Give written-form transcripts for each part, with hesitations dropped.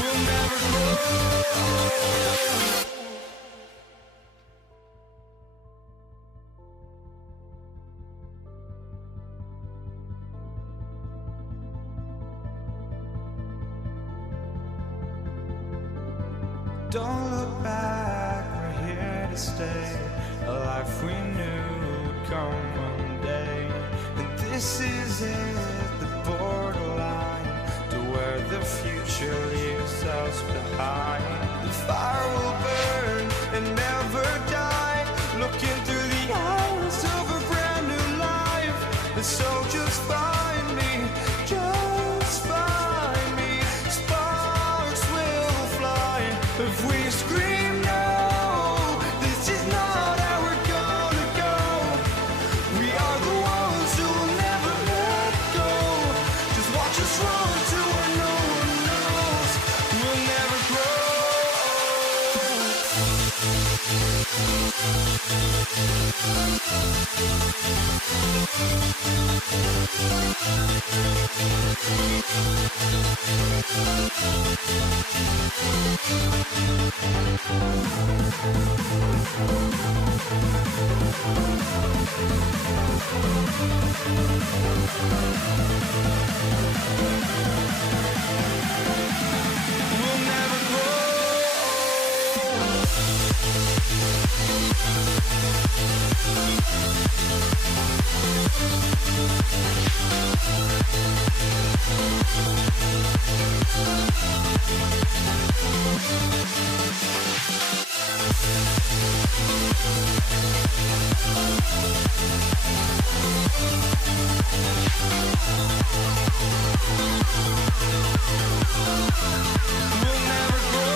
We'll never grow. Don't look back, we're here to stay. A life we knew would come one day. And this is it, the borderline to where the future leaves us behind. The fire will burn and never die, looking through the eyes of a brand new life. And so just find me, just find me. Sparks will fly if we scream no. This is not how we're gonna go. We are the ones who will never let go. Just watch us run to where no one knows. We'll never grow. We'll never grow. We'll never grow.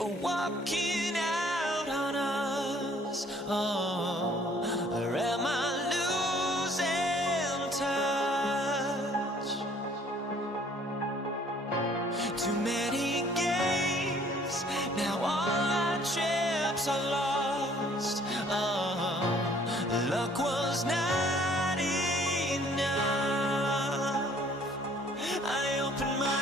for walking out on us? Oh, or am I losing touch? Too many games, now all our chips are lost. Oh, luck was not enough. I opened my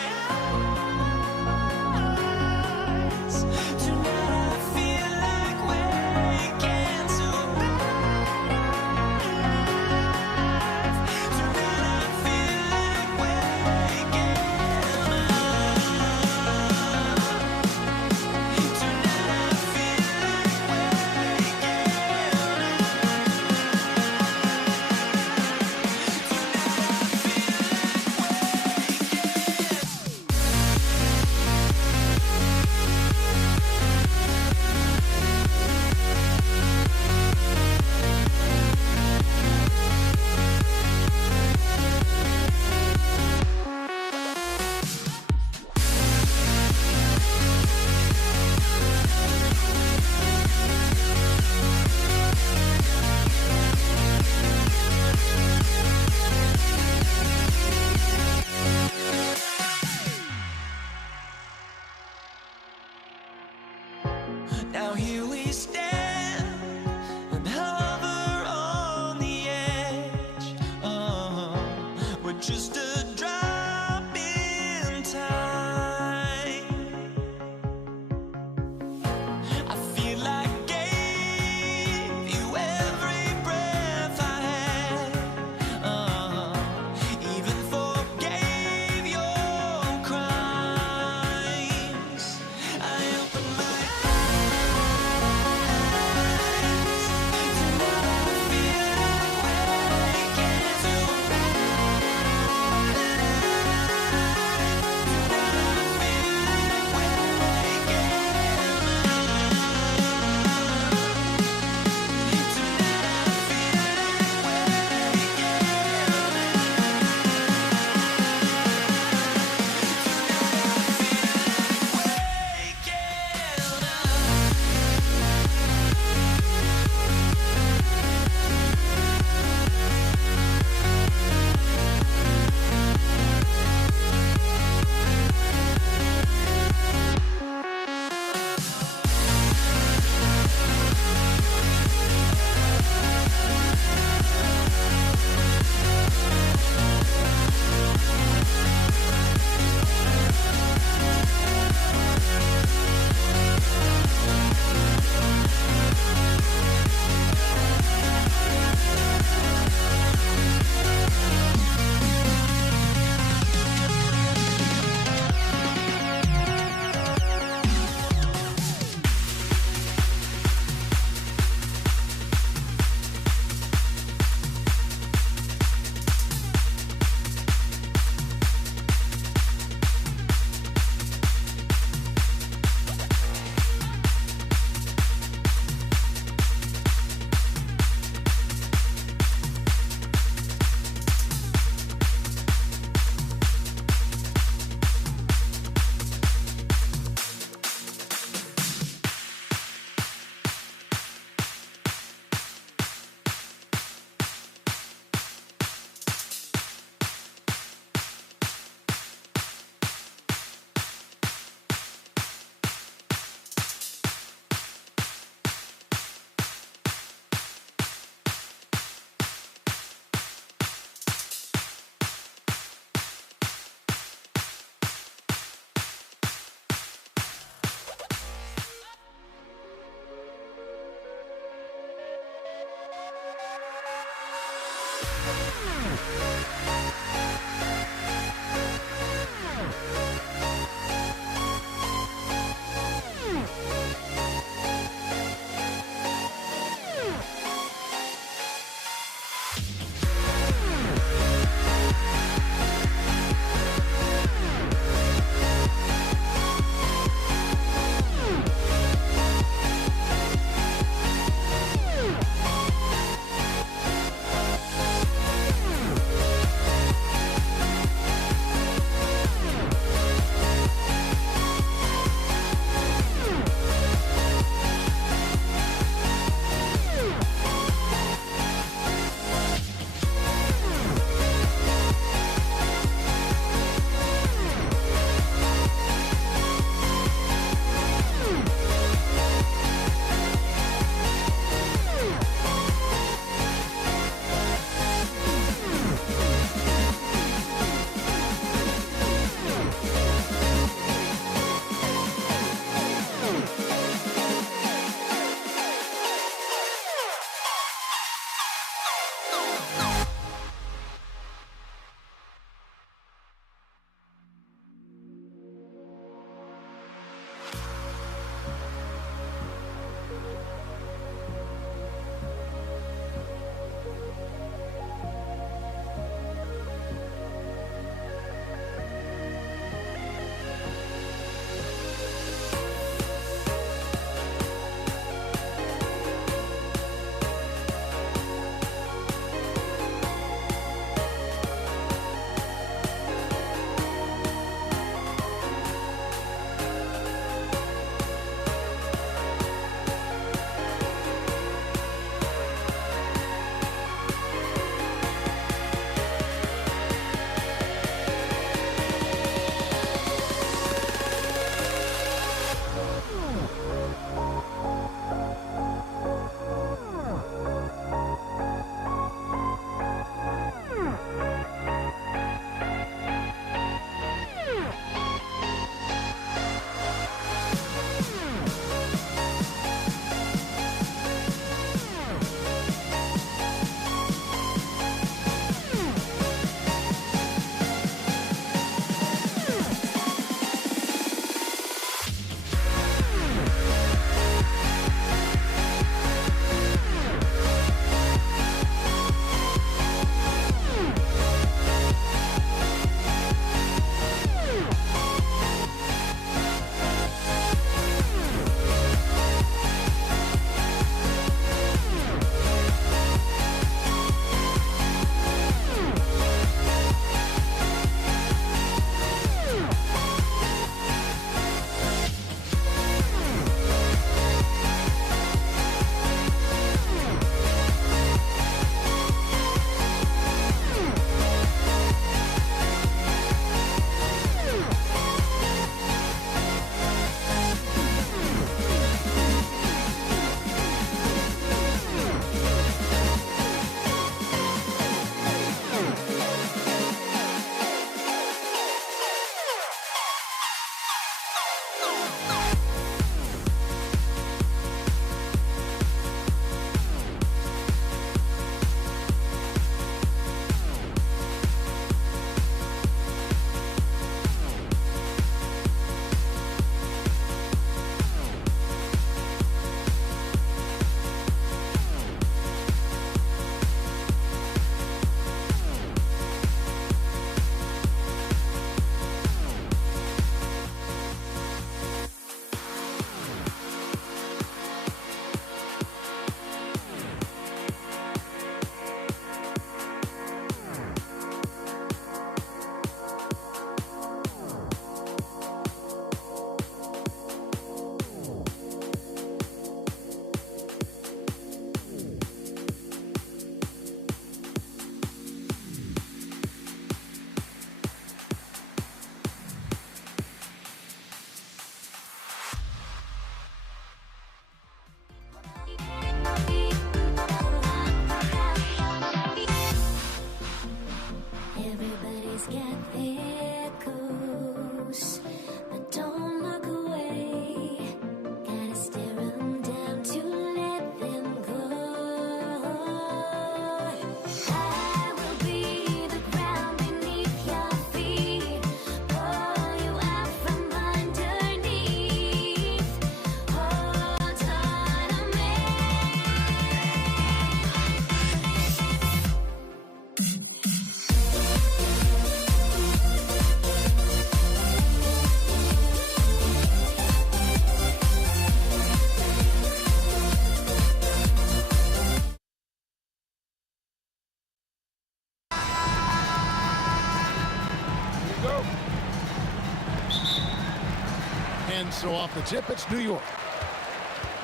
And so off the tip, it's New York.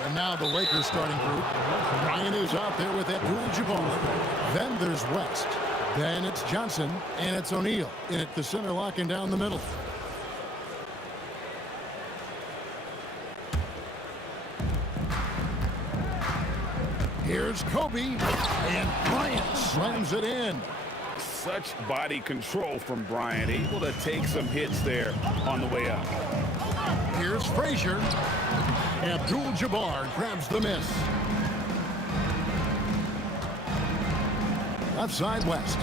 And now the Lakers starting group. Bryant is out there with Abdul-Jabbar. Then there's West. Then it's Johnson, and it's O'Neal in at the center, locking down the middle. Here's Kobe, and Bryant slams it in. Such body control from Bryant, able to take some hits there on the way up. Here's Frazier. Abdul-Jabbar grabs the miss. Left side, West.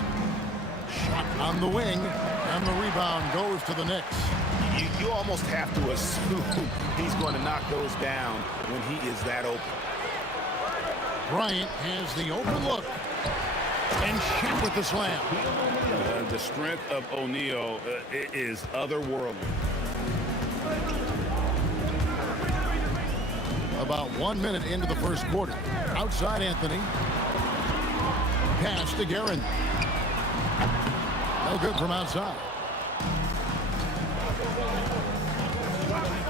Shot on the wing, and the rebound goes to the Knicks. You almost have to assume he's going to knock those down when he is that open. Bryant has the open look, and shot with the slam. The strength of O'Neal is otherworldly. About 1 minute into the first quarter. Outside Anthony. Pass to Guerin. No good from outside.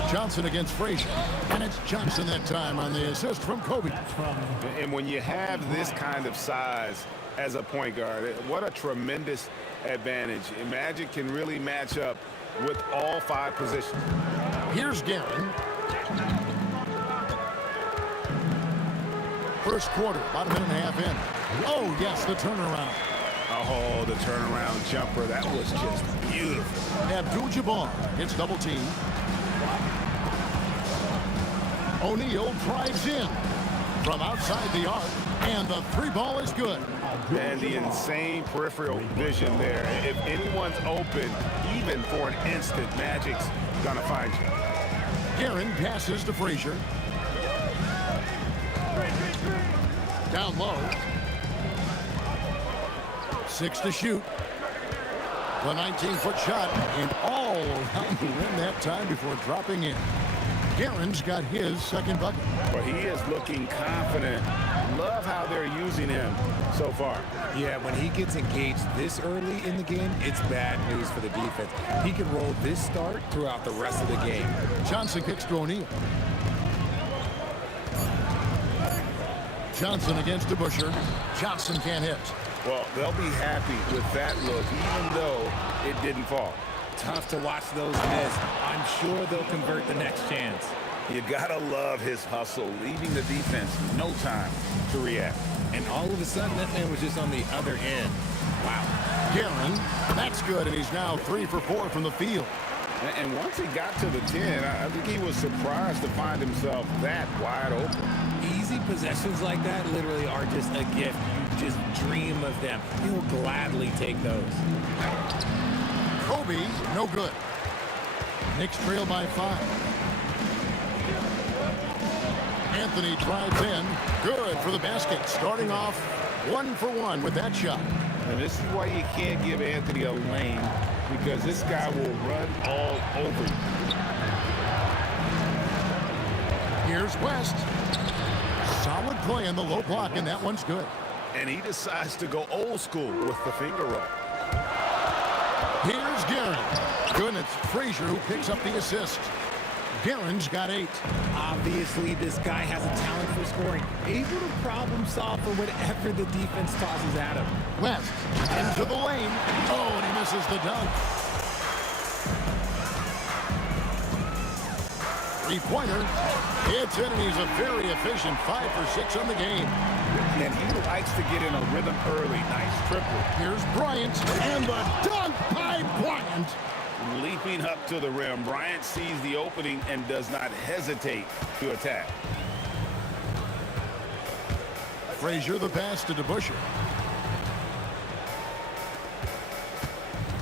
Johnson against Frazier. And it's Johnson that time on the assist from Kobe. And when you have this kind of size as a point guard, what a tremendous advantage. Magic can really match up with all 5 positions. Here's Guerin. First quarter, about a minute and a half in. Oh, yes, the turnaround. Oh, the turnaround jumper. That was just beautiful. Abdul-Jabbar gets double teamed. O'Neal drives in from outside the arc, and the 3-ball is good. And the insane peripheral vision there. If anyone's open, even for an instant, Magic's gonna find you. Guerin passes to Frazier. Down low. 6 to shoot. The 19-foot shot, and all around the rim that time before dropping in. Guerin's got his second bucket. Well, he is looking confident. Love how they're using him so far. Yeah, when he gets engaged this early in the game, it's bad news for the defense. He can roll this start throughout the rest of the game. Johnson kicks to O'Neal. Johnson against DeBusschere. Johnson can't hit. Well, they'll be happy with that look, even though it didn't fall. Tough to watch those miss. I'm sure they'll convert the next chance. You gotta love his hustle, leaving the defense no time to react. And all of a sudden, that man was just on the other end. Wow. Guerin, that's good, and he's now 3 for 4 from the field. And once he got to the 10, I think he was surprised to find himself that wide open. Easy possessions like that literally are just a gift. You just dream of them. He'll gladly take those. Kobe, no good. Knicks trail by 5. Anthony drives in. Good for the basket. Starting off 1 for 1 with that shot. And this is why you can't give Anthony a lane, because this guy will run all over you. Here's West. Solid play in the low block, and that one's good. And he decides to go old school with the finger roll. Here's Guerin. Good, and it's Frazier who picks up the assist. Guerin's got 8. Obviously, this guy has a talent for scoring. Able to problem solve for whatever the defense tosses at him. West into the lane. Oh, and he misses the dunk. 3-pointer. It's in, and he's a very efficient 5 for 6 on the game. And he likes to get in a rhythm early. Nice triple. Here's Bryant, and the dunk by Bryant. Leaping up to the rim, Bryant sees the opening and does not hesitate to attack. Frazier the pass to DeBusschere.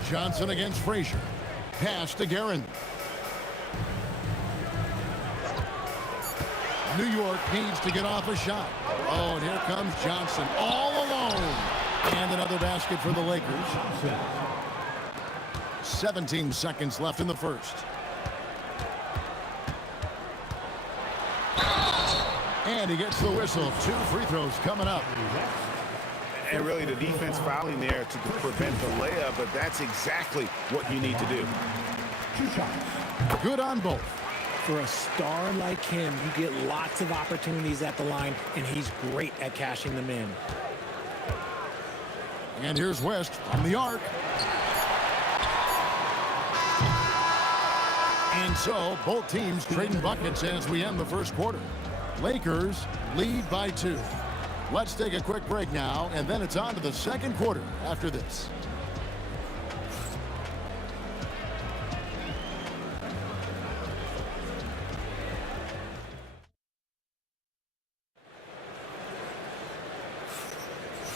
Johnson against Frazier. Pass to Guerin. New York needs to get off a shot. Oh, and here comes Johnson all alone. And another basket for the Lakers. 17 seconds left in the first. And he gets the whistle. 2 free throws coming up. And really the defense fouling there to prevent the layup, but that's exactly what you need to do. Good on both. For a star like him, you get lots of opportunities at the line, and he's great at cashing them in. And here's West from the arc. And so, both teams trading buckets as we end the first quarter. Lakers lead by 2. Let's take a quick break now, and then it's on to the second quarter after this.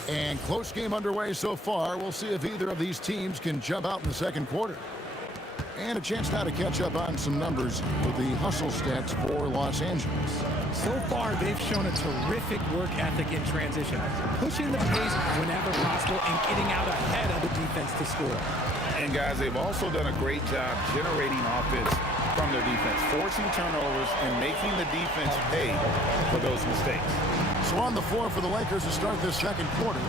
And close game underway so far. We'll see if either of these teams can jump out in the second quarter. And a chance now to catch up on some numbers with the hustle stats for Los Angeles. So far, they've shown a terrific work ethic in transition, pushing the pace whenever possible and getting out ahead of the defense to score. And guys, they've also done a great job generating offense from their defense, forcing turnovers and making the defense pay for those mistakes. So on the floor for the Lakers to start this second quarter,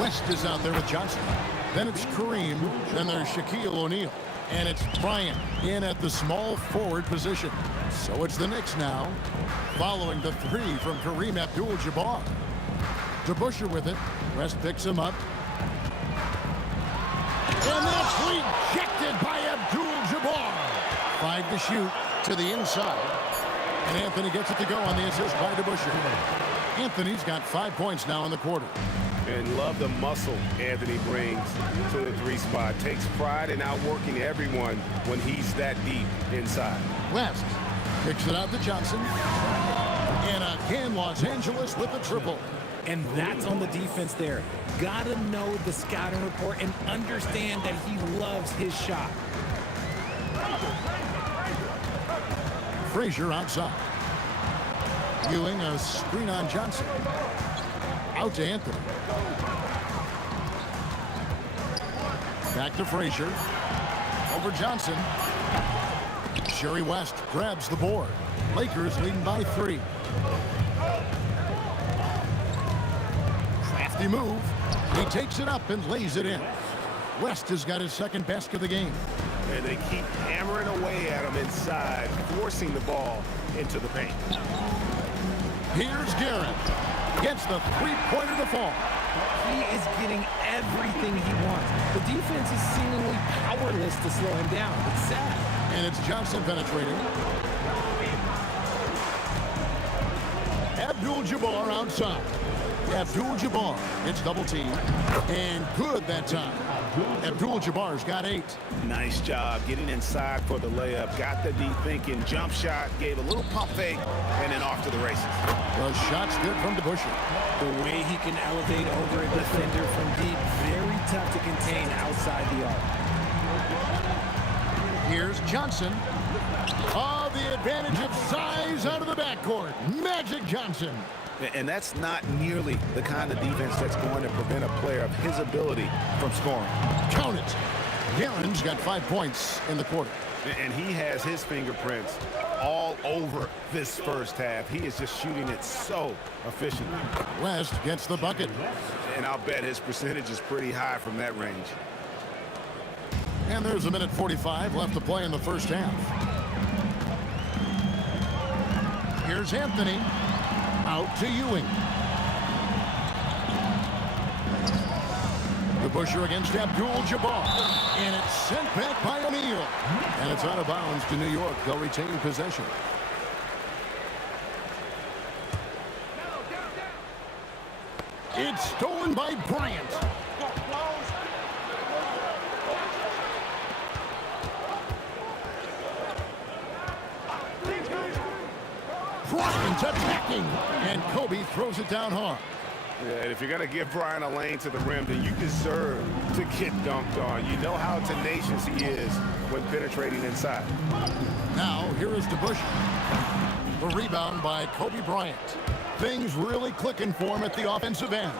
West is out there with Johnson. Then it's Kareem. Then there's Shaquille O'Neal. And it's Bryant in at the small forward position. So it's the Knicks now, following the 3 from Kareem Abdul-Jabbar. DeBusschere with it. West picks him up. And that's rejected by Abdul-Jabbar. 5 to shoot to the inside. And Anthony gets it to go on the assist by DeBusschere. Anthony's got 5 points now in the quarter. And love the muscle Anthony brings to the 3 spot. Takes pride in outworking everyone when he's that deep inside. West kicks it out to Johnson. And again, Los Angeles with the triple. And that's on the defense there. Gotta know the scouting report and understand that he loves his shot. Frazier outside. Ewing a screen on Johnson. Out to Anthony. Back to Frazier. Over Johnson. Sherry West grabs the board. Lakers leading by 3. Crafty move. He takes it up and lays it in. West has got his second basket of the game. And they keep hammering away at him inside, forcing the ball into the paint. Here's Garrett. Gets the three-pointer to fall. He is getting everything he wants. The defense is seemingly powerless to slow him down. It's sad. And it's Johnson penetrating. Abdul-Jabbar outside. Abdul-Jabbar gets double teamed. And good that time. Abdul-Jabbar's got 8. Nice job getting inside for the layup. Got the deep thinking. Jump shot. Gave a little pump fake. And then off to the races. The shot's good from DeBusschere. The way he can elevate over a defender from deep. Very tough to contain outside the arc. Here's Johnson. Oh, the advantage of size out of the backcourt. Magic Johnson. And that's not nearly the kind of defense that's going to prevent a player of his ability from scoring. Count it. Garen's got 5 points in the quarter. And he has his fingerprints all over this first half. He is just shooting it so efficiently. West gets the bucket. And I'll bet his percentage is pretty high from that range. And there's a minute 45 left to play in the first half. Here's Anthony. Out to Ewing. DeBusschere against Abdul-Jabbar. And it's sent back by O'Neal. And it's out of bounds to New York. They'll retain possession. It's stolen by Bryant. Bryant's attacking, and Kobe throws it down hard. Yeah, and if you're going to give Bryant a lane to the rim, then you deserve to get dunked on. You know how tenacious he is when penetrating inside. Now, here is DeBusschere. The rebound by Kobe Bryant. Things really clicking for him at the offensive end.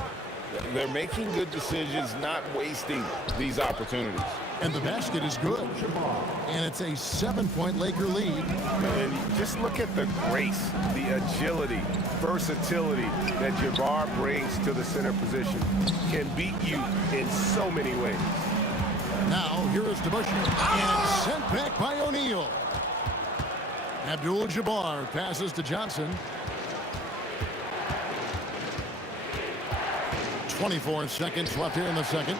They're making good decisions, not wasting these opportunities. And the basket is good. And it's a 7-point Laker lead. And just look at the grace, the agility, versatility that Jabbar brings to the center position. Can beat you in so many ways. Now, here is DeBusschere. And it's sent back by O'Neal. Abdul-Jabbar passes to Johnson. 24 seconds left here in the second.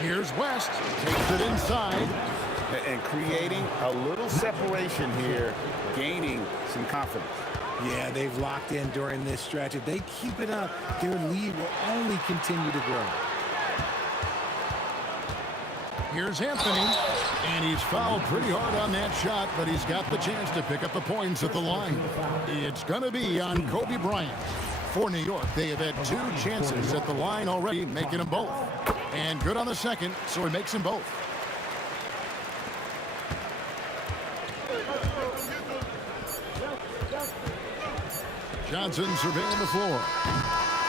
Here's West. Takes it inside. And creating a little separation here, gaining some confidence. Yeah, they've locked in during this stretch. If they keep it up, their lead will only continue to grow. Here's Anthony, and he's fouled pretty hard on that shot, but he's got the chance to pick up the points at the line. It's going to be on Kobe Bryant. For New York, they have had 2 chances at the line already, making them both. And good on the second, so he makes them both. Johnson surveying the floor.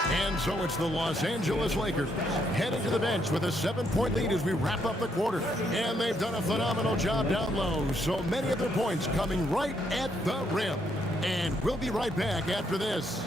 And so it's the Los Angeles Lakers heading to the bench with a 7-point lead as we wrap up the quarter. And they've done a phenomenal job down low. So many of their points coming right at the rim. And we'll be right back after this.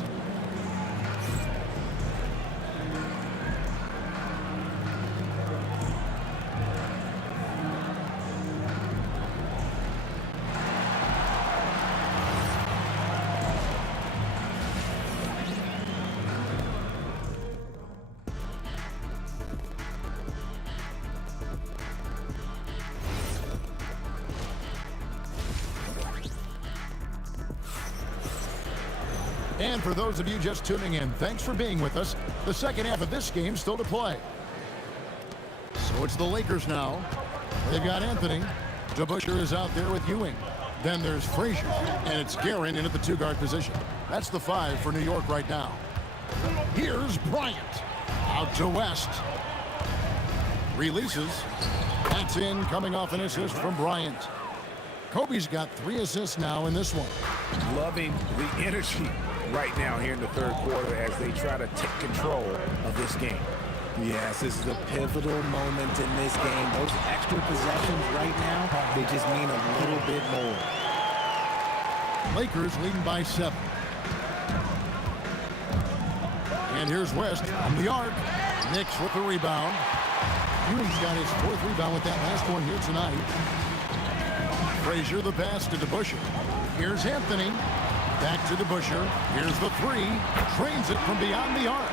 And for those of you just tuning in, thanks for being with us. The second half of this game still to play. So it's the Lakers now. They've got Anthony. DeBusschere is out there with Ewing. Then there's Frazier, and it's Guerin in at the 2-guard position. That's the 5 for New York right now. Here's Bryant. Out to West. Releases. That's in, coming off an assist from Bryant. Kobe's got 3 assists now in this one. Loving the energy right now here in the third quarter as they try to take control of this game. Yes, this is a pivotal moment in this game. Those extra possessions right now, they just mean a little bit more. Lakers leading by 7. And here's West on the arc. Knicks with the rebound. Ewing's got his 4th rebound with that last one here tonight. Frazier the pass to DeBusschere. Here's Anthony. Back to DeBusschere. Here's the 3. Trains it from beyond the arc.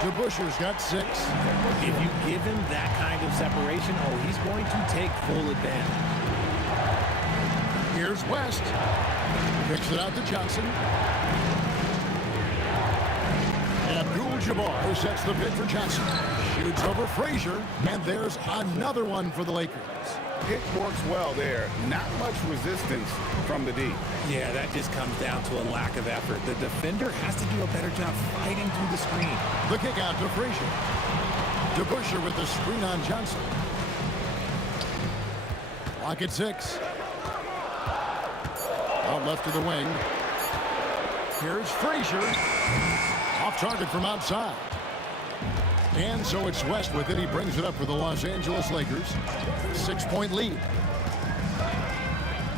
DeBusschere's got 6. If you give him that kind of separation, he's going to take full advantage. Here's West. Kicks it out to Johnson. Abdul-Jabbar sets the pick for Johnson. Shoots over Frazier. And there's another one for the Lakers. It works well there. Not much resistance from the D. Yeah, that just comes down to a lack of effort. The defender has to do a better job fighting through the screen. The kick out to Frazier. DeBusschere with the screen on Johnson. Clock at 6. Out left to the wing. Here's Frazier. Off target from outside. And so it's West with it. He brings it up for the Los Angeles Lakers. 6-point lead.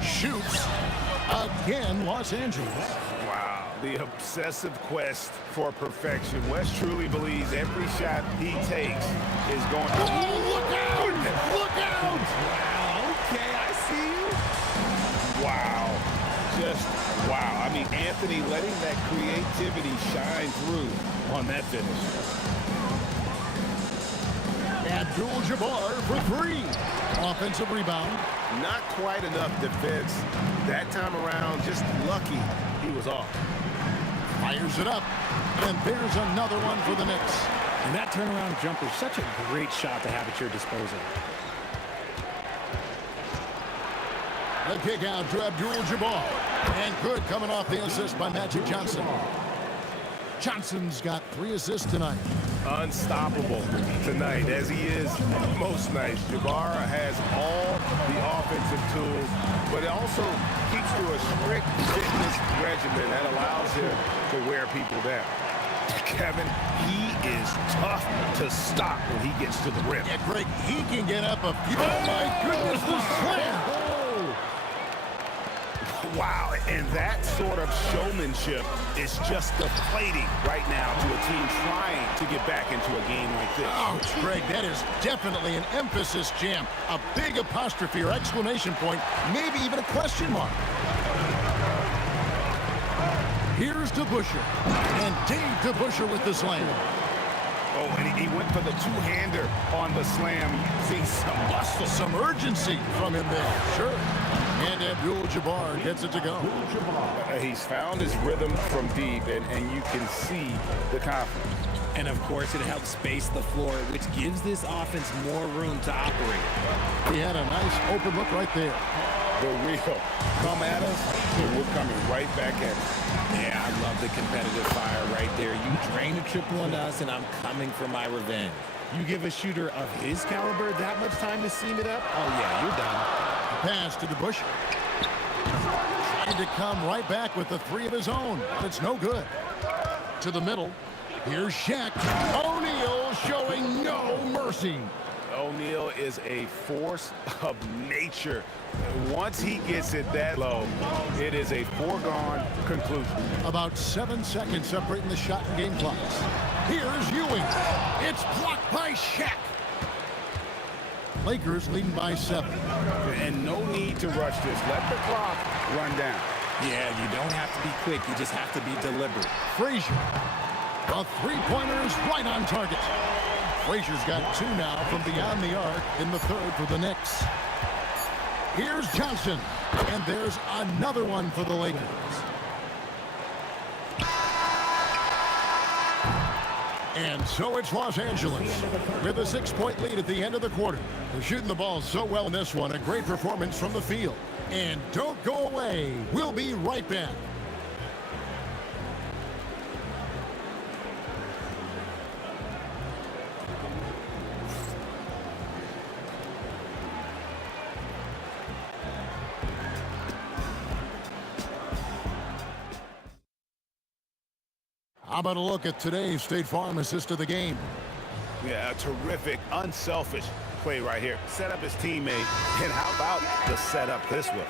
Shoots. Again, Los Angeles. Wow, the obsessive quest for perfection. West truly believes every shot he takes is going to... Oh, look out! Look out! Wow, okay, I see you. Wow. Just wow. I mean, Anthony letting that creativity shine through on that finish. Abdul-Jabbar for 3. Offensive rebound. Not quite enough defense. That time around, just lucky he was off. Fires it up. And there's another one for the Knicks. And that turnaround jumper is such a great shot to have at your disposal. The kick out to Abdul-Jabbar. And good coming off the assist by Magic Johnson. Johnson's got 3 assists tonight. Unstoppable tonight, as he is most nights. Jabbar has all the offensive tools, but it also keeps to a strict fitness regimen that allows him to wear people down. Kevin, he is tough to stop when he gets to the rim. Yeah, Greg, he can get up a few. Oh, my goodness, the slam. Wow, and that sort of showmanship is just deflating right now to a team trying to get back into a game like this. Ouch, Greg, that is definitely an emphasis jam. A big apostrophe or exclamation point, maybe even a question mark. Here's DeBuscher. And Dave DeBuscher with the slam. Oh, and he went for the two-hander on the slam. See some muscle. Some urgency from him there. Sure. And Abdul-Jabbar gets it to go. He's found his rhythm from deep, and you can see the confidence. And of course, it helps space the floor, which gives this offense more room to operate. He had a nice open look right there. The real come at us, and we're coming right back at it. Yeah, I love the competitive fire right there. You drain a triple on us, and I'm coming for my revenge. You give a shooter of his caliber that much time to seam it up, oh yeah, you're done. Pass to DeBuscher. Trying to come right back with the three of his own, but it's no good. To the middle. Here's Shaq. O'Neal showing no mercy. O'Neal is a force of nature. Once he gets it that low, it is a foregone conclusion. About 7 seconds separating the shot and game clocks. Here's Ewing. It's blocked by Shaq. Lakers leading by 7. And no need to rush this. Let the clock run down. Yeah, you don't have to be quick. You just have to be deliberate. Frazier. The three-pointer is right on target. Frazier's got 2 now from beyond the arc in the third for the Knicks. Here's Johnson. And there's another one for the Lakers. And so it's Los Angeles with a 6-point lead at the end of the quarter. They're shooting the ball so well in this one. A great performance from the field. And don't go away. We'll be right back. How about a look at today's State Farm assist of the game? Yeah, a terrific, unselfish play right here. Set up his teammate, and how about the setup this was?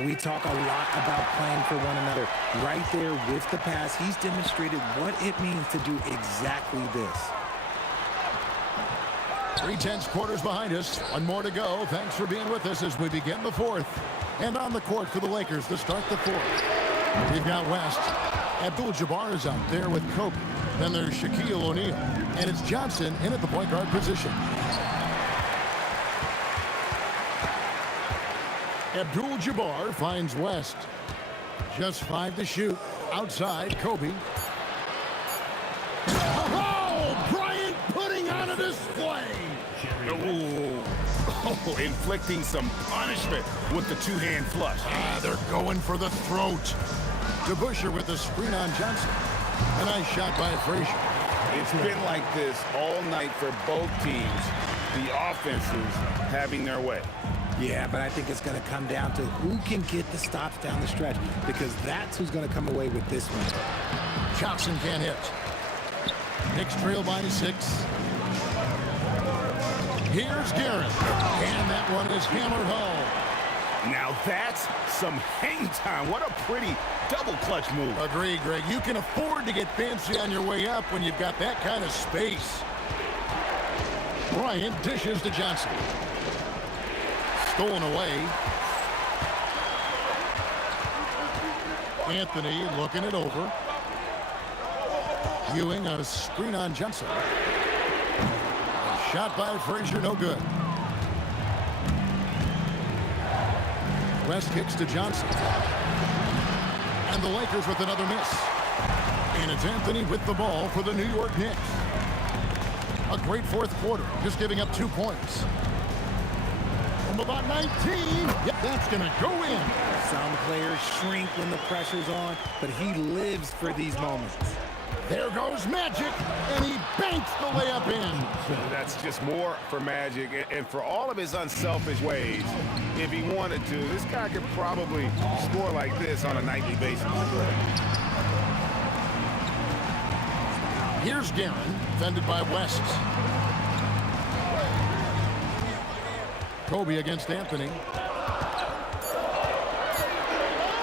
We talk a lot about playing for one another. Right there with the pass, he's demonstrated what it means to do exactly this. 3/10 quarters behind us. One more to go. Thanks for being with us as we begin the fourth. And on the court for the Lakers to start the fourth. We've got West. Abdul-Jabbar is out there with Kobe. Then there's Shaquille O'Neal. And it's Johnson in at the point guard position. Abdul-Jabbar finds West. Just 5 to shoot. Outside, Kobe. Oh, Bryant putting on a display. Oh, inflicting some punishment with the two-hand flush. They're going for the throat. DeBuscher with the screen on Johnson. A nice shot by Frazier. It's been like this all night for both teams. The offenses having their way. Yeah, but I think it's going to come down to who can get the stops down the stretch, because that's who's going to come away with this one. Johnson can't hit. Knicks trail by 6. Here's Garrett. And that one is hammered home. Now that's some hang time. What a pretty double clutch move. Agree, Greg. You can afford to get fancy on your way up when you've got that kind of space. Bryant dishes to Johnson. Stolen away. Anthony looking it over. Ewing a screen on Johnson. A shot by Frazier, no good. West kicks to Johnson. And the Lakers with another miss. And it's Anthony with the ball for the New York Knicks. A great fourth quarter, just giving up 2 points. From about 19, yep, that's going to go in. Some players shrink when the pressure's on, but he lives for these moments. There goes Magic, and he banks the layup in. That's just more for Magic, and for all of his unselfish ways. If he wanted to, this guy could probably score like this on a nightly basis. Here's Guerin, defended by West. Kobe against Anthony.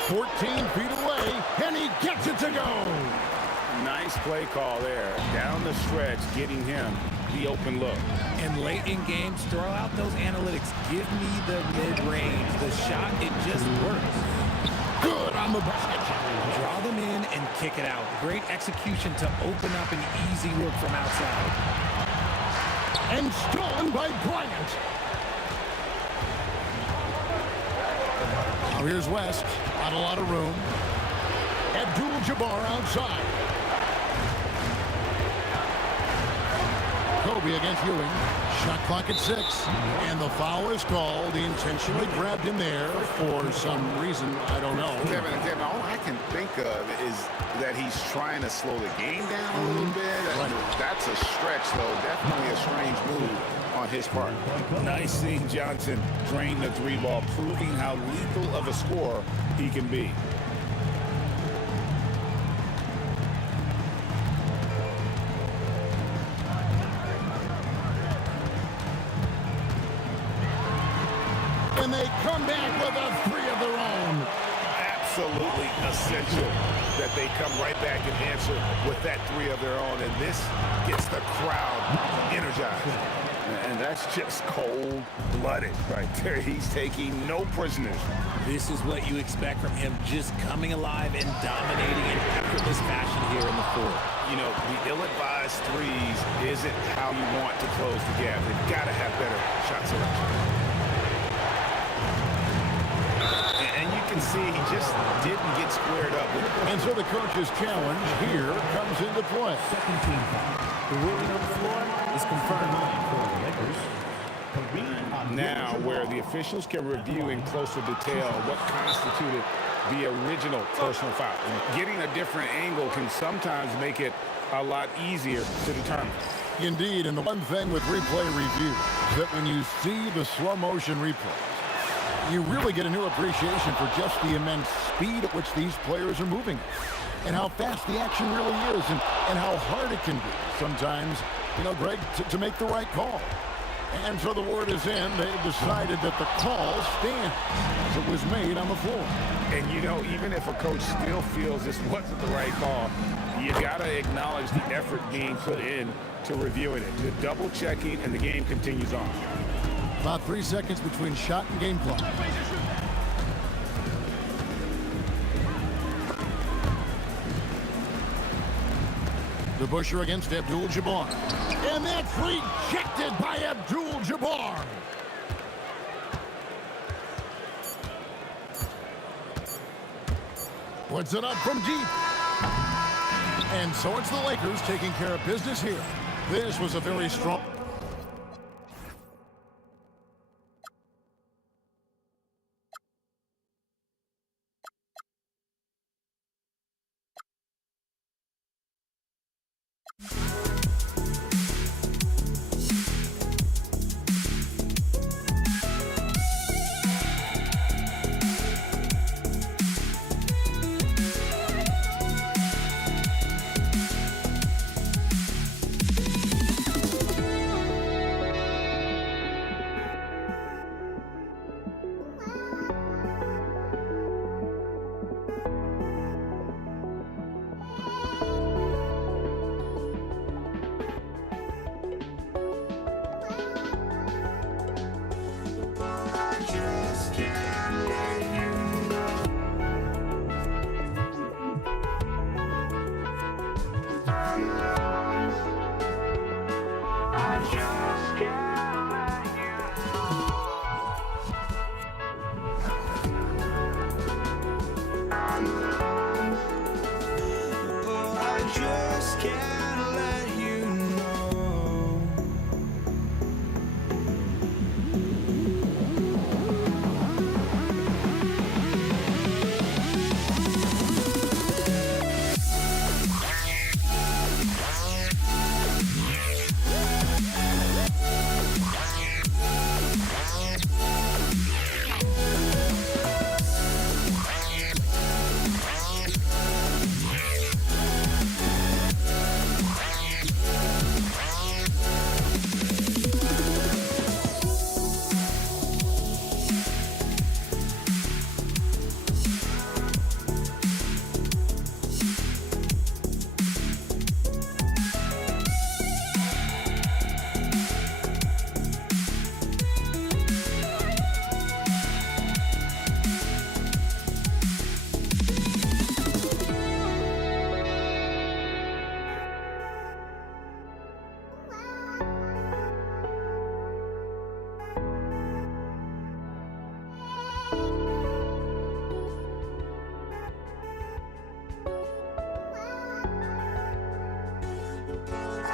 14 feet away, and he gets it to go. Nice play call there. Down the stretch, getting him the open look. And late in games, throw out those analytics. Give me the mid-range. The shot, it just works. Good on the basket. Draw them in and kick it out. Great execution to open up an easy look from outside. And stolen by Bryant. Now here's West. Not a lot of room. Abdul-Jabbar outside. Kobe against Ewing. Shot clock at 6. And the foul is called. He intentionally grabbed him there for some reason. I don't know. Kevin, all I can think of is that he's trying to slow the game down a little bit. Right. That's a stretch, though. Definitely a strange move on his part. Nice seeing Johnson drain the three ball, proving how lethal of a scorer he can be. And they come back with a three of their own. Absolutely essential that they come right back and answer with that three of their own. And this gets the crowd energized. And that's just cold-blooded right there. He's taking no prisoners. This is what you expect from him, just coming alive and dominating in effortless fashion here in the fourth. You know, the ill-advised threes isn't how you want to close the gap. They've got to have better shot selection. And you can see he just didn't get squared up. And so the coach's challenge here comes into play. Second team foul. The ruling on the floor is confirmed for the Lakers. Now, where the officials can review in closer detail what constituted the original personal foul. Getting a different angle can sometimes make it a lot easier to determine. Indeed, and the one thing with replay review is that when you see the slow motion replay, you really get a new appreciation for just the immense speed at which these players are moving and how fast the action really is and how hard it can be sometimes, you know, Greg, to make the right call. And so the word is in. They've decided that the call stands as it was made on the floor. And, you know, even if a coach still feels this wasn't the right call, you got to acknowledge the effort being put in to reviewing it, the double checking, and the game continues on. About 3 seconds between shot and game clock. The Busher against Abdul-Jabbar. And that's rejected by Abdul-Jabbar. Puts it up from deep. And so it's the Lakers taking care of business here. This was a very strong...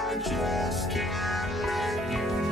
I just can't let you.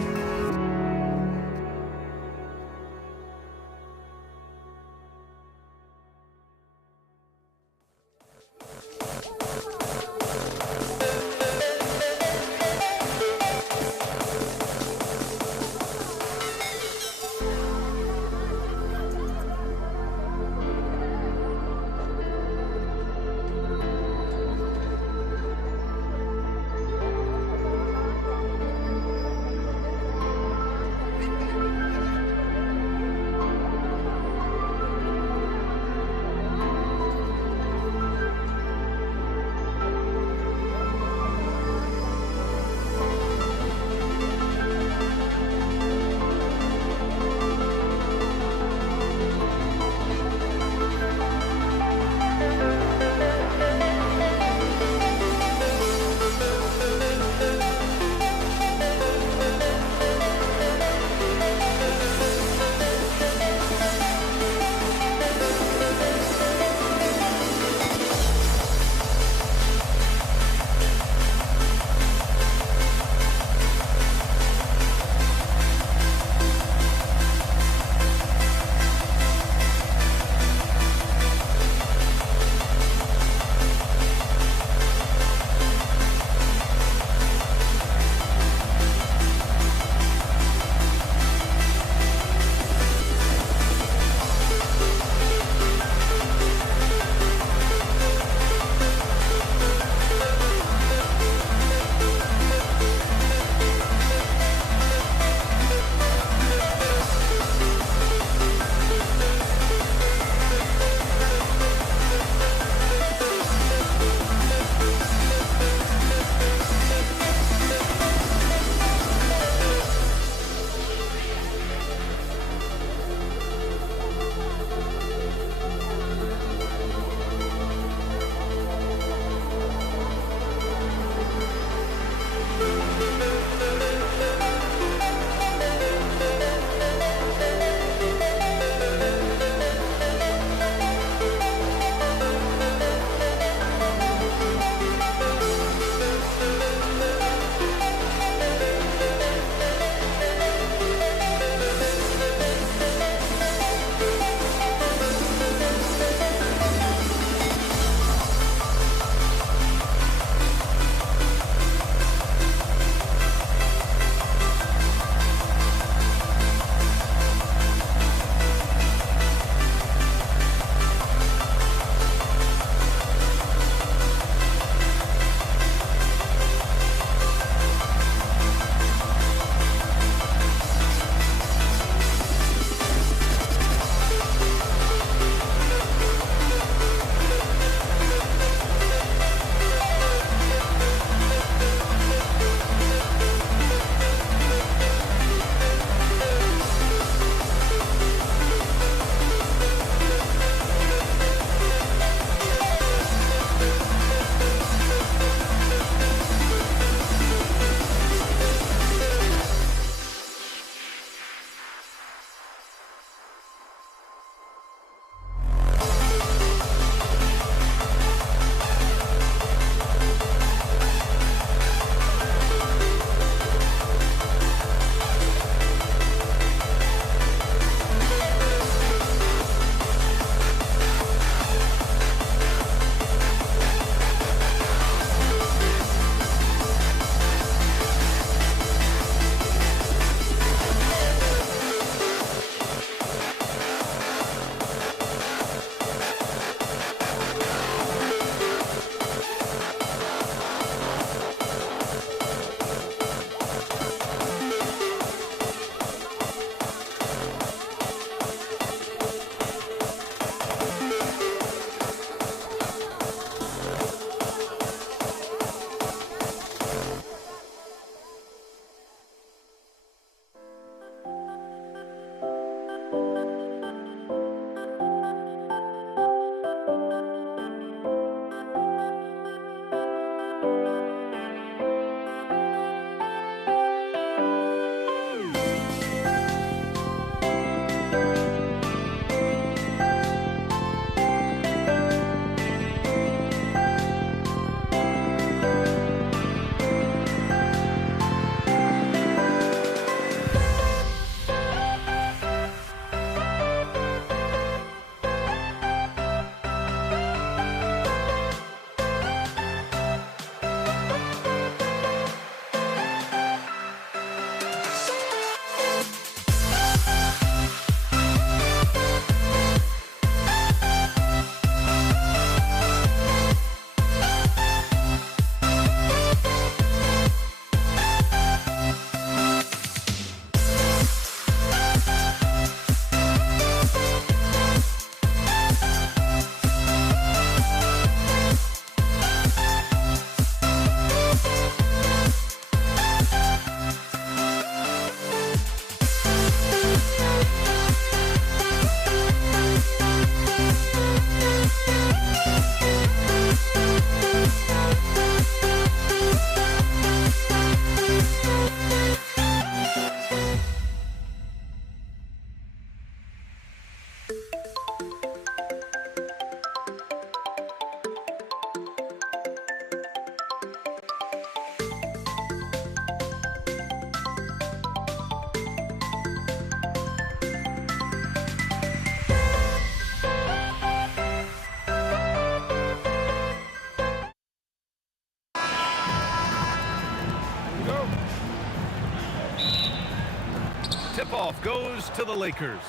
Tip-off goes to the Lakers.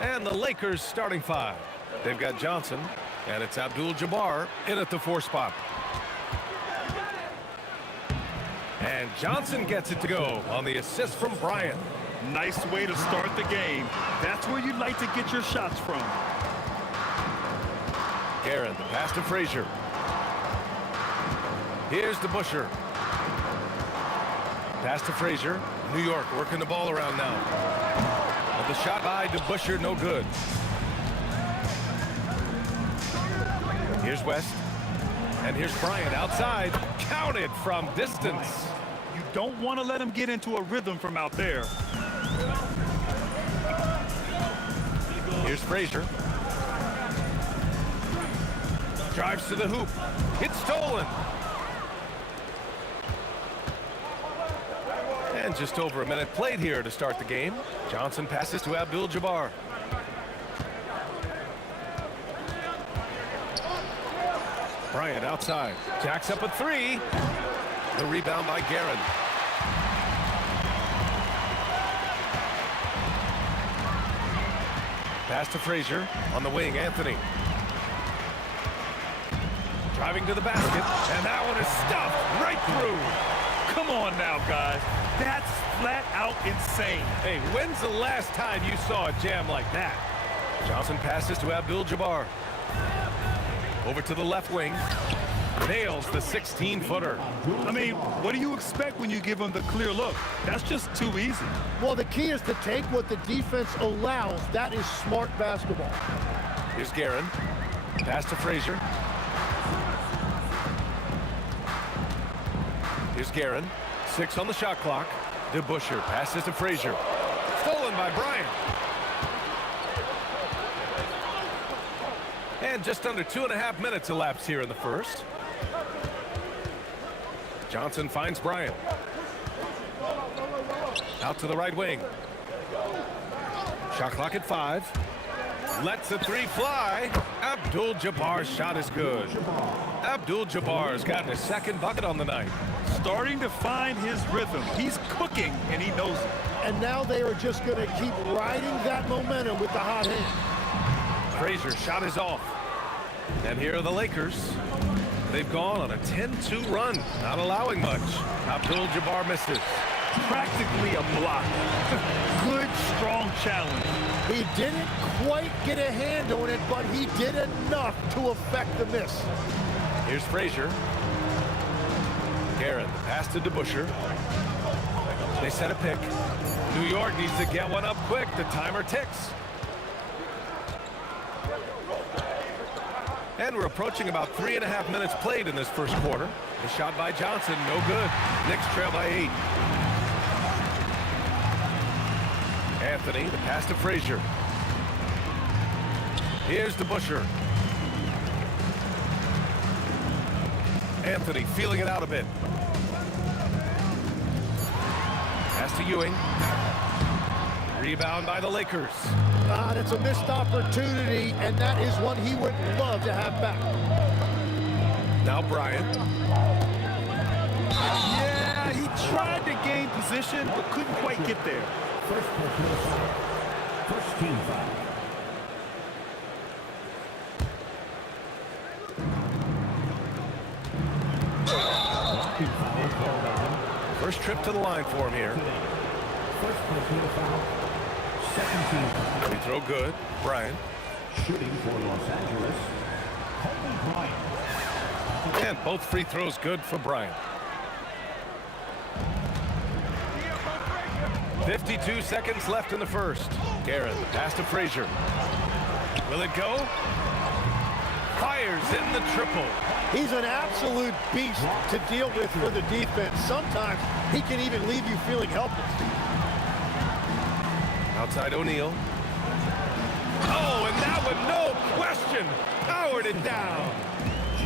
And the Lakers starting five. They've got Johnson, and it's Abdul-Jabbar in at the 4 spot. And Johnson gets it to go on the assist from Bryant. Nice way to start the game. That's where you'd like to get your shots from. Guerin, the pass to Frazier. Here's to Busher. Pass to Frazier. New York working the ball around now. But the shot by to Busher, no good. Here's West. And here's Bryant outside. Counted from distance. You don't want to let him get into a rhythm from out there. Here's Frazier. Drives to the hoop. It's stolen. And just over a minute played here to start the game. Johnson passes to Abdul-Jabbar. Bryant outside. Jacks up a 3. The rebound by Guerin. Pass to Frazier. On the wing, Anthony. Driving to the basket. And that one is stuffed right through. Come on now, guys. That's flat out insane. Hey, when's the last time you saw a jam like that? Johnson passes to Abdul-Jabbar. Over to the left wing. Nails the 16-footer. I mean, what do you expect when you give him the clear look? That's just too easy. Well, the key is to take what the defense allows. That is smart basketball. Here's Guerin. Pass to Frazier. Here's Guerin. 6 on the shot clock. DeBuscher passes to Frazier. Stolen by Bryant. And just under 2.5 minutes elapsed here in the first. Johnson finds Bryant. Out to the right wing. Shot clock at 5. Lets the 3 fly. Abdul-Jabbar's shot is good. Abdul-Jabbar's gotten his 2nd bucket on the night. Starting to find his rhythm. He's cooking, and he knows it. And now they are just going to keep riding that momentum with the hot hand. Frazier's shot is off. And here are the Lakers. They've gone on a 10-2 run, not allowing much. Abdul-Jabbar misses. Practically a block. Good, strong challenge. He didn't quite get a hand on it, but he did enough to affect the miss. Here's Frazier. Guerin, the pass to DeBuscher. They set a pick. New York needs to get one up quick. The timer ticks. And we're approaching about 3.5 minutes played in this first quarter. The shot by Johnson, no good. Knicks trail by 8. Anthony, the pass to Frazier. Here's DeBuscher. Anthony feeling it out a bit. Pass to Ewing. Rebound by the Lakers. That's a missed opportunity, and that is one he would love to have back. Now Bryant. Yeah, he tried to gain position, but couldn't quite get there. First team foul. First trip to the line for him here. First personal foul. Second team foul. Free throw good. Bryant. Shooting for Los Angeles. Kobe Bryant. And both free throws good for Bryant. 52 seconds left in the first. Guerin, the pass to Frazier. Will it go? Fires in the triple. He's an absolute beast to deal with for the defense. Sometimes he can even leave you feeling helpless. Outside O'Neal. Oh, and that one, no question, powered it down.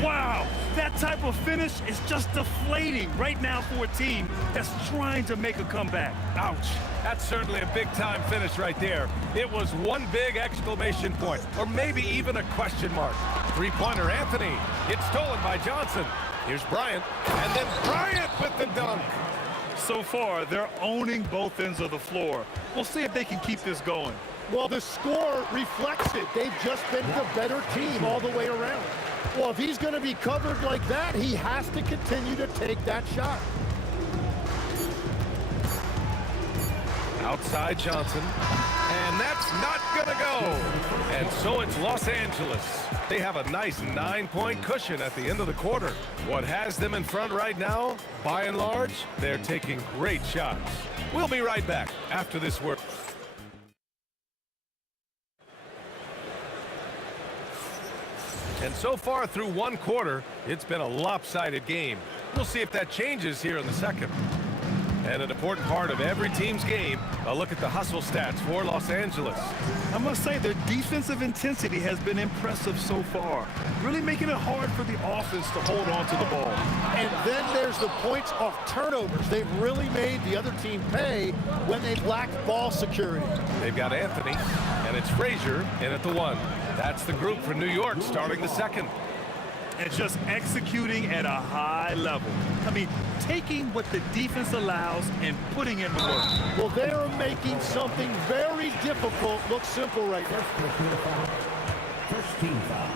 Wow, that type of finish is just deflating right now for a team that's trying to make a comeback. Ouch. That's certainly a big-time finish right there. It was one big exclamation point, or maybe even a question mark. Three-pointer, Anthony. It's stolen by Johnson. Here's Bryant, and then Bryant with the dunk. So far, they're owning both ends of the floor. We'll see if they can keep this going. Well, the score reflects it. They've just been the better team all the way around. Well, if he's going to be covered like that, he has to continue to take that shot. Outside Johnson. And that's not going to go. And so it's Los Angeles. They have a nice 9-point cushion at the end of the quarter. What has them in front right now, by and large, they're taking great shots. We'll be right back after this work. And so far through one quarter, it's been a lopsided game. We'll see if that changes here in the second. And an important part of every team's game, a look at the hustle stats for Los Angeles. I must say their defensive intensity has been impressive so far, really making it hard for the offense to hold on to the ball. And then there's the points off turnovers. They've really made the other team pay when they've lacked ball security. They've got Anthony, and it's Frazier in at the 1. That's the group for New York starting the second. And just executing at a high level. I mean, taking what the defense allows and putting in the work. Well, they are making something very difficult look simple right now. First team foul.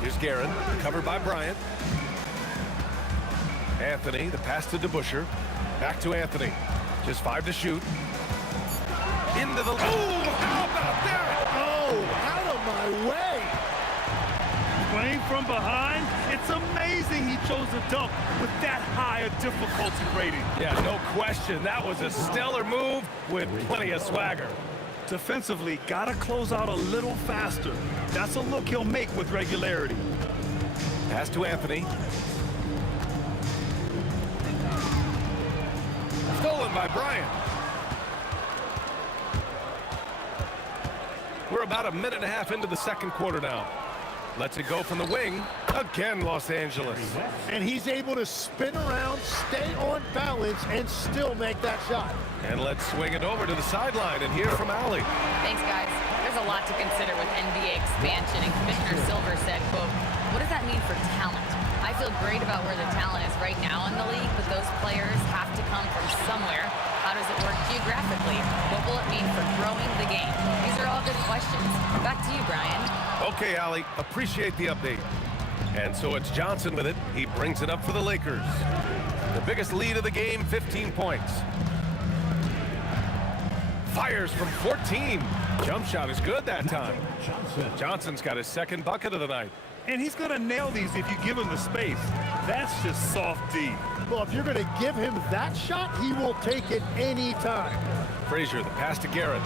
Here's Guerin, covered by Bryant. Anthony, the pass to DeBusschere. Back to Anthony. Just 5 to shoot. Into the... Oh, how about that? Oh, out of my way. Playing from behind, it's amazing he chose a dunk with that high a difficulty rating. Yeah, no question. That was a stellar move with plenty of swagger. Defensively, gotta close out a little faster. That's a look he'll make with regularity. Pass to Anthony. Stolen by Bryant. We're about a minute and a half into the second quarter now. Lets it go from the wing. Again, Los Angeles. And he's able to spin around, stay on balance, and still make that shot. And let's swing it over to the sideline and hear from Allie. Thanks, guys. There's a lot to consider with NBA expansion, and Commissioner Silver said, quote, "What does that mean for talent? I feel great about where the talent is right now in the league, but those players have to come from somewhere. How does it work geographically? What will it mean for growing the game?" These are all good questions. Back to you, Brian. Okay, Allie, appreciate the update. And so it's Johnson with it. He brings it up for the Lakers. The biggest lead of the game, 15 points. Fires from 14. Jump shot is good that time. Johnson's got his second bucket of the night. And he's gonna nail these if you give him the space. That's just soft D. Well, if you're going to give him that shot, he will take it any time. Frazier, the pass to Garrett.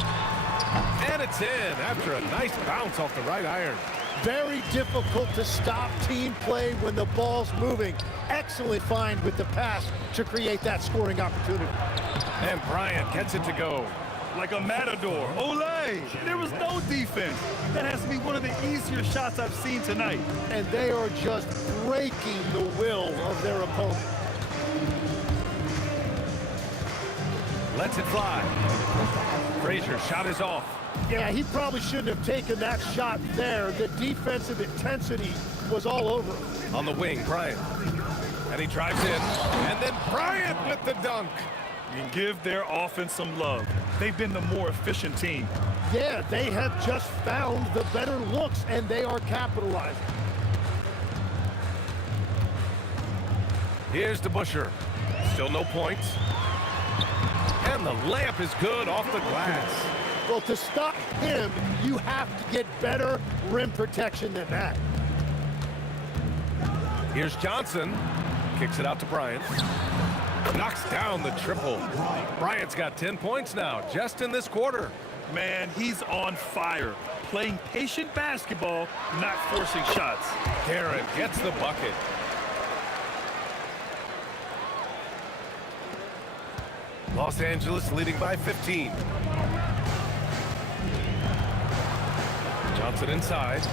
And it's in after a nice bounce off the right iron. Very difficult to stop team play when the ball's moving. Excellent find with the pass to create that scoring opportunity. And Bryant gets it to go. Like a matador. Olay! There was no defense. That has to be one of the easier shots I've seen tonight. And they are just breaking the will of their opponent. Lets it fly. Frazier shot is off. Yeah, he probably shouldn't have taken that shot there. The defensive intensity was all over him. On the wing, Bryant. And he drives in. And then Bryant with the dunk. You can give their offense some love. They've been the more efficient team. Yeah, they have just found the better looks, and they are capitalizing. Here's DeBusschere. Still no points. And the layup is good off the glass. Well, to stop him, you have to get better rim protection than that. Here's Johnson. Kicks it out to Bryant. Knocks down the triple. Bryant's got 10 points now, just in this quarter. Man, he's on fire. Playing patient basketball, not forcing shots. Guerin gets the bucket. Los Angeles leading by 15. Johnson inside.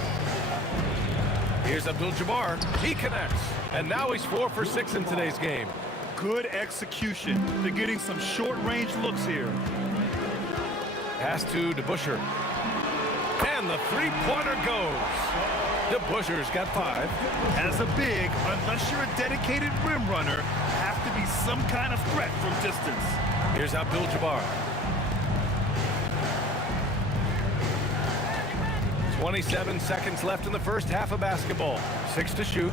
Here's Abdul-Jabbar. He connects. And now he's 4 for 6 in today's game. Good execution. They're getting some short-range looks here. Pass to DeBusschere. And the three-pointer goes. DeBuscher's got 5. As a big, unless you're a dedicated rim runner, have to be some kind of threat from distance. Here's Abdul-Jabbar. 27 seconds left in the first half of basketball. 6 to shoot.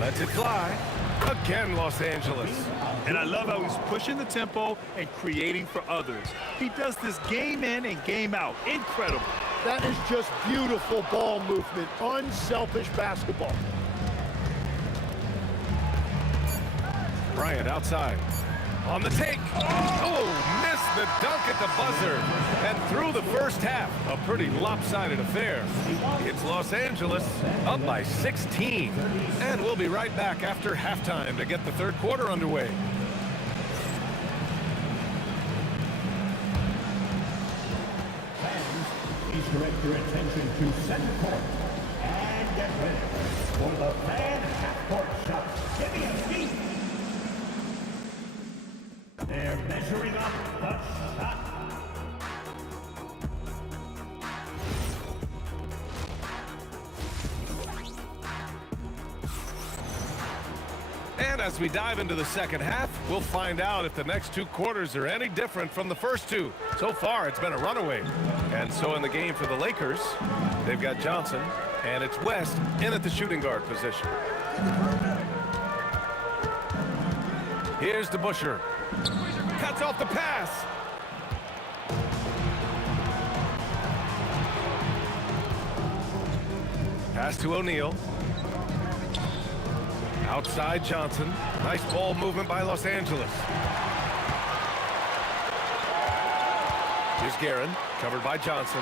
Lets it fly. Again, Los Angeles. And I love how he's pushing the tempo and creating for others. He does this game in and game out. Incredible. That is just beautiful ball movement. Unselfish basketball. Bryant outside. On the take. Oh, missed the dunk at the buzzer. And through the first half, a pretty lopsided affair. It's Los Angeles up by 16. And we'll be right back after halftime to get the third quarter underway. Please direct your attention to center court. And get ready for the fan half-court shot. Give me a seat. They're measuring up the shot. And as we dive into the second half, we'll find out if the next 2 quarters are any different from the first 2. So far, it's been a runaway. And so in the game for the Lakers, they've got Johnson, and it's West in at the shooting guard position. Here's DeBuscher. Cuts off the pass. Pass to O'Neal. Outside Johnson. Nice ball movement by Los Angeles. Here's Guerin, covered by Johnson.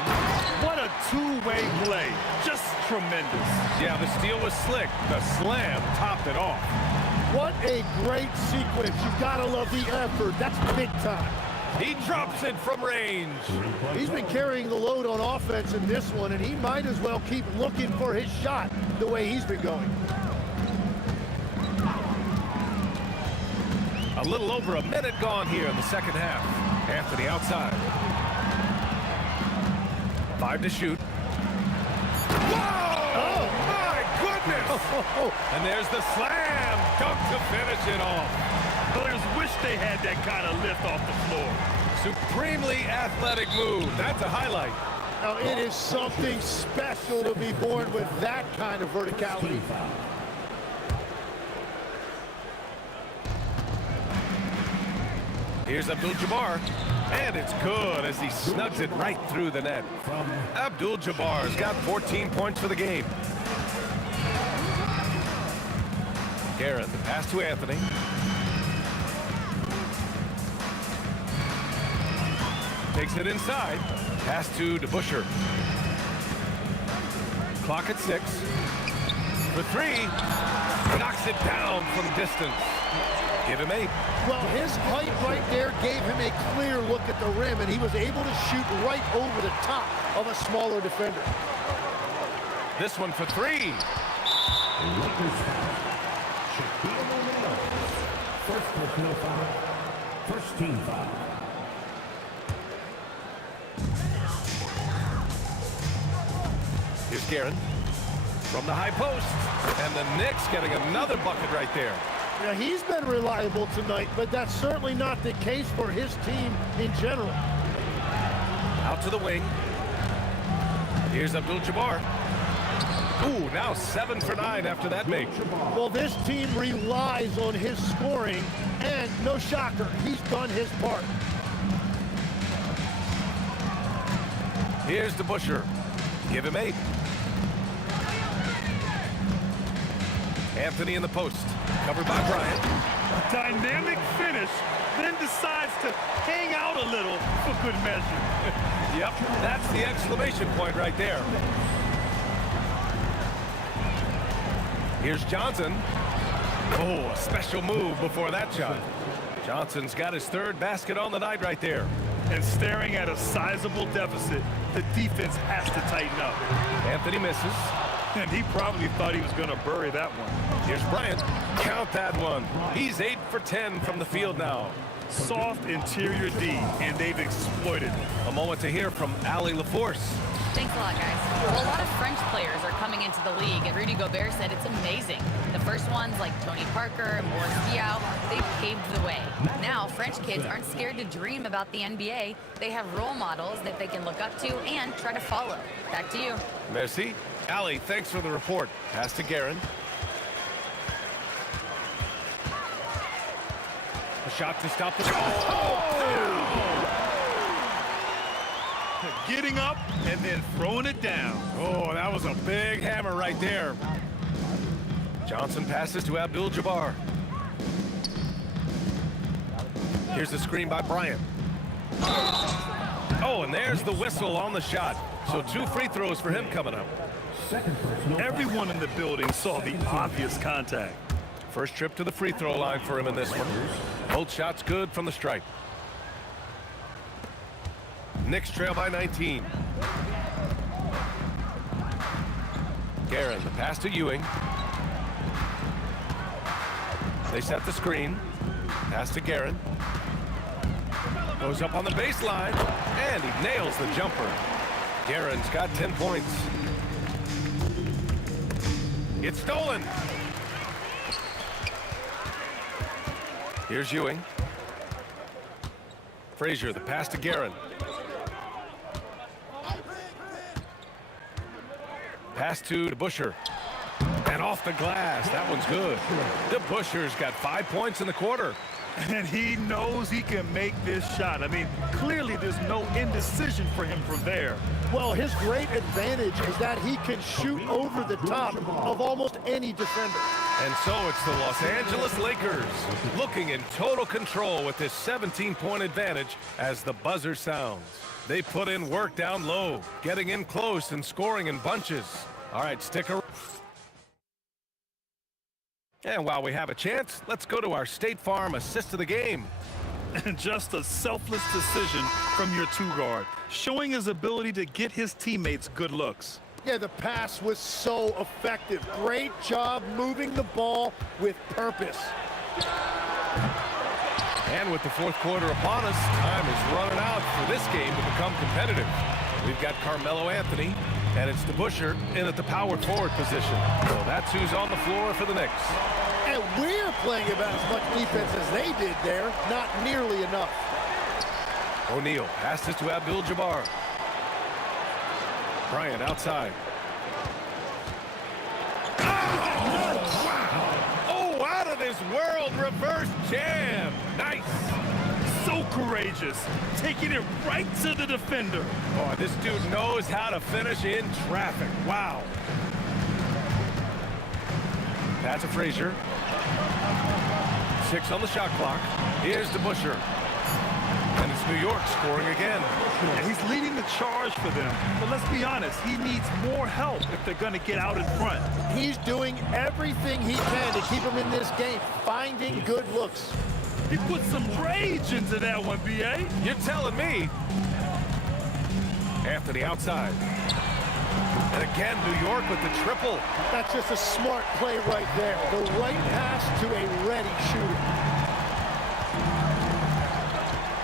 What a two-way play. Just tremendous. Yeah, the steal was slick. The slam topped it off. What a great sequence. You've got to love the effort. That's big time. He drops it from range. He's been carrying the load on offense in this one, and he might as well keep looking for his shot the way he's been going. A little over a minute gone here in the second half. Anthony outside. 5 to shoot. Whoa! Oh, my goodness! And there's the slam dunk to finish it off. Players wish they had that kind of lift off the floor. Supremely athletic move. That's a highlight. Now, it is something special to be born with that kind of verticality. Here's Abdul-Jabbar, and it's good as he snugs it right through the net. Abdul-Jabbar's got 14 points for the game. Guerin, the pass to Anthony. Takes it inside. Pass to DeBuscher. Clock at 6. For 3. Knocks it down from distance. Give him 8. Well, his height right there gave him a clear look at the rim, and he was able to shoot right over the top of a smaller defender. This one for 3. First personal foul. First team foul. Here's Guerin from the high post. And the Knicks getting another bucket right there. Now, he's been reliable tonight, but that's certainly not the case for his team in general. Out to the wing. Here's Abdul-Jabbar. Ooh, now 7 for 9 after that make. Well, this team relies on his scoring, and no shocker, he's done his part. Here's DeBuscher. Give him 8. Anthony in the post. Covered by Bryant. A dynamic finish, then decides to hang out a little for good measure. Yep, that's the exclamation point right there. Here's Johnson. Oh, a special move before that shot. Johnson's got his 3rd basket on the night right there. And staring at a sizable deficit, the defense has to tighten up. Anthony misses. And he probably thought he was going to bury that one. Here's Bryant. Count that one. He's 8 for 10 from the field now. Soft interior D, and they've exploited it. A moment to hear from Allie LaForce. Thanks a lot, guys. Well, a lot of French players are coming into the league, and Rudy Gobert said it's amazing. The first ones, like Tony Parker and Boris Diaw, they paved the way. Now, French kids aren't scared to dream about the NBA. They have role models that they can look up to and try to follow. Back to you. Merci. Allie, thanks for the report. Pass to Guerin. A shot to stop the... Getting up and then throwing it down. Oh, that was a big hammer right there. Johnson passes to Abdul-Jabbar. Here's the screen by Bryant. Oh, and there's the whistle on the shot. So 2 free throws for him coming up. Everyone in the building saw the obvious contact. First trip to the free throw line for him in this one. Both shots good from the stripe. Knicks trail by 19. Guerin, the pass to Ewing. They set the screen. Pass to Guerin. Goes up on the baseline, and he nails the jumper. Guerin's got 10 points. It's stolen. Here's Ewing. Frazier, the pass to Guerin. Pass to DeBusschere. And off the glass. That one's good. DeBusschere's got 5 points in the quarter. And he knows he can make this shot. I mean, clearly there's no indecision for him from there. Well, his great advantage is that he can shoot over the top of almost any defender. And so it's the Los Angeles Lakers looking in total control with this 17-point advantage as the buzzer sounds. They put in work down low, getting in close and scoring in bunches. All right, stick around. And while we have a chance, let's go to our State Farm assist of the game. And just a selfless decision from your 2-guard, showing his ability to get his teammates good looks. Yeah, the pass was so effective. Great job moving the ball with purpose. And with the fourth quarter upon us, time is running out for this game to become competitive. We've got Carmelo Anthony, and it's DeBusschere in at the power forward position. So that's who's on the floor for the Knicks. And we're playing about as much defense as they did there. Not nearly enough. O'Neal passes to Abdul-Jabbar. Bryant outside. Oh, wow! Oh, out of this world reverse jam. Nice. So courageous, taking it right to the defender. Oh, this dude knows how to finish in traffic. Wow. That's a Frazier. 6 on the shot clock. Here's DeBusschere. And it's New York scoring again. Yeah, he's leading the charge for them. But let's be honest, he needs more help if they're going to get out in front. He's doing everything he can to keep him in this game, finding good looks. He put some rage into that one, B.A. You're telling me. Anthony outside. And again, New York with the triple. That's just a smart play right there. The right pass to a ready shooter.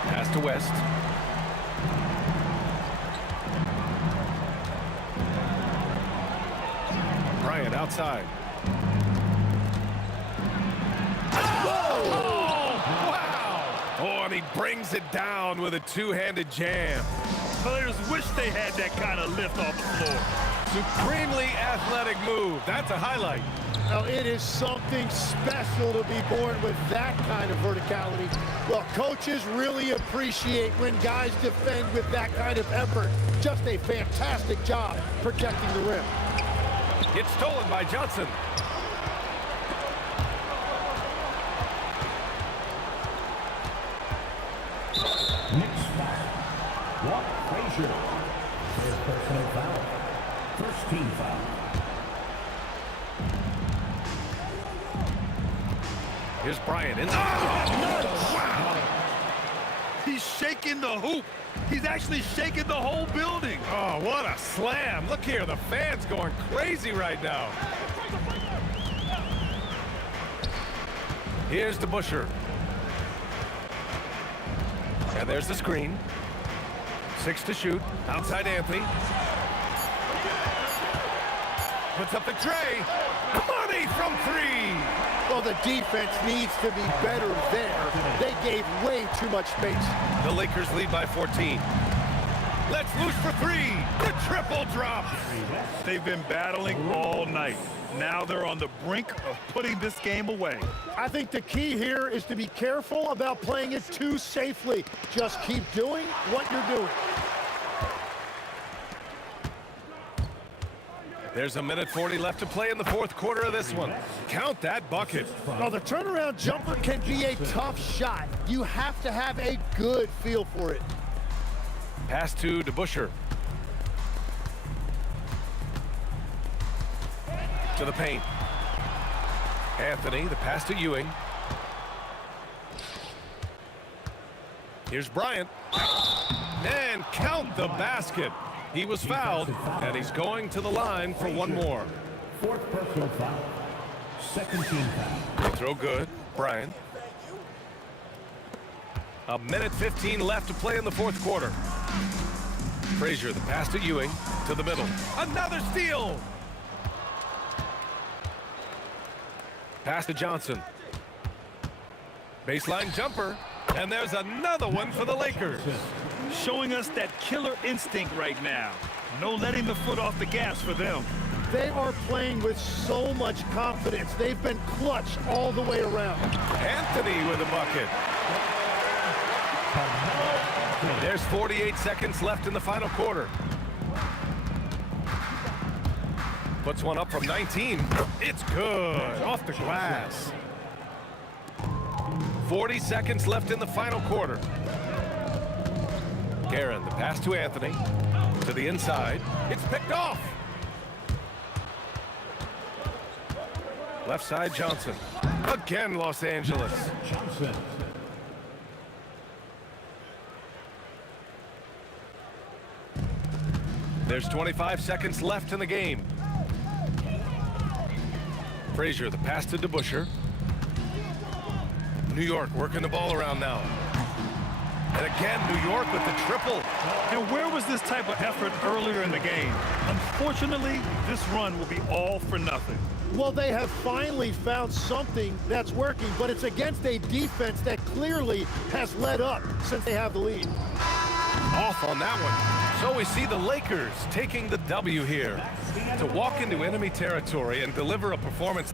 Pass to West. Bryant outside. Oh, and he brings it down with a two-handed jam. Players wish they had that kind of lift off the floor. Supremely athletic move. That's a highlight. Now, it is something special to be born with that kind of verticality. Well, coaches really appreciate when guys defend with that kind of effort. Just a fantastic job protecting the rim. It's stolen by Johnson. Next foul. Walt Frazier. First personal foul. First team foul. Here's Bryant in. Wow! He's shaking the hoop. He's actually shaking the whole building. Oh, what a slam. Look here, the fans going crazy right now. Here's DeBusschere. And there's the screen. 6 to shoot. Outside Anthony. Puts up the tray. Money from 3. Well, the defense needs to be better there. They gave way too much space. The Lakers lead by 14. Let's loose for 3. The triple drop. They've been battling all night. Now they're on the brink of putting this game away. I think the key here is to be careful about playing it too safely. Just keep doing what you're doing. There's a minute 40 left to play in the fourth quarter of this one. Count that bucket. Well, the turnaround jumper can be a tough shot. You have to have a good feel for it. Pass to DeBusschere. To the paint. Anthony, the pass to Ewing. Here's Bryant. And count the basket. He was fouled, and he's going to the line for one more. 4th personal foul. 2nd team foul. They throw good. Bryant. A minute 15 left to play in the fourth quarter. Frazier, the pass to Ewing. To the middle. Another steal! Pass to Johnson. Baseline jumper. And there's another one for the Lakers. Showing us that killer instinct right now. No letting the foot off the gas for them. They are playing with so much confidence. They've been clutch all the way around. Anthony with a bucket. There's 48 seconds left in the final quarter. Puts one up from 19. It's good. Off the glass. 40 seconds left in the final quarter. Guerin, the pass to Anthony. To the inside. It's picked off. Left side, Johnson. Again, Los Angeles. Johnson. There's 25 seconds left in the game. Frazier, the pass to DeBusschere. New York working the ball around now. And again, New York with the triple. And where was this type of effort earlier in the game? Unfortunately, this run will be all for nothing. Well, they have finally found something that's working, but it's against a defense that clearly has let up since they have the lead. Off on that one. So we see the Lakers taking the W here to walk into enemy territory and deliver a performance.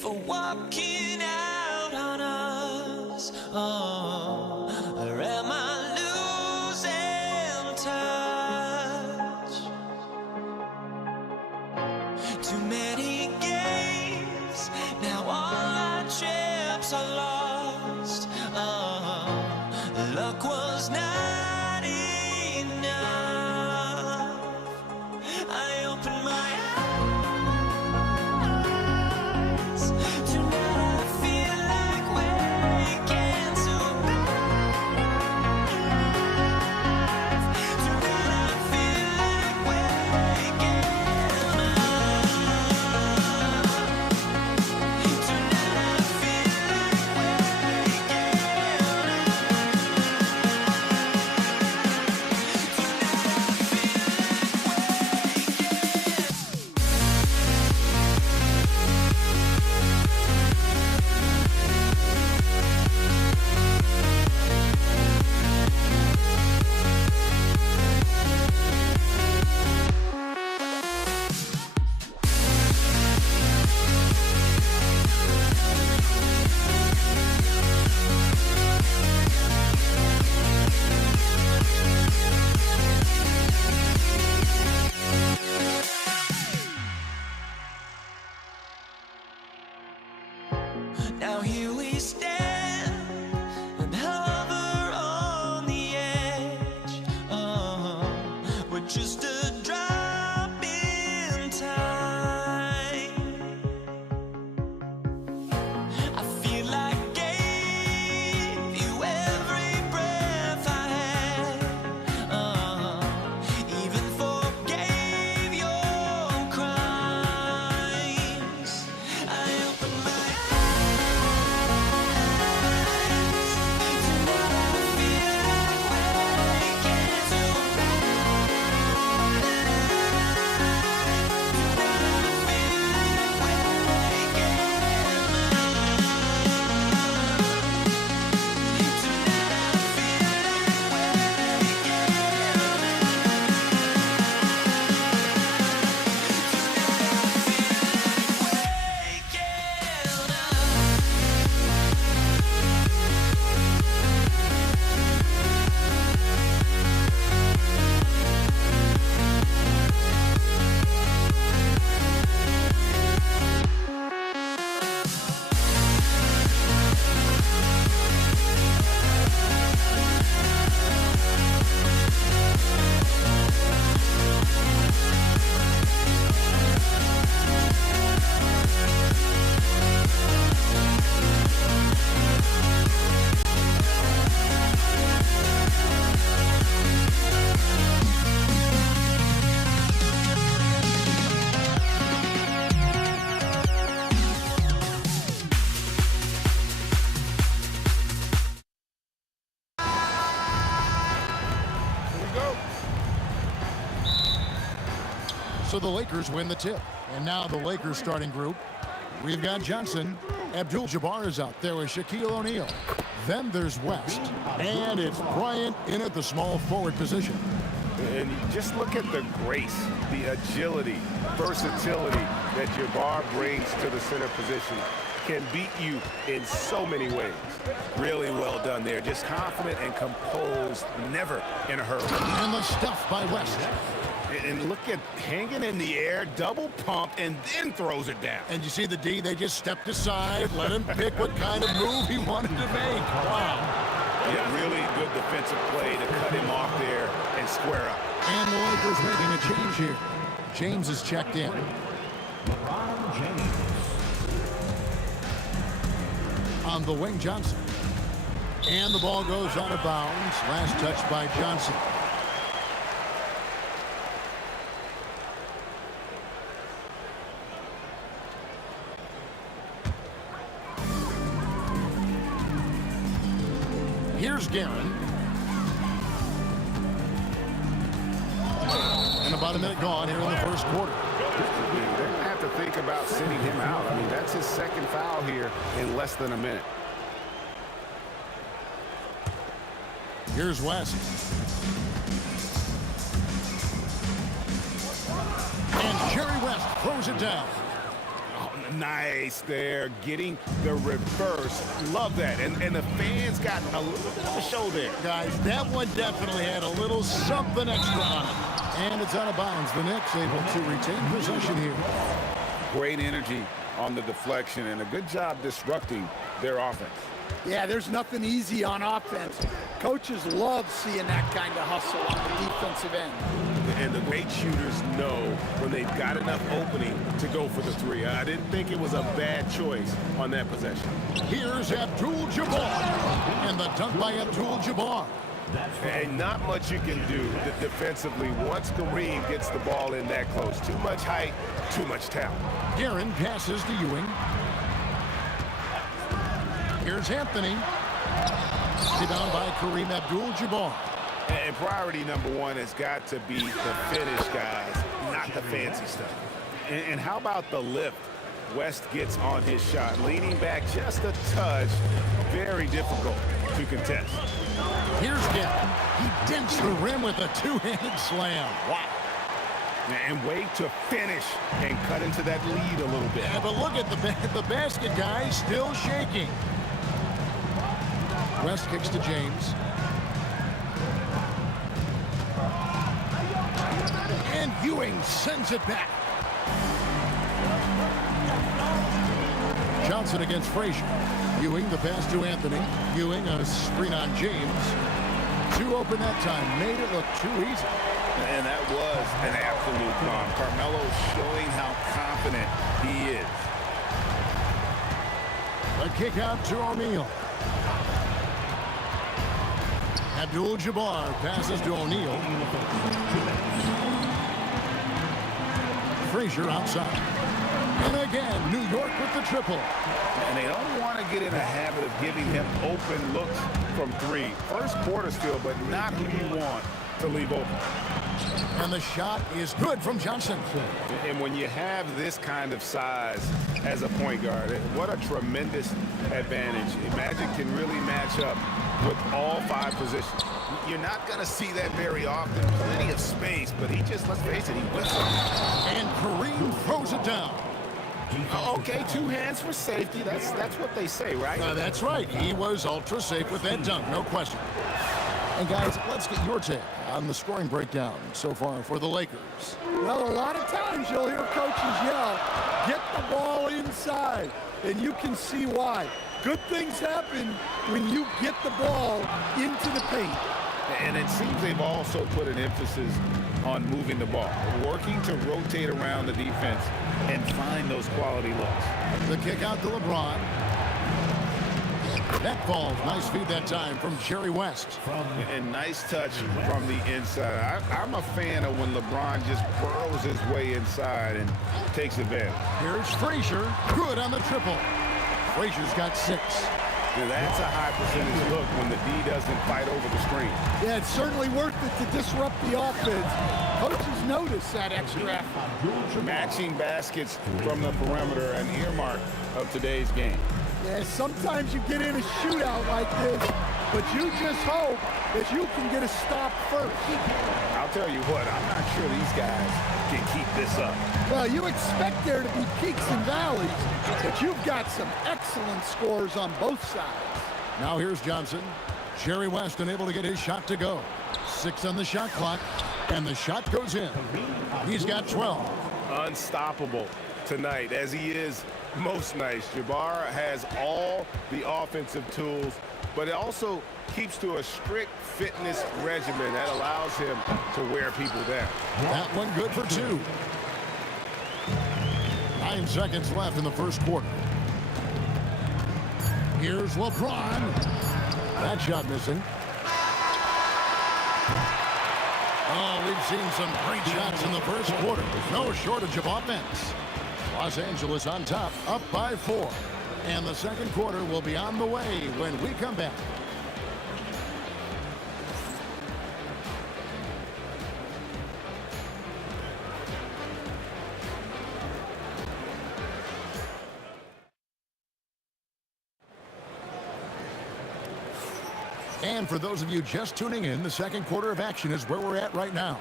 for walking out on us. Oh, or am I losing touch? Too many games, now all our chips are lost. Oh, luck was not enough. I opened my eyes. Tonight I feel like waking to life. Tonight I feel like waking up. Tonight I feel like waking Now here we stand and hover on the edge. Oh, we're just a drop in time. I feel like I gave you every breath I had. Even forgave your crimes. I opened my So the Lakers win the tip. And now the Lakers starting group. We've got Johnson. Abdul-Jabbar is out there with Shaquille O'Neal. Then there's West. And it's Bryant in at the small forward position. And just look at the grace, the agility, versatility that Jabbar brings to the center position. Can beat you in so many ways. Really well done there. Just confident and composed, never in a hurry. And the stuff by West. And look at hanging in the air, double pump, and then throws it down. And you see the D, they just stepped aside, let him pick what kind of move he wanted to make. Wow. Yeah, really good defensive play to cut him off there and square up. And the Lakers making a change here. James is checked in. LeBron James. On the wing, Johnson. And the ball goes out of bounds. Last touch by Johnson. Here's Guerin. And about a minute gone here in the first quarter. They're going to have to think about sending him out. I mean, that's his second foul here in less than a minute. Here's West. And Jerry West throws it down. Nice there, getting the reverse. Love that. And the fans got a little bit of a show there. Guys, that one definitely had a little something extra on it. And it's out of bounds. The Knicks able to retain possession here. Great energy on the deflection and a good job disrupting their offense. Yeah, there's nothing easy on offense. Coaches love seeing that kind of hustle on the defensive end. And the great shooters know when they've got enough opening to go for the three. I didn't think it was a bad choice on that possession. Here's Abdul-Jabbar. And the dunk by Abdul-Jabbar. And not much you can do defensively once Kareem gets the ball in that close. Too much height, too much talent. Guerin passes to Ewing. Here's Anthony. Down by Kareem Abdul-Jabbar. And priority number one has got to be the finish, guys, not the fancy stuff. And how about the lift? West gets on his shot, leaning back just a touch. Very difficult to contest. Here's Guerin. He dents the rim with a two-handed slam. Wow. And wait to finish and cut into that lead a little bit. Yeah, but look at the basket, guys, still shaking. West kicks to James. And Ewing sends it back. Johnson against Frazier. Ewing, the pass to Anthony. Ewing, a screen on James. Too open that time. Made it look too easy. And that was an absolute bomb. Carmelo showing how confident he is. A kick out to O'Neal. Abdul-Jabbar passes to O'Neal. Frazier outside. And again, New York with the triple. And they don't want to get in a habit of giving him open looks from three. First quarter still, but not who you want to leave open. And the shot is good from Johnson. And when you have this kind of size as a point guard, what a tremendous advantage. Magic can really match up with all five positions. You're not going to see that very often. Plenty of space, but he just, let's face it, he whips it. And Kareem throws it down. Okay, two hands for safety. That's what they say, right? That's right. He was ultra safe with that dunk, no question. And guys, let's get your take on the scoring breakdown so far for the Lakers. Well, a lot of times you'll hear coaches yell, get the ball inside, and you can see why. Good things happen when you get the ball into the paint. And it seems they've also put an emphasis on moving the ball, working to rotate around the defense and find those quality looks. The kick out to LeBron. That falls. Nice feed that time from Jerry West. And nice touch from the inside. I'm a fan of when LeBron just burrows his way inside and takes advantage. Here's Frazier. Good on the triple. Frazier's got 6. Yeah, that's a high percentage look when the D doesn't fight over the screen. Yeah, it's certainly worth it to disrupt the offense. Coaches notice that extra effort. Matching baskets from the perimeter, an earmark of today's game. Yeah, sometimes you get in a shootout like this, but you just hope that you can get a stop first. I'll tell you what, I'm not sure these guys can keep this up. Well, you expect there to be peaks and valleys, but you've got some excellent scores on both sides. Now here's Johnson. Jerry West unable to get his shot to go. 6 on the shot clock, and the shot goes in. He's got 12. Unstoppable tonight, as he is most nights. Jabbar has all the offensive tools, but it also keeps to a strict fitness regimen that allows him to wear people down. That one good for 2. 9 seconds left in the first quarter. Here's LeBron. That shot missing. Oh, we've seen some great shots in the first quarter. No shortage of offense. Los Angeles on top, up by 4. And the second quarter will be on the way when we come back. And for those of you just tuning in, the second quarter of action is where we're at right now.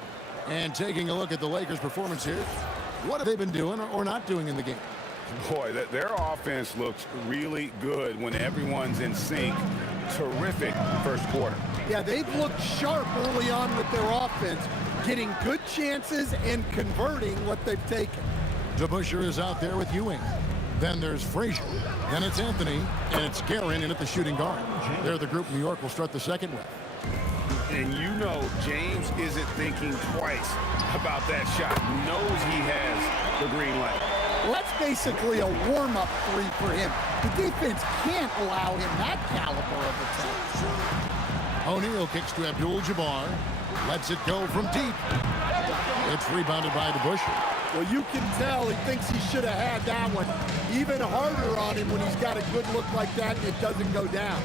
And taking a look at the Lakers' performance here, what have they been doing or not doing in the game? Boy, their offense looks really good when everyone's in sync. Terrific first quarter. Yeah, they've looked sharp early on with their offense, getting good chances and converting what they've taken. DeBusschere is out there with Ewing. Then there's Frazier. Then it's Anthony, and it's Guerin in at the shooting guard. They're the group New York will start the second with. And you know James isn't thinking twice about that shot. Knows he has the green light. Well, that's basically a warm-up three for him. The defense can't allow him that caliber of attack. O'Neal kicks to Abdul-Jabbar. Lets it go from deep. It's rebounded by DeBusschere. Well, you can tell he thinks he should have had that one. Even harder on him when he's got a good look like that and it doesn't go down.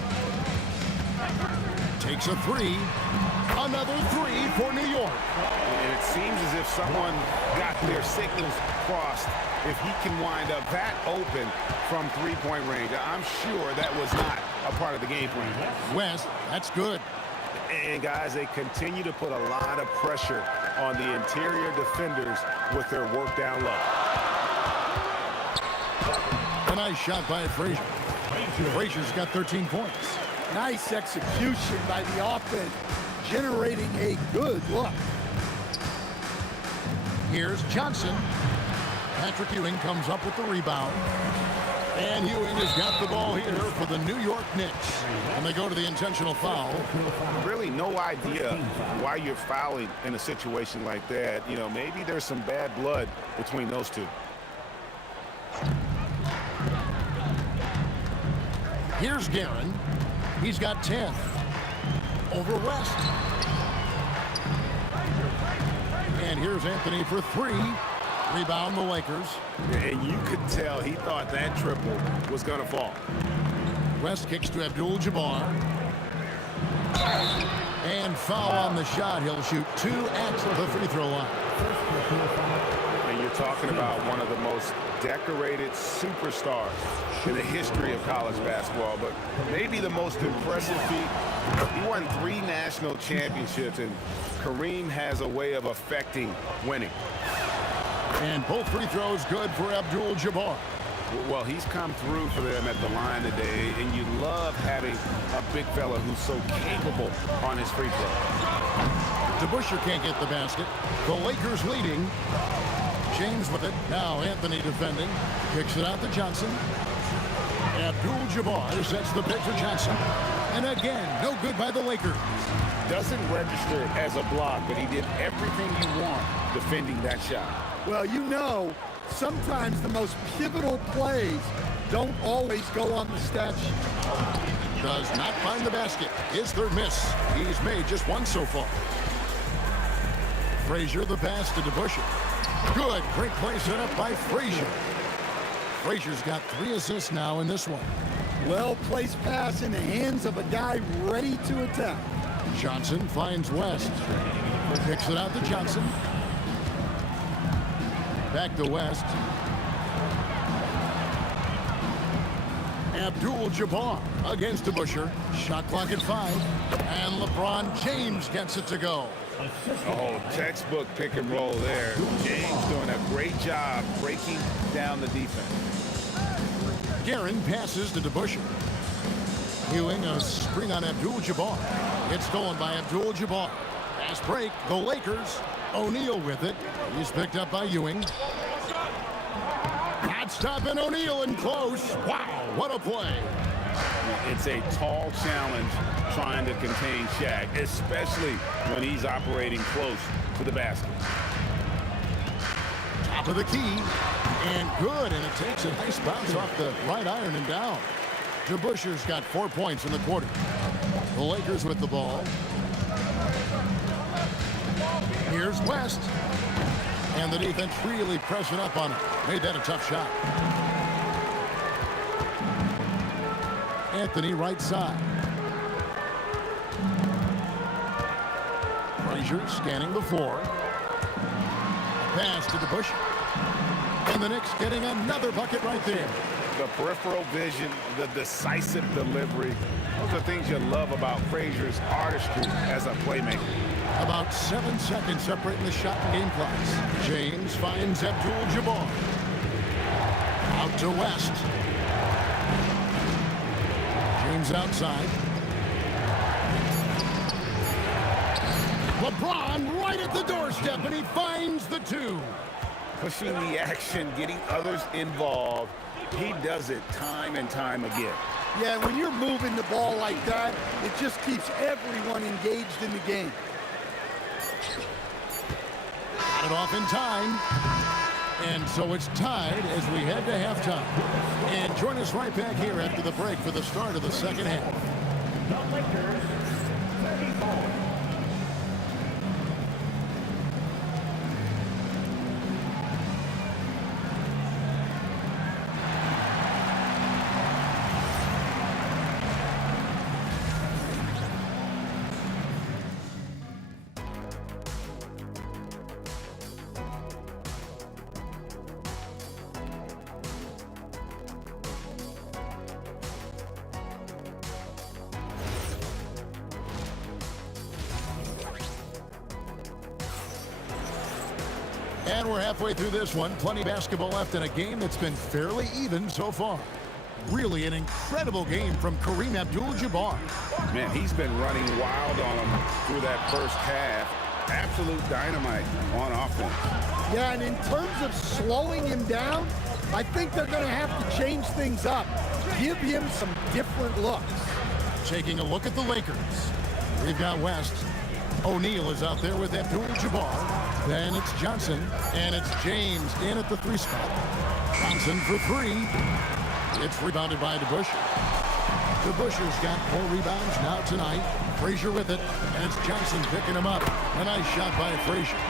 Takes a three. Another three for New York. And it seems as if someone got their signals crossed. If he can wind up that open from three-point range, I'm sure that was not a part of the game plan. West, that's good. And guys, they continue to put a lot of pressure on the interior defenders with their work down low. A nice shot by Frazier. Frazier's got 13 points. Nice execution by the offense, generating a good look. Here's Johnson. Patrick Ewing comes up with the rebound. And Ewing has got the ball here for the New York Knicks. And they go to the intentional foul. Really no idea why you're fouling in a situation like that. You know, maybe there's some bad blood between those two. Here's Guerin. He's got 10. Over West. And here's Anthony for three. Rebound the Lakers. And you could tell he thought that triple was going to fall. West kicks to Abdul-Jabbar. And foul on the shot. He'll shoot two at the free throw line. And you're talking about one of the most decorated superstars in the history of college basketball, but maybe the most impressive feat. He won 3 national championships, and Kareem has a way of affecting winning. And both free throws good for Abdul-Jabbar. Well, he's come through for them at the line today, and you love having a big fella who's so capable on his free throw. DeBusschere can't get the basket. The Lakers leading. James with it. Now Anthony defending. Kicks it out to Johnson. Abdul-Jabbar sets the pick for Johnson. And again, no good by the Lakers. Doesn't register as a block, but he did everything you want defending that shot. Well, you know, sometimes the most pivotal plays don't always go on the stat sheet. Does not find the basket. His third miss. He's made just one so far. Frazier the pass to DeBusschere. Good. Great play set up by Frazier. Frazier's got 3 assists now in this one. Well-placed pass in the hands of a guy ready to attack. Johnson finds West. Kicks it out to Johnson. Back to West. Abdul-Jabbar against DeBusschere. Shot clock at 5. And LeBron James gets it to go. Oh, textbook pick and roll there. James doing a great job breaking down the defense. Guerin passes to DeBusschere. Ewing a screen on Abdul-Jabbar. It's stolen by Abdul-Jabbar. Pass break. The Lakers. O'Neal with it. He's picked up by Ewing. Not stopping O'Neal in close. Wow, what a play. It's a tall challenge trying to contain Shaq, especially when he's operating close to the basket. Top of the key. And good, and it takes a nice bounce off the right iron and down. DeBusschere's got 4 points in the quarter. The Lakers with the ball. Here's West. And the defense really pressing up on it. Made that a tough shot. Anthony right side. Frazier scanning the floor. Pass to DeBusschere. And the Knicks getting another bucket right there. The peripheral vision, the decisive delivery. Those are things you love about Frazier's artistry as a playmaker. About 7 seconds separating the shot and game clocks. James finds Abdul-Jabbar. Out to West. James outside. LeBron right at the doorstep, and he finds the two. Pushing the action, getting others involved. He does it time and time again. Yeah, when you're moving the ball like that, it just keeps everyone engaged in the game. Got it off in time. And so it's tied as we head to halftime. And join us right back here after the break for the start of the second half. The Lakers, 34. And we're halfway through this one. Plenty of basketball left in a game that's been fairly even so far. Really an incredible game from Kareem Abdul-Jabbar. Man, he's been running wild on him through that first half. Absolute dynamite on offense. Yeah, and in terms of slowing him down, I think they're going to have to change things up. Give him some different looks. Taking a look at the Lakers. We've got West. O'Neal is out there with Abdul-Jabbar. Then it's Johnson, and it's James in at the 3 spot. Johnson for 3. It's rebounded by DeBusschere. DeBusschere's got 4 rebounds now tonight. Frazier with it, and it's Johnson picking him up. A nice shot by Frazier.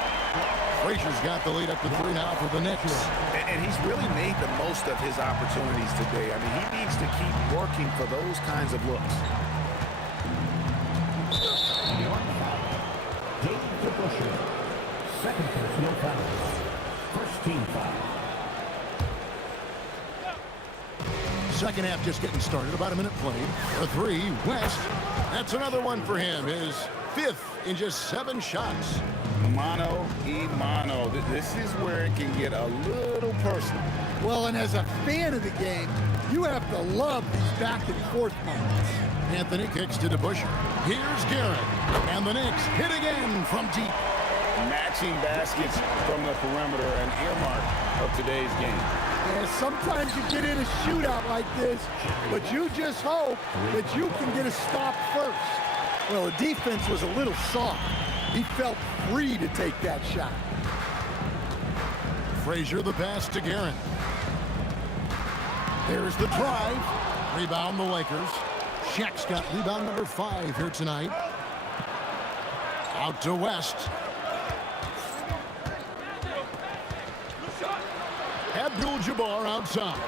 Frazier's got the lead up to 3 now for the Knicks. And he's really made the most of his opportunities today. I mean, he needs to keep working for those kinds of looks. James DeBusschere, second personal foul. First team foul. Second half just getting started. About a minute played. A 3, West. That's another one for him. His 5th in just 7 shots. Mano y mano. This is where it can get a little personal. Well, and as a fan of the game, you have to love these back and forth moments. Anthony kicks to DeBusschere. Here's Garrett. And the Knicks hit again from deep. Matching baskets from the perimeter, an earmark of today's game. Yeah, sometimes you get in a shootout like this, but you just hope that you can get a stop first. Well, the defense was a little soft. He felt free to take that shot. Frazier the pass to Garrett. There's the drive. Rebound the Lakers. Shaq's got rebound number 5 here tonight. Out to West. Abdul-Jabbar outside.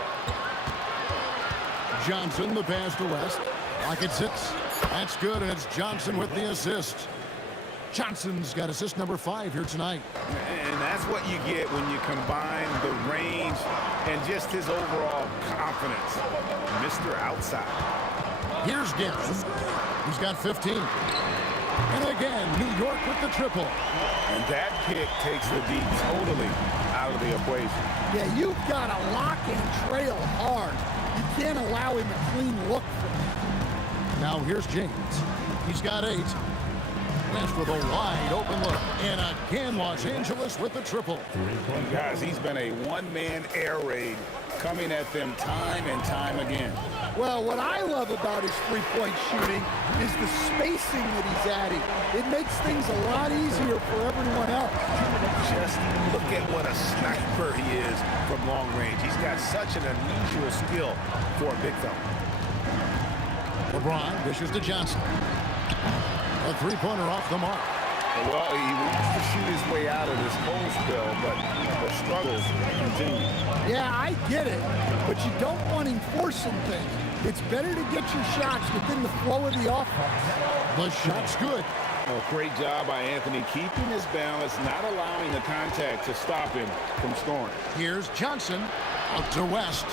Johnson the pass to West. Like it sits. That's good, and it's Johnson with the assist. Johnson's got assist number 5 here tonight. And that's what you get when you combine the range and just his overall confidence. Mr. Outside. Here's Garrett. He's got 15. And again, New York with the triple. And that kick takes the D totally out of the equation. Yeah, you've got to lock and trail hard. You can't allow him a clean look from him. Now here's James. He's got 8. West with a wide open look. And again, Los Angeles with the triple. And guys, he's been a one-man air raid coming at them time and time again. Well, what I love about his three-point shooting is the spacing that he's adding. It makes things a lot easier for everyone else. Just look at what a sniper he is from long range. He's got such an unusual skill for a big fella. LeBron dishes to Johnson. A 3-pointer off the mark. Well, he wants to shoot his way out of this cold spell, but the struggles continue. Yeah, I get it, but you don't want him forcing things. It's better to get your shots within the flow of the offense. The shot's good. Oh, great job by Anthony keeping his balance, not allowing the contact to stop him from scoring. Here's Johnson out to West.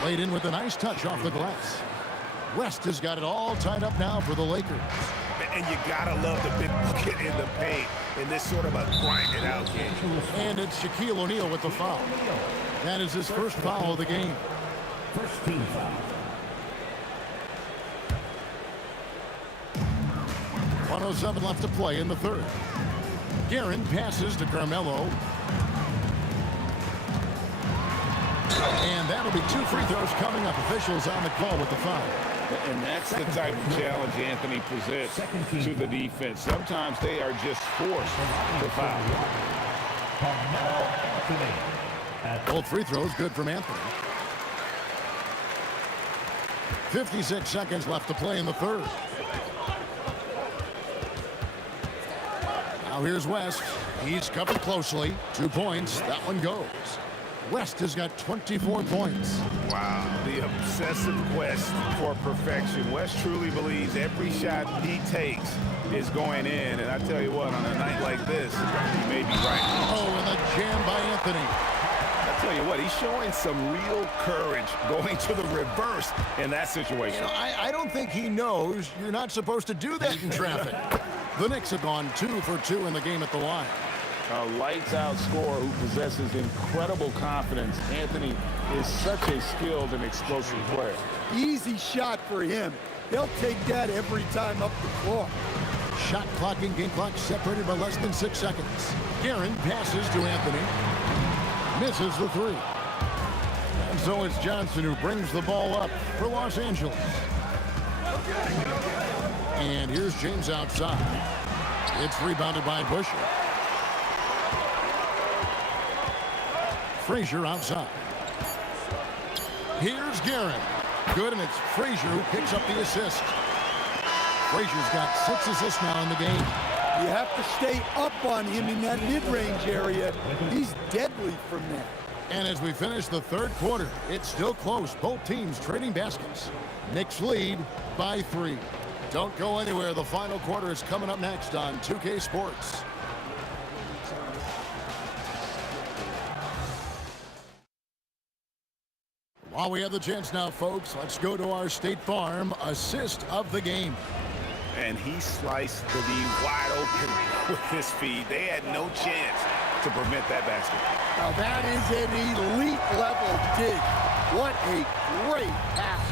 Played in with a nice touch off the glass. West has got it all tied up now for the Lakers. And you gotta love the big bucket in the paint in this sort of a grind-it-out game. And it's Shaquille O'Neal with the foul. That is his first foul of the game. First team foul. 1:07 left to play in the third. Guerin passes to Carmelo. And that'll be 2 free throws coming up. Officials on the call with the foul. And that's the type of challenge Anthony presents to the defense. Sometimes they are just forced to foul. Carmelo Anthony. Both free throws good from Anthony. 56 seconds left to play in the third. Now here's West. He's covered closely. 2 points. That one goes. West has got 24 points. Wow, the obsessive quest for perfection. West truly believes every shot he takes is going in. And I tell you what, on a night like this, he may be right. Oh, and a jam by Anthony. I tell you what, he's showing some real courage going to the reverse in that situation. You know, I don't think he knows you're not supposed to do that in traffic. The Knicks have gone 2 for 2 in the game at the line. A lights-out scorer who possesses incredible confidence. Anthony is such a skilled and explosive player. Easy shot for him. He'll take that every time up the floor. Shot clock and game clock separated by less than 6 seconds. Guerin passes to Anthony. Misses the 3. And so it's Johnson who brings the ball up for Los Angeles. And here's James outside. It's rebounded by Busher. Frazier outside. Here's Guerin. Good, and it's Frazier who picks up the assist. Frazier's got 6 assists now in the game. You have to stay up on him in that mid-range area. He's deadly from there. And as we finish the third quarter, it's still close. Both teams trading baskets. Knicks lead by 3. Don't go anywhere. The final quarter is coming up next on 2K Sports. While we have the chance now, folks, let's go to our State Farm assist of the game. And he sliced the D wide open with his feed. They had no chance to prevent that basket. Now that is an elite level dig. What a great pass.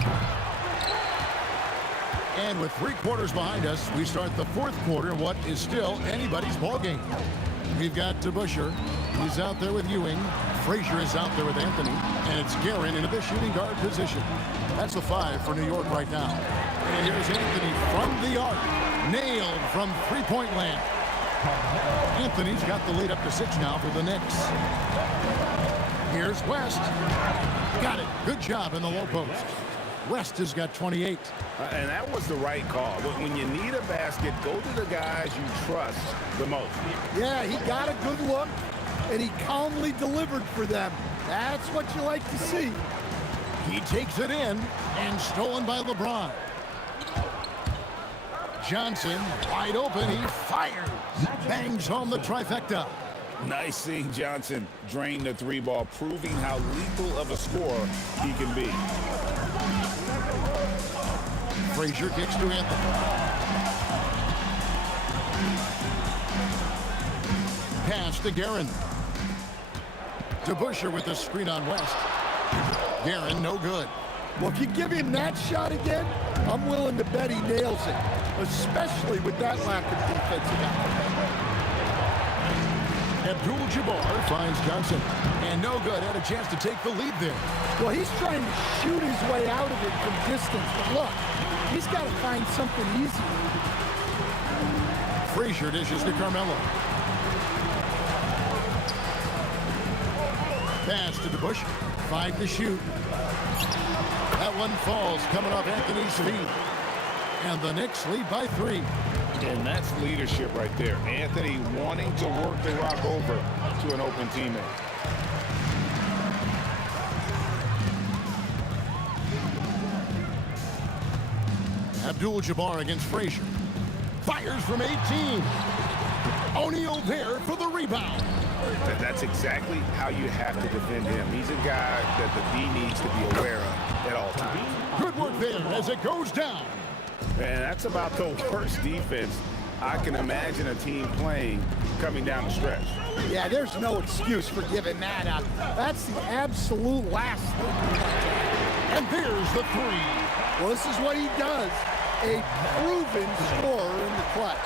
And with 3 quarters behind us, we start the fourth quarter in what is still anybody's ball game. We've got Busher. He's out there with Ewing. Frazier is out there with Anthony. And it's Guerin into the shooting guard position. That's the 5 for New York right now. And here's Anthony from the arc. Nailed from three-point land. Anthony's got the lead up to 6 now for the Knicks. Here's West. Got it. Good job in the low post. West has got 28. And that was the right call. When you need a basket, go to the guys you trust the most. Yeah, he got a good look, and he calmly delivered for them. That's what you like to see. He takes it in, and stolen by LeBron. Johnson, wide open, he fires. Bangs home the trifecta. Nice seeing Johnson drain the 3 ball, proving how lethal of a scorer he can be. Frazier kicks to Anthony. Pass to Guerin. To Busher with the screen on West. Guerin, no good. Well, if you give him that shot again, I'm willing to bet he nails it, especially with that lack of defensive effort. Abdul-Jabbar finds Johnson. And no good. Had a chance to take the lead there. Well, he's trying to shoot his way out of it from distance. But look, he's got to find something easy. Frazier dishes to Carmelo. Pass to Busher. 5 to shoot. That one falls coming off Anthony's feet. And the Knicks lead by 3. And that's leadership right there. Anthony wanting to work the rock over to an open teammate. Abdul-Jabbar against Frazier. Fires from 18. O'Neal there for the rebound. That's exactly how you have to defend him. He's a guy that the D needs to be aware of at all times. Good work there as it goes down. And that's about the worst defense I can imagine a team playing coming down the stretch. Yeah, there's no excuse for giving that up. That's the absolute last thing. And there's the three. Well, this is what he does. A proven scorer in the clutch.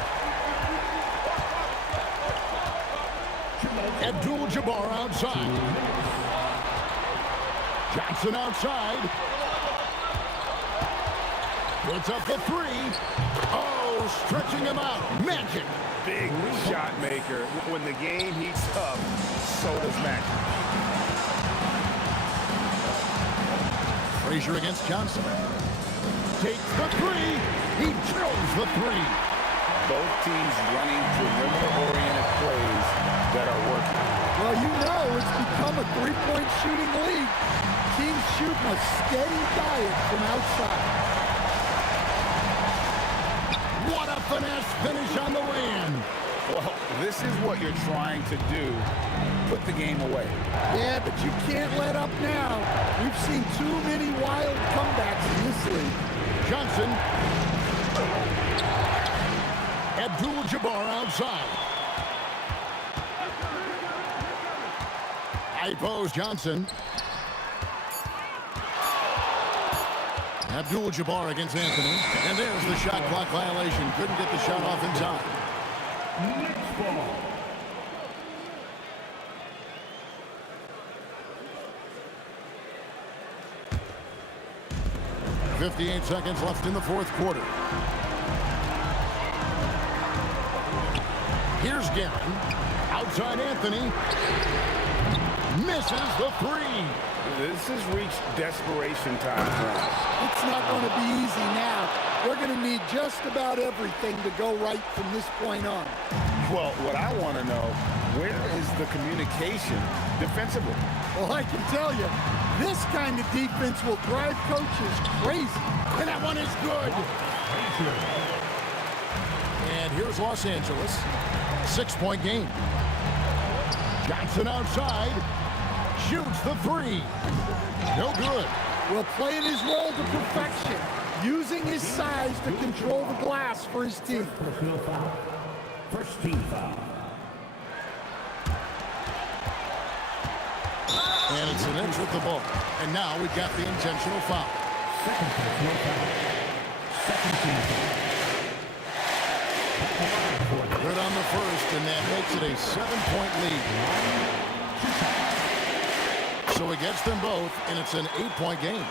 Abdul-Jabbar outside. Johnson outside. Puts up the three. Oh, stretching him out. Magic. Big shot maker. When the game heats up, so does Magic. Frazier against Johnson. Takes the three. He drills the three. Both teams running perimeter-oriented plays that are working. Well, you know it's become a three-point shooting league. Teams shooting a steady diet from outside. What a finesse finish on the win. Well, this is what you're trying to do. Put the game away. Yeah, but you can't let up now. We've seen too many wild comebacks in this league. Johnson. Abdul-Jabbar outside. High post Johnson. Abdul-Jabbar against Anthony. And there's the shot clock violation. Couldn't get the shot off in time. Next ball. .58 seconds left in the fourth quarter. Here's Guerin. Outside Anthony. Misses the three. This has reached desperation time for us. It's not going to be easy now. We're going to need just about everything to go right from this point on. Well, what I want to know, where is the communication defensively? Well, I can tell you, this kind of defense will drive coaches crazy. And that one is good. And here's Los Angeles. 6-point game. Johnson outside. Shoots the three. No good. Well, playing his role to perfection. Using his size to control the glass for his team. Personal foul. First team foul. And it's an inch with the ball. And now we've got the intentional foul. Second personal foul. Second team foul. Good on the first, and that makes it a 7-point lead. So it gets them both, and it's an 8-point game.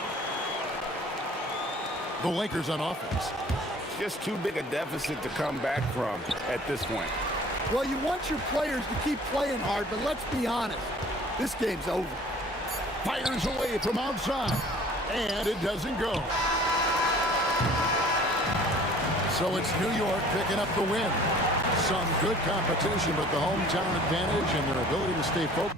The Lakers on offense. Just too big a deficit to come back from at this point. Well, you want your players to keep playing hard, but let's be honest. This game's over. Fires away from outside, and it doesn't go. So it's New York picking up the win. Some good competition, but the hometown advantage and their ability to stay focused.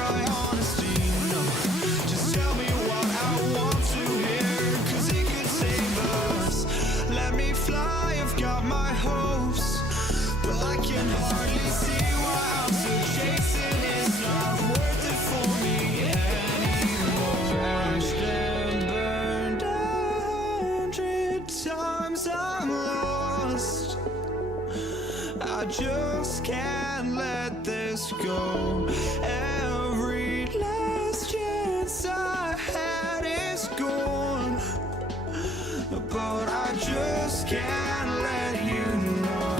try honesty, no. Just tell me what I want to hear, 'cause it could save us. Let me fly, I've got my hopes, but I can hardly see why I'm still chasing. It's not worth it for me anymore. Crashed and burned 100 times, I'm lost. I just can't let this go. Every last chance I had is gone, but I just can't let you know.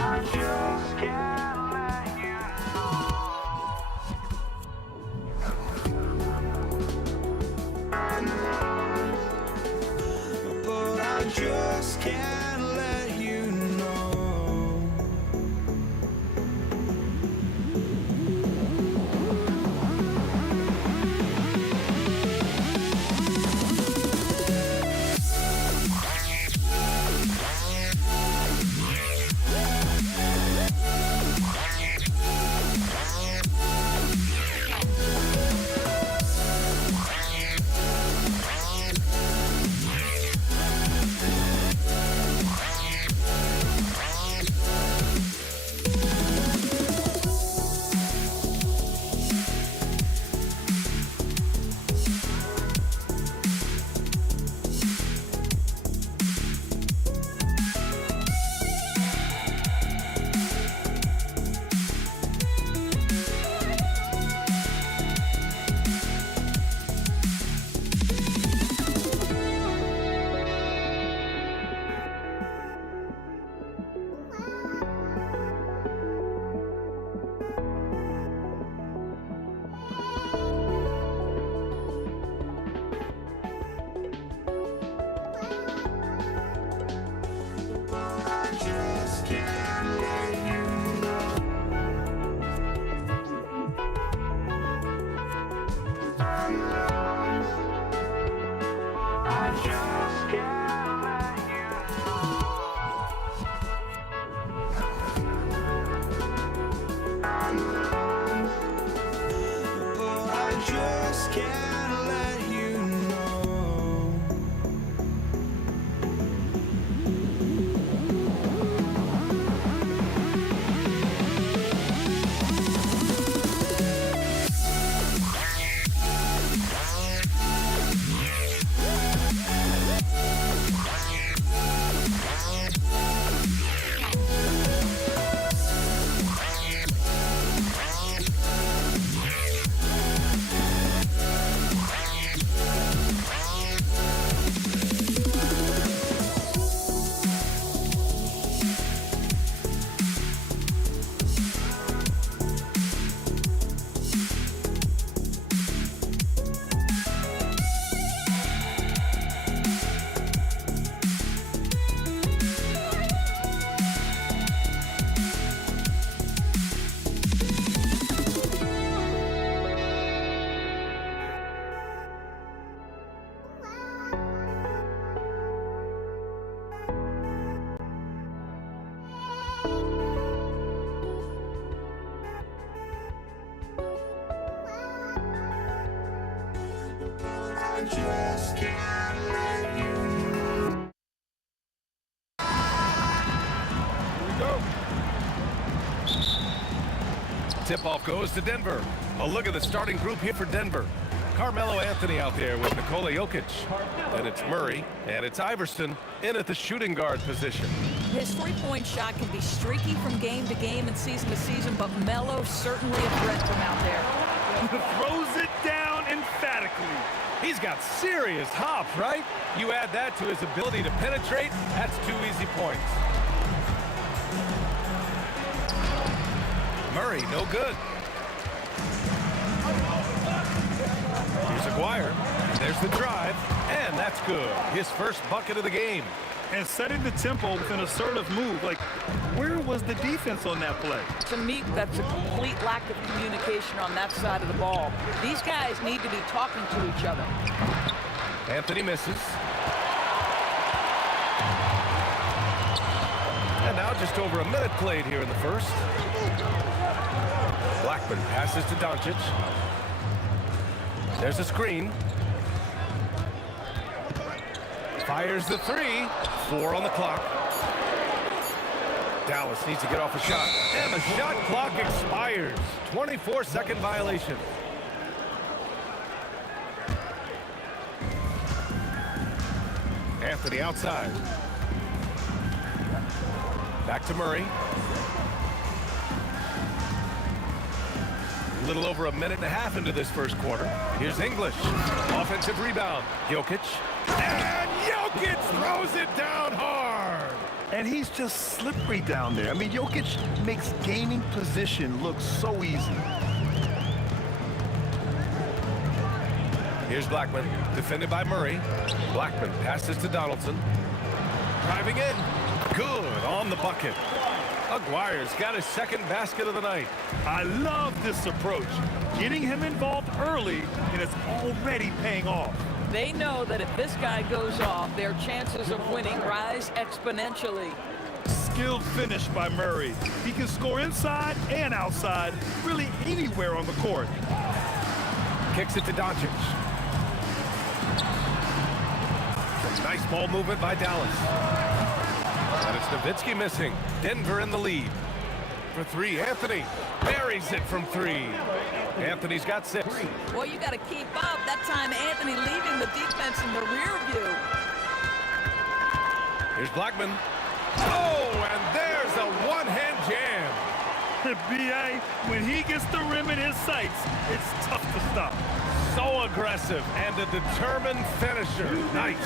I just can't let you know. But I just can't let you know. just can't let you know. Here we go. Tip-off goes to Denver. A look at the starting group here for Denver. Carmelo Anthony out there with Nikola Jokic. Then it's Murray, and it's Iverson in at the shooting guard position. His three-point shot can be streaky from game to game and season to season, but Melo's certainly a threat from out there. Throws it down emphatically. He's got serious hops, right? You add that to his ability to penetrate, that's 2 easy points. Murray, no good. Here's Aguirre. There's the drive, and that's good. His first bucket of the game. And setting the tempo with an assertive move. Like, where was the defense on that play? To me, that's a complete lack of communication on that side of the ball. These guys need to be talking to each other. Anthony misses. Just over a minute played here in the first. Blackman passes to Doncic. There's a screen. Fires the three. 4 on the clock. Dallas needs to get off a shot. And the shot clock expires. 24-second violation. Anthony outside. Back to Murray. A little over a minute and a half into this first quarter. Here's English. Offensive rebound. Jokic. And Jokic throws it down hard. And he's just slippery down there. I mean, Jokic makes gaining position look so easy. Here's Blackman, defended by Murray. Blackman passes to Donaldson. Driving in. Good on the bucket. Aguirre's got his second basket of the night. I love this approach. Getting him involved early, and it's already paying off. They know that if this guy goes off, their chances of winning rise exponentially. Skilled finish by Murray. He can score inside and outside, really anywhere on the court. Kicks it to Doncic. Some nice ball movement by Dallas. And it's Nowitzki missing. Denver in the lead. For 3, Anthony buries it from 3. Anthony's got 6. Well, you got to keep up. That time, Anthony leaving the defense in the rear view. Here's Blackman. Oh, and there's a one-hand jam. B.A., when he gets the rim in his sights, it's tough to stop. So aggressive and a determined finisher. Nice.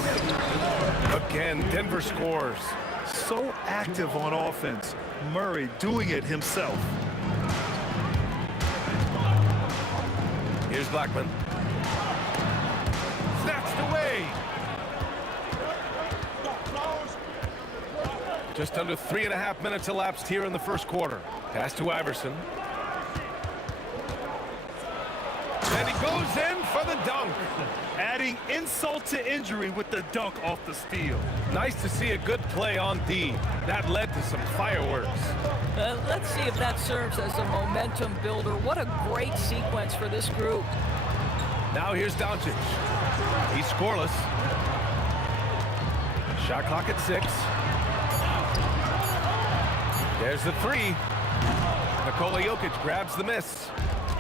Again, Denver scores. So active on offense. Murray doing it himself. Here's Blackman. Snatched away. Just under 3.5 minutes elapsed here in the first quarter. Pass to Iverson. And he goes in for the dunk. Adding insult to injury with the dunk off the steal. Nice to see a good play on D. That led to some fireworks. Let's see if that serves as a momentum builder. What a great sequence for this group. Now here's Doncic. He's scoreless. Shot clock at 6. There's the 3. Nikola Jokic grabs the miss.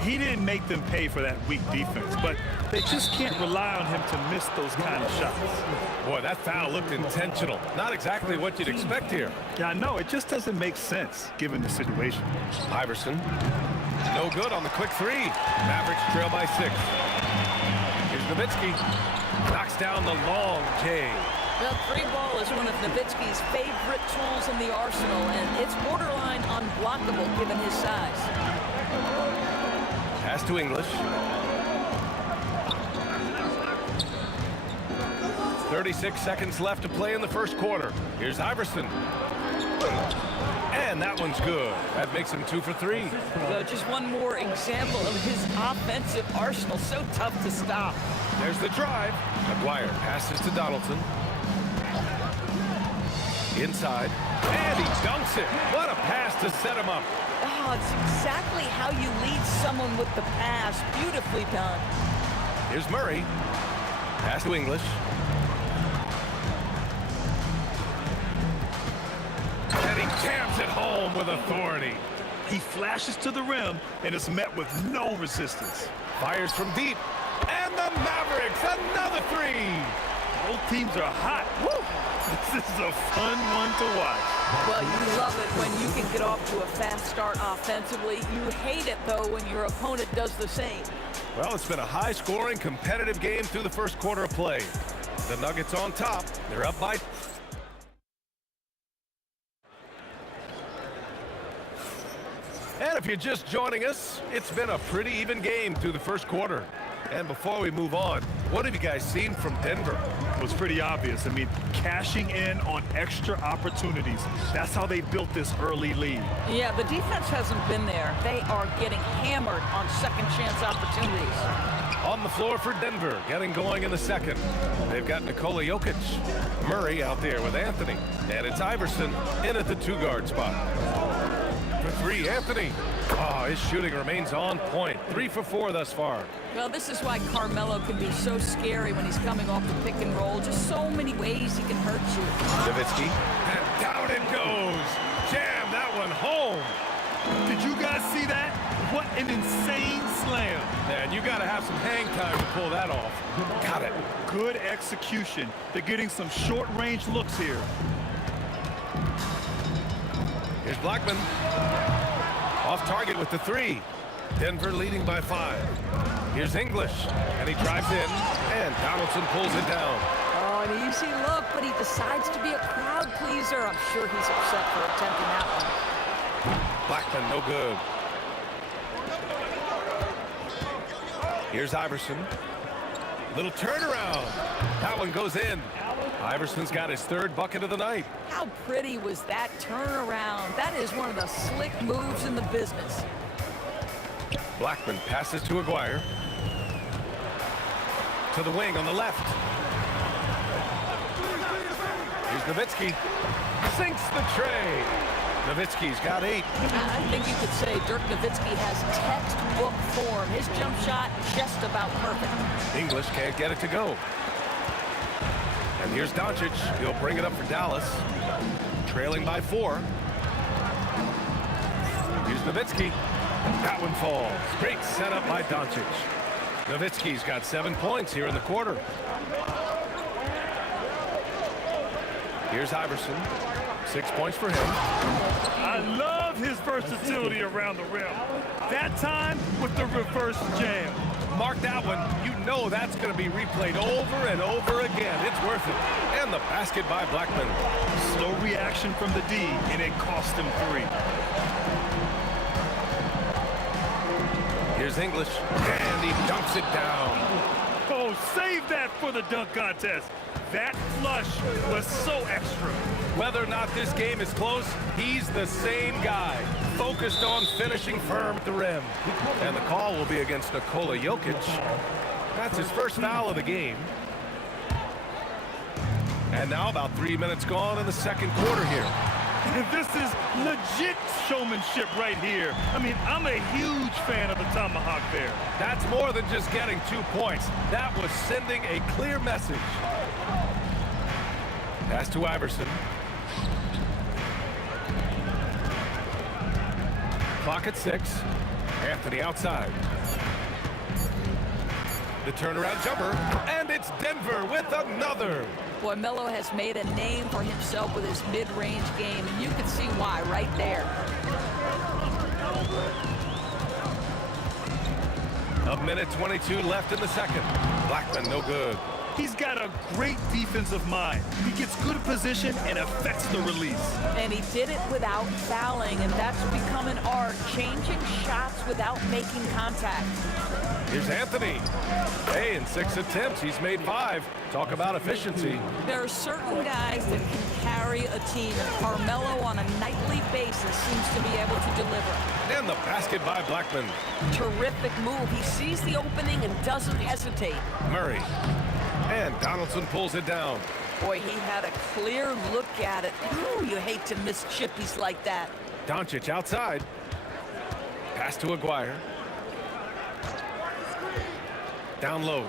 He didn't make them pay for that weak defense, but they just can't rely on him to miss those kind of shots. Boy, that foul looked intentional. Not exactly what you'd expect here. Yeah, I know. It just doesn't make sense, given the situation. Iverson. No good on the quick 3. Mavericks trail by 6. Here's Nowitzki. Knocks down the long J. The 3 ball is one of Nowitzki's favorite tools in the arsenal, and it's borderline unblockable given his size. Pass to English. 36 seconds left to play in the first quarter. Here's Iverson. And that one's good. That makes him 2 for 3. So just one more example of his offensive arsenal. So tough to stop. There's the drive. Aguirre passes to Donaldson. Inside. And he dunks it. What a pass to set him up. Oh, it's exactly how you lead someone with the pass. Beautifully done. Here's Murray. Pass to English. And he jams it home with authority. He flashes to the rim and is met with no resistance. Fires from deep. And the Mavericks, another 3. Both teams are hot. Woo! This is a fun one to watch. Well, you love it when you can get off to a fast start offensively. You hate it, though, when your opponent does the same. Well, it's been a high-scoring, competitive game through the first quarter of play. The Nuggets on top. They're up by... And if you're just joining us, it's been a pretty even game through the first quarter. And before we move on, what have you guys seen from Denver? It was pretty obvious. I mean, cashing in on extra opportunities. That's how they built this early lead. Yeah, the defense hasn't been there. They are getting hammered on second chance opportunities. On the floor for Denver, getting going in the second. They've got Nikola Jokic. Murray out there with Anthony. And it's Iverson in at the 2-guard spot. For 3, Anthony. Oh, his shooting remains on point. 3 for 4 thus far. Well, this is why Carmelo can be so scary when he's coming off the pick and roll. Just so many ways he can hurt you. Nowitzki. And down it goes. Jam that one home. Did you guys see that? What an insane slam. Man, you got to have some hang time to pull that off. Got it. Good execution. They're getting some short-range looks here. Here's Blackman. Off target with the 3. Denver leading by 5. Here's English. And he drives in. And Donaldson pulls it down. Oh, an easy look, but he decides to be a crowd pleaser. I'm sure he's upset for attempting that one. Blackman, no good. Here's Iverson. Little turnaround. That one goes in. Iverson's got his 3rd bucket of the night. How pretty was that turnaround? That is one of the slick moves in the business. Blackman passes to Aguirre. To the wing on the left. Here's Nowitzki. Sinks the tray. Nowitzki's got 8. I think you could say Dirk Nowitzki has textbook form. His jump shot just about perfect. English can't get it to go. And here's Doncic. He'll bring it up for Dallas. Trailing by 4. Here's Nowitzki. That one falls. Great setup by Doncic. Nowitzki's got 7 points here in the quarter. Here's Iverson. 6 points for him. I love his versatility around the rim. That time with the reverse jam. Mark that one. You know that's going to be replayed over and over again. It's worth it. And the basket by Blackman. Slow reaction from the D, and it cost him 3. Here's English, and he dunks it down. Oh, save that for the dunk contest. That flush was so extra. Whether or not this game is close, he's the same guy, focused on finishing firm at the rim. And the call will be against Nikola Jokic. That's his first foul of the game. And now about 3 minutes gone in the second quarter here. This is legit showmanship right here. I mean, I'm a huge fan of the tomahawk there. That's more than just getting 2 points. That was sending a clear message. Pass to Iverson. Clock at 6. Anthony outside. The turnaround jumper, and it's Denver with another. Boy, Melo has made a name for himself with his mid-range game, and you can see why right there. A minute 22 left in the second. Blackman, no good. He's got a great defensive mind. He gets good position and affects the release. And he did it without fouling, and that's become an art, changing shots without making contact. Here's Anthony. Hey, in 6 attempts, he's made 5. Talk about efficiency. There are certain guys that can carry a team, and Carmelo on a nightly basis seems to be able to deliver. And the basket by Blackman. Terrific move. He sees the opening and doesn't hesitate. Murray. And Donaldson pulls it down. Boy, he had a clear look at it. Ooh, you hate to miss chippies like that. Doncic outside. Pass to Aguirre. Down low.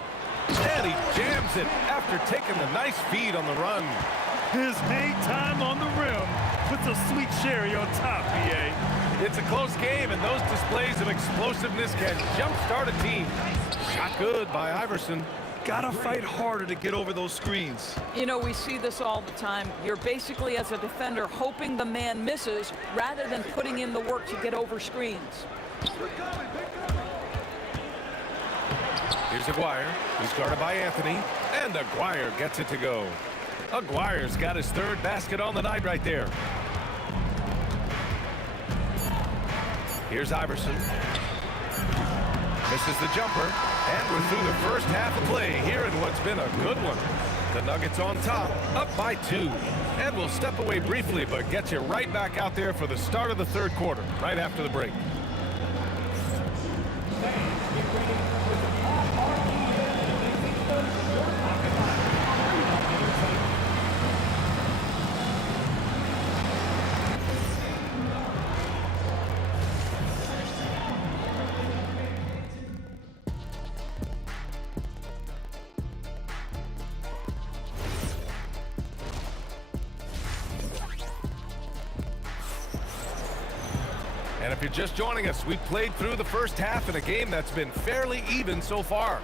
And he jams it after taking the nice feed on the run. His hang time on the rim puts a sweet cherry on top, BA. It's a close game, and those displays of explosiveness can jumpstart a team. Shot good by Iverson. Gotta fight harder to get over those screens. You know, we see this all the time. You're basically, as a defender, hoping the man misses rather than putting in the work to get over screens. Here's Aguirre. He's guarded by Anthony. And Aguirre gets it to go. Aguirre's got his 3rd basket on the night right there. Here's Iverson. Misses the jumper. And we're through the first half of play here in what's been a good one. The Nuggets on top, up by 2. And we'll step away briefly, but get you right back out there for the start of the 3rd quarter, right after the break. Fans, get ready for the you're just joining us, we played through the first half in a game that's been fairly even so far.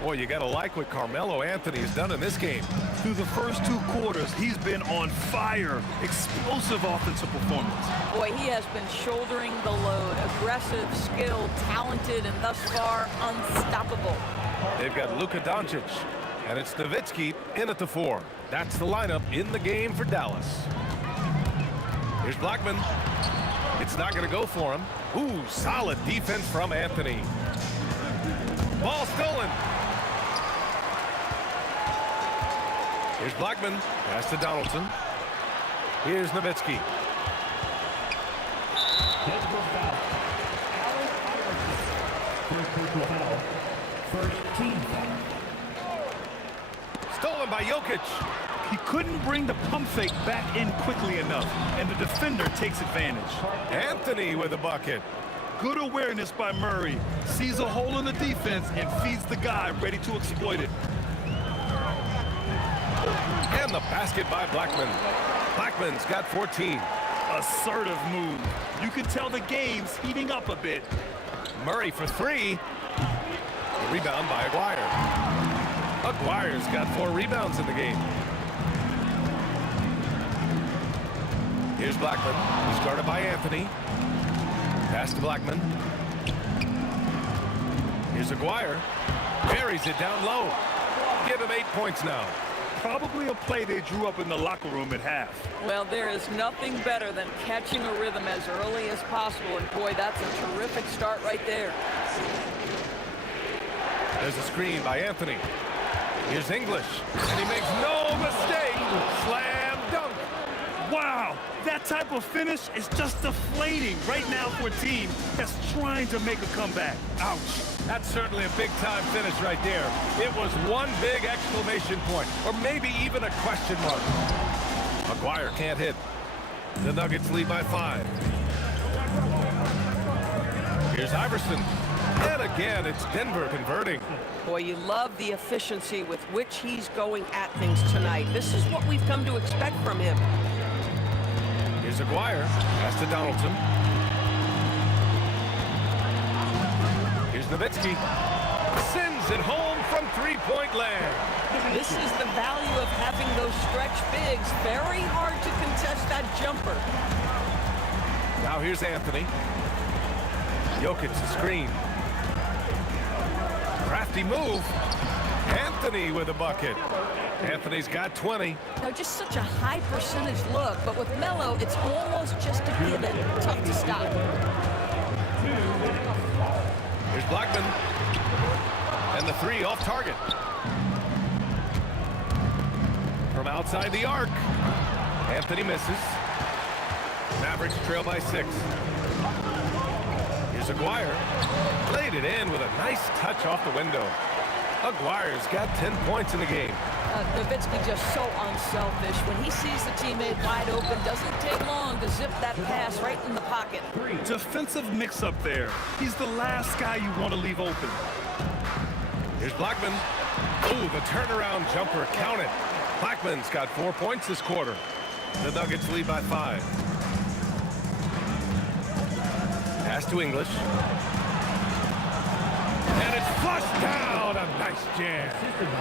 Boy, you got to like what Carmelo Anthony has done in this game. Through the first 2 quarters, he's been on fire. Explosive offensive performance. Boy, he has been shouldering the load. Aggressive, skilled, talented, and thus far, unstoppable. They've got Luka Doncic, and it's Nowitzki in at the 4. That's the lineup in the game for Dallas. Here's Blackman. It's not going to go for him. Ooh, solid defense from Anthony. Ball stolen. Here's Blackman. Pass to Donaldson. Here's Nowitzki. First team foul. Stolen by Jokic. He couldn't bring the pump fake back in quickly enough, and the defender takes advantage. Anthony with a bucket. Good awareness by Murray. Sees a hole in the defense and feeds the guy ready to exploit it. And the basket by Blackman. Blackman's got 14. Assertive move. You can tell the game's heating up a bit. Murray for 3. The rebound by Aguirre. Aguirre's got 4 rebounds in the game. Here's Blackman. He's guarded by Anthony. Pass to Blackman. Here's Aguirre. Buries it down low. Give him 8 points now. Probably a play they drew up in the locker room at half. Well, there is nothing better than catching a rhythm as early as possible, and boy, that's a terrific start right there. There's a screen by Anthony. Here's English, and he makes no mistake. Slam dunk. Wow, that type of finish is just deflating right now for a team that's trying to make a comeback. Ouch. That's certainly a big-time finish right there. It was one big exclamation point, or maybe even a question mark. Aguirre can't hit. The Nuggets lead by 5. Here's Iverson. And again, it's Denver converting. Boy, you love the efficiency with which he's going at things tonight. This is what we've come to expect from him. Here's Aguirre. Pass to Donaldson. Here's Nowitzki. Sends it home from 3-point land. This is the value of having those stretch bigs. Very hard to contest that jumper. Now here's Anthony. Jokic the screen. Crafty move. Anthony with a bucket. Anthony's got 20. Now, just such a high percentage look, but with Melo, it's almost just a given. Tough to stop. Here's Blackman. And the 3 off target. From outside the arc. Anthony misses. Mavericks trail by 6. Here's Aguirre. Laid it in with a nice touch off the window. Aguirre's got 10 points in the game. Nowitzki just so unselfish. When he sees the teammate wide open, doesn't take long to zip that pass right in the pocket. Defensive mix-up there. He's the last guy you want to leave open. Here's Blackman. Ooh, the turnaround jumper counted. Blackman's got 4 points this quarter. The Nuggets lead by 5. Pass to English. And it's flushed down. A nice jam.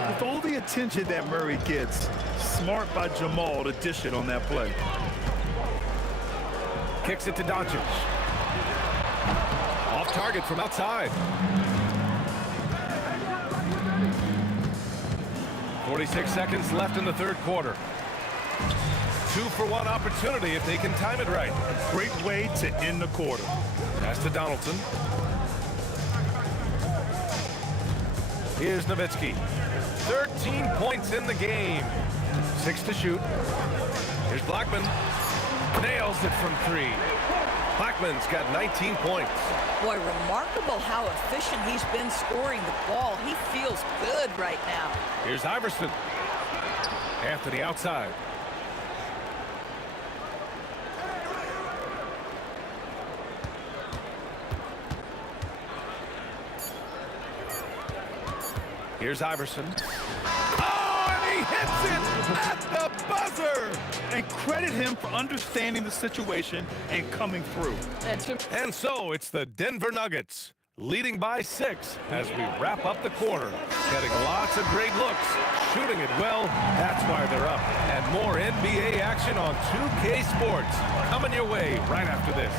With all the attention that Murray gets, smart by Jamal to dish it on that play. Kicks it to Doncic. Off target from outside. 46 seconds left in the 3rd quarter. 2-for-1 opportunity if they can time it right. Great way to end the quarter. Pass to Donaldson. Here's Nowitzki. 13 points in the game. 6 to shoot. Here's Blackman. Nails it from 3. Blackman's got 19 points. Boy, remarkable how efficient he's been scoring the ball. He feels good right now. Here's Iverson. Anthony outside. Here's Iverson. Oh, and he hits it! at the buzzer. And credit him for understanding the situation and coming through. And so it's the Denver Nuggets leading by 6 as we wrap up the quarter. Getting lots of great looks, shooting it well. That's why they're up. And more NBA action on 2K Sports coming your way right after this.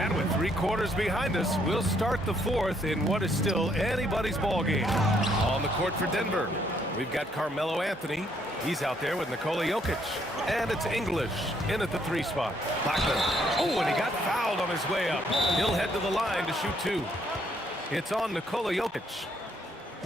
And with 3 quarters behind us, we'll start the 4th in what is still anybody's ball game. On the court for Denver, we've got Carmelo Anthony. He's out there with Nikola Jokic. And it's English in at the 3 spot. Blackman. Oh, and he got fouled on his way up. He'll head to the line to shoot 2. It's on Nikola Jokic.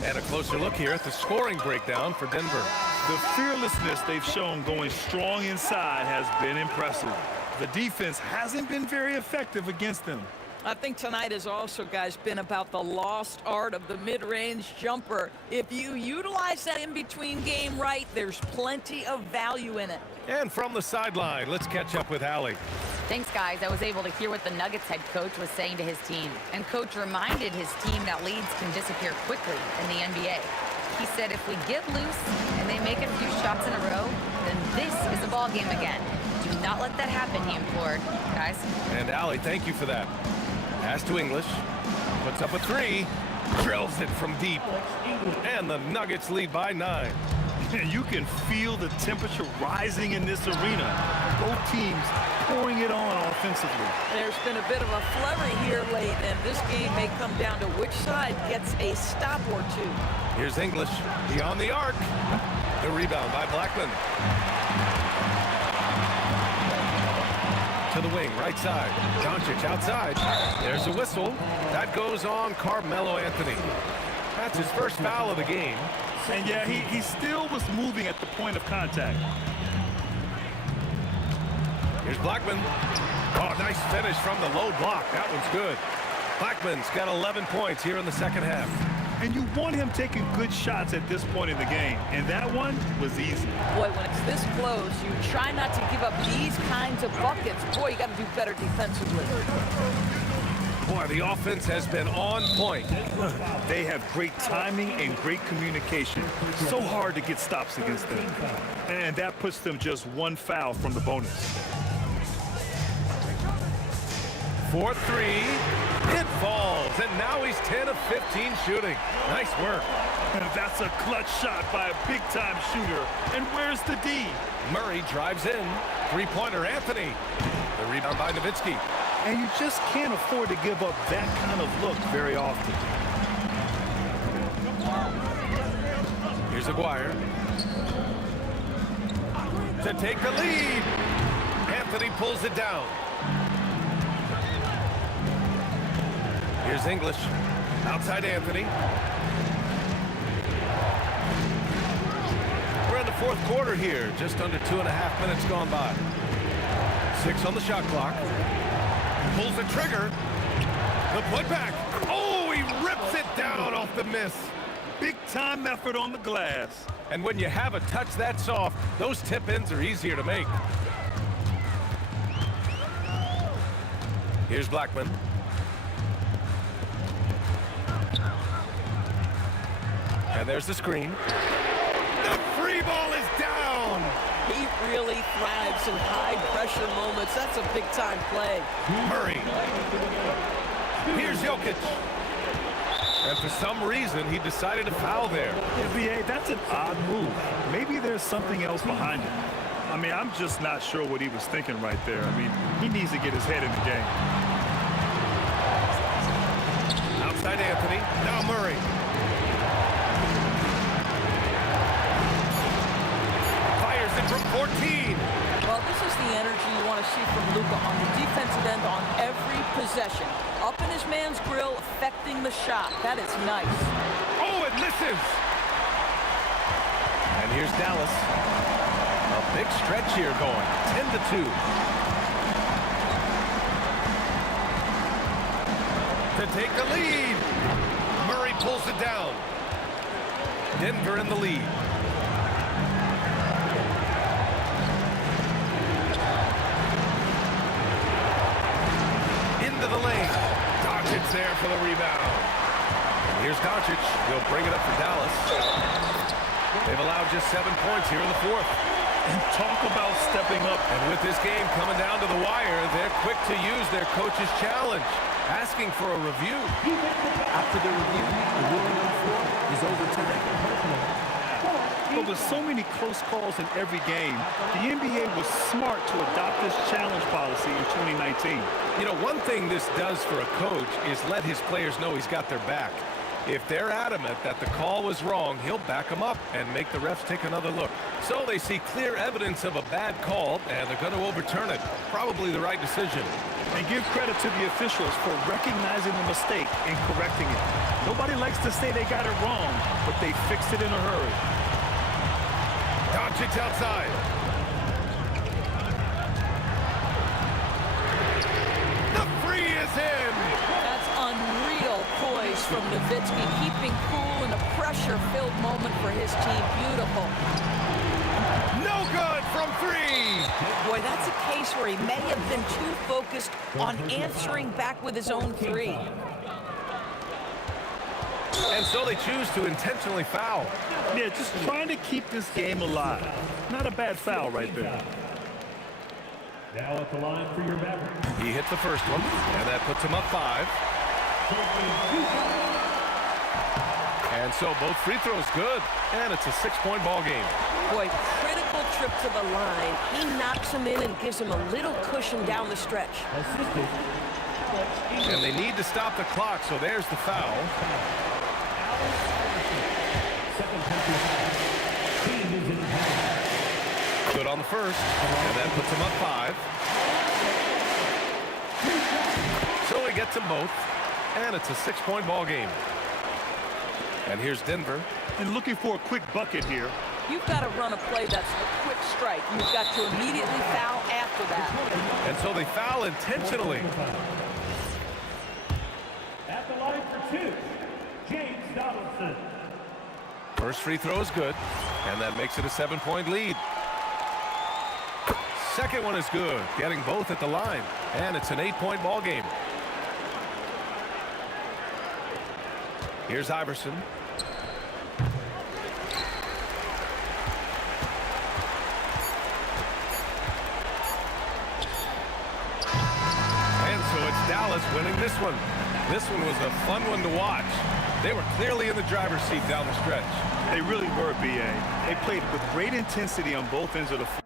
And a closer look here at the scoring breakdown for Denver. The fearlessness they've shown going strong inside has been impressive. The defense hasn't been very effective against them. I think tonight has also, guys, been about the lost art of the mid-range jumper. If you utilize that in-between game right, there's plenty of value in it. And from the sideline, let's catch up with Allie. Thanks, guys. I was able to hear what the Nuggets head coach was saying to his team. And coach reminded his team that leads can disappear quickly in the NBA. He said if we get loose and they make a few shots in a row, then this is the ball game again. Do not let that happen, he implored. Guys. And Allie, thank you for that. Pass to English. Puts up a 3. Drills it from deep. And the Nuggets lead by 9. You can feel the temperature rising in this arena. Both teams pouring it on offensively. There's been a bit of a flurry here late, and this game may come down to which side gets a stop or 2. Here's English. Beyond the arc. The rebound by Blackman. To the wing, right side. Doncic outside. There's a whistle. That goes on Carmelo Anthony. That's his first foul of the game. And yeah, he still was moving at the point of contact. Here's Blackman. Oh, nice finish from the low block. That one's good. Blackman's got 11 points here in the second half. And you want him taking good shots at this point in the game. And that one was easy. Boy, when it's this close, you try not to give up these kinds of buckets. Boy, you got to do better defensively. Boy, the offense has been on point. They have great timing and great communication. So hard to get stops against them. And that puts them just 1 foul from the bonus. 4-3. It falls, and now he's 10 of 15 shooting. Nice work. And that's a clutch shot by a big-time shooter. And where's the D? Murray drives in. 3-pointer Anthony. The rebound by Nowitzki. And you just can't afford to give up that kind of look very often. Here's Aguirre. To take the lead. Anthony pulls it down. Here's English. Outside Anthony. We're in the 4th quarter here. Just under 2.5 minutes gone by. 6 on the shot clock. Pulls the trigger. The putback. Oh, he rips it down off the miss. Big time effort on the glass. And when you have a touch that soft, those tip-ins are easier to make. Here's Blackman. And there's the screen. The free ball is down. He really thrives in high-pressure moments. That's a big-time play. Murray. Here's Jokic. And for some reason, he decided to foul there. NBA, that's an odd move. Maybe there's something else behind it. I mean, I'm just not sure what he was thinking right there. I mean, he needs to get his head in the game. Outside Anthony. Now Murray. From 14. Well, this is the energy you want to see from Luka on the defensive end on every possession. Up in his man's grill, affecting the shot. That is nice. Oh, it misses. And here's Dallas. A big stretch here going. 10-2. To take the lead. Murray pulls it down. Denver in the lead. Into the lane. Doncic there for the rebound. Here's Doncic. He'll bring it up for Dallas. They've allowed just 7 points here in the fourth. And talk about stepping up. And with this game coming down to the wire, they're quick to use their coach's challenge, asking for a review. After the review, the ruling on the floor is overturned. Well, there's so many close calls in every game. The NBA was smart to adopt this challenge policy in 2019. You know, one thing this does for a coach is let his players know he's got their back. If they're adamant that the call was wrong, he'll back them up and make the refs take another look. So they see clear evidence of a bad call, and they're going to overturn it. Probably the right decision. And give credit to the officials for recognizing the mistake and correcting it. Nobody likes to say they got it wrong, but they fixed it in a hurry. Doncic outside. The free is in. That's unreal poise from Nowitzki, keeping cool in a pressure-filled moment for his team. Beautiful. No good from three. Boy, that's a case where he may have been too focused on answering back with his own three. And so they choose to intentionally foul. Yeah, just trying to keep this game alive. Not a bad foul right there. Now at the line for your beverage. He hit the first one, and that puts him up 5. And so both free throws good, and it's a 6-point ball game. Boy, critical trip to the line. He knocks him in and gives him a little cushion down the stretch. And they need to stop the clock, so there's the foul. Good on the first, and that puts him up 5. So he gets them both, and it's a 6-point ball game. And here's Denver. And looking for a quick bucket here. You've got to run a play that's a quick strike. You've got to immediately foul after that. And so they foul intentionally. At the line for 2, James Donaldson. First free throw is good, and that makes it a 7-point lead. Second one is good, getting both at the line, and it's an 8-point ball game. Here's Iverson. And so it's Dallas winning this one. This one was a fun one to watch. They were clearly in the driver's seat down the stretch. They really were, B.A. They played with great intensity on both ends of the floor.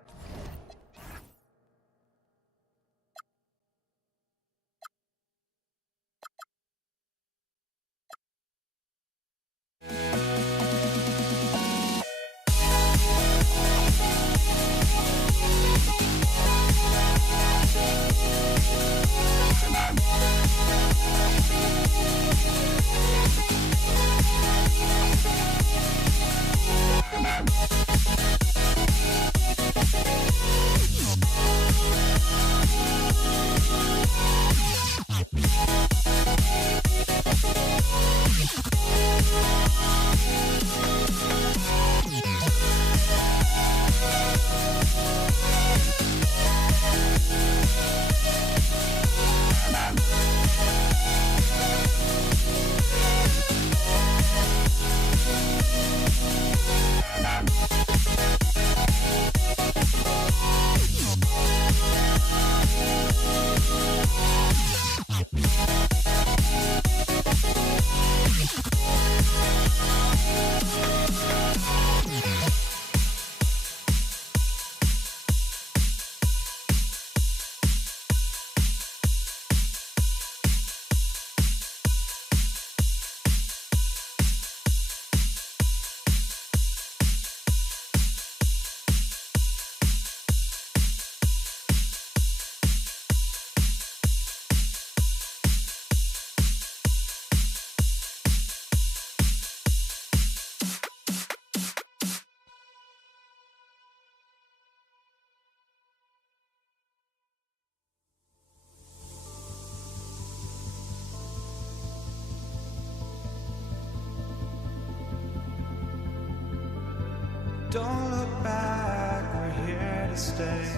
Don't look back, we're here to stay.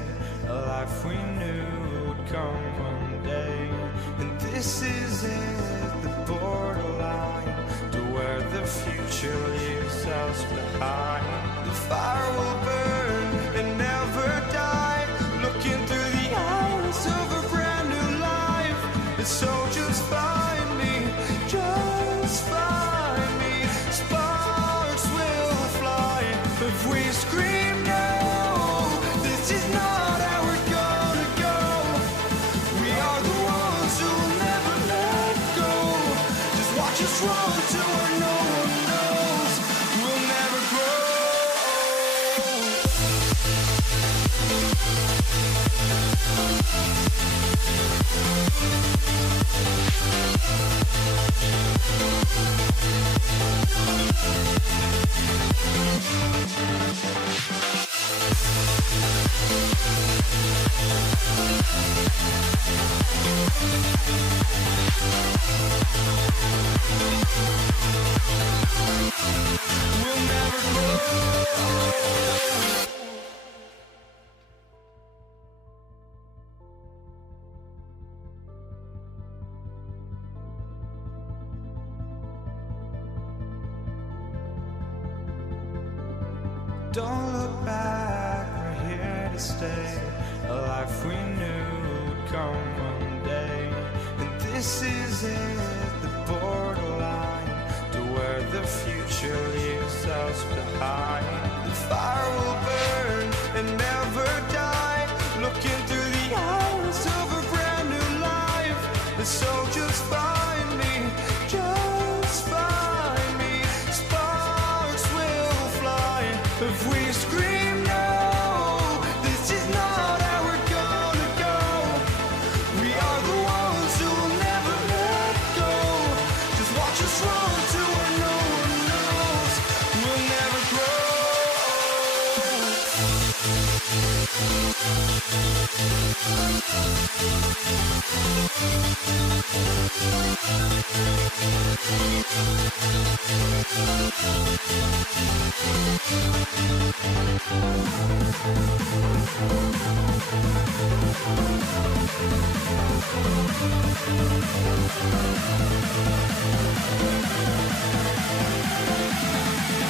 A life we knew would come one day. And this is it, the borderline to where the future leaves us behind. watch us roll to where no one knows. We'll never grow. We'll never grow. Don't look back, we're here to stay. A life we knew would come one day. And this is it, the borderline to where the future leaves us behind. The fire will burn and never die, looking through the eyes of a brand new life. And so just find me, just find me. Sparks will fly if we scream no. This is not how we're gonna go. We are the ones who will never let go. Just watch us run to where no one knows. We'll never grow.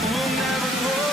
We'll never grow.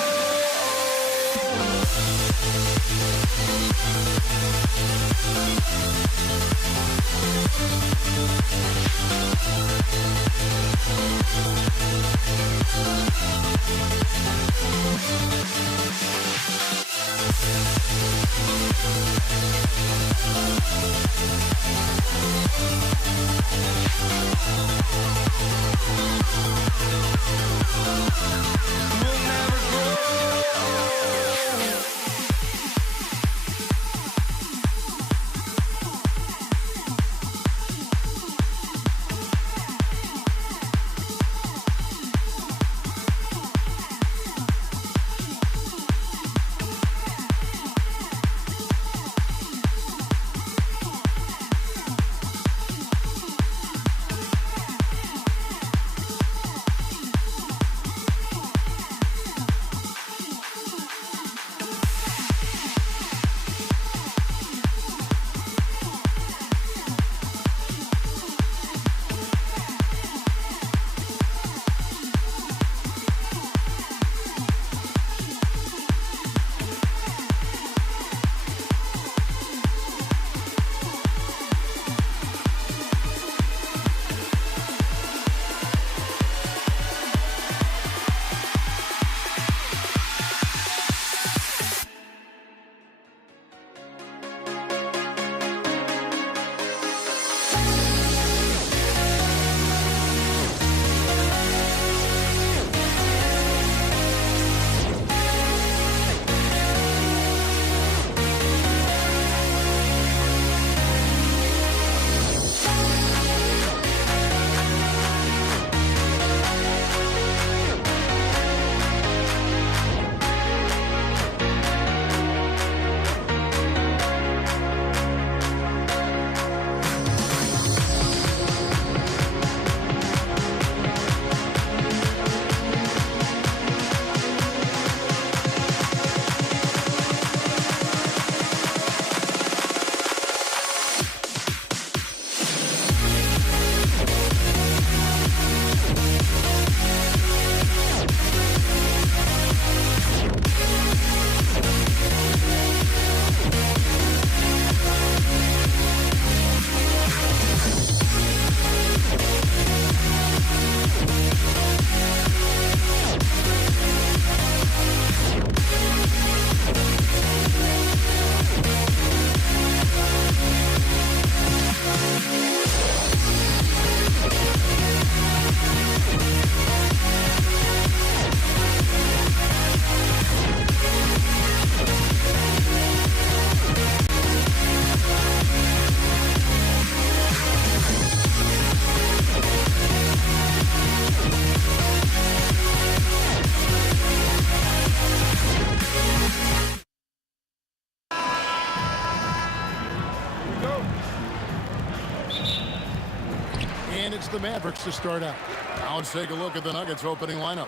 the Mavericks to start out. Now let's take a look at the Nuggets opening lineup.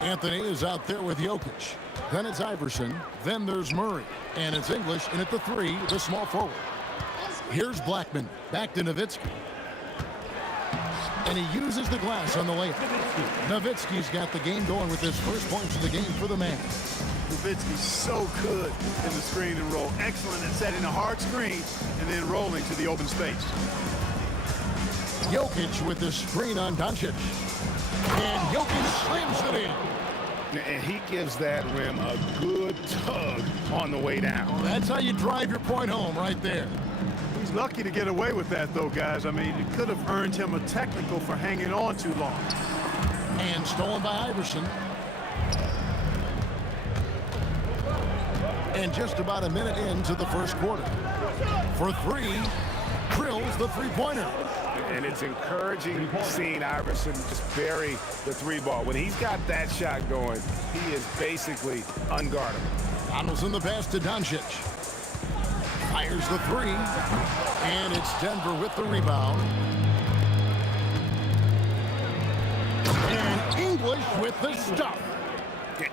Anthony is out there with Jokic. Then it's Iverson. Then there's Murray. And it's English in at the 3, the small forward. Here's Blackman. Back to Nowitzki. And he uses the glass on the layup. Nowitzki's got the game going with his first points of the game for the Mavs. Nowitzki's so good in the screen and roll. Excellent at setting a hard screen and then rolling to the open space. Jokic with the screen on Doncic. And Jokic slams it in. And he gives that rim a good tug on the way down. That's how you drive your point home right there. He's lucky to get away with that, though, guys. I mean, it could have earned him a technical for hanging on too long. And stolen by Iverson. And just about a minute into the first quarter. For 3, drills the three-pointer. And it's encouraging seeing Iverson just bury the 3-ball. When he's got that shot going, he is basically unguardable. Donaldson the pass to Doncic. Fires the 3. And it's Denver with the rebound. And English with the stuff.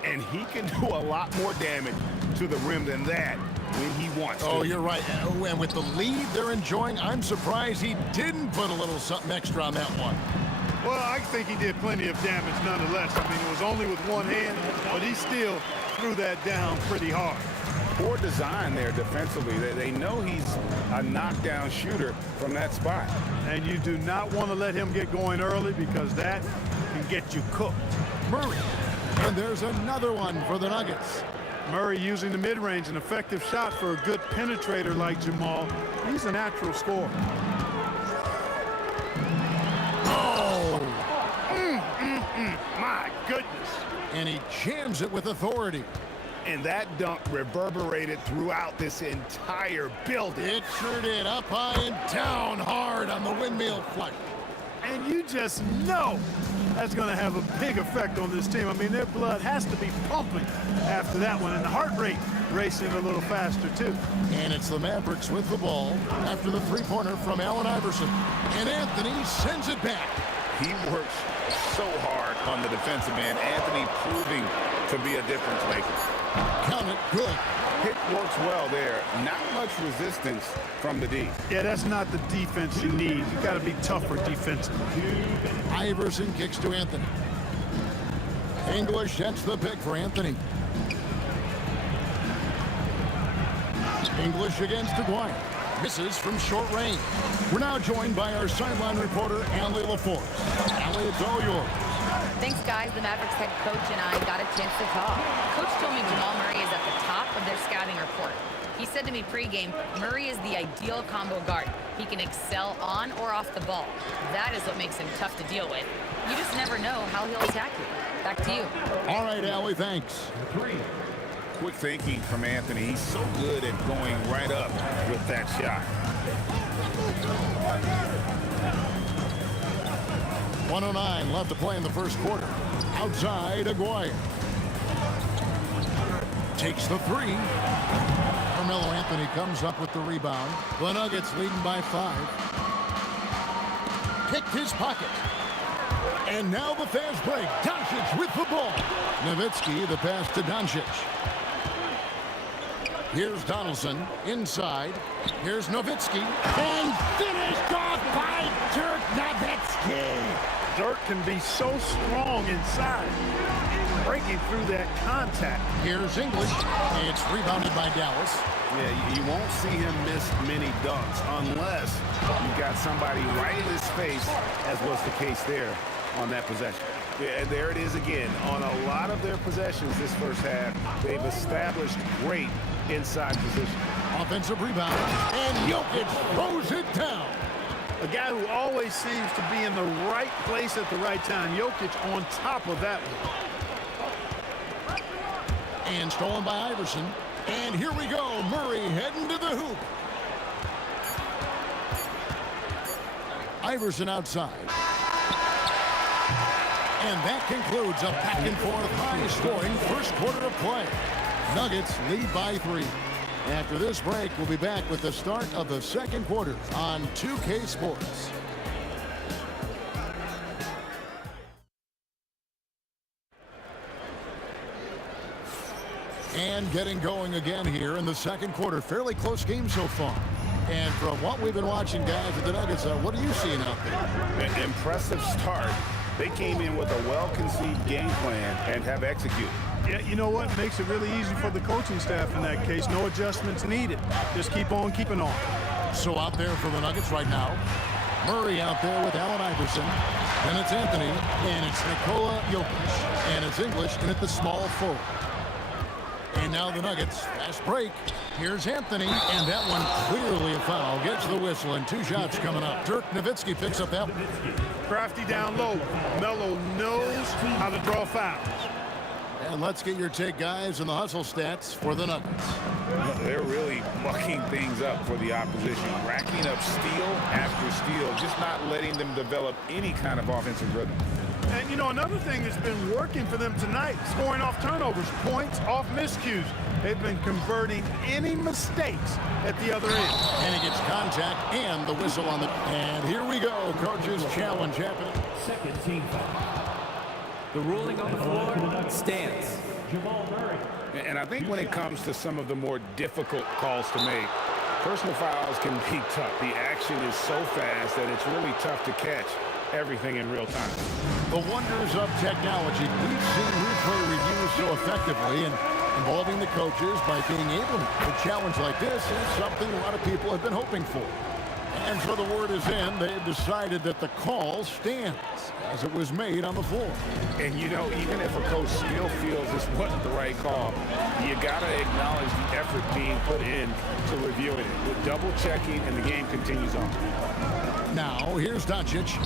And he can do a lot more damage to the rim than that when he wants to. Oh, you're right. And with the lead they're enjoying, I'm surprised he didn't put a little something extra on that one. Well, I think he did plenty of damage nonetheless. I mean, it was only with one hand, but he still threw that down pretty hard. Poor design there defensively. They know he's a knockdown shooter from that spot. And you do not want to let him get going early because that can get you cooked. Murray. And there's another one for the Nuggets. Murray using the mid-range, an effective shot for a good penetrator like Jamal. He's a natural scorer. Oh! My goodness. And he jams it with authority. And that dunk reverberated throughout this entire building. It sure did. Up high and down hard on the windmill flush. And you just know that's going to have a big effect on this team. I mean, their blood has to be pumping after that one, and the heart rate racing a little faster, too. And it's the Mavericks with the ball after the three-pointer from Allen Iverson. And Anthony sends it back. He works so hard on the defensive end. Anthony proving to be a difference maker. Count it. Good. Hit works well there. Not much resistance from the D. Yeah, that's not the defense you need. You got to be tougher defensively. Iverson kicks to Anthony. English sets the pick for Anthony. English against Aguirre. Misses from short range. We're now joined by our sideline reporter, Allie LaForce. Allie, it's all yours. Thanks, guys. The Mavericks head coach and I got a chance to talk. Coach told me Jamal Murray is at the top of their scouting report. He said to me pregame, Murray is the ideal combo guard. He can excel on or off the ball. That is what makes him tough to deal with. You just never know how he'll attack you. Back to you. All right, Allie, thanks. Quick thinking from Anthony. He's so good at going right up with that shot. 1:09 left to play in the first quarter. Outside, Aguirre. Takes the 3. Carmelo Anthony comes up with the rebound. The Nuggets leading by 5. Kicked his pocket. And now the fast break. Doncic with the ball. Nowitzki, the pass to Doncic. Here's Donaldson inside. Here's Nowitzki. And finished off by Dirk Nowitzki. Dirk can be so strong inside, breaking through that contact. Here's English. It's rebounded by Dallas. Yeah, you won't see him miss many dunks unless you got somebody right in his face, as was the case there on that possession. Yeah, and there it is again. On a lot of their possessions this first half, they've established great inside position. Offensive rebound. And Jokic throws it down. A guy who always seems to be in the right place at the right time. Jokic on top of that one. And stolen by Iverson. And here we go. Murray heading to the hoop. Iverson outside. And that concludes a back-and-forth, high-scoring first quarter of play. Nuggets lead by 3. After this break, we'll be back with the start of the second quarter on 2K Sports. And getting going again here in the second quarter. Fairly close game so far. And from what we've been watching, guys, at the Nuggets, what are you seeing out there? An impressive start. They came in with a well-conceived game plan and have executed. Yeah, you know what? Makes it really easy for the coaching staff in that case. No adjustments needed. Just keep on keeping on. So out there for the Nuggets right now, Murray out there with Allen Iverson. Then it's Anthony, and it's Nikola Jokic. And it's English in at the small forward. And now the Nuggets, fast break. Here's Anthony, and that one clearly a foul. Gets the whistle, and 2 shots coming up. Dirk Nowitzki picks up that one. Crafty down low. Melo knows how to draw fouls. And let's get your take, guys, on the hustle stats for the Nuggets. They're really mucking things up for the opposition, racking up steal after steal, just not letting them develop any kind of offensive rhythm. And, you know, another thing that's been working for them tonight, scoring off turnovers, points off miscues. They've been converting any mistakes at the other end. And he gets contact and the whistle on the... And here we go, coach's challenge happening. Second team foul. The ruling on the floor stands. And I think when it comes to some of the more difficult calls to make, personal fouls can be tough. The action is so fast that it's really tough to catch everything in real time. The wonders of technology. We've seen replay reviews so effectively, and involving the coaches by being able to a challenge like this is something a lot of people have been hoping for. And so the word is in, they've decided that the call stands as it was made on the floor. And you know, even if a coach still feels this wasn't the right call, you gotta acknowledge the effort being put in to review it. With double checking, and the game continues on. Now, here's Doncic.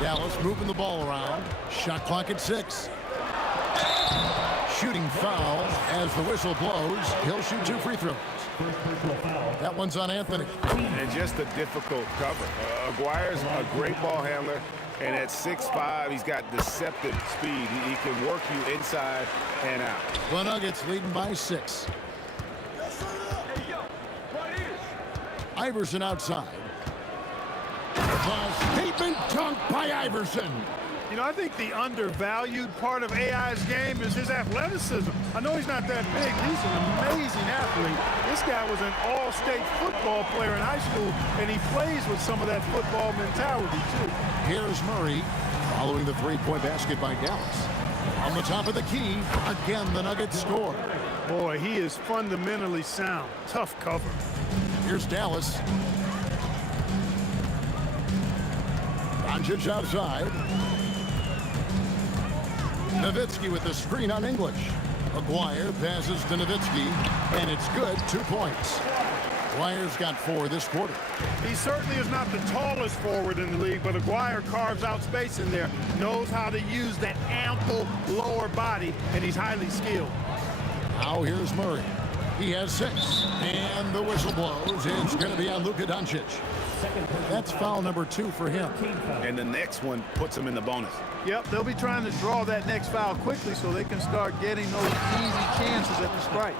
Dallas moving the ball around. Shot clock at 6. Shooting foul as the whistle blows. He'll shoot 2 free throws. That one's on Anthony. And just a difficult cover. Aguirre's a great ball handler, and at 6'5", he's got deceptive speed. He can work you inside and out. The Nuggets leading by 6. Iverson outside. Statement dunk by Iverson. You know, I think the undervalued part of AI's game is his athleticism. I know he's not that big. He's an amazing athlete. This guy was an all-state football player in high school, and he plays with some of that football mentality, too. Here's Murray following the three-point basket by Dallas. On the top of the key, again, the Nuggets score. Boy, he is fundamentally sound. Tough cover. Here's Dallas. Doncic outside. Nowitzki with the screen on English. Aguirre passes to Nowitzki, and it's good. 2 points. Aguirre's got 4 this quarter. He certainly is not the tallest forward in the league, but Aguirre carves out space in there, knows how to use that ample lower body, and he's highly skilled. Now here's Murray. He has 6, and the whistle blows. It's going to be on Luka Doncic. That's foul number 2 for him. And the next one puts him in the bonus. Yep, they'll be trying to draw that next foul quickly so they can start getting those easy chances at the strike.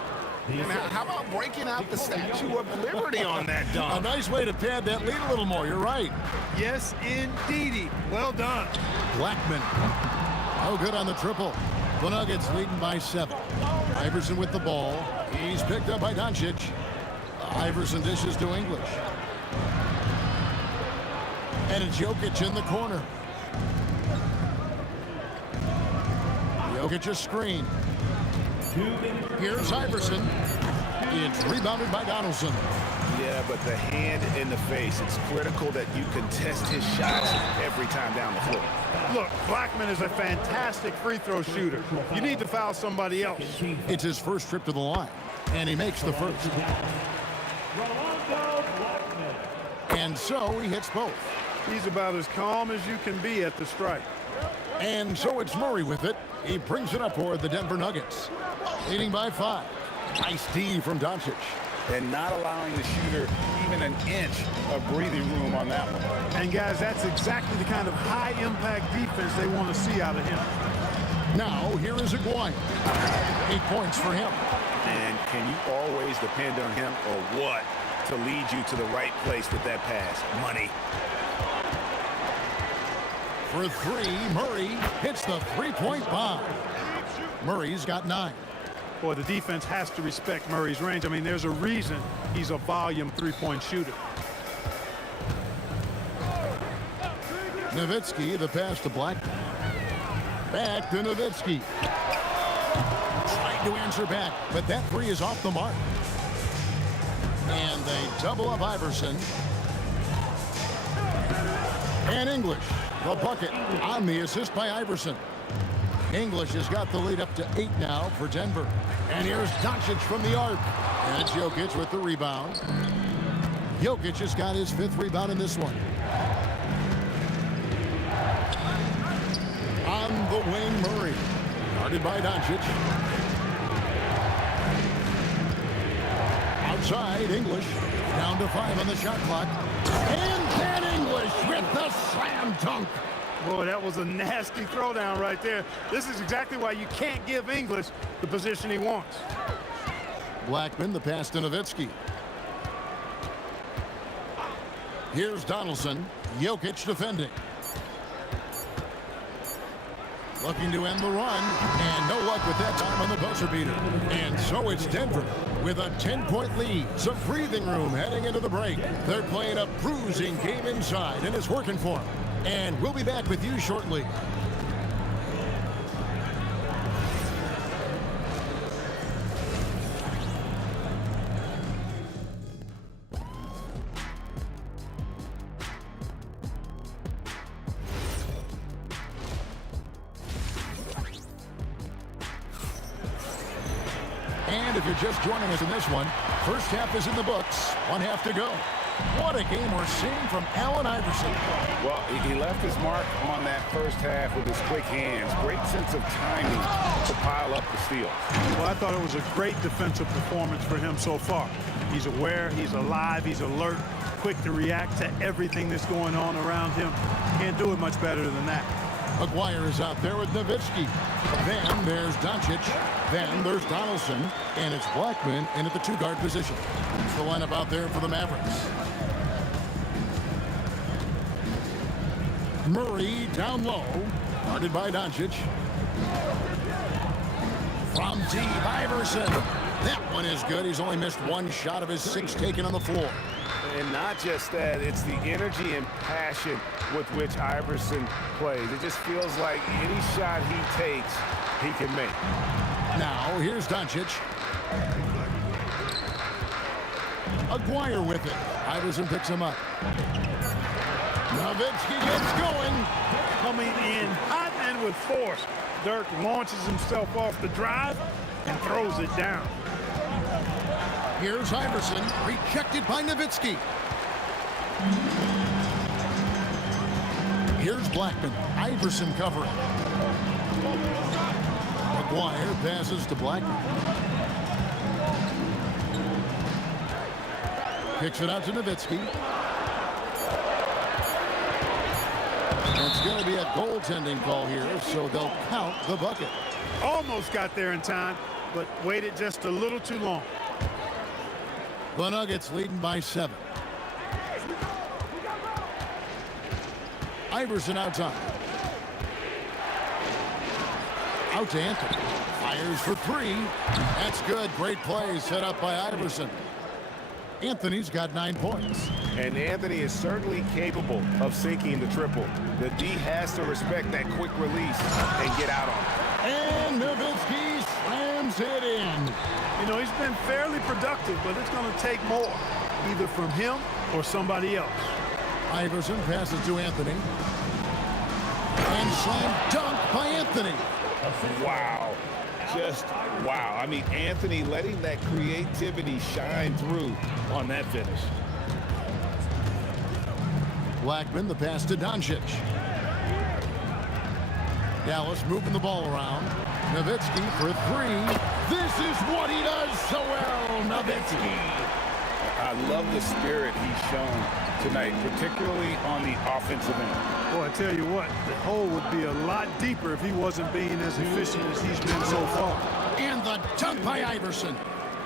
Now, how about breaking out the Statue of Liberty on that dunk? A nice way to pad that lead a little more. You're right. Yes, indeedy. Well done. Blackman. No good on the triple. The Nuggets leading by 7. Iverson with the ball. He's picked up by Doncic. Iverson dishes to English. And it's Jokic in the corner. Jokic a screen. Here's Iverson. It's rebounded by Donaldson. Yeah, but the hand in the face, it's critical that you contest his shots every time down the floor. Look, Blackman is a fantastic free throw shooter. You need to foul somebody else. It's his first trip to the line, and he makes the first. And so he hits both. He's about as calm as you can be at the strike. And so it's Murray with it. He brings it up for the Denver Nuggets. Leading by 5. Nice D from Doncic. And not allowing the shooter even an inch of breathing room on that one. And guys, that's exactly the kind of high-impact defense they want to see out of him. Now, here is Aguirre. 8 points for him. And can you always depend on him or what to lead you to the right place with that pass? Money. For 3, Murray hits the 3-point bomb. Murray's got 9. Boy, the defense has to respect Murray's range. I mean, there's a reason he's a volume three-point shooter. Nowitzki, the pass to Blackman. Back to Nowitzki. Tried to answer back, but that three is off the mark. And they double up Iverson. And English, the bucket on the assist by Iverson. English has got the lead up to 8 now for Denver. And here's Doncic from the arc. And it's Jokic with the rebound. Jokic has got his 5th rebound in this one. On the wing, Murray. Guarded by Doncic. Outside, English. Down to 5 on the shot clock. And then English with the slam dunk. Boy, that was a nasty throwdown right there. This is exactly why you can't give English the position he wants. Blackman, the pass to Nowitzki. Here's Donaldson. Jokic defending. Looking to end the run, and no luck with that time on the buzzer beater. And so it's Denver with a 10-point lead. Some breathing room heading into the break. They're playing a bruising game inside, and it's working for them. And we'll be back with you shortly. And if you're just joining us in this one, first half is in the books. 1 half to go. What a game we're seeing from Allen Iverson. Well, he left his mark on that first half with his quick hands. Great sense of timing to pile up the steals. Well, I thought it was a great defensive performance for him so far. He's aware, he's alive, he's alert, quick to react to everything that's going on around him. Can't do it much better than that. McGuire is out there with Nowitzki. Then there's Doncic. Then there's Donaldson. And it's Blackman in at the 2-guard position. It's the lineup out there for the Mavericks. Murray down low. Guarded by Doncic. From deep, Iverson. That one is good. He's only missed 1 shot of his 6 taken on the floor. And not just that, it's the energy and passion with which Iverson plays. It just feels like any shot he takes, he can make. Now, here's Doncic. McGuire with it. Iverson picks him up. Nowitzki gets going. Coming in hot and with force. Dirk launches himself off the drive and throws it down. Here's Iverson, rejected by Nowitzki. Here's Blackman. Iverson covering. McGuire passes to Blackman. Kicks it out to Nowitzki. It's going to be a goaltending call here, so they'll count the bucket. Almost got there in time, but waited just a little too long. The Nuggets leading by 7. Iverson outside. Out to Anthony. Fires for 3. That's good. Great play set up by Iverson. Anthony's got 9 points. And Anthony is certainly capable of sinking the triple. The D has to respect that quick release and get out on it. And Nowitzki slams it in. You know, he's been fairly productive, but it's going to take more, either from him or somebody else. Iverson passes to Anthony. And slam dunk by Anthony. Wow. Just wow. I mean, Anthony letting that creativity shine through on that finish. Blackman, the pass to Doncic. Dallas moving the ball around. Nowitzki for 3. This is what he does so well, Nowitzki. I love the spirit he's shown tonight, particularly on the offensive end. Boy, I tell you what, the hole would be a lot deeper if he wasn't being as efficient as he's been so far. And the dunk by Iverson.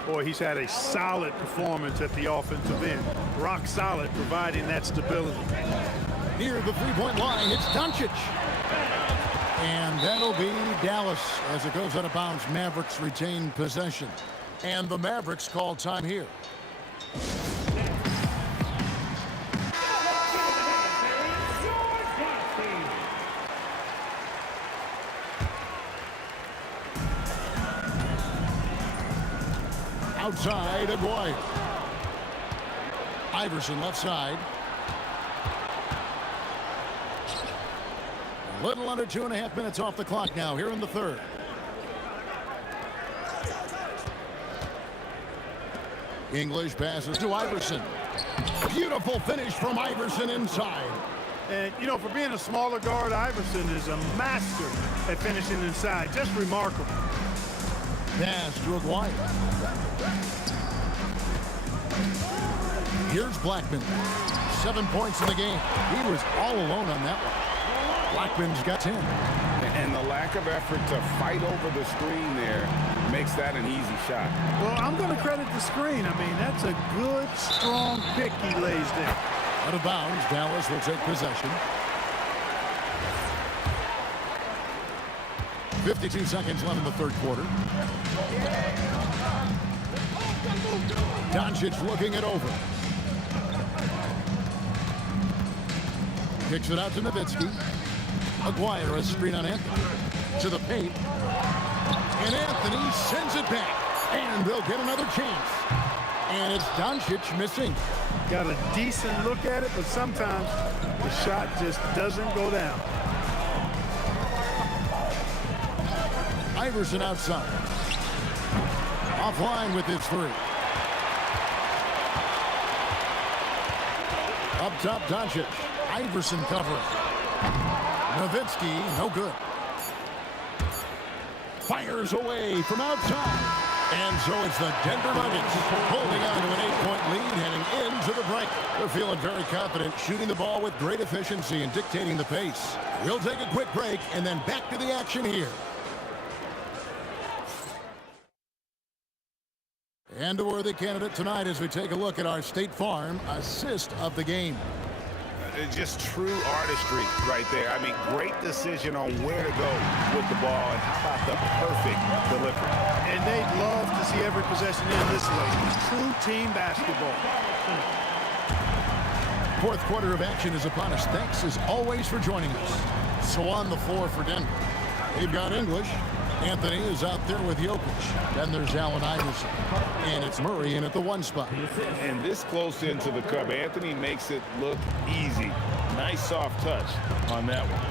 Boy, he's had a solid performance at the offensive end. Rock solid, providing that stability. Near the 3-point line, it's Doncic. And that'll be Dallas, as it goes out of bounds, Mavericks retain possession. And the Mavericks call time here. Outside, Aguirre. Iverson left side. A little under 2.5 minutes off the clock now here in the third. English passes to Iverson. Beautiful finish from Iverson inside. And, you know, for being a smaller guard, Iverson is a master at finishing inside. Just remarkable. Pass to Aguirre. Here's Blackman. 7 points in the game. He was all alone on that one. Blackman's got 10. And the lack of effort to fight over the screen there makes that an easy shot. Well, I'm going to credit the screen. I mean, that's a good, strong pick he lays there. Out of bounds, Dallas will take possession. 52 seconds left in the third quarter. Doncic looking it over. Kicks it out to Nowitzki. Aguirre, a screen on Anthony. To the paint. And Anthony sends it back. And they'll get another chance. And it's Doncic missing. Got a decent look at it, but sometimes the shot just doesn't go down. Iverson outside. Offline with his three. Up top, Doncic. Iverson covering. Nowitzki, no good. Fires away from outside. And so it's the Denver Nuggets holding on to an 8-point lead heading into the break. They're feeling very confident, shooting the ball with great efficiency and dictating the pace. We'll take a quick break and then back to the action here. And a worthy candidate tonight as we take a look at our State Farm assist of the game. Just true artistry right there. I mean, great decision on where to go with the ball, and how about the perfect delivery. And they'd love to see every possession in this way. True team basketball. Fourth quarter of action is upon us. Thanks as always for joining us. So on the floor for Denver, they've got English. Anthony is out there with Jokic. Then there's Allen Iverson. And it's Murray in at the one spot. And this close into the cup, Anthony makes it look easy. Nice soft touch on that one.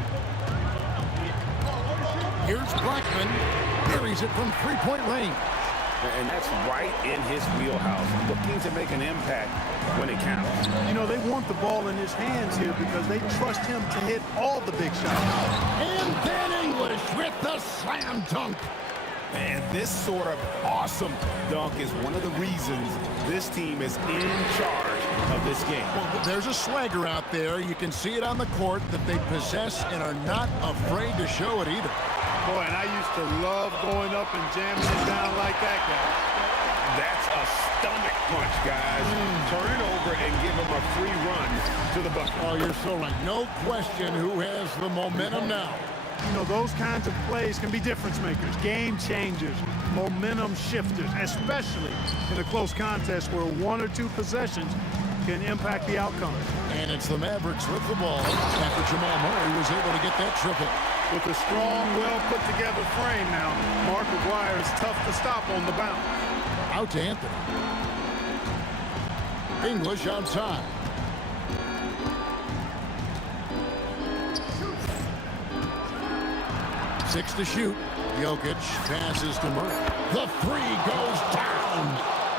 Here's Blackman. Buries it from three-point range. And that's right in his wheelhouse. Looking to make an impact when it counts. You know, they want the ball in his hands here because they trust him to hit all the big shots. And then English with the slam dunk. And this sort of awesome dunk is one of the reasons this team is in charge of this game. Well, there's a swagger out there. You can see it on the court that they possess and are not afraid to show it either. Boy, and I used to love going up and jamming it down like that guy. That's a stomach punch, guys. Turn it over and give him a free run to the bucket. Oh, you're so right. No question who has the momentum now. You know, those kinds of plays can be difference makers, game changers, momentum shifters, especially in a close contest where one or two possessions can impact the outcome. And it's the Mavericks with the ball after Jamal Murray was able to get that triple. With a strong, well-put-together frame now, Mark Aguirre is tough to stop on the bounce. Out to Anthony. English outside. Six to shoot. Jokic passes to Murray. The three goes down.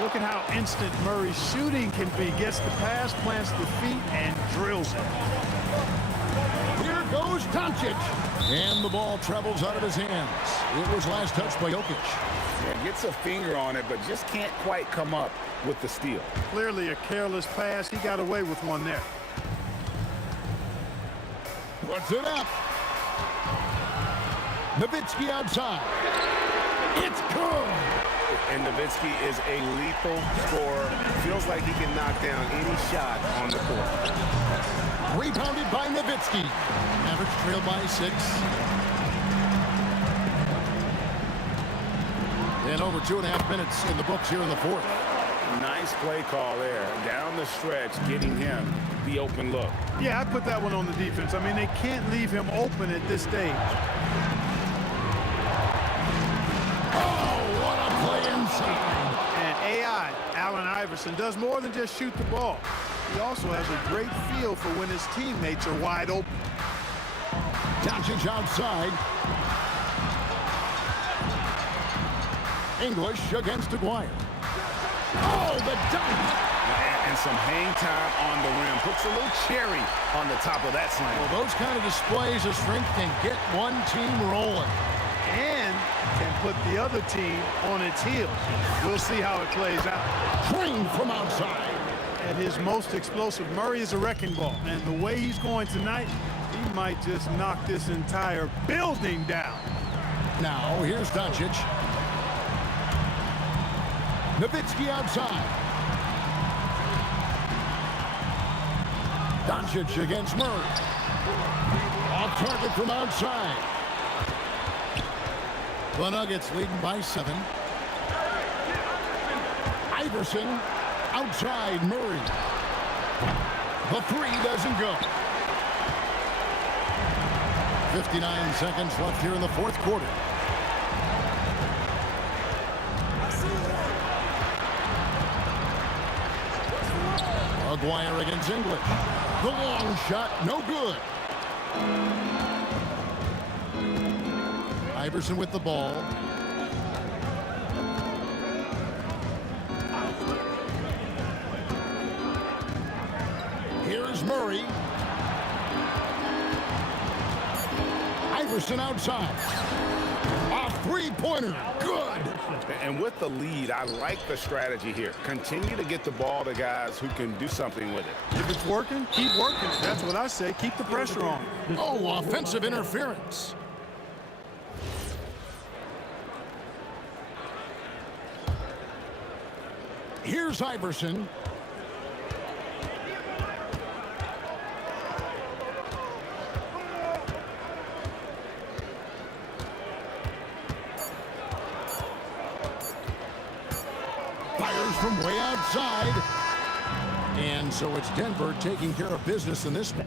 Look at how instant Murray's shooting can be. Gets the pass, plants the feet, and drills it. Here goes Doncic. And the ball travels out of his hands. It was last touched by Jokic. Yeah, gets a finger on it, but just can't quite come up with the steal. Clearly a careless pass. He got away with one there. Puts it up. Nowitzki outside. It's good. And Nowitzki is a lethal scorer. Feels like he can knock down any shot on the court. Rebounded by Nowitzki. Mavericks trail by 6. And over 2.5 minutes in the books here in the fourth. Nice play call there. Down the stretch, getting him the open look. Yeah, I put that one on the defense. I mean, they can't leave him open at this stage. Oh, what a play inside. And AI, Allen Iverson, does more than just shoot the ball. He also has a great feel for when his teammates are wide open. Doncic outside. English against Aguirre. Oh, the dunk! And some hang time on the rim. Puts a little cherry on the top of that slam. Well, those kind of displays of strength can get one team rolling. And can put the other team on its heels. We'll see how it plays out. Green from outside. At his most explosive, Murray is a wrecking ball. And the way he's going tonight, he might just knock this entire building down. Now, here's Doncic. Nowitzki outside. Doncic against Murray. Off target from outside. The Nuggets leading by 7. Iverson outside Murray. The three doesn't go. 59 seconds left here in the fourth quarter. Aguirre against English. The long shot, no good. Iverson with the ball. Here's Murray. Iverson outside. A three-pointer, good. And with the lead, I like the strategy here. Continue to get the ball to guys who can do something with it. If it's working, keep working it. That's what I say. Keep the pressure on. Oh, offensive interference. Here's Iverson. Fires from way outside. And so it's Denver taking care of business in this one.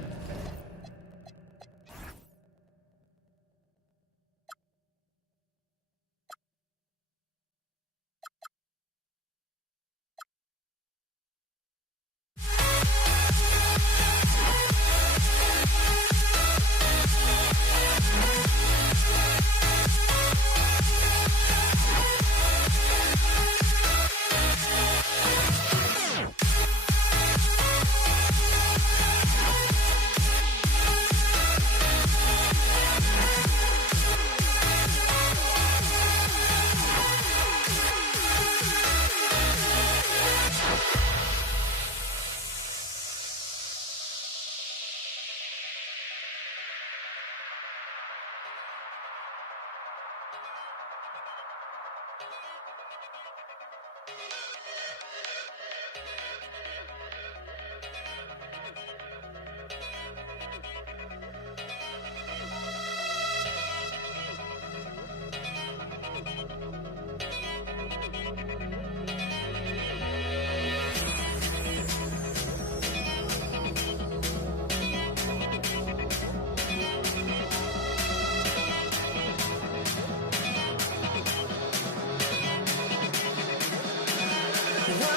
One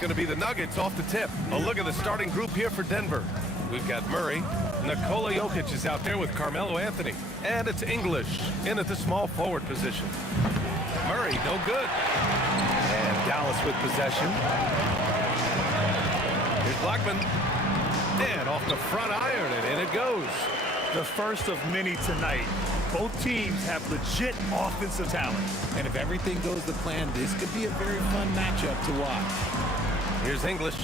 going to be the Nuggets off the tip. A look at the starting group here for Denver. We've got Murray. Nikola Jokic is out there with Carmelo Anthony. And it's English in at the small forward position. Murray, no good. And Dallas with possession. Here's Blackman. And off the front iron, and in it goes. The first of many tonight. Both teams have legit offensive talent. And if everything goes to plan, this could be a very fun matchup to watch. Here's English.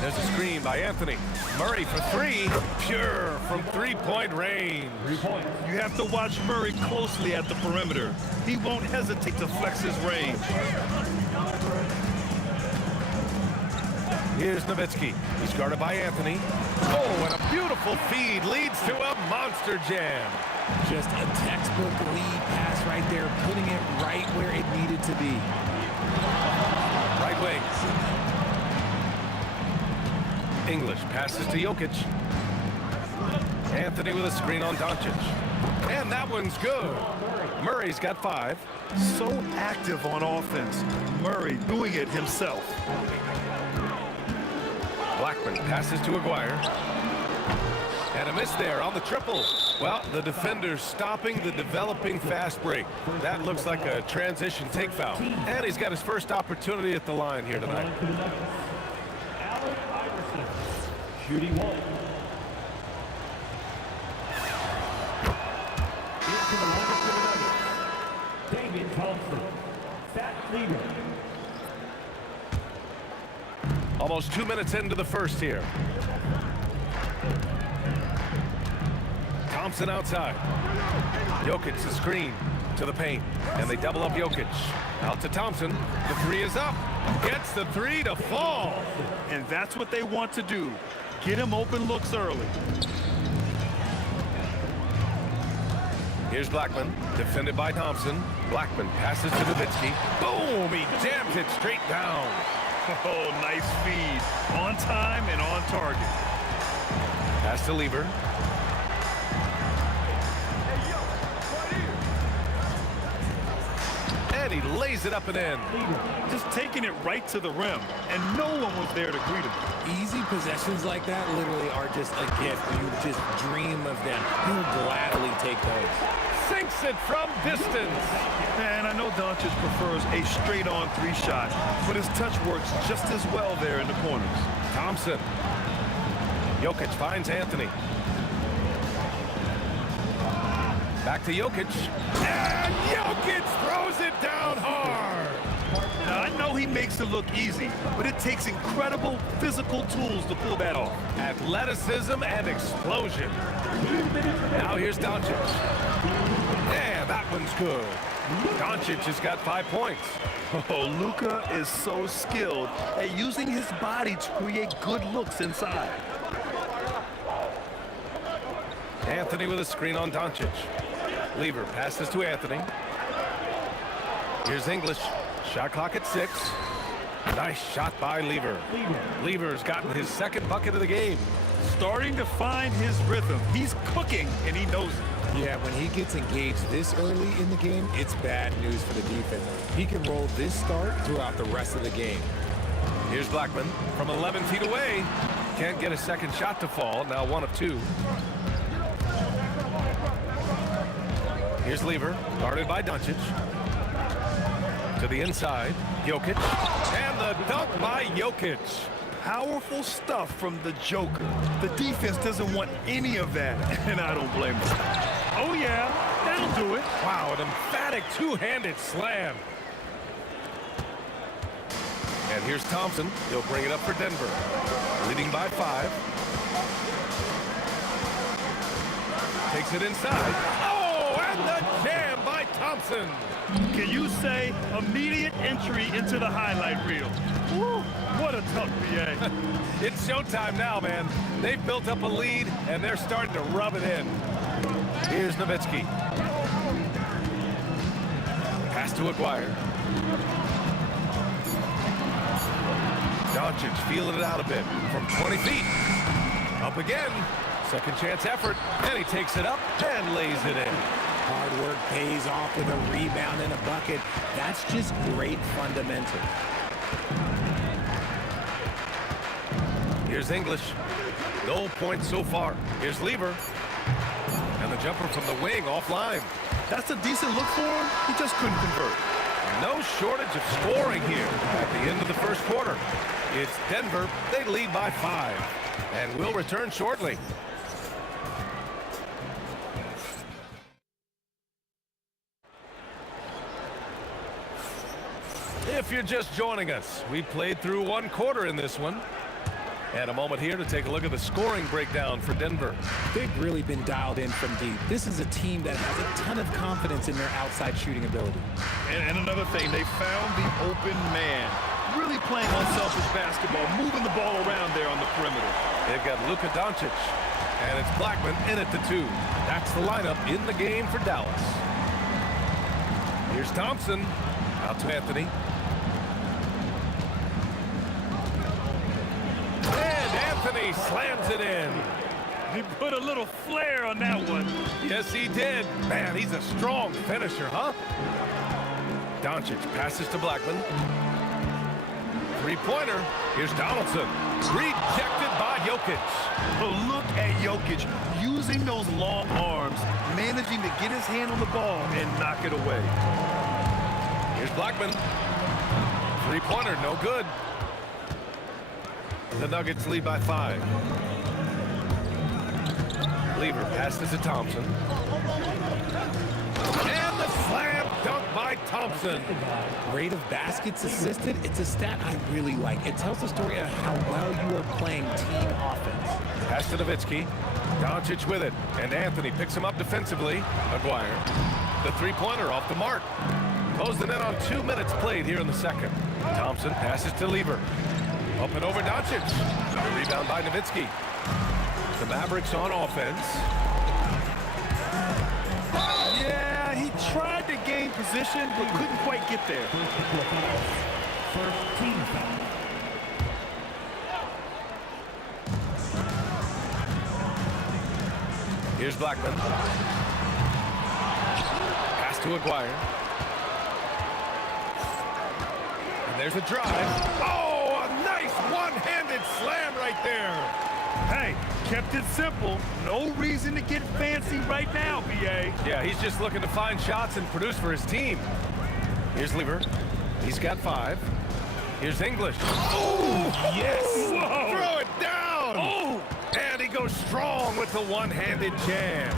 There's a screen by Anthony. Murray for three. Pure from three-point range. 3 points. You have to watch Murray closely at the perimeter. He won't hesitate to flex his range. Here's Nowitzki. He's guarded by Anthony. Oh, and a beautiful feed leads to a monster jam. Just a textbook lead pass right there, putting it right where it needed to be. Right wing. English passes to Jokic. Anthony with a screen on Doncic. And that one's good. Murray's got 5. So active on offense. Murray doing it himself. Blackman passes to Aguirre. And a miss there on the triple. Well, the defender's stopping the developing fast break. That looks like a transition take foul. And he's got his first opportunity at the line here tonight. Shooting 1. Into the line for the Nuggets. David Thompson. Fat leader. Almost 2 minutes into the first here. Thompson outside. Jokic the screen to the paint. And they double up Jokic. Out to Thompson. The three is up. Gets the three to fall. And that's what they want to do. Get him open looks early. Here's Blackman, defended by Thompson. Blackman passes to Nowitzki. Boom! He jams it straight down. Oh, nice feed. On time and on target. Pass to Lever. And he lays it up and in. Just taking it right to the rim, and no one was there to greet him. Easy possessions like that literally are just a gift. You just dream of them. He'll gladly take those. Sinks it from distance. And I know Doncic prefers a straight-on 3 shot, but his touch works just as well there in the corners. Thompson. Jokic finds Anthony. Back to Jokic. And Jokic throws it down hard. Now, I know he makes it look easy, but it takes incredible physical tools to pull that off. Athleticism and explosion. Now here's Doncic. And that one's good. Doncic has got 5 points. Oh, Luka is so skilled at using his body to create good looks inside. Anthony with a screen on Doncic. Lever passes to Anthony. Here's English. Shot clock at 6. Nice shot by Lever. Lever's gotten his second bucket of the game. Starting to find his rhythm. He's cooking, and he knows it. Yeah, when he gets engaged this early in the game, it's bad news for the defense. He can roll this start throughout the rest of the game. Here's Blackman from 11 feet away. Can't get a second shot to fall. Now 1 of 2. Here's Lever, guarded by Doncic. To the inside, Jokic. And the dunk by Jokic. Powerful stuff from the Joker. The defense doesn't want any of that, and I don't blame them. Oh, yeah, that'll do it. Wow, an emphatic two-handed slam. And here's Thompson. He'll bring it up for Denver. Leading by 5. Takes it inside. Oh, and the jam by Thompson. Can you say immediate entry into the highlight reel? Woo, what a tough PA. It's showtime now, man. They've built up a lead, and they're starting to rub it in. Here's Nowitzki. Pass to Aguirre. Doncic feeling it out a bit from 20 feet. Up again. Second chance effort. And he takes it up and lays it in. Hard work pays off with a rebound and a bucket. That's just great fundamentals. Here's English. No points so far. Here's Lever. And the jumper from the wing offline. That's a decent look for him. He just couldn't convert. No shortage of scoring here at the end of the first quarter. It's Denver. They lead by 5. And we'll return shortly. If you're just joining us, we played through one quarter in this one. And a moment here to take a look at the scoring breakdown for Denver. They've really been dialed in from deep. This is a team that has a ton of confidence in their outside shooting ability. And another thing, they found the open man. Really playing unselfish basketball, moving the ball around there on the perimeter. They've got Luka Doncic, and it's Blackman in at the 2. That's the lineup in the game for Dallas. Here's Thompson, out to Anthony. And Anthony slams it in. He put a little flair on that one. Yes, he did. Man, he's a strong finisher, huh? Doncic passes to Blackman. Three-pointer. Here's Donaldson. Rejected by Jokic. But look at Jokic using those long arms, managing to get his hand on the ball and knock it away. Here's Blackman. Three-pointer, no good. The Nuggets lead by 5. Lever passes to Thompson. And the slam dunk by Thompson. Rate of baskets assisted, it's a stat I really like. It tells the story of how well you are playing team offense. Pass to Nowitzki. Doncic with it. And Anthony picks him up defensively. Maguire. The three-pointer off the mark. Closing in on 2 minutes played here in the second. Thompson passes to Lever. Up and over Doncic. The rebound by Nowitzki. The Mavericks on offense. Yeah, he tried to gain position, but couldn't quite get there. First team foul. Here's Blackman. Pass to Maguire. And there's a drive. Oh, a nice one-handed slam right there. Hey, kept it simple. No reason to get fancy right now, BA. Yeah, he's just looking to find shots and produce for his team. Here's Lever. He's got 5. Here's English. Oh, yes. Whoa. Throw it down. Oh. And he goes strong with the one-handed jam.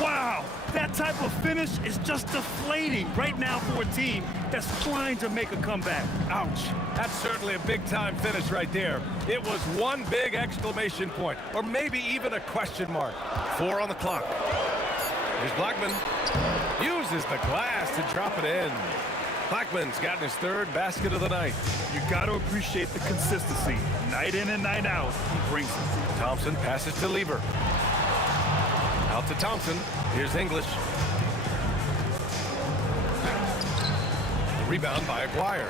Wow, that type of finish is just deflating right now for a team that's trying to make a comeback. Ouch. That's certainly a big-time finish right there. It was one big exclamation point, or maybe even a question mark. 4 on the clock. Here's Blackman. Uses the glass to drop it in. Blackman's gotten his 3rd basket of the night. You got to appreciate the consistency. Night in and night out, he brings it. Thompson passes to Lever. Out to Thompson. Here's English. The rebound by Maguire.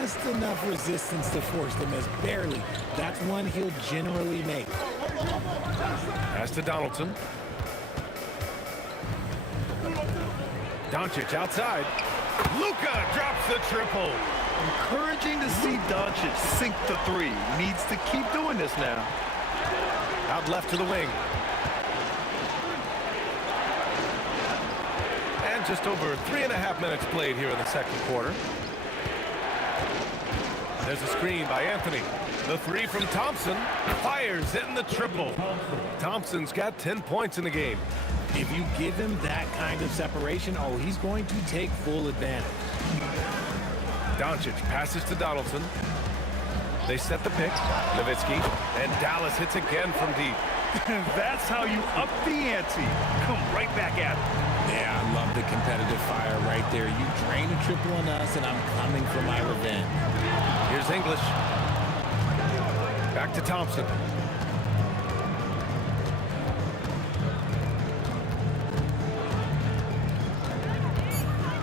Just enough resistance to force the miss. Barely. That's one he'll generally make. Pass to Donaldson. Doncic outside. Luka drops the triple. Encouraging to see Doncic sink the 3. Needs to keep doing this now. Out left to the wing. And just over 3.5 minutes played here in the second quarter. There's a screen by Anthony. The 3 from Thompson. Fires in the triple. Thompson's got 10 points in the game. If you give him that kind of separation, oh, he's going to take full advantage. Doncic passes to Donaldson. They set the pick. Nowitzki. And Dallas hits again from deep. That's how you up the ante. Come right back at it. Yeah, I love the competitive fire right there. You drain a triple on us, and I'm coming for my revenge. Here's English. Back to Thompson.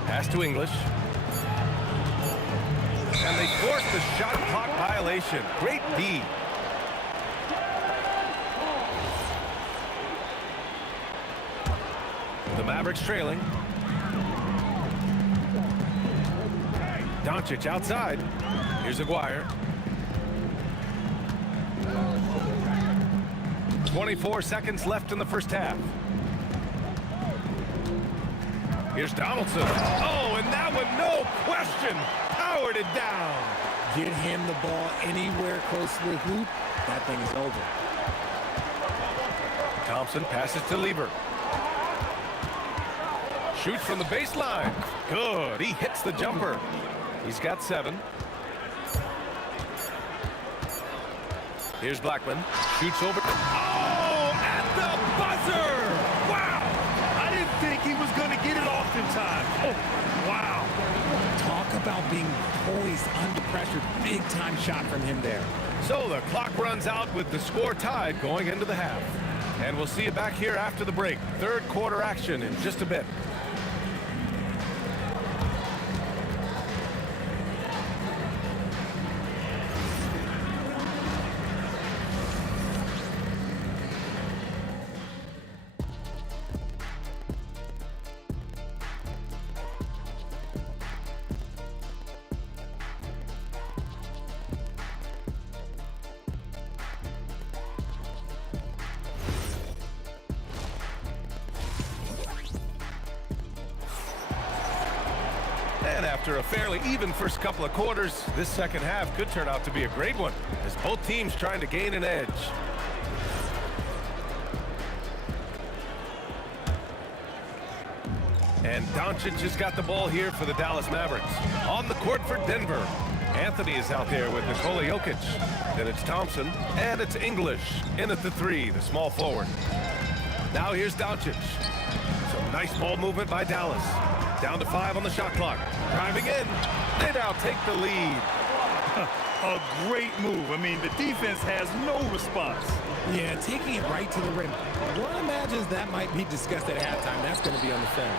Pass to English. And they force the shot clock violation. Great D. The Mavericks trailing. Doncic outside. Here's Aguirre. 24 seconds left in the first half. Here's Donaldson. Oh, and that one, no question, powered it down. Get him the ball anywhere close to the hoop, that thing is over. Thompson passes to Lieber. Shoots from the baseline. Good, he hits the jumper. He's got 7. Here's Blackman. Shoots over. Oh, at the buzzer! Wow! I didn't think he was going to get it off in time. Oh, wow. Talk about being poised under pressure. Big time shot from him there. So the clock runs out with the score tied going into the half. And we'll see you back here after the break. Third quarter action in just a bit. And after a fairly even first couple of quarters, this second half could turn out to be a great one, as both teams trying to gain an edge. And Doncic has got the ball here for the Dallas Mavericks. On the court for Denver, Anthony is out there with Nikola Jokic. Then it's Thompson, and it's English in at the 3, the small forward. Now here's Doncic. Some nice ball movement by Dallas. Down to 5 on the shot clock. Driving in. They now take the lead. A great move. I mean, the defense has no response. Yeah, taking it right to the rim. One imagines that might be discussed at halftime. That's going to be on the film.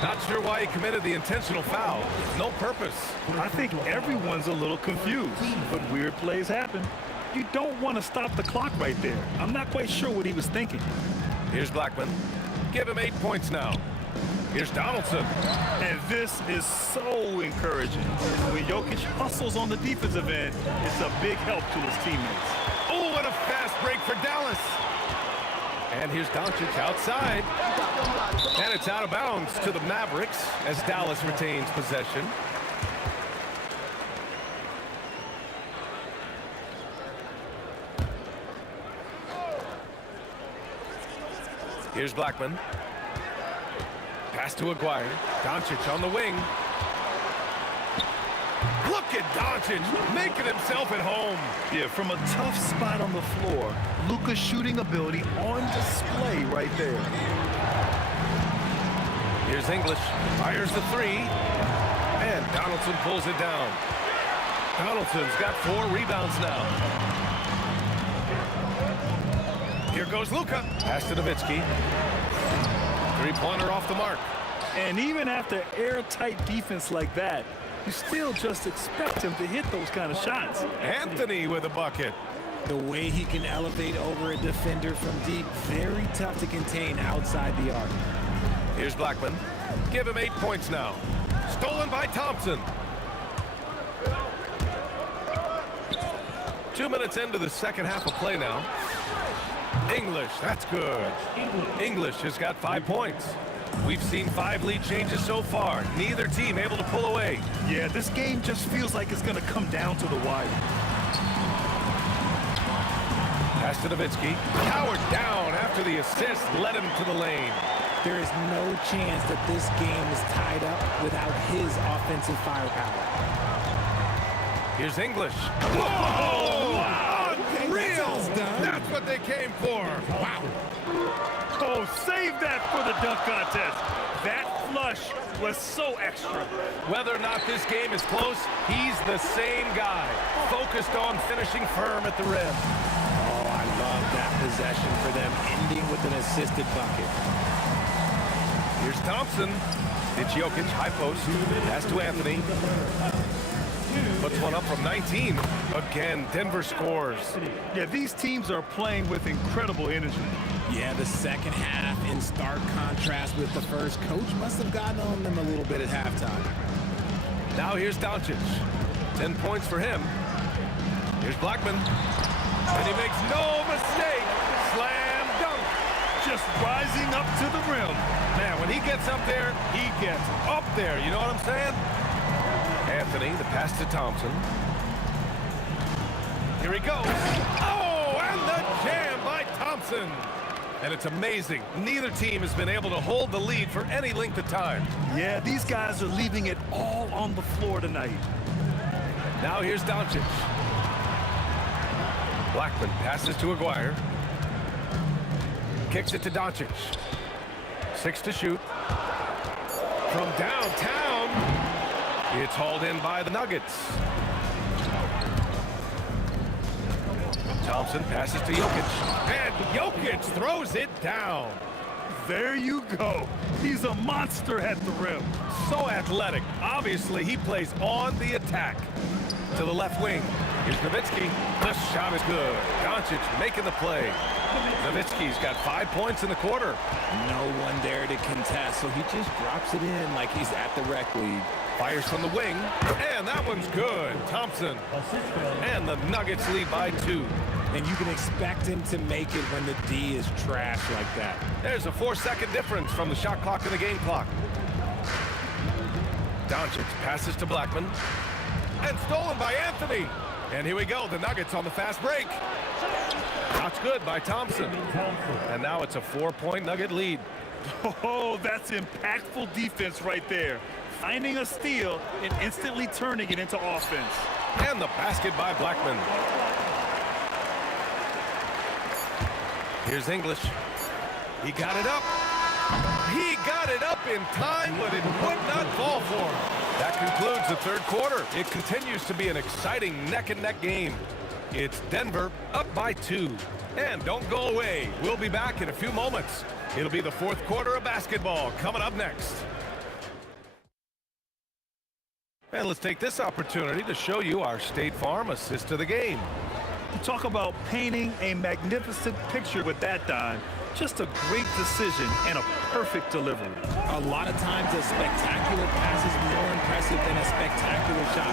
Not sure why he committed the intentional foul. No purpose. I think everyone's a little confused, but weird plays happen. You don't want to stop the clock right there. I'm not quite sure what he was thinking. Here's Blackman. Give him 8 points now. Here's Donaldson. And this is so encouraging. When Jokic hustles on the defensive end, it's a big help to his teammates. Oh, what a fast break for Dallas. And here's Doncic outside. And it's out of bounds to the Mavericks as Dallas retains possession. Here's Blackman. Pass to Aguirre. Doncic on the wing. Look at Doncic making himself at home. Yeah, from a tough spot on the floor, Luka's shooting ability on display right there. Here's English. Fires the 3. And Donaldson pulls it down. Donaldson's got 4 rebounds now. Here goes Luka. Pass to Nowitzki. 3-pointer off the mark. And even after airtight defense like that, you still just expect him to hit those kind of shots. Anthony with a bucket. The way he can elevate over a defender from deep, very tough to contain outside the arc. Here's Blackman. Give him 8 points now. Stolen by Thompson. 2 minutes into the second half of play now. English, that's good. English has got 5 points. We've seen 5 lead changes so far. Neither team able to pull away. Yeah, this game just feels like it's going to come down to the wire. Pass to Nowitzki. Howard down after the assist led him to the lane. There is no chance that this game is tied up without his offensive firepower. Here's English. Whoa! Wow. Unreal! That's what they came for. Wow. Oh, save that for the dunk contest. That flush was so extra. Whether or not this game is close, he's the same guy. Focused on finishing firm at the rim. Oh, I love that possession for them, ending with an assisted bucket. Here's Thompson. It's Jokic, high post. Pass to Anthony. puts one up from 19. Again, Denver scores. Yeah, these teams are playing with incredible energy. Yeah, the second half in stark contrast with the first. Coach must have gotten on them a little bit at halftime. Now here's Doncic. 10 points for him. Here's Blackman. And he makes no mistake. Slam dunk. Just rising up to the rim. Man, when he gets up there, he gets up there. You know what I'm saying? Anthony, the pass to Thompson. Here he goes. Oh, and the jam by Thompson. And it's amazing. Neither team has been able to hold the lead for any length of time. Yeah, these guys are leaving it all on the floor tonight. Now here's Doncic. Blackman passes to Aguirre. Kicks it to Doncic. 6 to shoot. From downtown, it's hauled in by the Nuggets. Thompson passes to Jokic. And Jokic throws it down. There you go. He's a monster at the rim. So athletic. Obviously, he plays on the attack. To the left wing. Here's Nowitzki. The shot is good. Doncic making the play. Nowitzki's got 5 points in the quarter. No one there to contest, so he just drops it in like he's at the rec league. Fires from the wing. And that one's good. Thompson. And the Nuggets lead by 2. And you can expect him to make it when the D is trash like that. There's a 4-second difference from the shot clock and the game clock. Doncic passes to Blackman. And stolen by Anthony. And here we go, the Nuggets on the fast break. That's good by Thompson. And now it's a 4-point Nugget lead. Oh, that's impactful defense right there. Finding a steal and instantly turning it into offense. And the basket by Blackman. Here's English. He got it up. He got it up in time, but it would not fall for him. That concludes the third quarter. It continues to be an exciting neck-and-neck game. It's Denver up by 2. And don't go away. We'll be back in a few moments. It'll be the fourth quarter of basketball coming up next. And let's take this opportunity to show you our State Farm assist to the game. Talk about painting a magnificent picture with that dime. Just a great decision and a perfect delivery. A lot of times a spectacular pass is more impressive than a spectacular shot.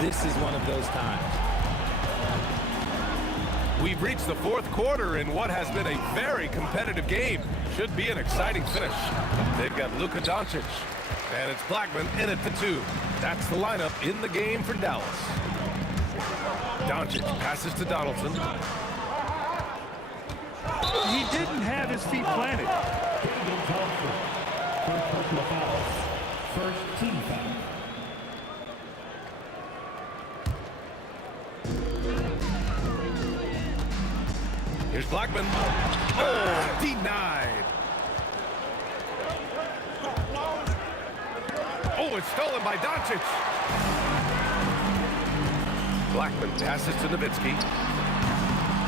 This is one of those times. We've reached the fourth quarter in what has been a very competitive game. Should be an exciting finish. They've got Luka Doncic. And it's Blackman in it for 2. That's the lineup in the game for Dallas. Doncic passes to Donaldson. He didn't have his feet planted. First team foul. Here's Blackman. Oh, denied. Oh, it's stolen by Doncic. Blackman passes to Nowitzki.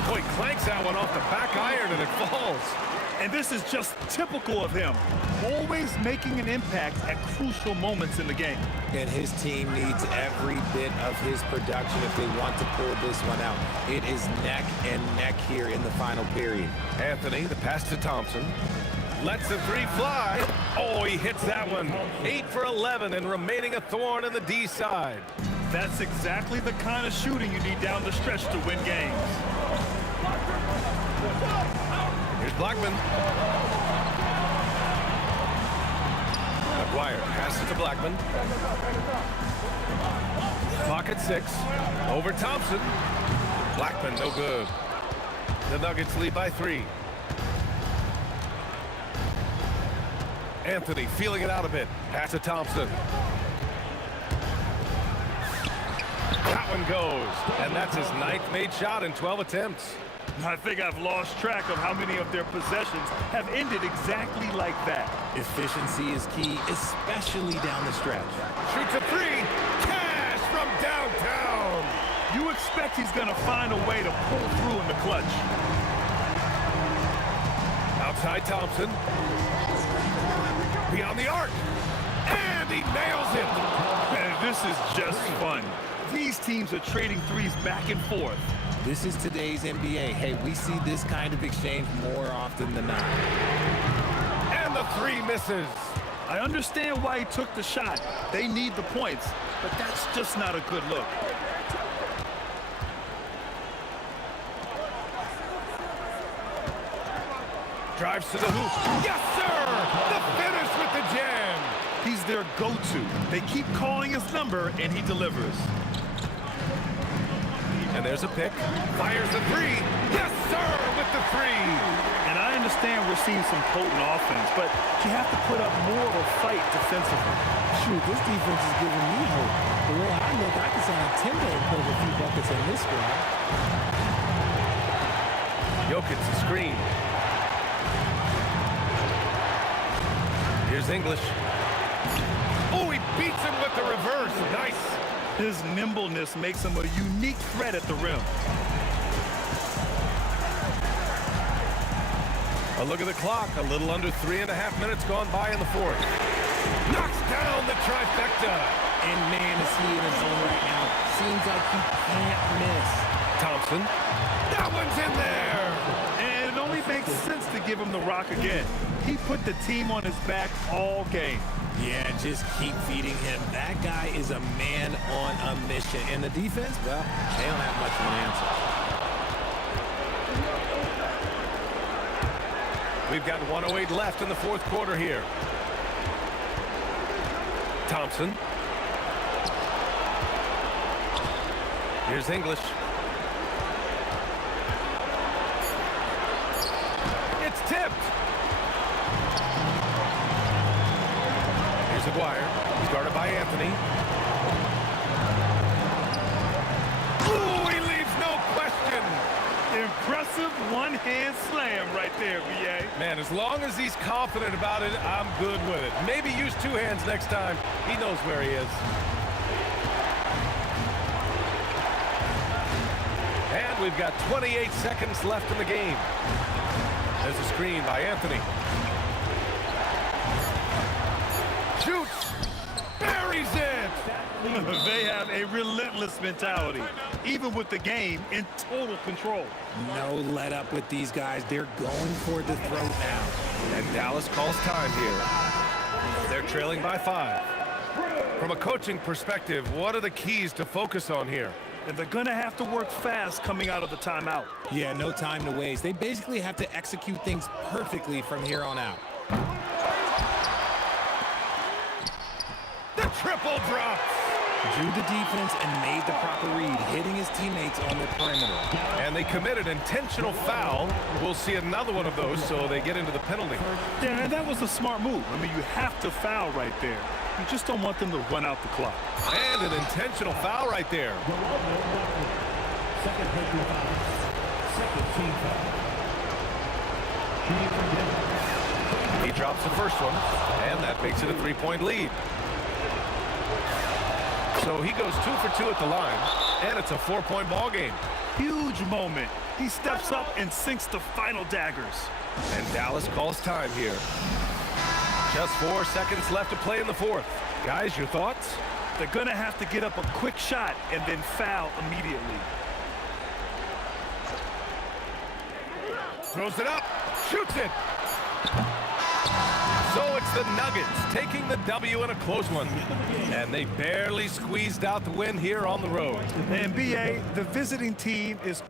Boy, clanks that one off the back iron and it falls. And this is just typical of him. Always making an impact at crucial moments in the game. And his team needs every bit of his production if they want to pull this one out. It is neck and neck here in the final period. Anthony, the pass to Thompson. Lets the 3 fly. Oh, he hits that one. 8 for 11 and remaining a thorn in the D side. That's exactly the kind of shooting you need down the stretch to win games. Here's Blackman. Aguirre passes to Blackman. Pocket 6. Over Thompson. Blackman, no good. The Nuggets lead by 3. Anthony feeling it out a bit. Pass to Thompson. That one goes. And that's his 9th made shot in 12 attempts. I think I've lost track of how many of their possessions have ended exactly like that. Efficiency is key, especially down the stretch. Shoots a 3. Cash from downtown. You expect he's going to find a way to pull through in the clutch. Outside Thompson. Beyond the arc. And he nails it. Man, this is just fun. These teams are trading threes back and forth. This is today's NBA. Hey, we see this kind of exchange more often than not. And the three misses. I understand why he took the shot. They need the points, but that's just not a good look. Drives to the hoop. Yes, sir! The finish with the jam. He's their go-to. They keep calling his number, and he delivers. And there's a pick. Fires the three. Yes, sir, with the three. And I understand we're seeing some potent offense, but you have to put up more of a fight defensively. Shoot, this defense is giving me hope. The way I look, I can sign a timber and put a few buckets in this squad. Jokic's a screen. Here's English. Oh, he beats him with the reverse. Nice. His nimbleness makes him a unique threat at the rim. A look at the clock. A little under 3.5 minutes gone by in the fourth. Knocks down the trifecta. And man, is he in his zone right now. Seems like he can't miss. Thompson. That one's in there. And it only makes sense to give him the rock again. He put the team on his back all game. Yeah, just keep feeding him. That guy is a man on a mission. And the defense, well, they don't have much of an answer. We've got 1:08 left in the fourth quarter here. Thompson. Here's English. It's tipped. Here's Aguirre. Guarded by Anthony. Ooh, he leaves no question. Impressive one-hand slam right there, B.A. Man, as long as he's confident about it, I'm good with it. Maybe use two hands next time. He knows where he is. And we've got 28 seconds left in the game. There's a screen by Anthony. Shoots! Buries it! They have a relentless mentality, even with the game in total control. No let up with these guys. They're going for the throat now. And Dallas calls time here. They're trailing by 5. From a coaching perspective, what are the keys to focus on here? And they're going to have to work fast coming out of the timeout. Yeah, no time to waste. They basically have to execute things perfectly from here on out. The triple drops. Drew the defense and made the proper read, hitting his teammates on the perimeter. And they committed intentional foul. We'll see another one of those, so they get into the penalty. Yeah, and that was a smart move. I mean, you have to foul right there. You just don't want them to run out the clock. And an intentional foul right there. Second personal foul. Second team foul. He drops the first one, and that makes it a 3-point lead. So he goes 2 for 2 at the line, and it's a 4-point ball game. Huge moment. He steps up and sinks the final daggers. And Dallas calls time here. Just 4 seconds left to play in the fourth. Guys, your thoughts? They're going to have to get up a quick shot and then foul immediately. Throws it up, shoots it. So it's the Nuggets taking the W in a close one. And they barely squeezed out the win here on the road. And B.A., the visiting team is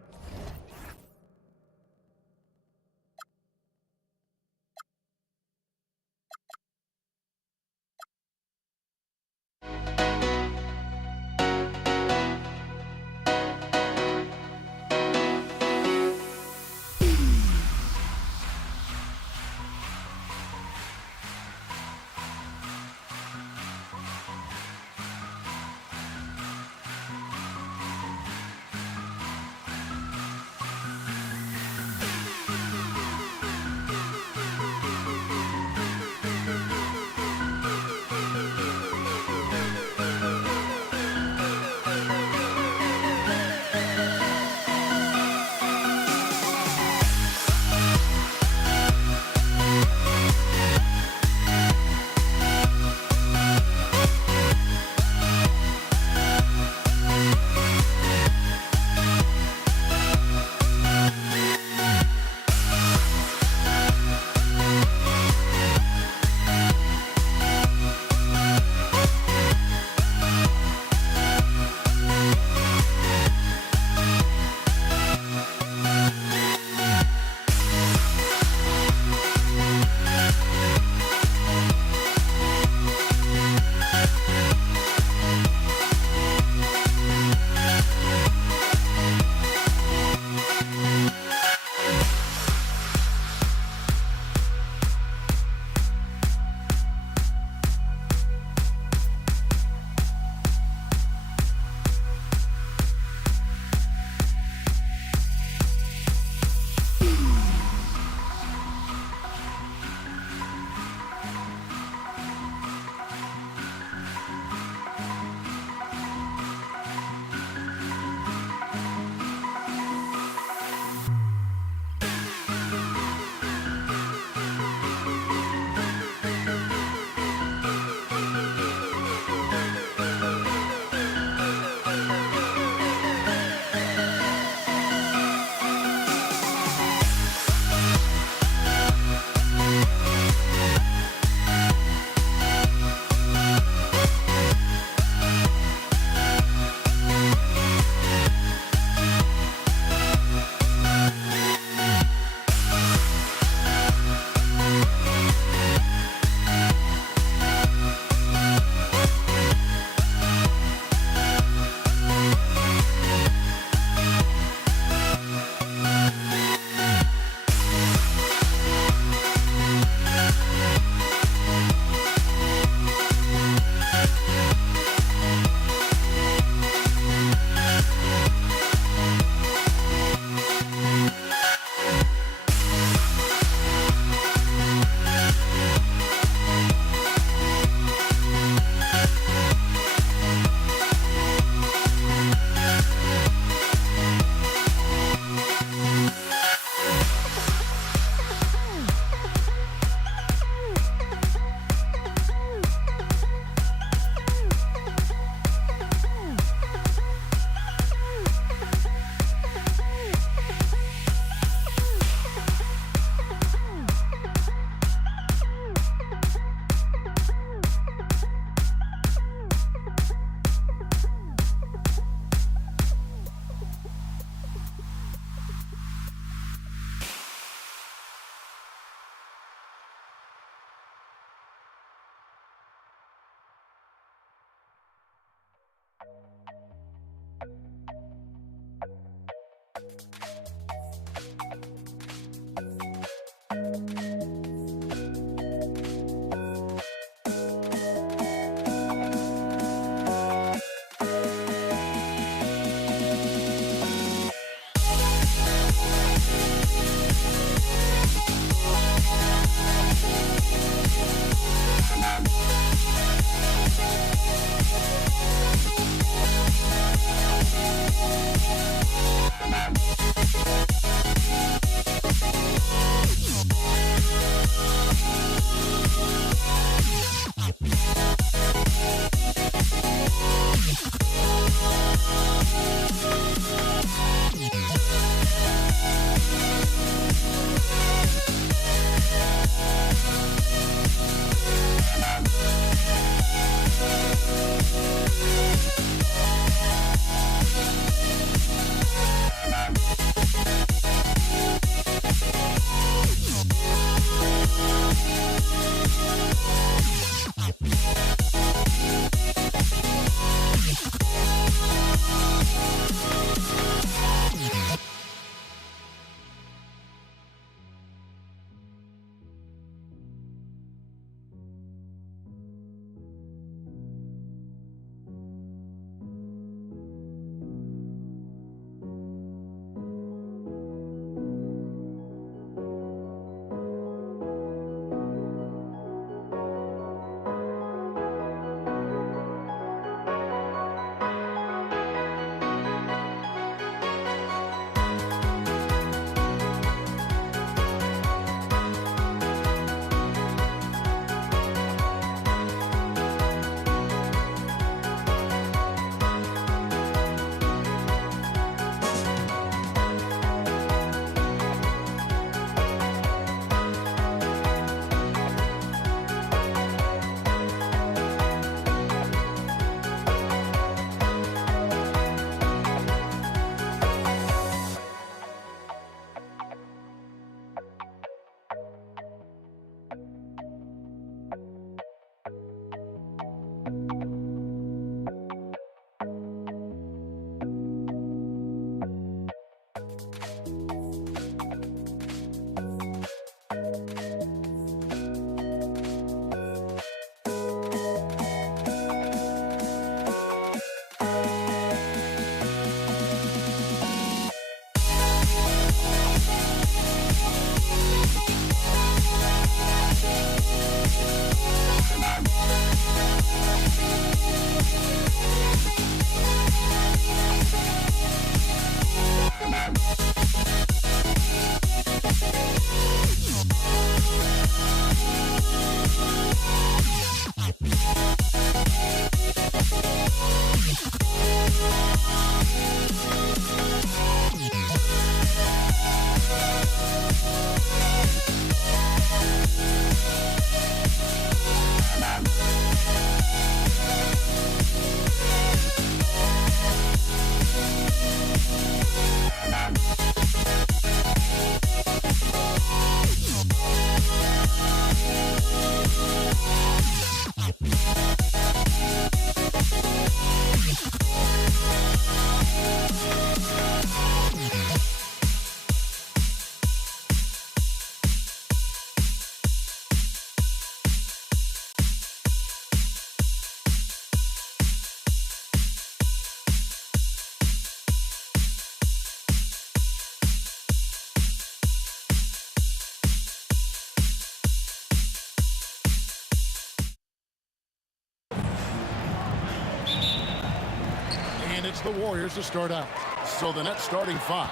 It's the Warriors to start out. So the net starting five.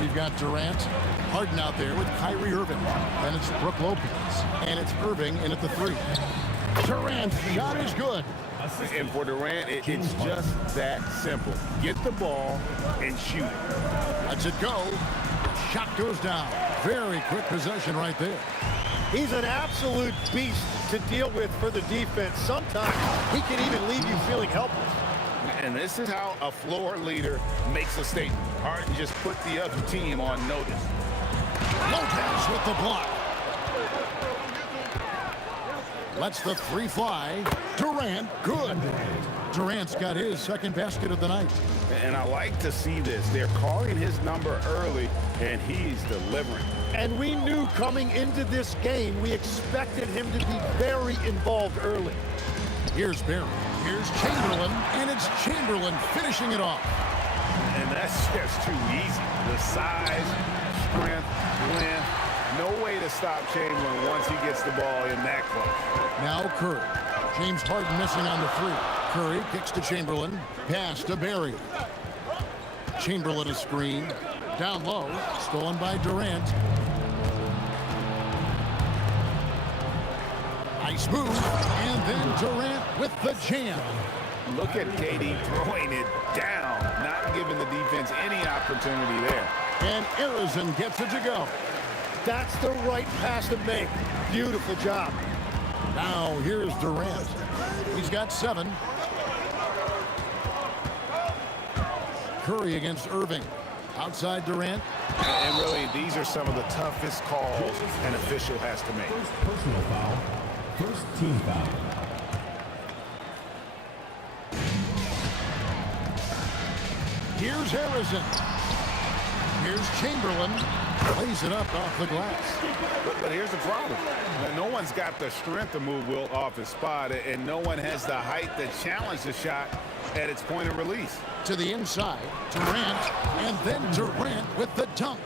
We've got Durant, Harden out there with Kyrie Irving. Then it's Brook Lopez. And it's Irving in at the three. Durant, shot is good. And for Durant, it's just that simple. Get the ball and shoot it. Lets it go. Shot goes down. Very quick possession right there. He's an absolute beast to deal with for the defense. Sometimes he can even leave you feeling helpless. And this is how a floor leader makes a statement. Harden just put the other team on notice. Lopez with the block. Lets the three fly. Durant, good. Durant's got his second basket of the night. And I like to see this. They're calling his number early, and he's delivering. And we knew coming into this game, we expected him to be very involved early. Here's Barry. Here's Chamberlain, and it's Chamberlain finishing it off. And that's just too easy. The size, strength, length, no way to stop Chamberlain once he gets the ball in that close. Now Curry. James Harden missing on the three. Curry kicks to Chamberlain. Pass to Barry. Chamberlain a screen. Down low. Stolen by Durant. Nice move. And then Durant with the jam. Look at KD throwing it down, not giving the defense any opportunity there. And Arizon gets it to go. That's the right pass to make. Beautiful job. Now here's Durant. He's got 7. Curry against Irving. Outside Durant. And really, these are some of the toughest calls an official has to make. First personal foul. First team foul. Here's Harrison. Here's Chamberlain. Plays it up off the glass. But here's the problem. No one's got the strength to move Wilt off his spot, and no one has the height to challenge the shot at its point of release. To the inside, Durant, and then Durant with the dunk.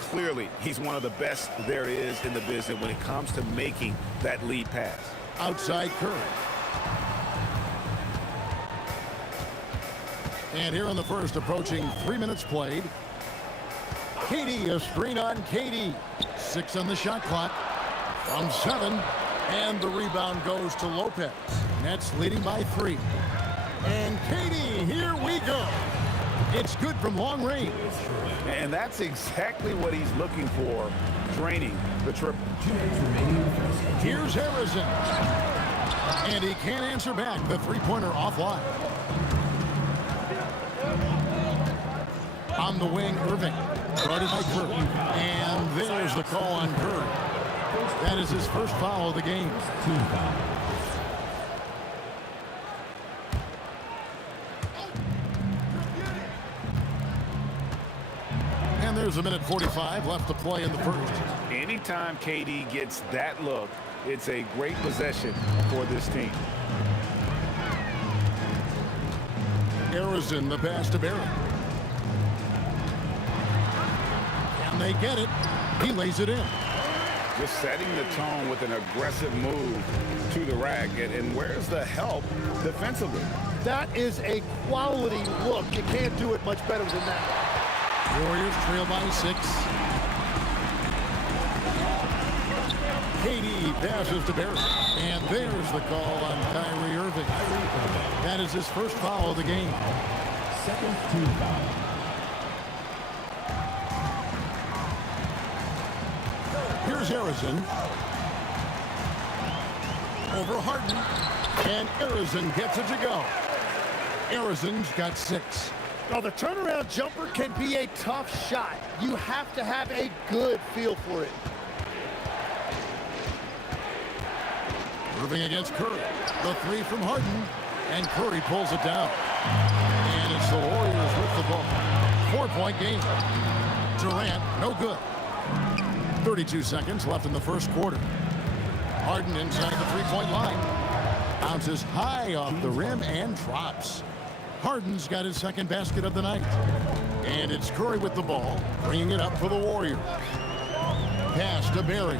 Clearly, he's one of the best there is in the business when it comes to making that lead pass. Outside Curry. And here in the first, approaching 3 minutes played. KD, a screen on KD. 6 on the shot clock. From 7. And the rebound goes to Lopez. Nets leading by 3. And KD, here we go. It's good from long range. And that's exactly what he's looking for, draining the triple. Here's Harrison. And he can't answer back. The three-pointer offline. On the wing, Irving. Guarded by Curry. And there's the call on Curry. That is his first foul of the game. Team foul. And there's a minute 45 left to play in the first. Anytime KD gets that look, it's a great possession for this team. Arizon, the pass to Barry. And they get it. He lays it in. Just setting the tone with an aggressive move to the rack. And where's the help defensively? That is a quality look. You can't do it much better than that. Warriors trail by 6. KD passes to Barry. And there's the call on Kyrie Irving. That is his first foul of the game. Second team foul. Here's Arizon. Over Harden. And Arizon gets it to go. Arizon's got 6. Now, the turnaround jumper can be a tough shot. You have to have a good feel for it. Irving against Curry. The 3 from Harden. And Curry pulls it down. And it's the Warriors with the ball. 4-point game. Durant, no good. 32 seconds left in the first quarter. Harden inside the three-point line. Bounces high off the rim and drops. Harden's got his second basket of the night. And it's Curry with the ball, bringing it up for the Warriors. Pass to Barry.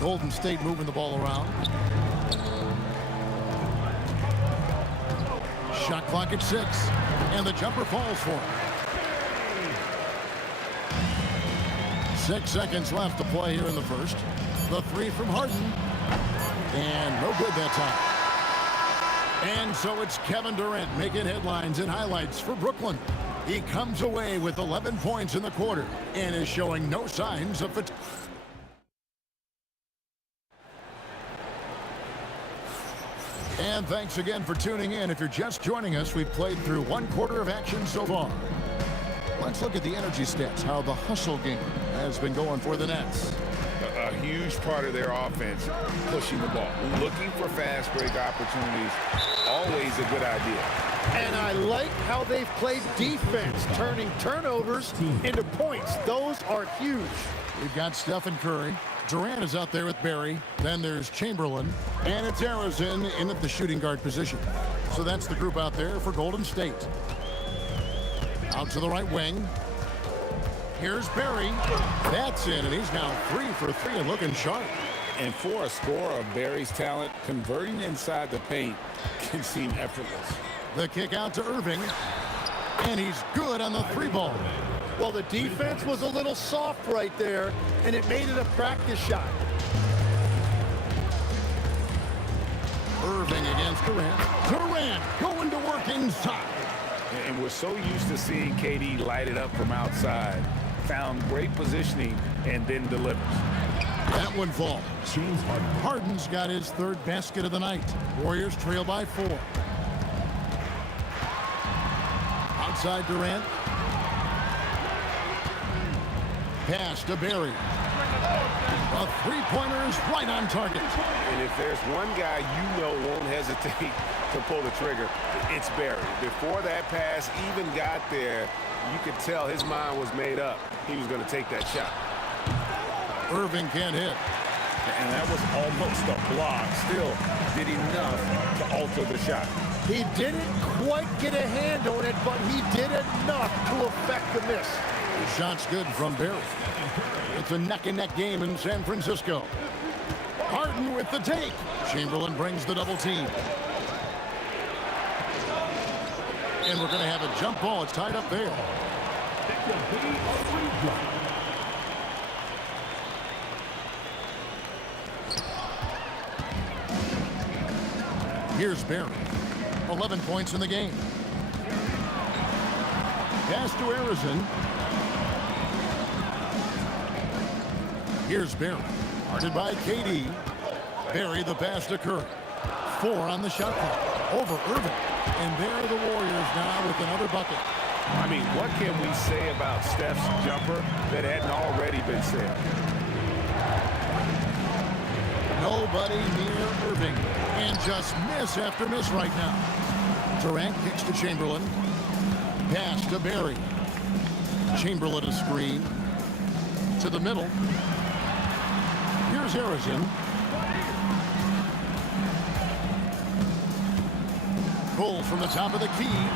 Golden State moving the ball around. Shot clock at 6. And the jumper falls for him. 6 seconds left to play here in the first. The 3 from Harden. And no good that time. And so it's Kevin Durant making headlines and highlights for Brooklyn. He comes away with 11 points in the quarter and is showing no signs of fatigue. And thanks again for tuning in. If you're just joining us, we've played through 1 quarter of action so far. Let's look at the energy stats, how the hustle game has been going for the Nets. A huge part of their offense, pushing the ball. Looking for fast break opportunities, always a good idea. And I like how they've played defense, turning turnovers into points. Those are huge. We've got Stephen Curry. Durant is out there with Barry. Then there's Chamberlain. And it's Arizin in at the shooting guard position. So that's the group out there for Golden State. Out to the right wing. Here's Barry. That's in, and he's now 3 for 3 and looking sharp. And for a scorer of Barry's talent, converting inside the paint can seem effortless. The kick out to Irving. And he's good on the 3-ball. Well, the defense was a little soft right there, and it made it a practice shot. Irving against Durant. Durant going to work inside. And we're so used to seeing KD light it up from outside. Found great positioning and then delivers. That one falls. Harden's got his 3rd basket of the night. Warriors trail by 4. Outside Durant. Pass to Barry. A 3-pointer is right on target. And if there's one guy you know won't hesitate to pull the trigger, it's Barry. Before that pass even got there, you could tell his mind was made up. He was going to take that shot. Irving can't hit. And that was almost a block. Still did enough to alter the shot. He didn't quite get a hand on it, but he did enough to affect the miss. The shot's good from Barry. It's a neck-and-neck game in San Francisco. Harden with the take. Chamberlain brings the double team. And we're going to have a jump ball. It's tied up there. Here's Barry. 11 points in the game. Pass to Arizin. Here's Barry. Guarded by KD. Barry the pass to Curry. 4 on the shot clock. Over Irving. And there are the Warriors now with another bucket. I mean, what can we say about Steph's jumper that hadn't already been said? Nobody near Irving. And just miss after miss right now. Durant kicks to Chamberlain. Pass to Barry. Chamberlain a screen. To the middle. Here's Arizin. Goal from the top of the key.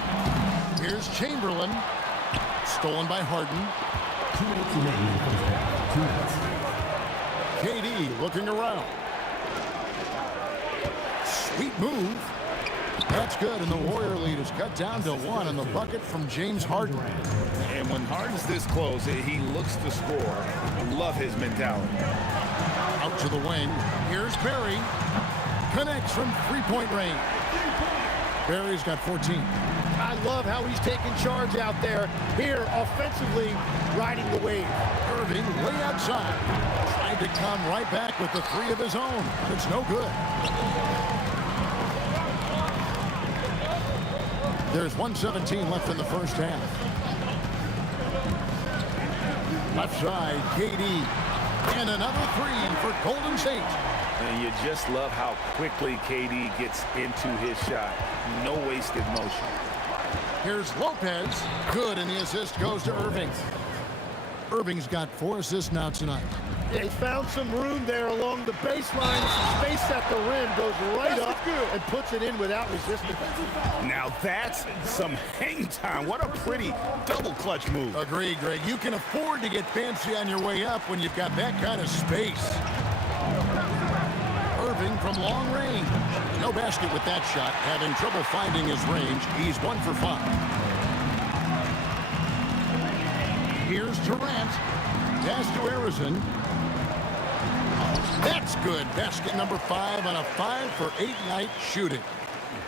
Here's Chamberlain. Stolen by Harden. KD looking around. Sweet move. That's good, and the Warrior lead is cut down to 1 on the bucket from James Harden. And when Harden's this close, he looks to score. I love his mentality. Out to the wing. Here's Barry. Connects from 3-point range. Barry's got 14. I love how he's taking charge out there. Here, offensively, riding the wave. Irving way outside. Tried to come right back with the 3 of his own. But it's no good. There's 1:17 left in the first half. Left side, KD. And another 3 for Golden State. And you just love how quickly KD gets into his shot. No wasted motion. Here's Lopez. Good, and the assist goes to Irving. Irving's got 4 assists now tonight. They found some room there along the baseline. Some space at the rim, goes right up and puts it in without resistance. Now that's some hang time. What a pretty double clutch move. Agreed, Greg. You can afford to get fancy on your way up when you've got that kind of space. Irving from long range. No basket with that shot. Having trouble finding his range. He's 1 for 5. Here's Durant. Pass to Arizin. That's good. Basket number 5 on a 5 for 8 night shooting.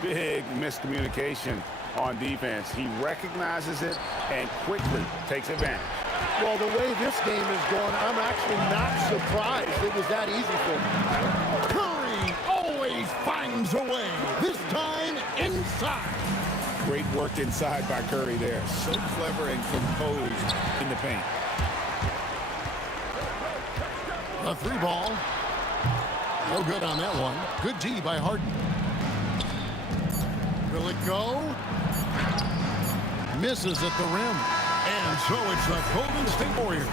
Big miscommunication on defense. He recognizes it and quickly takes advantage. Well, the way this game is going, I'm actually not surprised it was that easy for him. Curry always finds a way. This time inside. Great work inside by Curry there. So clever and composed in the paint. A 3 ball. No good on that one. Good D by Harden. Will it go? Misses at the rim. And so it's the Golden State Warriors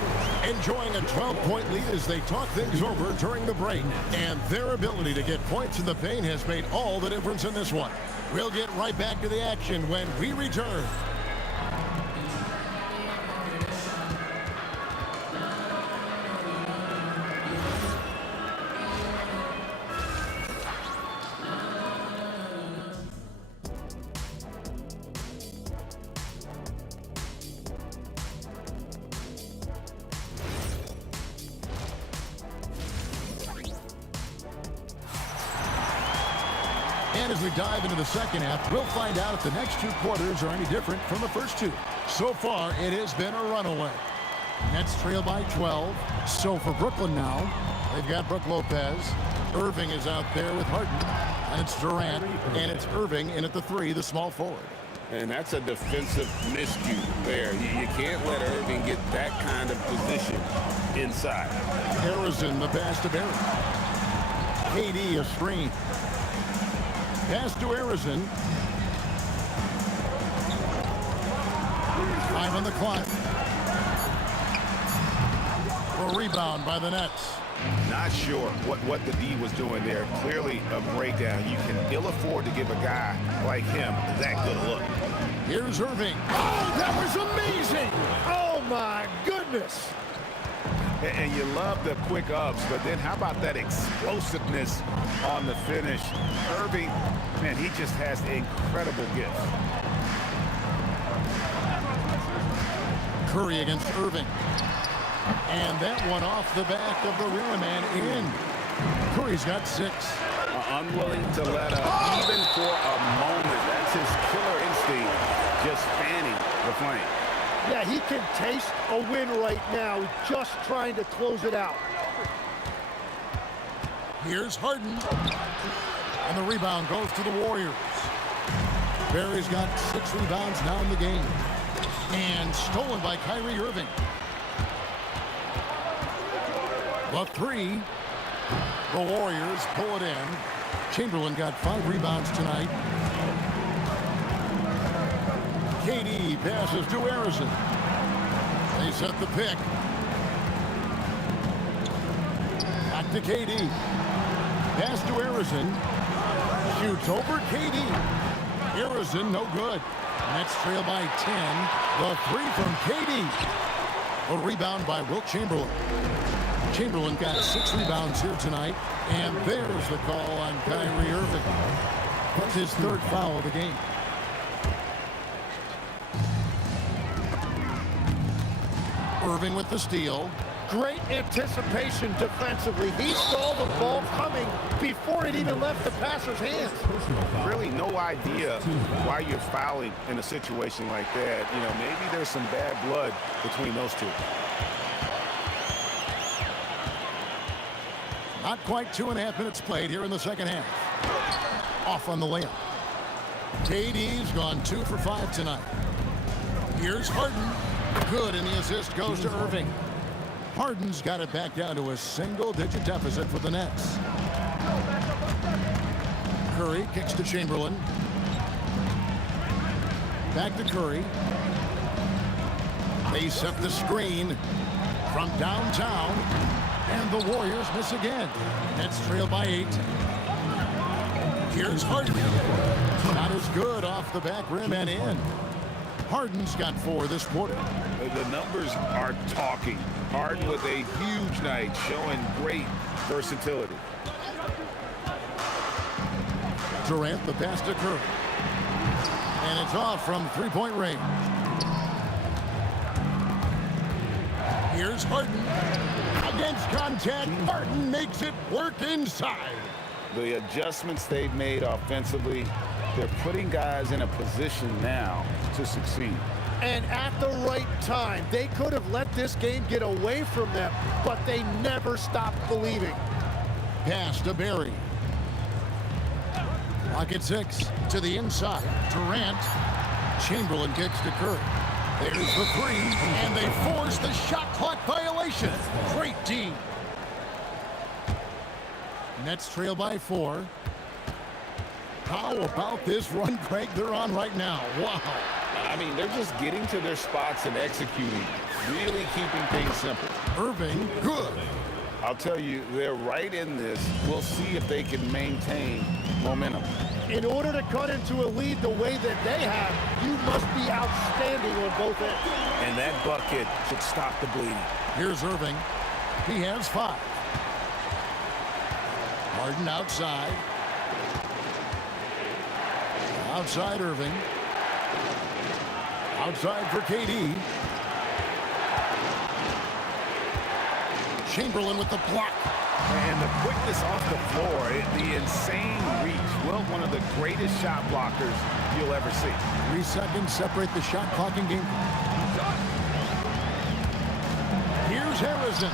enjoying a 12-point lead as they talk things over during the break. And their ability to get points in the paint has made all the difference in this one. We'll get right back to the action when we return. And as we dive into the second half, we'll find out if the next 2 quarters are any different from the first 2. So far, it has been a runaway. Nets trail by 12. So for Brooklyn now, they've got Brook Lopez. Irving is out there with Harden. And it's Durant. And it's Irving in at the 3, the small forward. And that's a defensive miscue there. You can't let Irving get that kind of position inside. Harrison, the pass to Barry. KD, a screen. Pass to Harrison. 5 on the clock. A rebound by the Nets. Not sure what the D was doing there. Clearly a breakdown. You can ill afford to give a guy like him that good a look. Here's Irving. Oh, that was amazing. Oh, my goodness. And you love the quick ups, but then how about that explosiveness on the finish? Irving, man, he just has an incredible gift. Curry against Irving. And that one off the back of the rim and in. Curry's got 6. Unwilling to let up, even for a moment. That's his killer instinct, just fanning the flame. Yeah, he can taste a win right now. He's just trying to close it out. Here's Harden. And the rebound goes to the Warriors. Barry's got 6 rebounds now in the game. And stolen by Kyrie Irving. The 3. The Warriors pull it in. Chamberlain got 5 rebounds tonight. KD passes to Harrison. They set the pick. Back to KD. Pass to Harrison. Shoots over KD. Harrison, no good. Nets trail by 10. The 3 from KD. A rebound by Wilt Chamberlain. Chamberlain got 6 rebounds here tonight. And there's the call on Kyrie Irving. That's his 3rd foul of the game. Irving with the steal. Great anticipation defensively. He saw the ball coming before it even left the passer's hands. Really no idea why you're fouling in a situation like that. You know, maybe there's some bad blood between those 2. Not quite 2.5 minutes played here in the second half. Off on the layup. KD's gone 2 for 5 tonight. Here's Harden. Good, and the assist goes to Irving. Harden's got it back down to a single-digit deficit for the Nets. Curry kicks to Chamberlain. Back to Curry. They set the screen from downtown, and the Warriors miss again. Nets trail by 8. Here's Harden. Not as good off the back rim and in. Harden's got 4 this quarter. The numbers are talking. Harden with a huge night, showing great versatility. Durant, the pass to Curry. And it's off from 3-point range. Here's Harden. Against contact, Harden makes it work inside. The adjustments they've made offensively, they're putting guys in a position now to succeed. And at the right time, they could have let this game get away from them, but they never stopped believing. Pass to Barry. Lock at 6 to the inside. Durant. Chamberlain kicks to Curry. There's the 3, and they force the shot clock violation. Great D. Nets trail by 4. How about this run, Craig, they're on right now? Wow. I mean, they're just getting to their spots and executing, really keeping things simple. Irving, good. I'll tell you, they're right in this. We'll see if they can maintain momentum. In order to cut into a lead the way that they have, you must be outstanding on both ends. And that bucket should stop the bleeding. Here's Irving. He has 5. Harden outside. Outside Irving. Outside for KD. Chamberlain with the block. And the quickness off the floor, the insane reach. Well, one of the greatest shot blockers you'll ever see. 3 seconds separate the shot clock and game clock. Here's Harrison.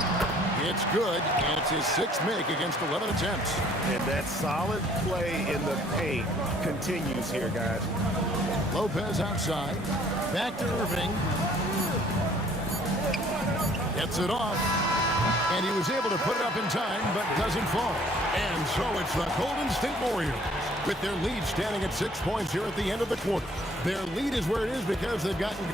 It's good, and it's his 6th make against 11 attempts. And that solid play in the paint continues here, guys. Lopez outside. Back to Irving. Gets it off. And he was able to put it up in time, but doesn't fall. And so it's the Golden State Warriors with their lead standing at 6 points here at the end of the quarter. Their lead is where it is because they've gotten...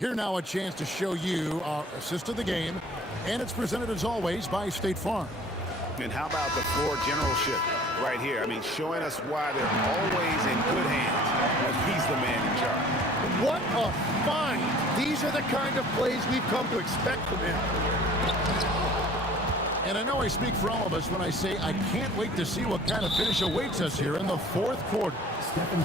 Here now a chance to show you our assist of the game, and it's presented as always by State Farm. And how about the floor generalship right here? I mean, showing us why they're always in good hands as he's the man in charge. What a find! These are the kind of plays we've come to expect from him. And I know I speak for all of us when I say I can't wait to see what kind of finish awaits us here in the 4th quarter.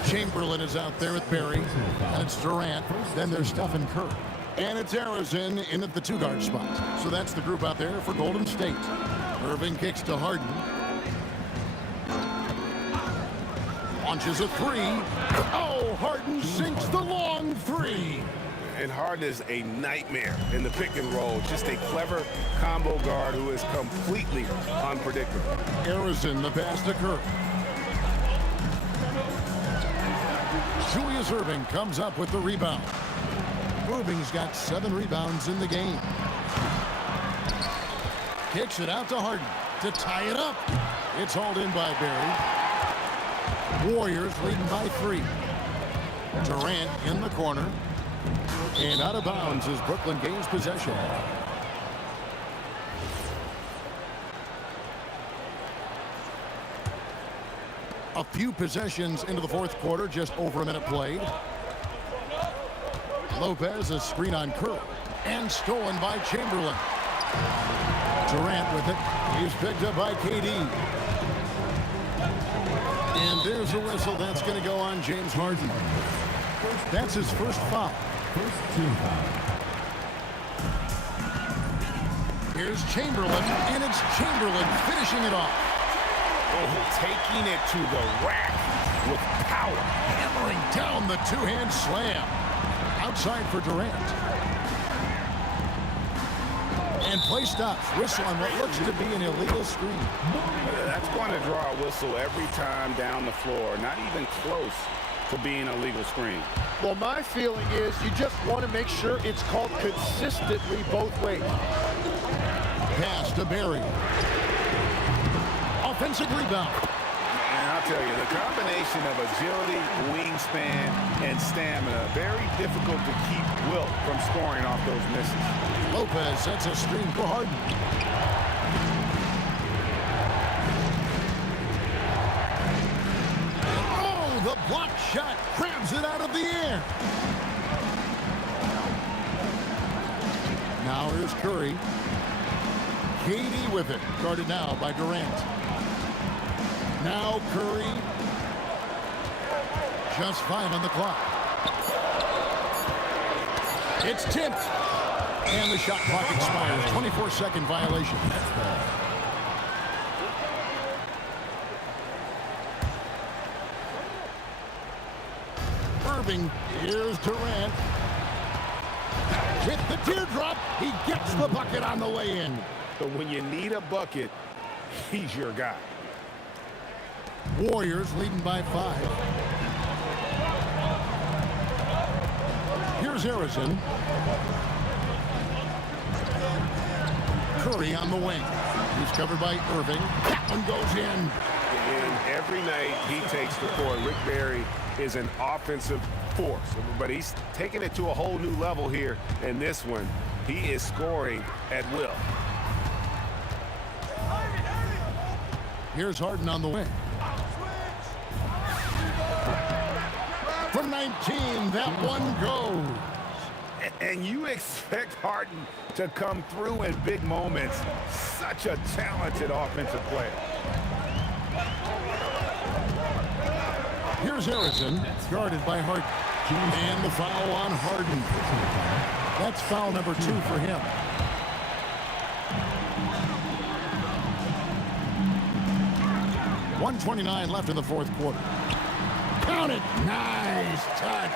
Chamberlain is out there with Barry, and it's Durant. Then there's Stephen Curry. And it's Harrison in at the 2-guard spot. So that's the group out there for Golden State. Irving kicks to Harden. Launches a 3. Oh, Harden sinks the long 3. And Harden is a nightmare in the pick and roll. Just a clever combo guard who is completely unpredictable. Harrison, the pass to Curry. Julius Irving comes up with the rebound. Irving's got 7 rebounds in the game. Kicks it out to Harden to tie it up. It's hauled in by Barry. Warriors leading by 3. Durant in the corner. And out of bounds as Brooklyn gains possession. A few possessions into the 4th quarter, just over a minute played. Lopez, a screen on Curry. And stolen by Chamberlain. Durant with it. He's picked up by KD. And there's a whistle. That's going to go on James Harden. That's his first foul. First team foul. Here's Chamberlain, and it's Chamberlain finishing it off. Oh, taking it to the rack with power. Hammering down the 2-hand slam. Outside for Durant. And play stops. Whistle on what looks to be an illegal screen. That's going to draw a whistle every time down the floor. Not even close to being a legal screen. Well, my feeling is you just want to make sure it's called consistently both ways. Pass to Barry. Offensive rebound. And I'll tell you, the combination of agility, wingspan, and stamina, very difficult to keep Wilt from scoring off those misses. Lopez sets a screen for Harden. Oh, the block shot grabs it out of the air. Now here's Curry. KD with it, guarded now by Durant. Now Curry. Just 5 on the clock. It's tipped. And the shot clock expires. 24-second violation. Irving, here's Durant. With the teardrop, he gets the bucket on the way in. But when you need a bucket, he's your guy. Warriors leading by 5. Here's Harrison. Curry on the wing. He's covered by Irving. That one goes in. And every night he takes the court. Rick Barry is an offensive force, but he's taking it to a whole new level here in this one. He is scoring at will. Here's Harden on the wing. From 19, that one goes. And you expect Harden to come through in big moments. Such a talented offensive player. Here's Harrison, guarded by Harden. And the foul on Harden. That's foul number 2 for him. .129 left in the fourth quarter. Count it. Nice touch.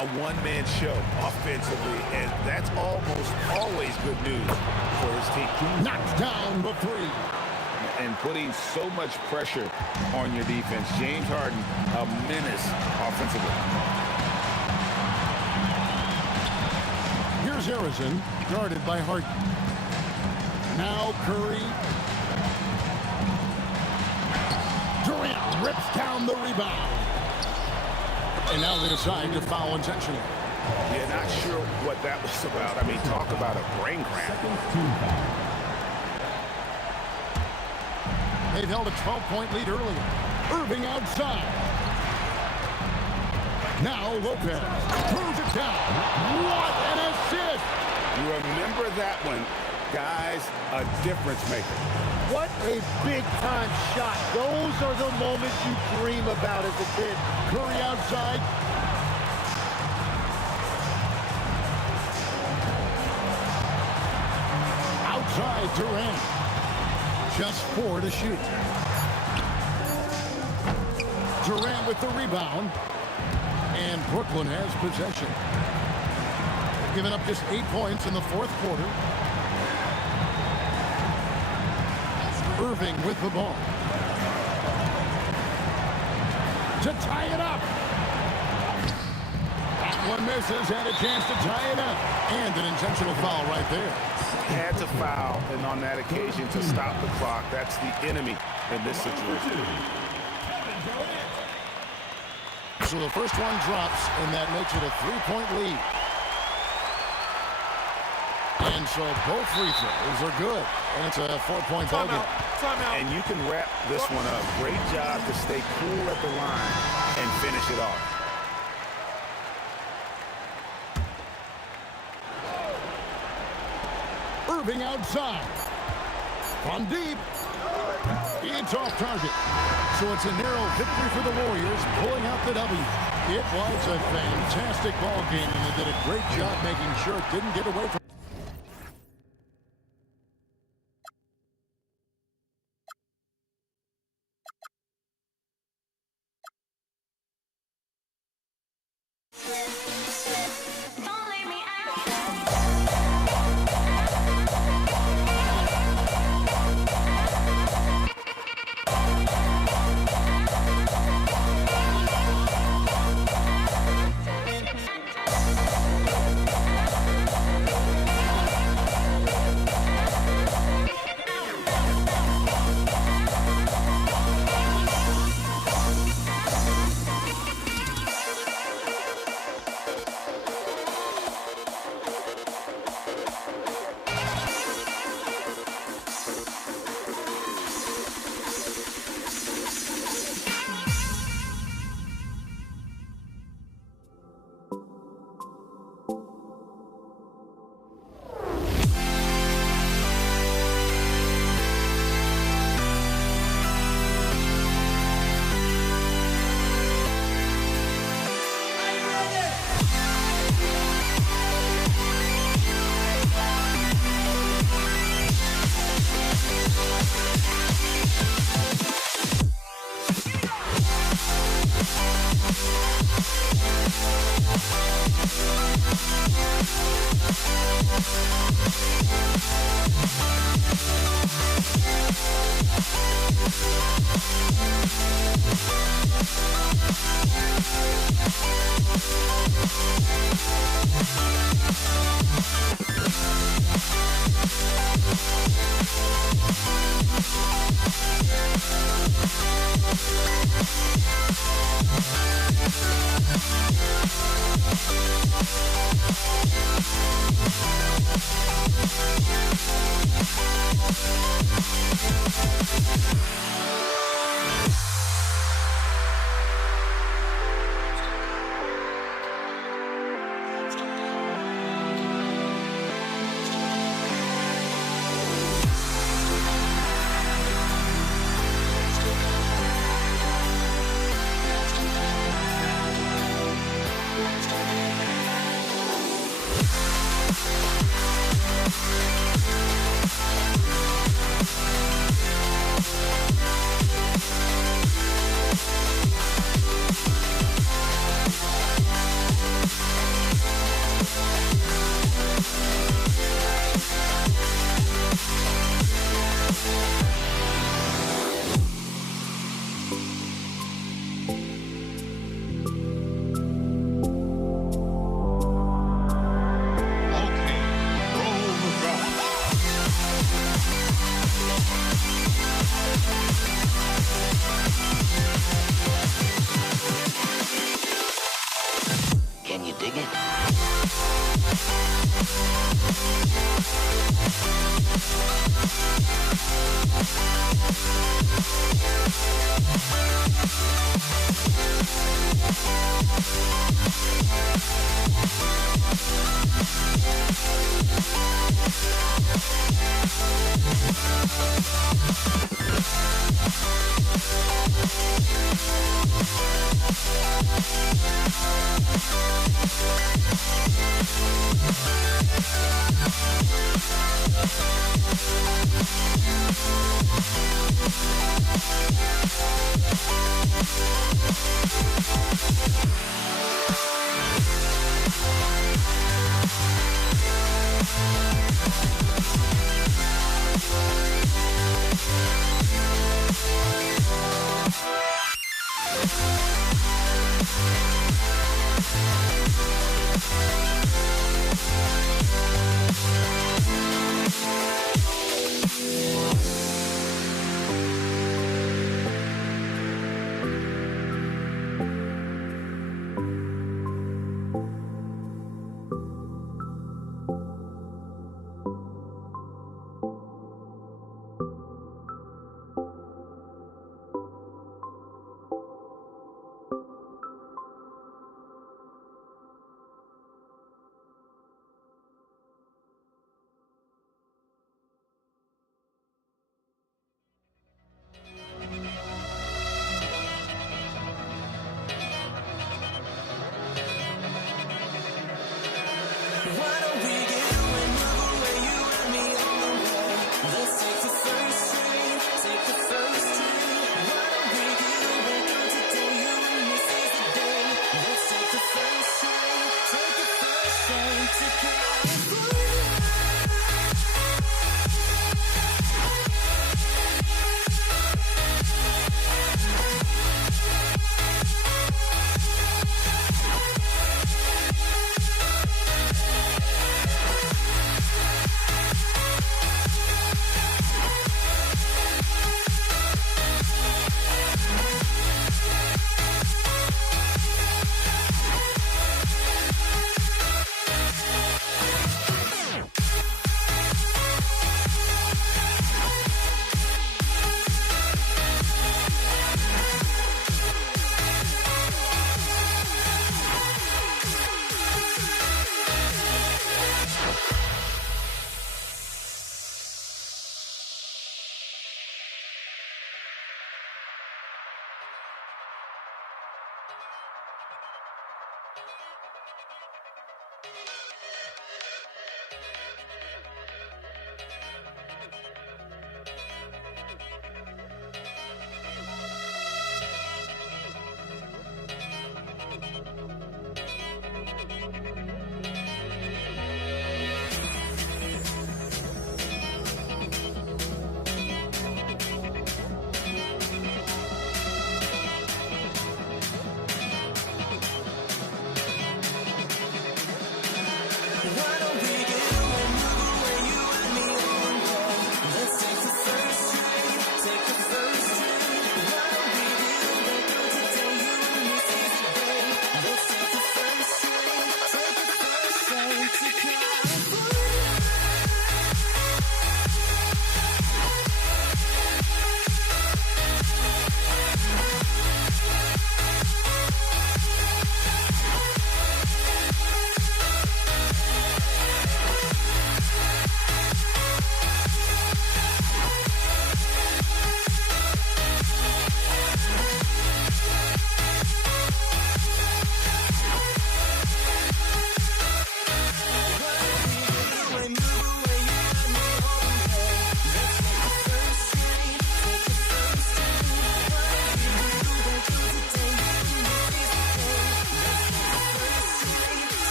A one-man show offensively, and that's almost always good news for his team. Knocks down the 3. And putting so much pressure on your defense. James Harden, a menace offensively. Here's Harrison, guarded by Harden. Now Curry. Durant rips down the rebound. And now they decide to foul intentionally. Yeah, not sure what that was about. I mean, talk about a brain cramp. They've held a 12-point lead earlier. Irving outside. Now Lopez throws it down. What an assist! You remember that one. Guys, a difference maker. What a big-time shot. Those are the moments you dream about as a kid. Curry outside. Outside Durant. Just 4 to shoot. Durant with the rebound. And Brooklyn has possession. Giving up just 8 points in the fourth quarter. Irving with the ball. To tie it up. That one misses, and a chance to tie it up. And an intentional foul right there. Had to foul, and on that occasion to stop the clock. That's the enemy in this situation. So the first one drops, and that makes it a 3-point lead. And so both free throws are good. And it's a 4-point ball game. And you can wrap this one up. Great job to stay cool at the line and finish it off. Irving outside. From deep. It's off target. So it's a narrow victory for the Warriors, pulling out the W. It was a fantastic ball game, and they did a great job making sure it didn't get away from.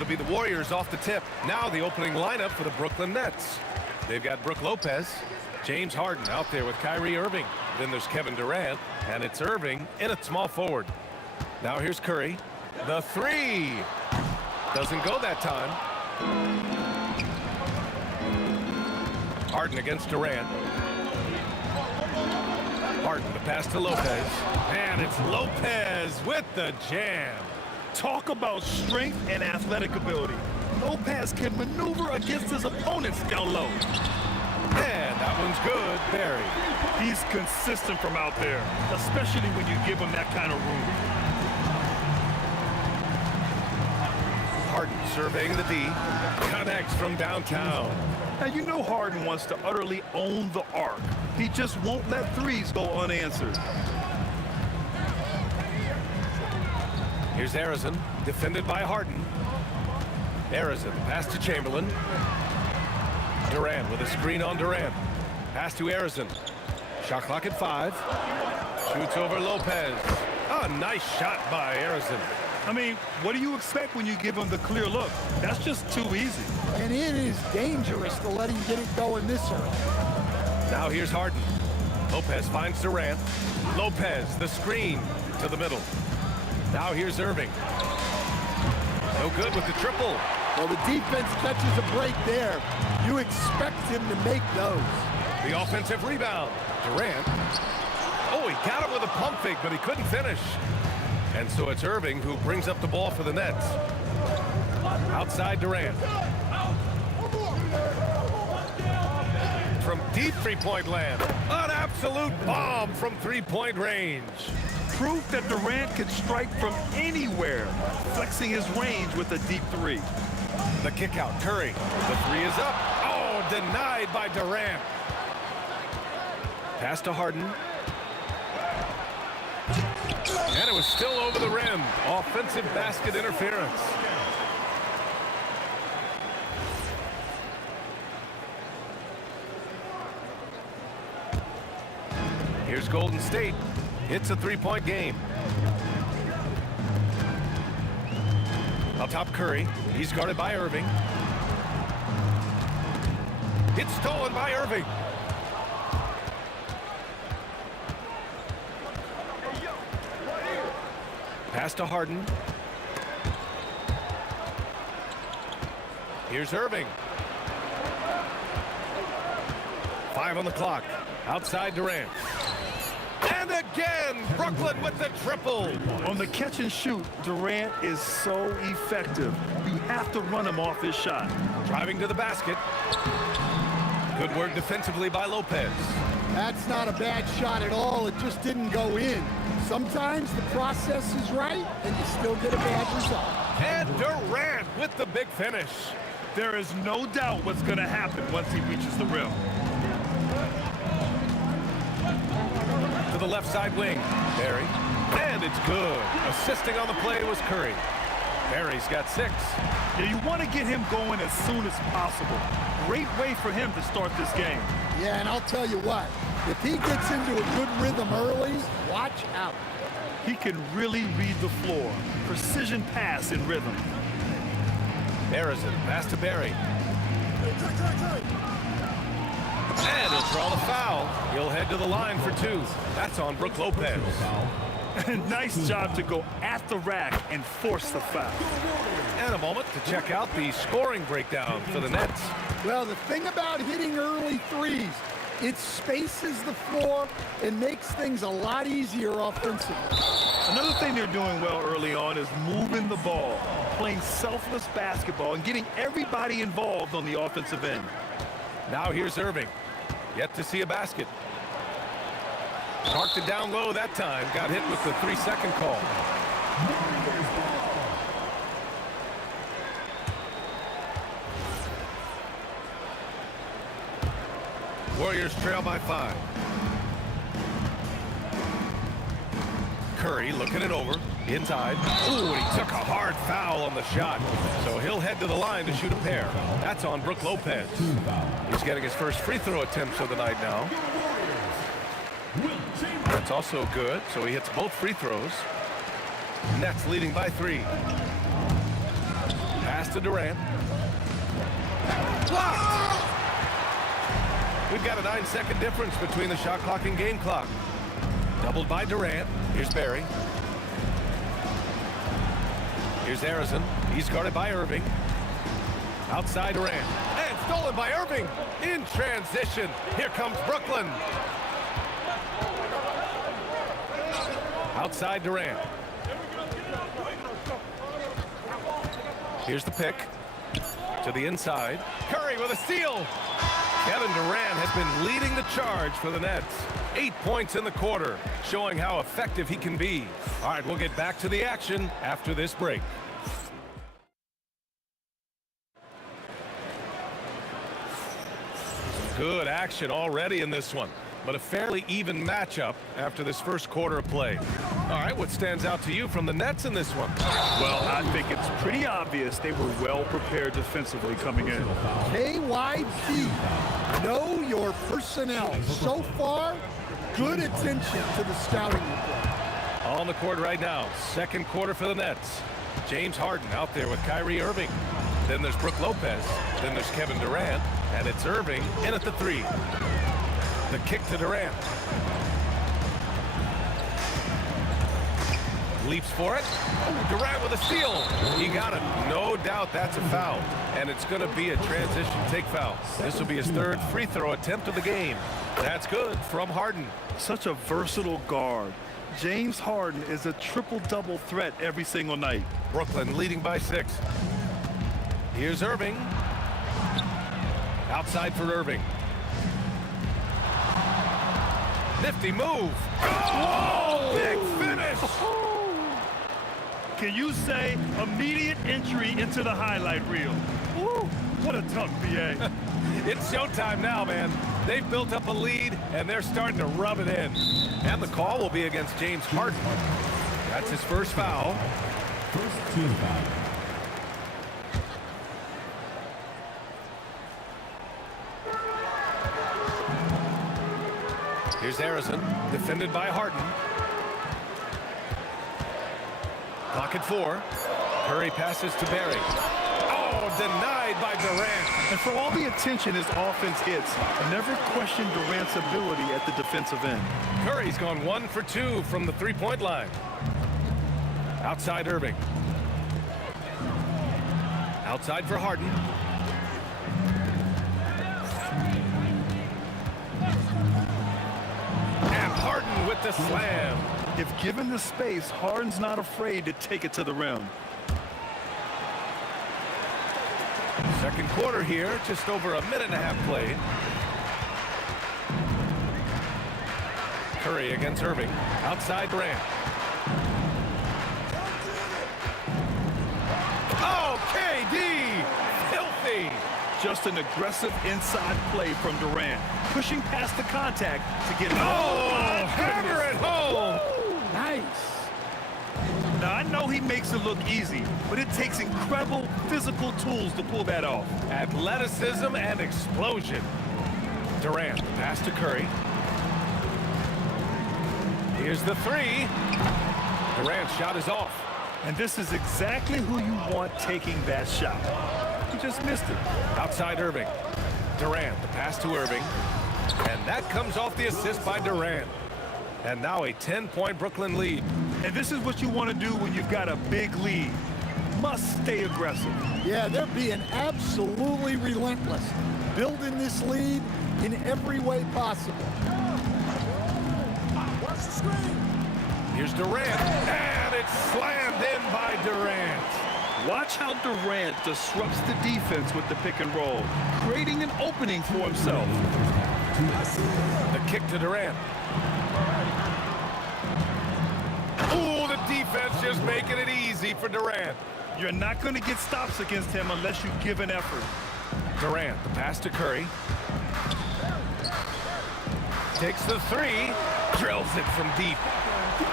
It'll be the Warriors off the tip. Now the opening lineup for the Brooklyn Nets. They've got Brook Lopez, James Harden out there with Kyrie Irving. Then there's Kevin Durant, and it's Irving in at small forward. Now here's Curry. The three. Doesn't go that time. Harden against Durant. Harden, the pass to Lopez. And it's Lopez with the jam. Talk about strength and athletic ability. Lopez can maneuver against his opponents down low. And that one's good, Barry. He's consistent from out there, especially when you give him that kind of room. Harden surveying the D. Connects from downtown. Now, you know Harden wants to utterly own the arc. He just won't let threes go unanswered. Here's Arizon, defended by Harden. Arizon, pass to Chamberlain. Durant with a screen on Durant. Pass to Arizon. Shot clock at 5. Shoots over Lopez. A nice shot by Arizon. I mean, what do you expect when you give him the clear look? That's just too easy. And it is dangerous to let him get it going this early. Now here's Harden. Lopez finds Durant. Lopez, the screen to the middle. Now here's Irving. No good with the triple. Well, the defense catches a break there. You expect him to make those. The offensive rebound. Durant. Oh, he got it with a pump fake, but he couldn't finish. And so it's Irving who brings up the ball for the Nets. Outside Durant. From deep three-point land. An absolute bomb from three-point range. Proof that Durant can strike from anywhere, flexing his range with a deep three. The kick out, Curry. The three is up. Oh, denied by Durant. Pass to Harden. And it was still over the rim. Offensive basket interference. Here's Golden State. It's a three-point game. Up top, Curry. He's guarded by Irving. It's stolen by Irving. Pass to Harden. Here's Irving. 5 on the clock. Outside Durant. And again, Brooklyn with the triple. On the catch and shoot, Durant is so effective. You have to run him off his shot. Driving to the basket. Good work defensively by Lopez. That's not a bad shot at all. It just didn't go in. Sometimes the process is right, and you still get a bad result. And Durant with the big finish. There is no doubt what's going to happen once he reaches the rim. To the left side wing, Barry. And it's good. Assisting on the play was Curry. Barry's got 6. Yeah, you want to get him going as soon as possible. Great way for him to start this game. Yeah, and I'll tell you what, if he gets into a good rhythm early, watch out. He can really read the floor. Precision pass in rhythm. Harrison, pass to Barry. And he'll draw the foul. He'll head to the line for 2. That's on Brook Lopez. Nice job to go at the rack and force the foul. And a moment to check out the scoring breakdown for the Nets. Well, the thing about hitting early threes, it spaces the floor and makes things a lot easier offensively. Another thing they're doing well early on is moving the ball, playing selfless basketball, and getting everybody involved on the offensive end. Now here's Irving. Yet to see a basket. Marked it down low that time. Got hit with the 3-second call. Warriors trail by 5. Curry looking it over. Inside. Ooh, and he took a hard foul on the shot. So he'll head to the line to shoot a pair. That's on Brook Lopez. He's getting his first free throw attempts of the night now. That's also good, so he hits both free throws. Nets leading by 3. Pass to Durant. Blocked! We've got a 9-second difference between the shot clock and game clock. Doubled by Durant. Here's Barry. Here's Harrison. He's guarded by Irving. Outside Durant. And stolen by Irving. In transition. Here comes Brooklyn. Outside Durant. Here's the pick. To the inside. Curry with a steal. Kevin Durant has been leading the charge for the Nets. 8 points in the quarter, showing how effective he can be. All right, we'll get back to the action after this break. Good action already in this one, but a fairly even matchup after this first quarter of play. All right, what stands out to you from the Nets in this one? Well, I think it's pretty obvious they were well prepared defensively coming in. KYP, know your personnel. So far, good attention to the scouting report. On the court right now, second quarter for the Nets. James Harden out there with Kyrie Irving. Then there's Brook Lopez. Then there's Kevin Durant. And it's Irving in at the 3. The kick to Durant. Leaps for it. Oh, Durant with a steal. He got it. No doubt that's a foul. And it's going to be a transition take foul. This will be his 3rd free throw attempt of the game. That's good from Harden. Such a versatile guard. James Harden is a triple-double threat every single night. Brooklyn leading by 6. Here's Irving. Outside for Irving. Nifty move. Oh, big finish. Can you say immediate entry into the highlight reel? Woo, what a dunk, BA. It's showtime now, man. They've built up a lead, and they're starting to rub it in. And the call will be against James Harden. That's his first foul. First team foul. Here's Harrison, defended by Harden. Clock at 4. Curry passes to Barry. Oh, denied by Durant. And for all the attention his offense gets, never question Durant's ability at the defensive end. Curry's gone 1 for 2 from the three-point line. Outside Irving. Outside for Harden. And Harden with the slam. If given the space, Harden's not afraid to take it to the rim. Second quarter here, just over a minute and a half played. Curry against Irving. Outside Durant. Oh, KD! Filthy! Just an aggressive inside play from Durant, pushing past the contact to get it. Oh, hammer it home! Nice. Now, I know he makes it look easy, but it takes incredible physical tools to pull that off. Athleticism and explosion. Durant, pass to Curry. Here's the three. Durant's shot is off. And this is exactly who you want taking that shot. He just missed it. Outside Irving. Durant, the pass to Irving. And that comes off the assist by Durant. And now a 10-point Brooklyn lead. And this is what you want to do when you've got a big lead. Must stay aggressive. Yeah, they're being absolutely relentless, building this lead in every way possible. Watch the screen. Here's Durant, and it's slammed in by Durant. Watch how Durant disrupts the defense with the pick and roll, creating an opening for himself. The kick to Durant. Ooh, the defense just making it easy for Durant. You're not going to get stops against him unless you give an effort. Durant, the pass to Curry. Takes the three, drills it from deep.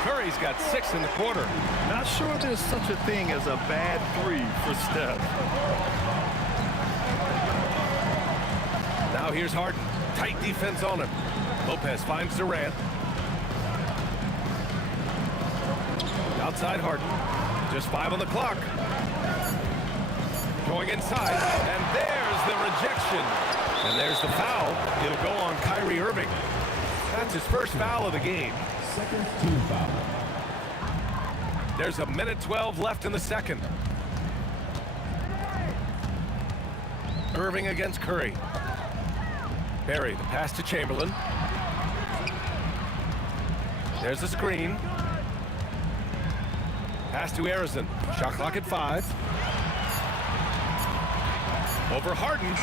Curry's got 6 in the quarter. Not sure there's such a thing as a bad three for Steph. Now here's Harden. Tight defense on him. Lopez finds Durant. Outside Harden. Just 5 on the clock. Going inside, and there's the rejection. And there's the foul. It'll go on Kyrie Irving. That's his first foul of the game. Second team foul. There's a minute 12 left in the second. Irving against Curry. Barry, the pass to Chamberlain. There's the screen. Pass to Arizon. Shot clock at 5. Over Harden.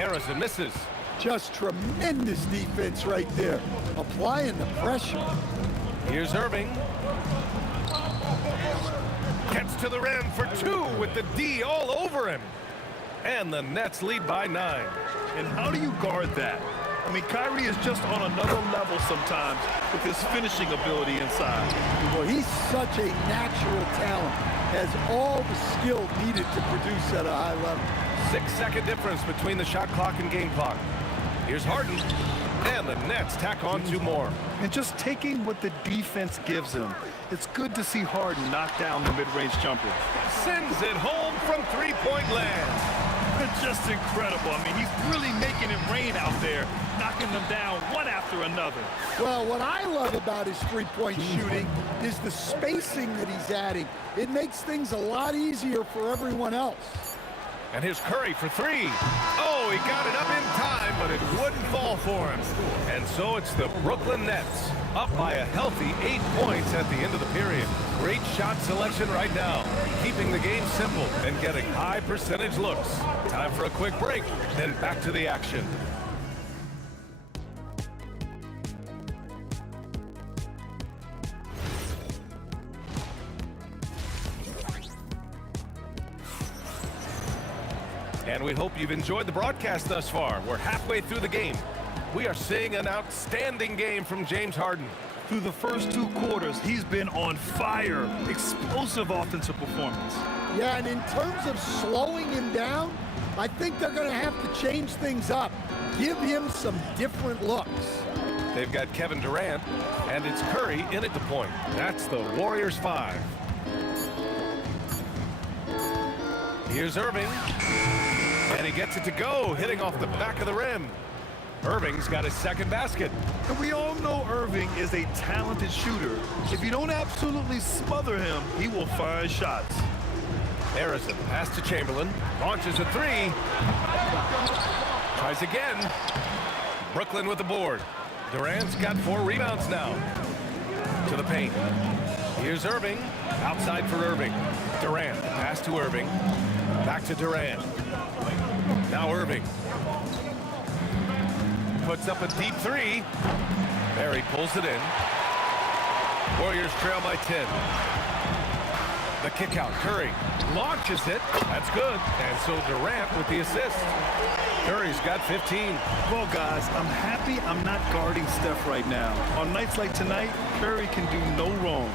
Arizon misses. Just tremendous defense right there, applying the pressure. Here's Irving. Gets to the rim for 2 with the D all over him. And the Nets lead by 9. And how do you guard that? I mean, Kyrie is just on another level sometimes with his finishing ability inside. Well, he's such a natural talent, has all the skill needed to produce at a high level. 6-second difference between the shot clock and game clock. Here's Harden, and the Nets tack on 2 more. And just taking what the defense gives him, it's good to see Harden knock down the mid-range jumper. Sends it home from 3-point land. Just incredible. I mean, he's really making it rain out there, knocking them down one after another. Well, what I love about his three-point shooting is the spacing that he's adding. It makes things a lot easier for everyone else. And here's Curry for 3. Oh, he got it up in time, but it wouldn't fall for him. And so it's the Brooklyn Nets, up by a healthy 8 points at the end of the period. Great shot selection right now, keeping the game simple and getting high percentage looks. Time for a quick break, then back to the action. And we hope you've enjoyed the broadcast thus far. We're halfway through the game. We are seeing an outstanding game from James Harden. Through the first 2 quarters, he's been on fire. Explosive offensive performance. Yeah, and in terms of slowing him down, I think they're going to have to change things up. Give him some different looks. They've got Kevin Durant, and it's Curry in at the point. That's the Warriors 5. Here's Irving. And he gets it to go, hitting off the back of the rim. Irving's got his second basket. And we all know Irving is a talented shooter. If you don't absolutely smother him, he will find shots. Arizon, pass to Chamberlain, launches a 3. Tries again. Brooklyn with the board. Durant's got 4 rebounds now. To the paint. Here's Irving. Outside for Irving. Durant, pass to Irving. Back to Durant. Now Irving. Puts up a deep 3. Barry pulls it in. Warriors trail by 10. The kick out. Curry launches it. That's good. And so Durant with the assist. Curry's got 15. Well, guys, I'm happy I'm not guarding Steph right now. On nights like tonight, Curry can do no wrong.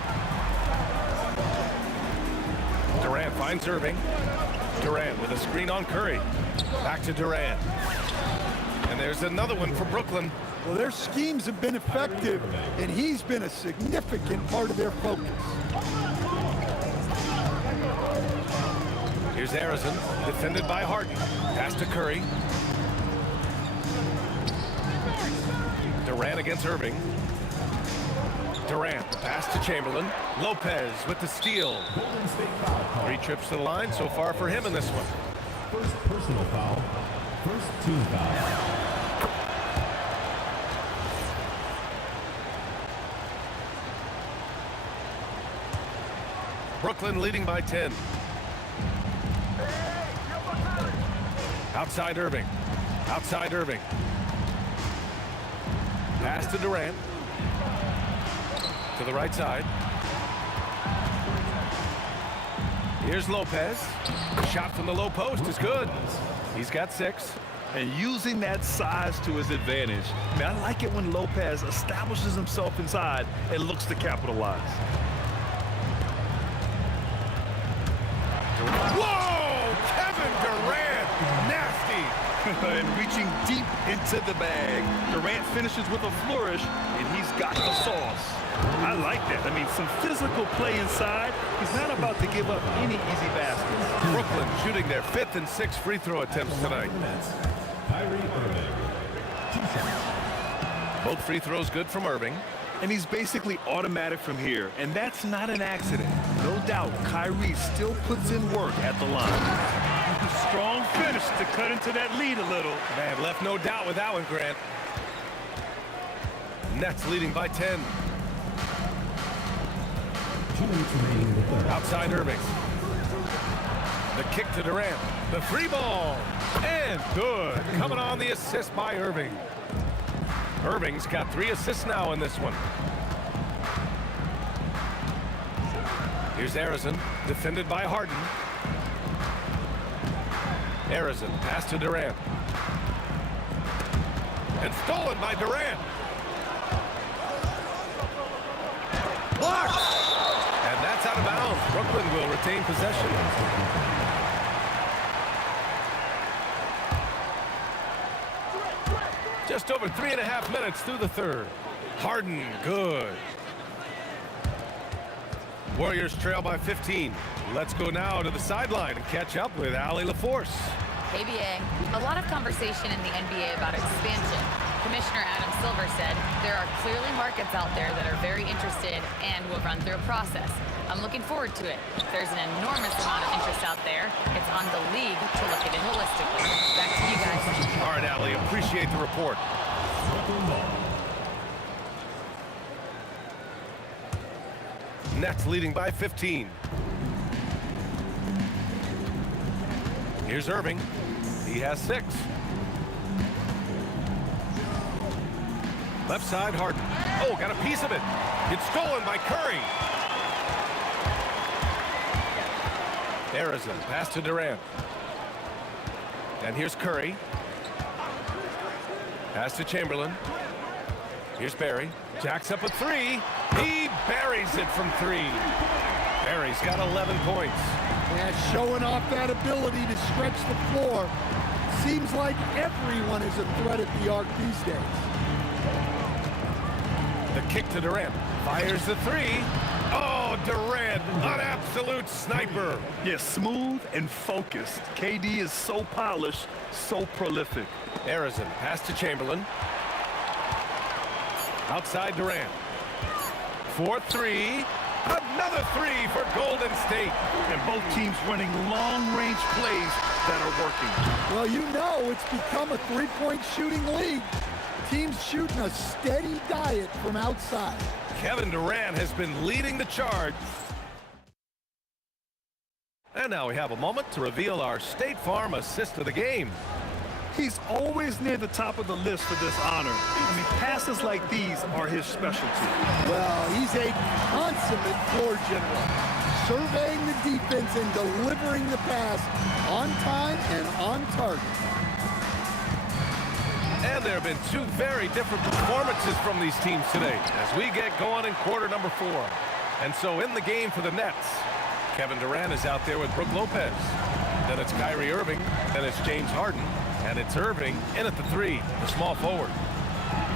Durant finds Irving. Durant with a screen on Curry. Back to Durant. And there's another one for Brooklyn. Well, their schemes have been effective, and he's been a significant part of their focus. Here's Arizon, defended by Harden. Pass to Curry. Durant against Irving. Durant, pass to Chamberlain. Lopez with the steal. 3 trips to the line so far for him in this one. First personal foul. First team foul. Brooklyn leading by 10. Outside Irving. Outside Irving. Pass to Durant. To the right side. Here's Lopez. Shot from the low post is good. He's got 6. And using that size to his advantage. Man, I like it when Lopez establishes himself inside and looks to capitalize. Whoa! Kevin Durant! Nasty! And reaching deep into the bag. Durant finishes with a flourish, and he's got the sauce. I like that. I mean, some physical play inside. He's not about to give up any easy baskets. Brooklyn shooting their 5th and 6th free throw attempts tonight. Both free throws good from Irving. And he's basically automatic from here, and that's not an accident. No doubt, Kyrie still puts in work at the line. Strong finish to cut into that lead a little. Man, left no doubt with that one, Grant. Nets leading by 10. Outside Irving. The kick to Durant. The free ball. And good. Coming on the assist by Irving. Irving's got 3 assists now in this one. Here's Arizon, defended by Harden. Arizon, pass to Durant. And stolen by Durant. Blocked! And that's out of bounds. Brooklyn will retain possession. Just over 3.5 minutes through the third. Harden, good. Warriors trail by 15. Let's go now to the sideline and catch up with Allie LaForce. ABA, a lot of conversation in the NBA about expansion. Commissioner Adam Silver said there are clearly markets out there that are very interested and will run through a process. I'm looking forward to it. There's an enormous amount of interest out there. It's on the league to look at it holistically. Back to you guys. All right, Allie, appreciate the report. Nets leading by 15. Here's Irving. He has 6. Left side, Harden. Oh, got a piece of it. It's stolen by Curry. Arizon, pass to Durant. And here's Curry. Pass to Chamberlain. Here's Barry. Jacks up a 3. He buries it from 3. Barry's got 11 points. Yeah, showing off that ability to stretch the floor. Seems like everyone is a threat at the arc these days. The kick to Durant. Fires the 3. Oh, Durant, an absolute sniper. Yeah, smooth and focused. KD is so polished, so prolific. Arizon, pass to Chamberlain. Outside Durant. 4-3. Another 3 for Golden State. And both teams running long-range plays that are working. Well, you know it's become a three-point shooting league. Teams shooting a steady diet from outside. Kevin Durant has been leading the charge. And now we have a moment to reveal our State Farm assist of the game. He's always near the top of the list for this honor. I mean, past Passes like these are his specialty. Well, he's a consummate floor general, surveying the defense and delivering the pass on time and on target. And there have been two very different performances from these teams today as we get going in quarter number 4. And so in the game for the Nets, Kevin Durant is out there with Brook Lopez. Then it's Kyrie Irving. Then it's James Harden. And it's Irving in at the 3, the small forward.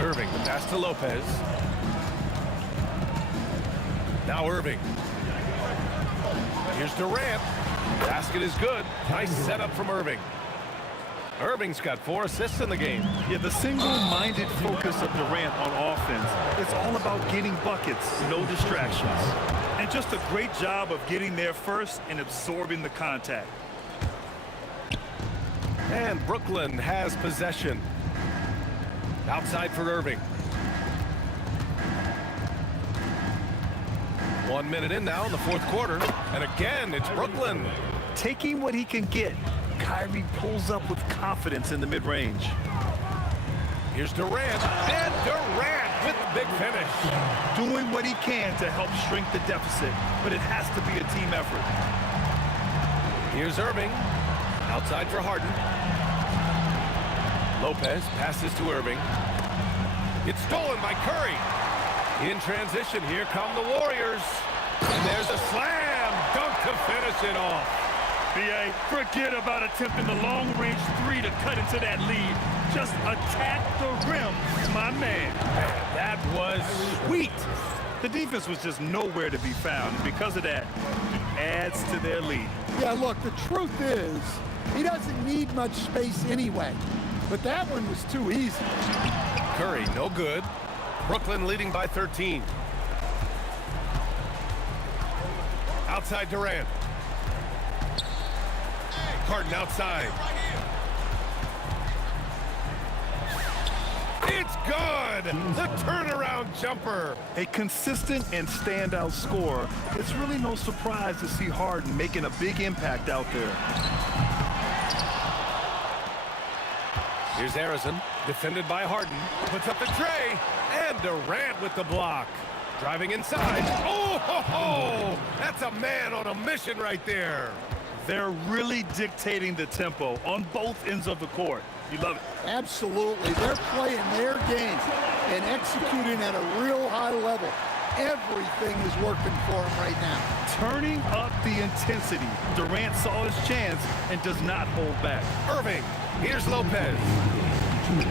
Irving, the pass to Lopez. Now Irving. Here's Durant. Basket is good. Nice setup from Irving. Irving's got 4 assists in the game. Yeah, the single-minded focus of Durant on offense, it's all about getting buckets, no distractions. And just a great job of getting there first and absorbing the contact. And Brooklyn has possession. Outside for Irving. 1 minute in now in the fourth quarter. And again, it's Brooklyn. Taking what he can get, Kyrie pulls up with confidence in the mid-range. Here's Durant. And Durant with the big finish. Doing what he can to help shrink the deficit, but it has to be a team effort. Here's Irving. Outside for Harden. Lopez passes to Irving. It's stolen by Curry. In transition, here come the Warriors. And there's a slam dunk to finish it off. B.A., forget about attempting the long-range 3 to cut into that lead. Just attack the rim, my man. That was sweet. The defense was just nowhere to be found, and because of that, it adds to their lead. Yeah, look, the truth is, he doesn't need much space anyway. But that one was too easy. Curry, no good. Brooklyn leading by 13. Outside Durant. Harden outside. It's good! The turnaround jumper. A consistent and standout scorer. It's really no surprise to see Harden making a big impact out there. Here's Harrison, defended by Harden. Puts up the tray, and Durant with the block. Driving inside. Oh, ho, ho! That's a man on a mission right there. They're really dictating the tempo on both ends of the court. You love it. Absolutely. They're playing their game and executing at a real high level. Everything is working for him right now. Turning up the intensity. Durant saw his chance and does not hold back. Irving, here's Lopez.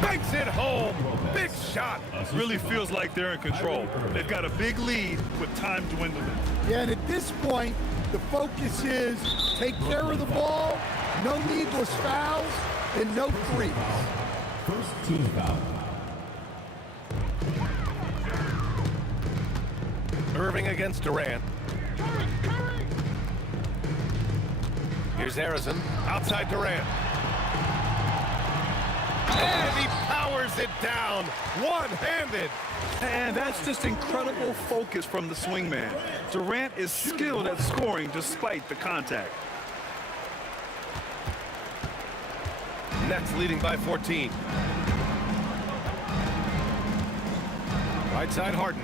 Banks it home. Big shot. Really feels like they're in control. They've got a big lead with time dwindling. Yeah, and at this point, the focus is take care of the ball, no needless fouls, and no threes. First team foul. Irving against Durant. Here's Harrison. Outside Durant. And he powers it down. One-handed. And that's just incredible focus from the swingman. Durant is skilled at scoring despite the contact. Nets leading by 14. Right side Harden.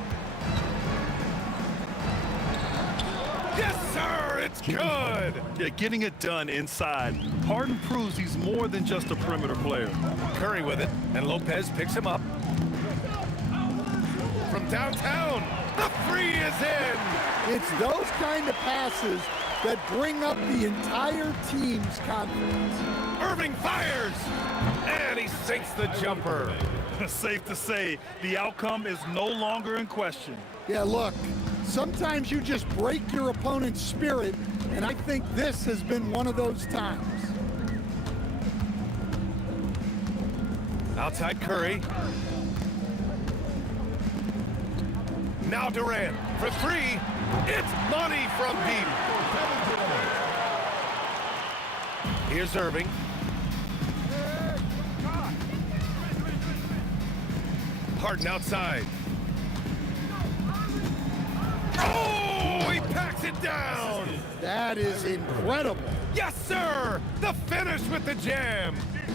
Yes, sir! It's good! Yeah, getting it done inside. Harden proves he's more than just a perimeter player. Curry with it, and Lopez picks him up. From downtown, the three is in! It's those kind of passes that bring up the entire team's confidence. Irving fires! And he sinks the jumper. Safe to say, the outcome is no longer in question. Yeah, look, sometimes you just break your opponent's spirit, and I think this has been one of those times. Outside Curry. Now Durant for three. It's money from deep. Here's Irving. Harden outside. Oh, he packs it down. That is incredible. Yes, sir! The finish with the jam!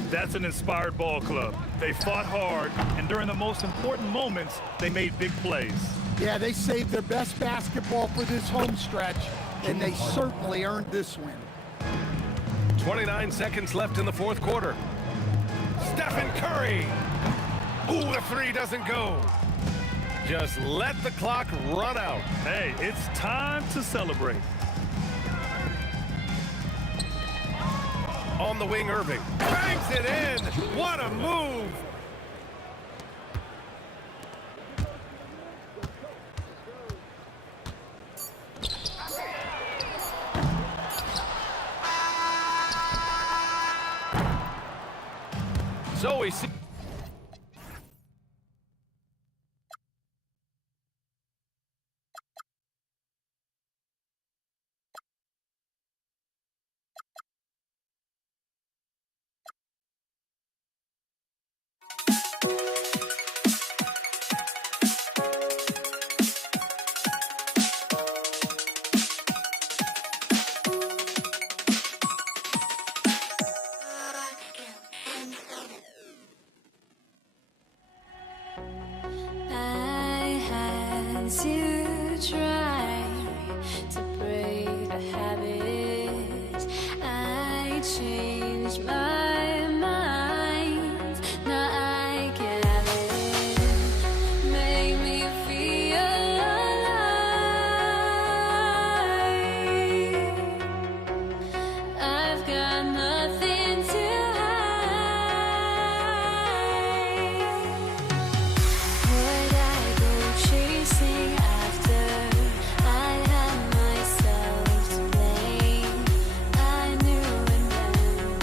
That's an inspired ball club. They fought hard, and during the most important moments, they made big plays. Yeah, they saved their best basketball for this home stretch, and they certainly earned this win. 29 seconds left in the fourth quarter. Stephen Curry! Ooh, the three doesn't go. Just let the clock run out. Hey, it's time to celebrate. On the wing, Irving. Bangs it in! What a move! So we see... To try to break the habit, I changed my mind. Now I can have it. Make me feel alive. I've got nothing to chasing after, I had myself to blame. I knew and then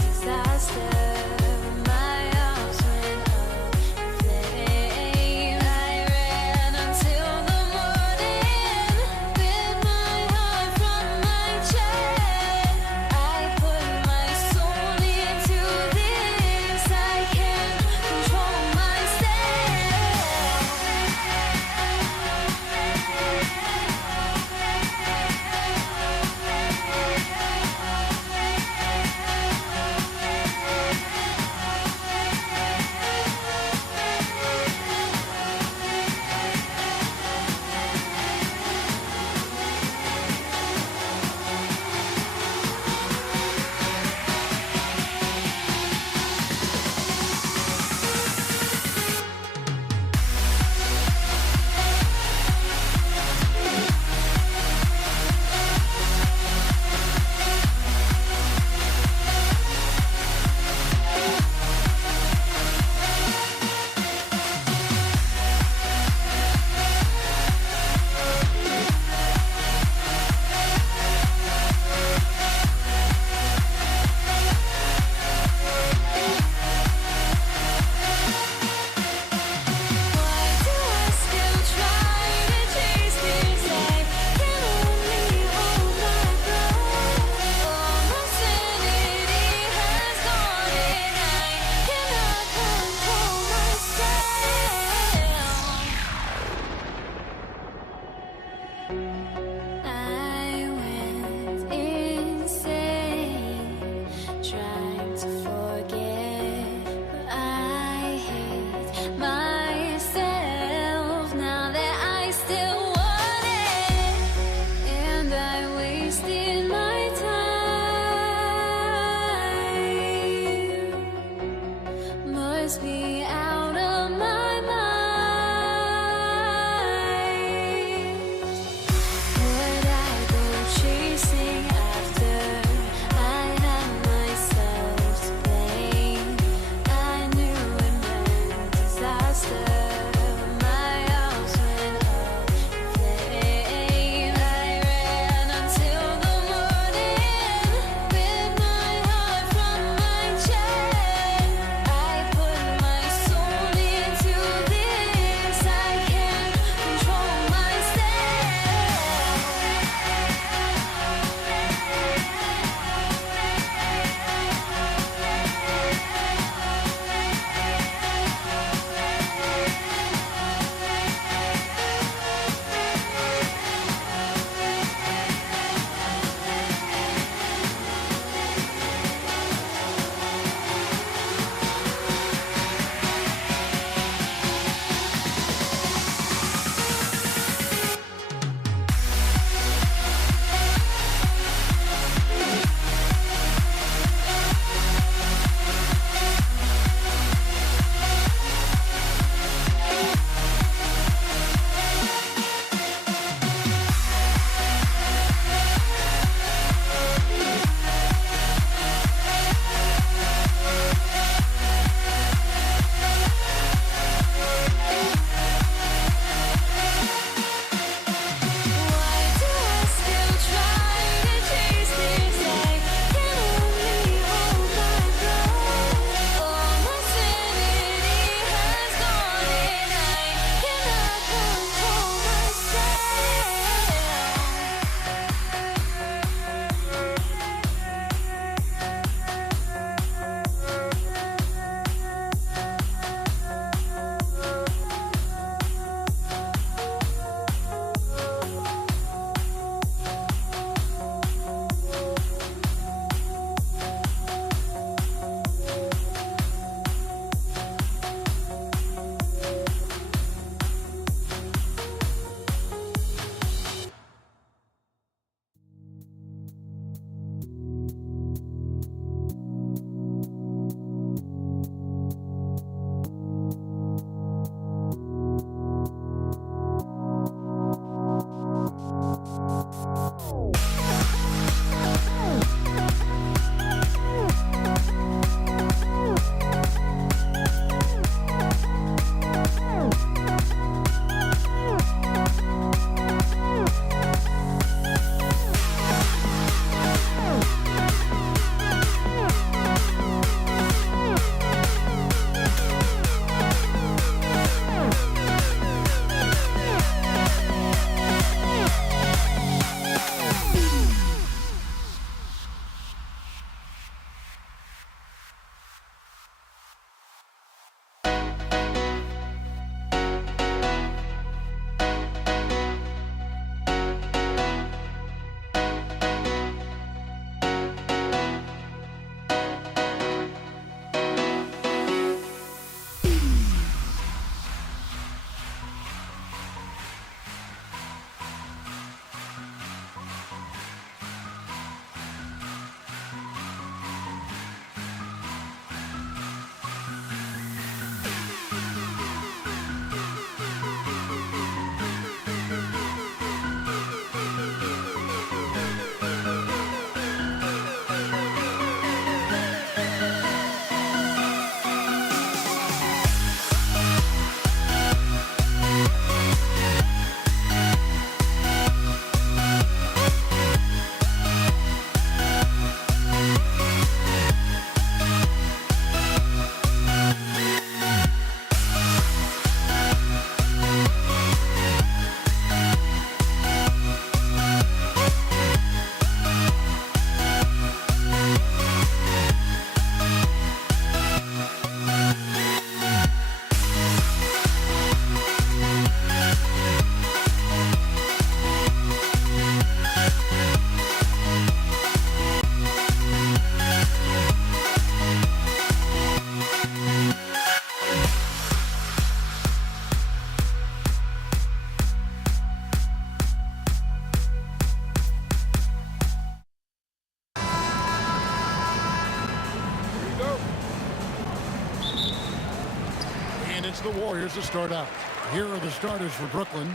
Warriors to start out. Here are the starters for Brooklyn.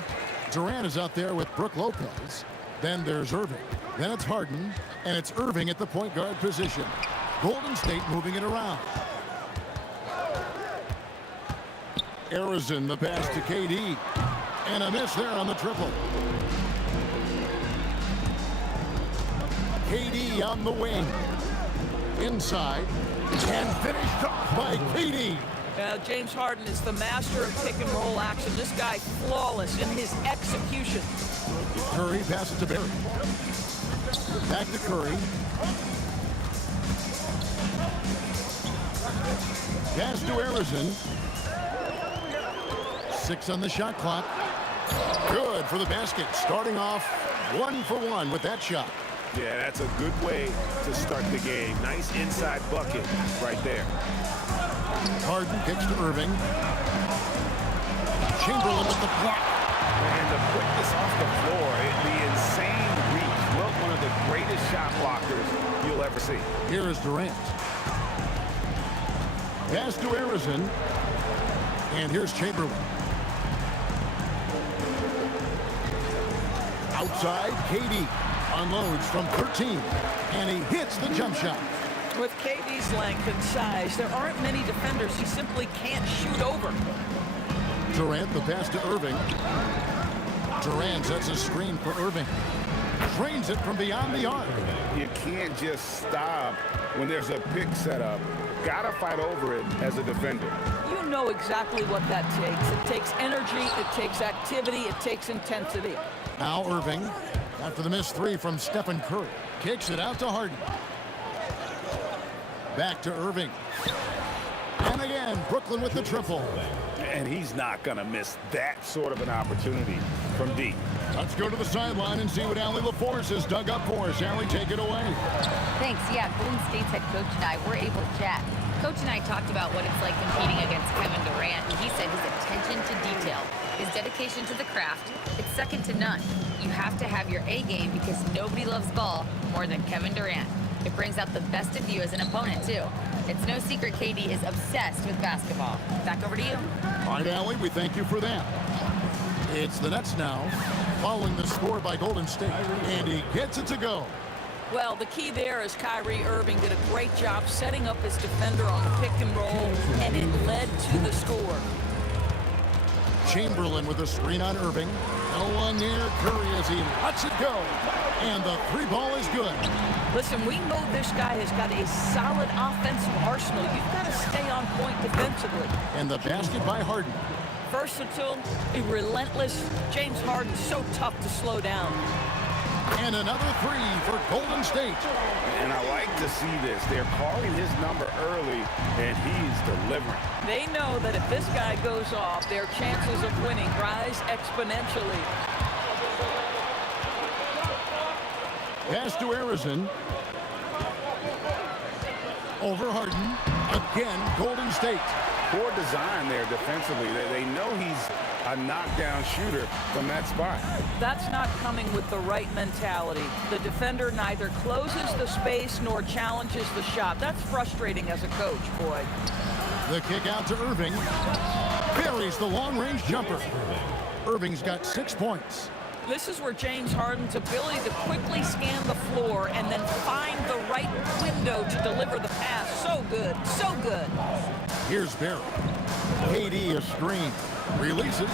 Durant is out there with Brook Lopez. Then there's Irving. Then it's Harden. And it's Irving at the point guard position. Golden State moving it around. Arizona the pass to KD. And a miss there on the triple. KD on the wing. Inside. And finished off by KD. James Harden is the master of pick and roll action. This guy flawless in his execution. Curry passes to Barry. Back to Curry. Pass to Arizona. 6 on the shot clock. Good for the basket. Starting off 1 for 1 with that shot. Yeah, that's a good way to start the game. Nice inside bucket right there. Harden kicks to Irving. Chamberlain with the block. And the quickness off the floor, the insane reach. Well, one of the greatest shot blockers you'll ever see. Here is Durant. Pass to Arizona. And here's Chamberlain. Outside, KD unloads from 13. And he hits the jump shot. With KD's length and size, there aren't many defenders he simply can't shoot over. Durant, the pass to Irving. Durant sets a screen for Irving. Drains it from beyond the arc. You can't just stop when there's a pick set up. Gotta fight over it as a defender. You know exactly what that takes. It takes energy, it takes activity, it takes intensity. Now Irving, after the missed 3 from Stephen Curry, kicks it out to Harden. Back to Irving. And again, Brooklyn with the triple. And he's not going to miss that sort of an opportunity from deep. Let's go to the sideline and see what Allie LaForce has dug up for us. Allie, take it away. Thanks. Yeah, Golden State's head coach and I were able to chat. Coach and I talked about what it's like competing against Kevin Durant, and he said his attention to detail, his dedication to the craft, it's second to none. You have to have your A game because nobody loves ball more than Kevin Durant. It brings out the best of you as an opponent, too. It's no secret KD is obsessed with basketball. Back over to you. All right, Allie, we thank you for that. It's the Nets now, following the score by Golden State, and he gets it to go. Well, the key there is Kyrie Irving did a great job setting up his defender on the pick and roll, and it led to the score. Chamberlain with a screen on Irving. No one near Curry as he lets it go. And the 3 ball is good. Listen, we know this guy has got a solid offensive arsenal. You've got to stay on point defensively. And the basket by Harden. Versatile, relentless. James Harden, so tough to slow down. And another 3 for Golden State. And I like to see this. They're calling his number early, and he's delivering. They know that if this guy goes off, their chances of winning rise exponentially. Pass to Arizona. Over Harden. Again, Golden State. Poor design there defensively. They know he's a knockdown shooter from that spot. That's not coming with the right mentality. The defender neither closes the space nor challenges the shot. That's frustrating as a coach, boy. The kick out to Irving. Buries the long-range jumper. Irving's got 6 points. This is where James Harden's ability to quickly scan the floor and then find the right window to deliver the pass. So good, so good. Here's Barry. KD a screen. Releases.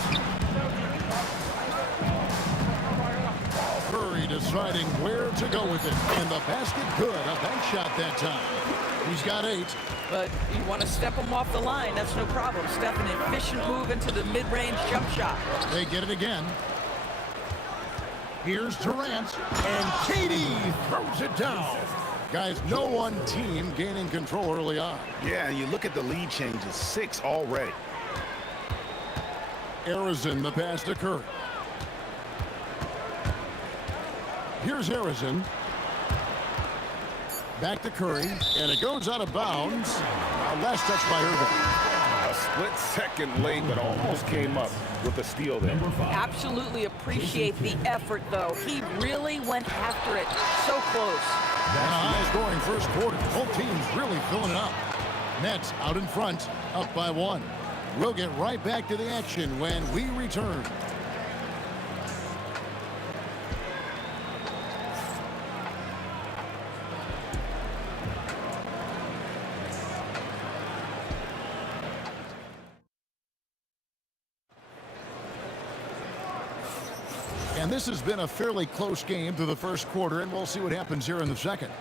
Curry deciding where to go with it. And the basket good. A bank shot that time. He's got 8. But you want to step him off the line, that's no problem. Step an efficient move into the mid-range jump shot. They get it again. Here's Durant, and KD throws it down. Guys, no one team gaining control early on. Yeah, you look at the lead changes, 6 already. Arizona, the pass to Curry. Here's Arizona. Back to Curry, and it goes out of bounds. Last touch by Irving. A split second late, but almost came up with a steal there. Absolutely appreciate the effort, though. He really went after it. So close. High-scoring first quarter. Both teams really filling it up. Nets out in front, up by 1. We'll get right back to the action when we return. And this has been a fairly close game through the first quarter, and we'll see what happens here in the second.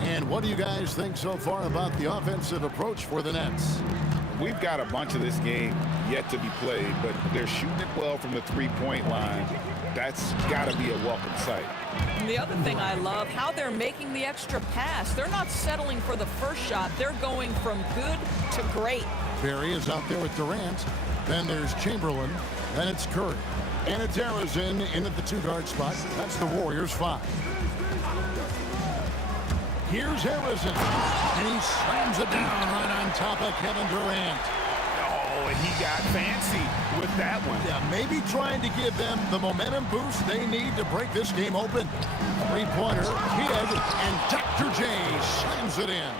And what do you guys think so far about the offensive approach for the Nets? We've got a bunch of this game yet to be played, but they're shooting it well from the three-point line. That's got to be a welcome sight. And the other thing I love, how they're making the extra pass. They're not settling for the first shot. They're going from good to great. Barry is out there with Durant. Then there's Chamberlain. Then it's Curry. And it's Harrison in at the two-guard spot. That's the Warriors' 5. Here's Harrison. And he slams it down right on top of Kevin Durant. Oh, and he got fancy with that one. Yeah, maybe trying to give them the momentum boost they need to break this game open. Three-pointer, Kidd, and Dr. J slams it in.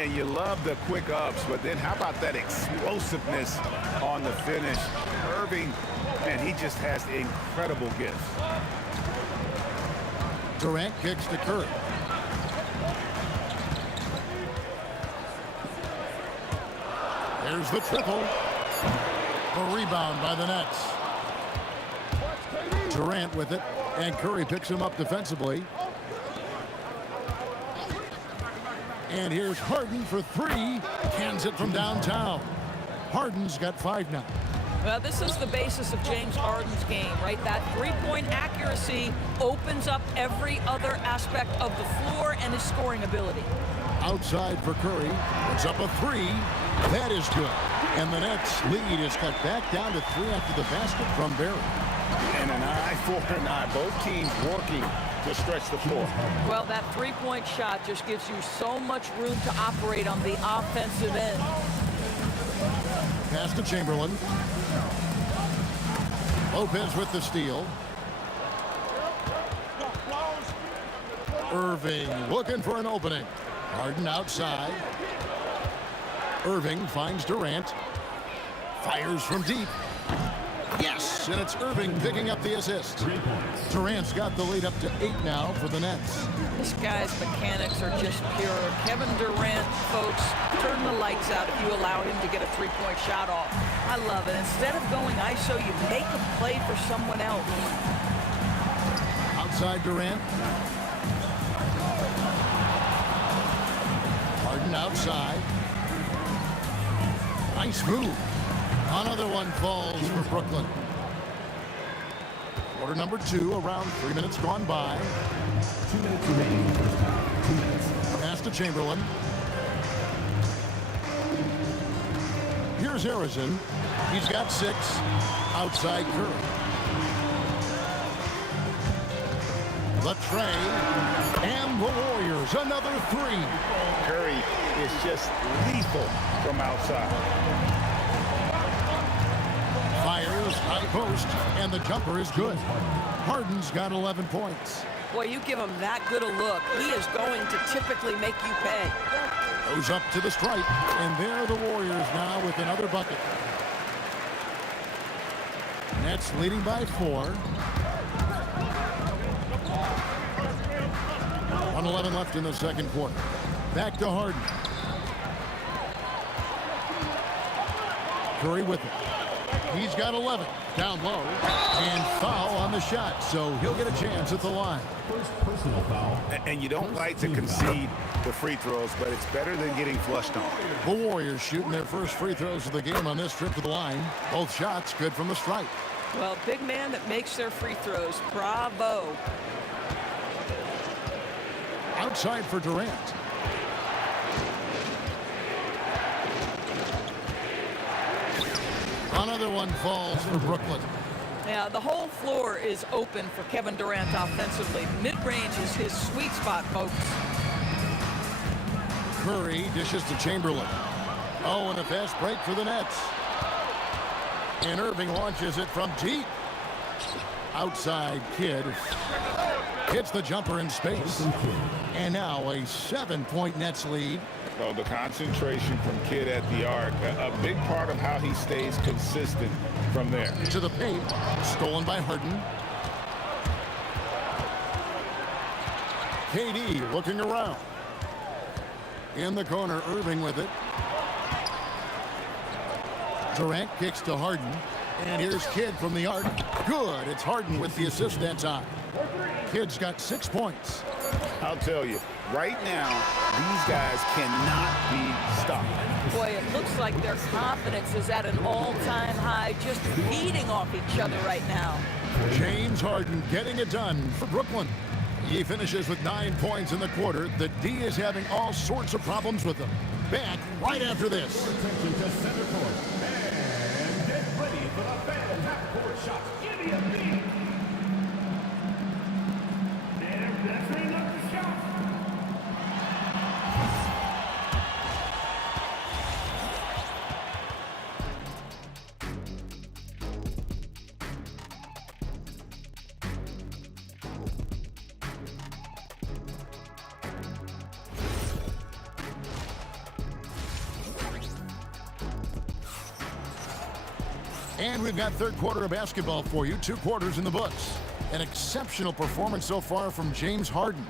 And you love the quick ups, but then how about that explosiveness on the finish? Irving, and he just has incredible gifts. Durant kicks to Curry. There's the triple. A rebound by the Nets. Durant with it, and Curry picks him up defensively. And here's Harden for 3. Cans it from downtown. Harden's got 5 now. Well, this is the basis of James Harden's game, right? That three-point accuracy opens up every other aspect of the floor and his scoring ability. Outside for Curry. It's up a 3. That is good. And the Nets lead is cut back down to 3 after the basket from Barry. And an eye for an eye. Both teams working to stretch the floor. Well, that three-point shot just gives you so much room to operate on the offensive end. Pass to Chamberlain. Lopez with the steal. Irving looking for an opening. Harden outside. Irving finds Durant. Fires from deep. Yes, and it's Irving picking up the assist. Durant's got the lead up to 8 now for the Nets. This guy's mechanics are just pure. Kevin Durant, folks, turn the lights out if you allow him to get a three-point shot off. I love it. Instead of going ISO, you make a play for someone else. Outside Durant. Harden outside. Nice move. Another one falls for Brooklyn. Quarter number 2, around 3 minutes gone by. 2 minutes remaining. Pass to Chamberlain. Here's Harrison. He's got 6. Outside Curry. The tray. And the Warriors, another 3. Curry is just lethal from outside. Fires, high post, and the jumper is good. Harden's got 11 points. Boy, you give him that good a look, he is going to typically make you pay. Goes up to the stripe, and there are the Warriors now with another bucket. Nets leading by 4. 1:11 left in the second quarter. Back to Harden. Curry with it. He's got 11. Down low. And foul on the shot, so he'll get a chance at the line. First personal foul. And you don't like to concede the free throws, but it's better than getting flushed on. The Warriors shooting their first free throws of the game on this trip to the line. Both shots good from the stripe. Well, big man that makes their free throws. Bravo. Outside for Durant. Another one falls for Brooklyn. Yeah, the whole floor is open for Kevin Durant offensively. Mid-range is his sweet spot, folks. Curry dishes to Chamberlain. Oh, and a fast break for the Nets. And Irving launches it from deep. Outside Kidd. Hits the jumper in space. And now a 7-point Nets lead. Oh, the concentration from Kidd at the arc, a big part of how he stays consistent from there. To the paint, stolen by Harden. KD looking around. In the corner, Irving with it. Durant kicks to Harden. And here's Kidd from the arc. Good. It's Harden with the assist that time. Kidd's got 6 points. I'll tell you, right now, these guys cannot be stopped. Boy, it looks like their confidence is at an all-time high, just feeding off each other right now. James Harden getting it done for Brooklyn. He finishes with 9 points in the quarter. The D is having all sorts of problems with him. Back right after this. Attention to center court. And get ready for the fan half-court shots. Give me a beat. They're messing up the shot. And we've got third quarter of basketball for you. 2 quarters in the books. An exceptional performance so far from James Harden.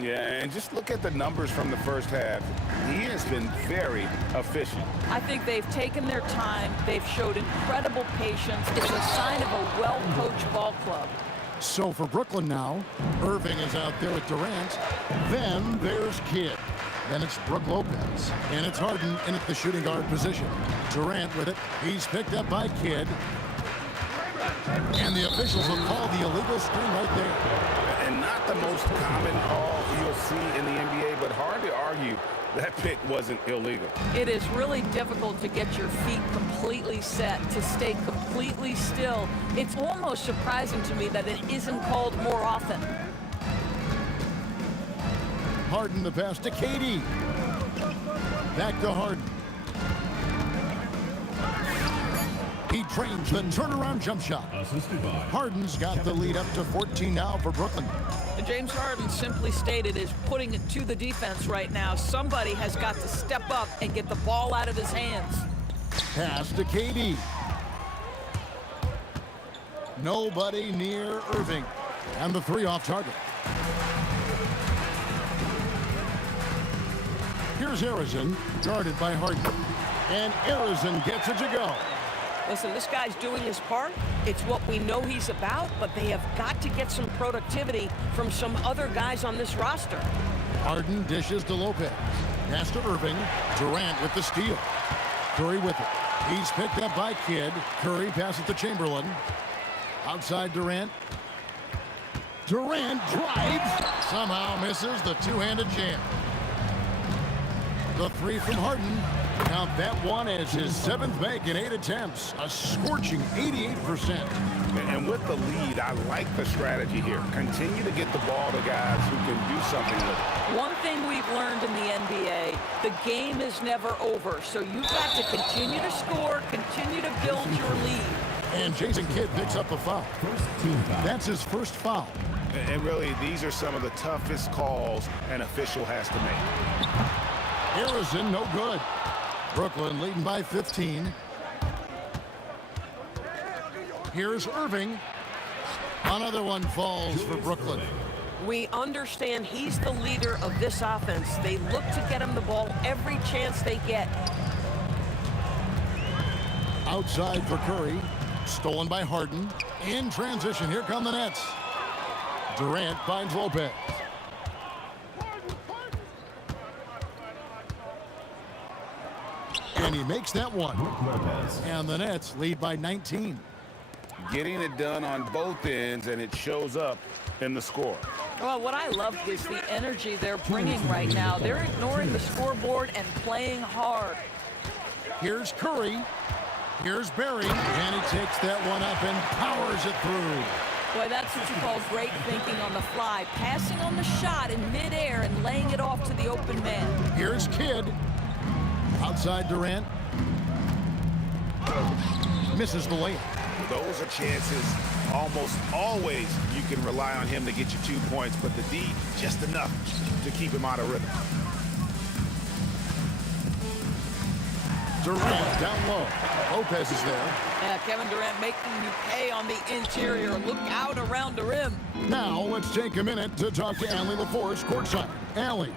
Yeah, and just look at the numbers from the first half. He has been very efficient. I think they've taken their time. They've showed incredible patience. It's a sign of a well-coached ball club. So for Brooklyn now, Irving is out there with Durant. Then there's Kidd. Then it's Brook Lopez. And it's Harden in at the shooting guard position. Durant with it. He's picked up by Kidd. And the officials will call the illegal screen right there. And not the most common call you'll see in the NBA, but hard to argue that pick wasn't illegal. It is really difficult to get your feet completely set, to stay completely still. It's almost surprising to me that it isn't called more often. Harden the pass to KD. Back to Harden. He trains the turnaround jump shot. Harden's got the lead up to 14 now for Brooklyn. And James Harden simply stated is putting it to the defense right now. Somebody has got to step up and get the ball out of his hands. Pass to KD. Nobody near Irving. And the 3 off target. Here's Harrison, guarded by Harden. And Harrison gets it to go. Listen, this guy's doing his part. It's what we know he's about, but they have got to get some productivity from some other guys on this roster. Harden dishes to Lopez. Pass to Irving. Durant with the steal. Curry with it. He's picked up by Kidd. Curry passes to Chamberlain. Outside Durant. Durant drives. Somehow misses the two-handed jam. The 3 from Harden. Count that one as his 7th make in 8 attempts. A scorching 88%. And with the lead, I like the strategy here. Continue to get the ball to guys who can do something with it. One thing we've learned in the NBA, the game is never over. So you've got to continue to score, continue to build your lead. And Jason Kidd picks up a foul. That's his first foul. And really, these are some of the toughest calls an official has to make. Harrison, no good. Brooklyn leading by 15. Here's Irving. Another one falls for Brooklyn. We understand he's the leader of this offense. They look to get him the ball every chance they get. Outside for Curry. Stolen by Harden. In transition, here come the Nets. Durant finds Lopez. And he makes that one. And the Nets lead by 19. Getting it done on both ends, and it shows up in the score. Well, what I love is the energy they're bringing right now. They're ignoring the scoreboard and playing hard. Here's Curry. Here's Barry. And he takes that one up and powers it through. Boy, that's what you call great thinking on the fly. Passing on the shot in midair and laying it off to the open man. Here's Kidd. Outside Durant. Misses the layup. Those are chances almost always you can rely on him to get you 2 points, but the D just enough to keep him out of rhythm. Durant down low. Lopez is there. Yeah, Kevin Durant making you pay on the interior. Look out around the rim. Now let's take a minute to talk to Allie LaForce courtside. Allie.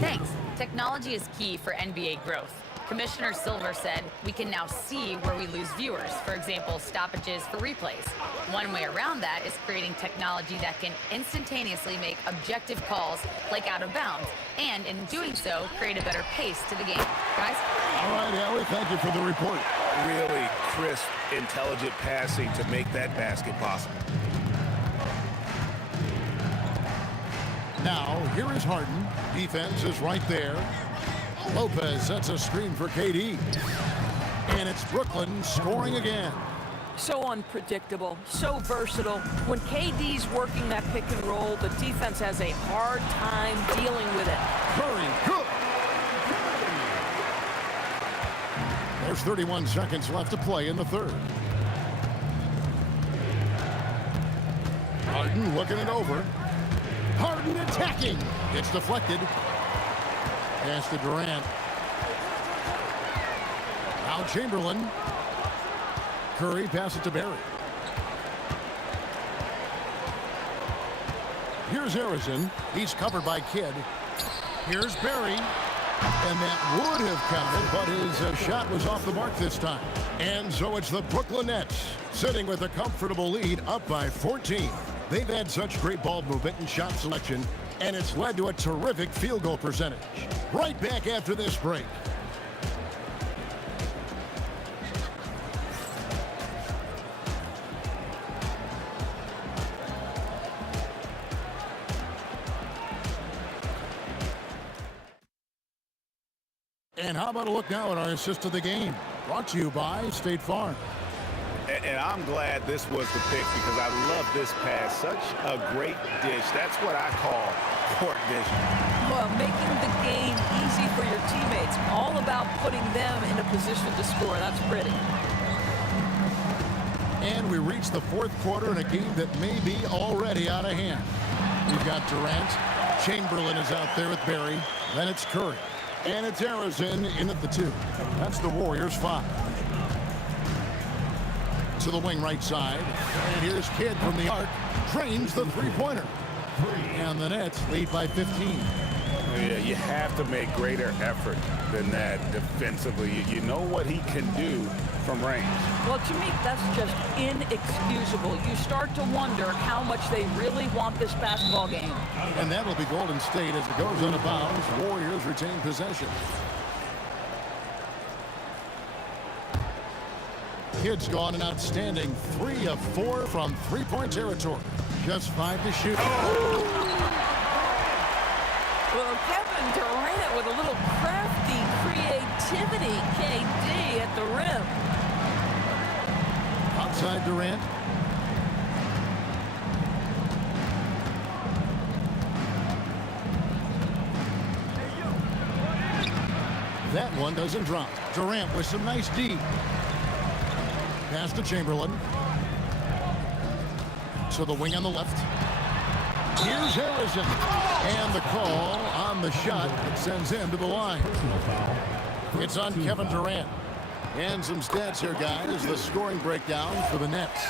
Thanks. Technology is key for NBA growth. Commissioner Silver said we can now see where we lose viewers, for example, stoppages for replays. One way around that is creating technology that can instantaneously make objective calls like out of bounds, and in doing so, create a better pace to the game. Guys? All right, Allie, thank you for the report. Really crisp, intelligent passing to make that basket possible. Now, here is Harden. Defense is right there. Lopez sets a screen for KD. And it's Brooklyn scoring again. So unpredictable, so versatile. When KD's working that pick and roll, the defense has a hard time dealing with it. Curry, good. There's 31 seconds left to play in the third. Harden looking it over. Harden attacking. It's deflected. Pass to Durant. Now Chamberlain. Curry passes it to Barry. Here's Harrison. He's covered by Kidd. Here's Barry. And that would have counted, but his shot was off the mark this time. And so it's the Brooklyn Nets sitting with a comfortable lead up by 14. They've had such great ball movement and shot selection, and it's led to a terrific field goal percentage. Right back after this break. And how about a look now at our assist of the game? Brought to you by State Farm. And I'm glad this was the pick because I love this pass. Such a great dish. That's what I call court vision. Well, making the game easy for your teammates. All about putting them in a position to score. That's pretty. And we reach the fourth quarter in a game that may be already out of hand. We've got Durant. Chamberlain is out there with Barry. Then it's Curry. And it's Harrison in at the 2. That's the Warriors' 5. To the wing right side. And here's Kidd from the arc. Drains the three-pointer. And the Nets lead by 15. Yeah, you have to make greater effort than that defensively. You know what he can do from range. Well, to me, that's just inexcusable. You start to wonder how much they really want this basketball game. And that'll be Golden State as it goes out of bounds. Warriors retain possession. Kidd's gone an outstanding 3 of 4 from three-point territory. Just 5 to shoot. Well, Kevin Durant with a little crafty creativity. KD at the rim. Outside Durant. That one doesn't drop. Durant with some nice D. Pass to Chamberlain. To the wing on the left. Here's Harrison. And the call on the shot that sends him to the line. It's on Kevin Durant. And some stats here, guys. The scoring breakdown for the Nets.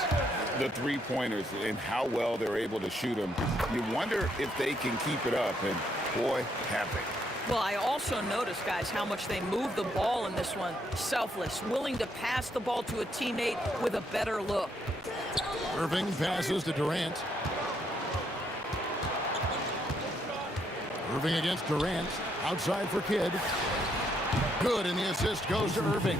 The three-pointers and how well they're able to shoot them. You wonder if they can keep it up, and boy, have they. Well, I also noticed, guys, how much they move the ball in this one. Selfless, willing to pass the ball to a teammate with a better look. Irving passes to Durant. Irving against Durant. Outside for Kidd. Good, and the assist goes to Irving.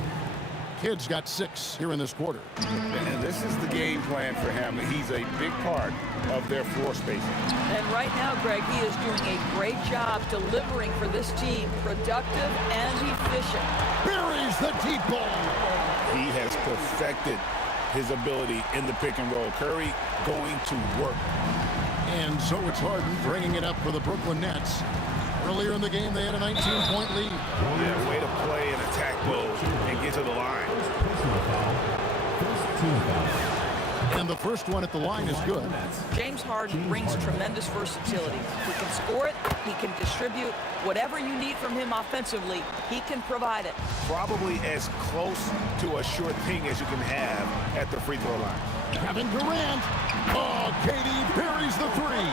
Kidd's got 6 here in this quarter. And this is the game plan for him. He's a big part of their floor spacing. And right now, Greg, he is doing a great job delivering for this team. Productive and efficient. Buries the deep ball. He has perfected his ability in the pick and roll. Curry going to work. And so it's Harden bringing it up for the Brooklyn Nets. Earlier in the game, they had a 19-point lead. Yeah, way to play and attack those and get to the line. And the first one at the line is good. James Harden brings tremendous versatility. He can score it, he can distribute. Whatever you need from him offensively, he can provide it. Probably as close to a sure thing as you can have at the free throw line. Kevin Durant. Oh, KD buries the three.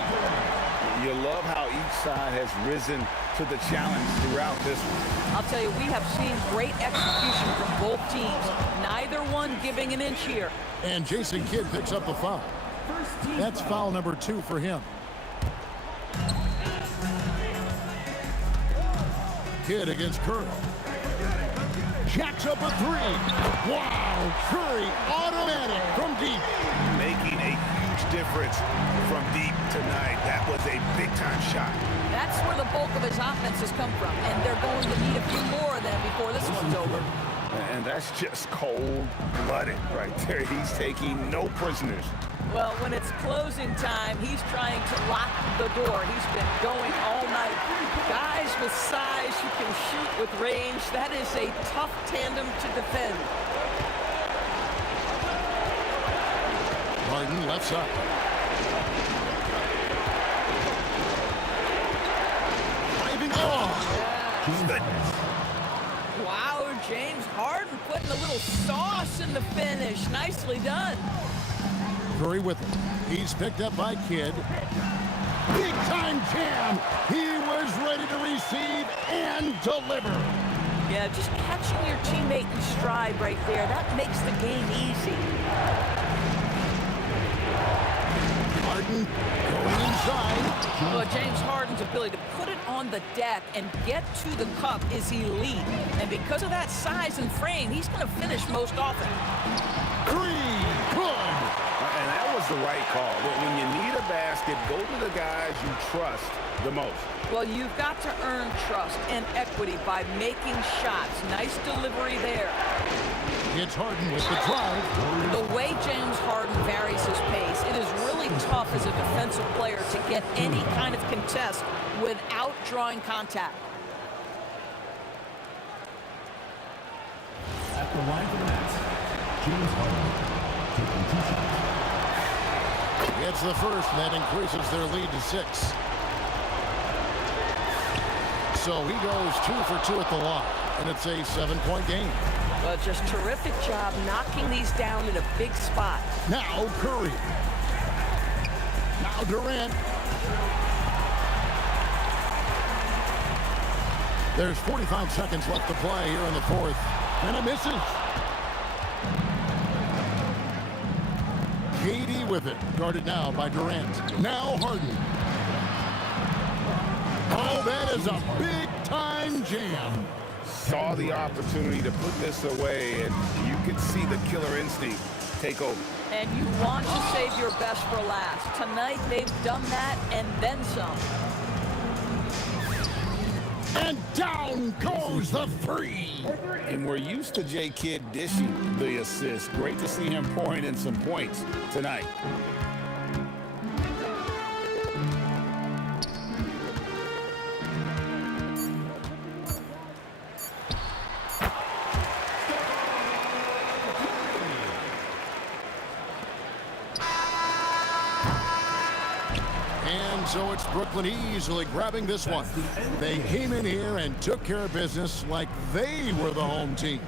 You love how each side has risen to the challenge throughout this one. I'll tell you, we have seen great execution from both teams. Neither one giving an inch here. And Jason Kidd picks up the foul. That's foul number 2 for him. Kidd against Curry. Jacks up a three. Wow, Curry automatic from deep. Making a huge difference from deep tonight. That was a big-time shot. That's where the bulk of his offense has come from, and they're going to need a few more of them before this one's over. And that's just cold-blooded right there. He's taking no prisoners. Well, when it's closing time, he's trying to lock the door. He's been going all night. Guys with size who can shoot with range, that is a tough tandem to defend. Harden left side. Driving Wow, James Harden putting a little sauce in the finish. Nicely done. Curry with him. He's picked up by Kidd. Big time jam. He was ready to receive and deliver. Yeah, just catching your teammate in stride right there. That makes the game easy. Harden going inside. Well, James Harden's ability to put it on the deck and get to the cup is elite. And because of that size and frame, he's going to finish most often. Good. And that was the right call. When you need a basket, go to the guys you trust the most. Well, you've got to earn trust and equity by making shots. Nice delivery there. It's Harden with the drive. The way James Harden varies his pace, it is really tough as a defensive player to get any kind of contest without drawing contact. At the line for the net, James Harden taking 2 shots. Gets the first, and that increases their lead to 6. So he goes 2 for 2 at the line, and it's a 7-point game. Well, just terrific job knocking these down in a big spot. Now Curry. Now Durant. There's 45 seconds left to play here in the fourth, and it misses. KD with it, guarded now by Durant. Now Harden. Oh, that is a big-time jam. Saw the opportunity to put this away, and you could see the killer instinct take over. And you want to save your best for last. Tonight, they've done that and then some. And down goes the three. And we're used to J. Kidd dishing the assist. Great to see him pouring in some points tonight. So it's Brooklyn easily grabbing this one. They came in here and took care of business like they were the home team.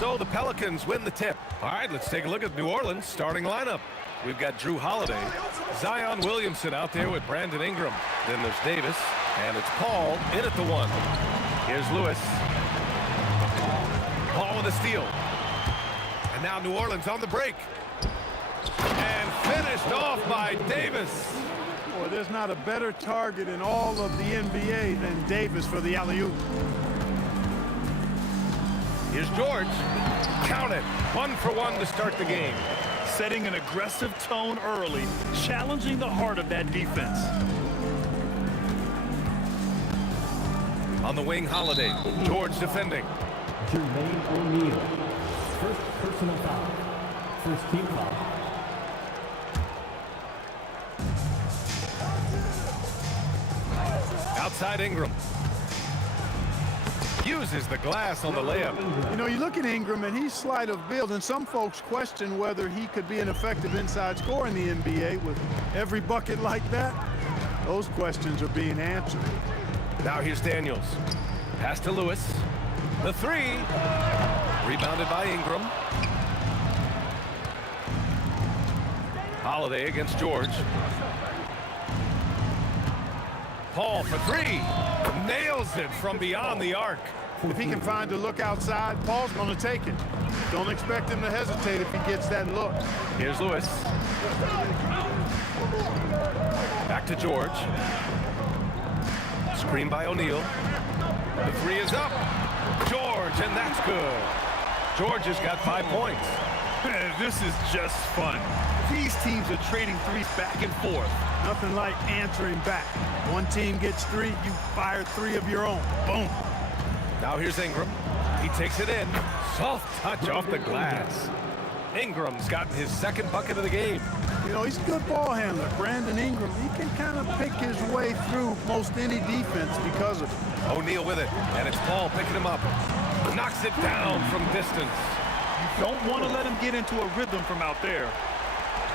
So the Pelicans win the tip. All right, let's take a look at New Orleans' starting lineup. We've got Drew Holiday, Zion Williamson out there with Brandon Ingram. Then there's Davis, and it's Paul in at the one. Here's Lewis. Paul with a steal. And now New Orleans on the break. And finished off by Davis. Boy, there's not a better target in all of the NBA than Davis for the alley-oop. Here's George. Count it. 1 for 1 to start the game. Setting an aggressive tone early, challenging the heart of that defense. On the wing, Holiday. George defending. Jermaine O'Neal. First personal foul. First team foul. Outside Ingram. Uses the glass on the layup. You know, you look at Ingram, and he's slight of build, and some folks question whether he could be an effective inside scorer in the NBA with every bucket like that. Those questions are being answered. Now here's Daniels. Pass to Lewis. The 3. Rebounded by Ingram. Holiday against George. Paul for 3. Nails it from beyond the arc. If he can find a look outside, Paul's going to take it. Don't expect him to hesitate if he gets that look. Here's Lewis. Back to George. Screen by O'Neal. The 3 is up. George, and that's good. George has got 5 points. This is just fun. These teams are trading threes back and forth. Nothing like answering back. One team gets 3, you fire 3 of your own. Boom. Now here's Ingram. He takes it in. Soft touch off the glass. Ingram's gotten his 2nd bucket of the game. You know, he's a good ball handler. Brandon Ingram, he can kind of pick his way through most any defense because of it. O'Neal with it, and it's Paul picking him up. Knocks it down from distance. You don't want to let him get into a rhythm from out there.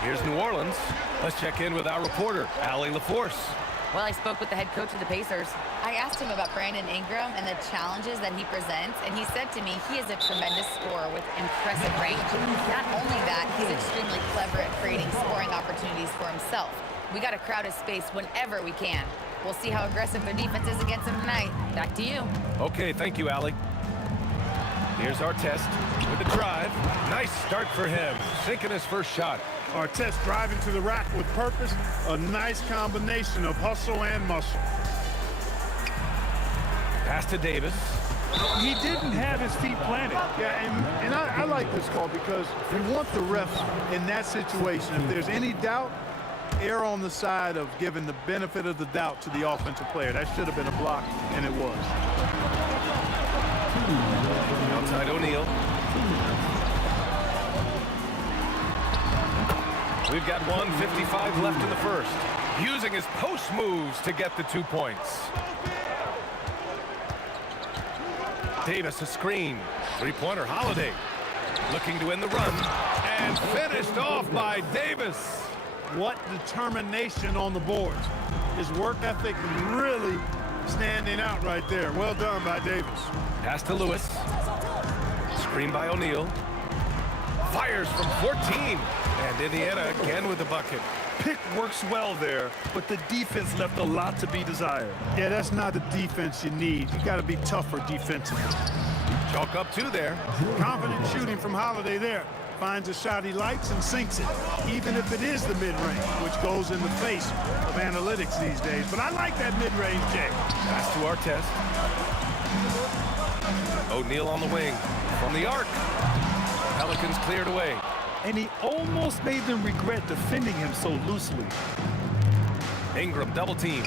Here's New Orleans. Let's check in with our reporter, Allie LaForce. Well, I spoke with the head coach of the Pacers. I asked him about Brandon Ingram and the challenges that he presents, and he said to me he is a tremendous scorer with impressive range. Not only that, he's extremely clever at creating scoring opportunities for himself. We got to crowd his space whenever we can. We'll see how aggressive their defense is against him tonight. Back to you. Okay, thank you, Allie. Here's Artest with the drive. Nice start for him, sinking his first shot. Artest driving to the rack with purpose. A nice combination of hustle and muscle. Pass to Davis. He didn't have his feet planted. Yeah, and I like this call because you want the refs in that situation. If there's any doubt, err on the side of giving the benefit of the doubt to the offensive player. That should have been a block, and it was. Outside O'Neal. We've got 1:55 left in the first. Using his post moves to get the 2 points. Davis a screen. 3-pointer Holiday. Looking to win the run. And finished off by Davis. What determination on the boards. His work ethic really standing out right there. Well done by Davis. Pass to Lewis. Screen by O'Neal. Fires from 14. And Indiana again with the bucket. Pick works well there, but the defense left a lot to be desired. Yeah, that's not the defense you need. You got to be tougher defensively. Chalk up 2 there. Confident shooting from Holiday there. Finds a shot he likes and sinks it, even if it is the mid-range, which goes in the face of analytics these days. But I like that mid-range, Jay. Pass to Artest. O'Neal on the wing. From the arc. Pelicans cleared away. And he almost made them regret defending him so loosely. Ingram double team.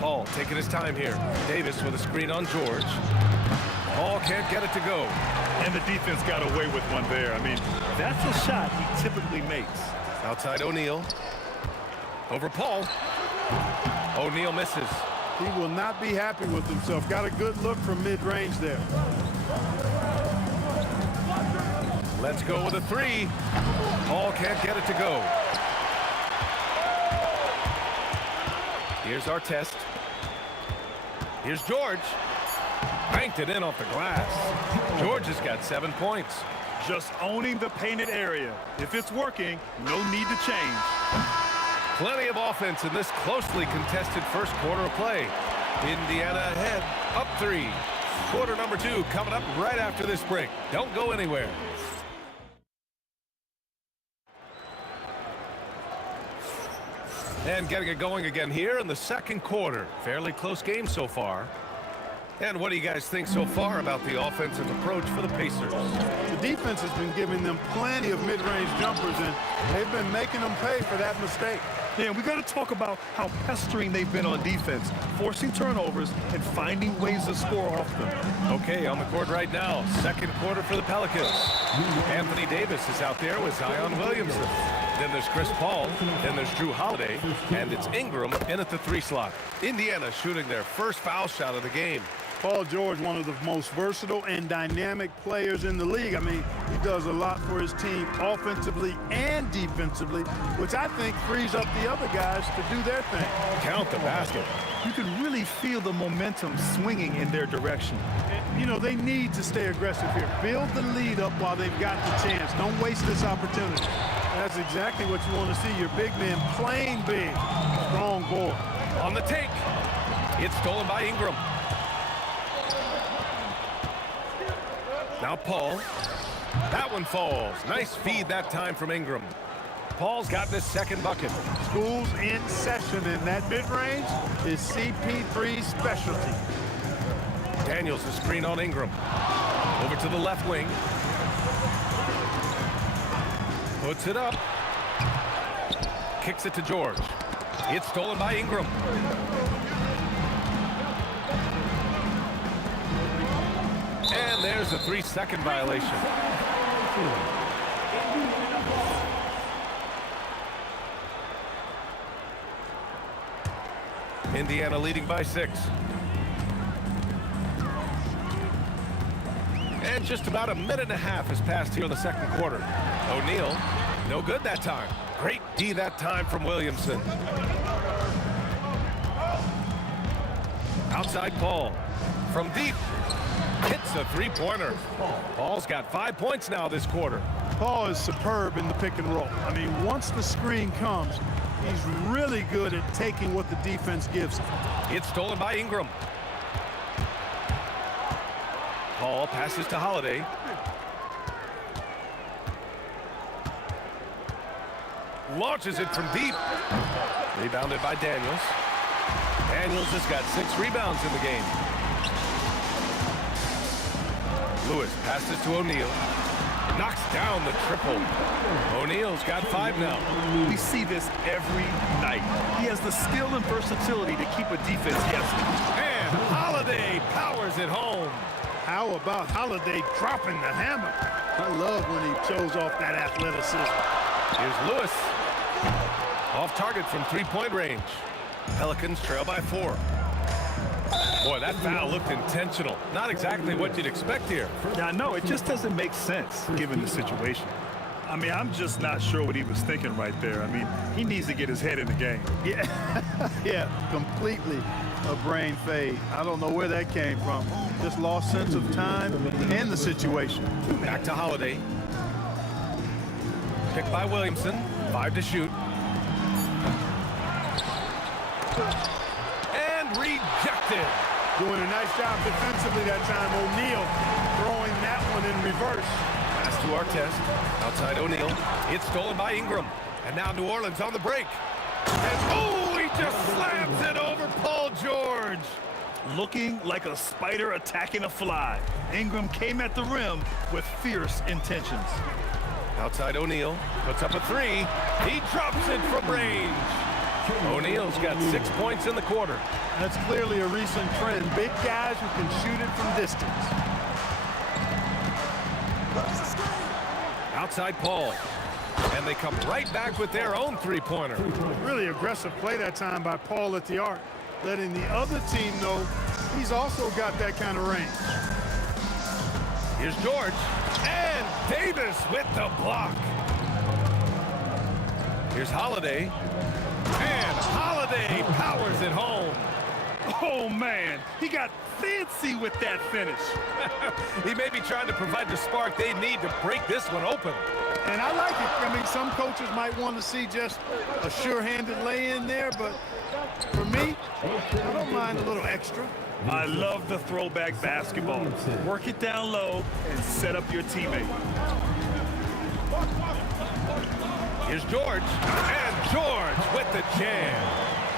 Paul taking his time here. Davis with a screen on George. Paul can't get it to go. And the defense got away with one there. I mean, that's a shot he typically makes. Outside O'Neal. Over Paul. O'Neal misses. He will not be happy with himself. Got a good look from mid-range there. Let's go with a 3. Paul can't get it to go. Here's Artest. Here's George. Banked it in off the glass. George has got 7 points. Just owning the painted area. If it's working, no need to change. Plenty of offense in this closely contested first quarter of play. Indiana ahead, up 3. Quarter number 2 coming up right after this break. Don't go anywhere. And getting it going again here in the second quarter. Fairly close game so far. And what do you guys think so far about the offensive approach for the Pacers? The defense has been giving them plenty of mid-range jumpers, and they've been making them pay for that mistake. Yeah, we got to talk about how pestering they've been on defense, forcing turnovers and finding ways to score off them. Okay, on the court right now, second quarter for the Pelicans. Anthony Davis is out there with Zion Williamson. Then there's Chris Paul, then there's Drew Holiday, and it's Ingram in at the 3 slot. Indiana shooting their first foul shot of the game. Paul George, one of the most versatile and dynamic players in the league. I mean, he does a lot for his team offensively and defensively, which I think frees up the other guys to do their thing. Count the basket. You can really feel the momentum swinging in their direction. And, you know, they need to stay aggressive here. Build the lead up while they've got the chance. Don't waste this opportunity. That's exactly what you want to see. Your big men playing big. Strong board. On the take. It's stolen by Ingram. Now Paul. That one falls. Nice feed that time from Ingram. Paul's got this second bucket. School's in session, and that mid-range is CP3's specialty. Daniels the screen on Ingram. Over to the left wing. Puts it up. Kicks it to George. It's stolen by Ingram. And there's a 3-second violation. Indiana leading by 6. And just about a minute and a half has passed here in the second quarter. O'Neal, no good that time. Great D that time from Williamson. Outside Paul. From deep. Hits a 3-pointer. Paul's got 5 points now this quarter. Paul is superb in the pick and roll. I mean, once the screen comes, he's really good at taking what the defense gives him. It's stolen by Ingram. Paul passes to Holiday. Launches it from deep. Rebounded by Daniels. Daniels has got 6 rebounds in the game. Lewis passes to O'Neal. Knocks down the triple. O'Neal's got 5 now. We see this every night. He has the skill and versatility to keep a defense guessing. And Holiday powers it home. How about Holiday dropping the hammer? I love when he shows off that athleticism. Here's Lewis. Off target from 3-point range. Pelicans trail by 4. Boy, that foul looked intentional. Not exactly what you'd expect here. Yeah, no, it just doesn't make sense given the situation. I mean, I'm just not sure what he was thinking right there. I mean, he needs to get his head in the game. Yeah, yeah, completely a brain fade. I don't know where that came from. Just lost sense of time and the situation. Back to Holiday. Picked by Williamson. 5 to shoot. And rejected. Doing a nice job defensively that time. O'Neal throwing that one in reverse. Pass to Artest. Outside O'Neal. It's stolen by Ingram. And now New Orleans on the break. And oh, he just slams it over Paul George. Looking like a spider attacking a fly. Ingram came at the rim with fierce intentions. Outside O'Neal. Puts up a 3. He drops it from range. O'Neal's got 6 points in the quarter. That's clearly a recent trend. Big guys who can shoot it from distance. Outside Paul. And they come right back with their own 3-pointer. Really aggressive play that time by Paul at the arc, letting the other team know he's also got that kind of range. Here's George. And Davis with the block. Here's Holiday. And Holiday powers it home. Oh, man, he got fancy with that finish. He may be trying to provide the spark they need to break this one open. And I like it. I mean, some coaches might want to see just a sure-handed lay-in there, but for me, I don't mind a little extra. I love the throwback basketball. Work it down low and set up your teammate. Here's George. And George with the jam.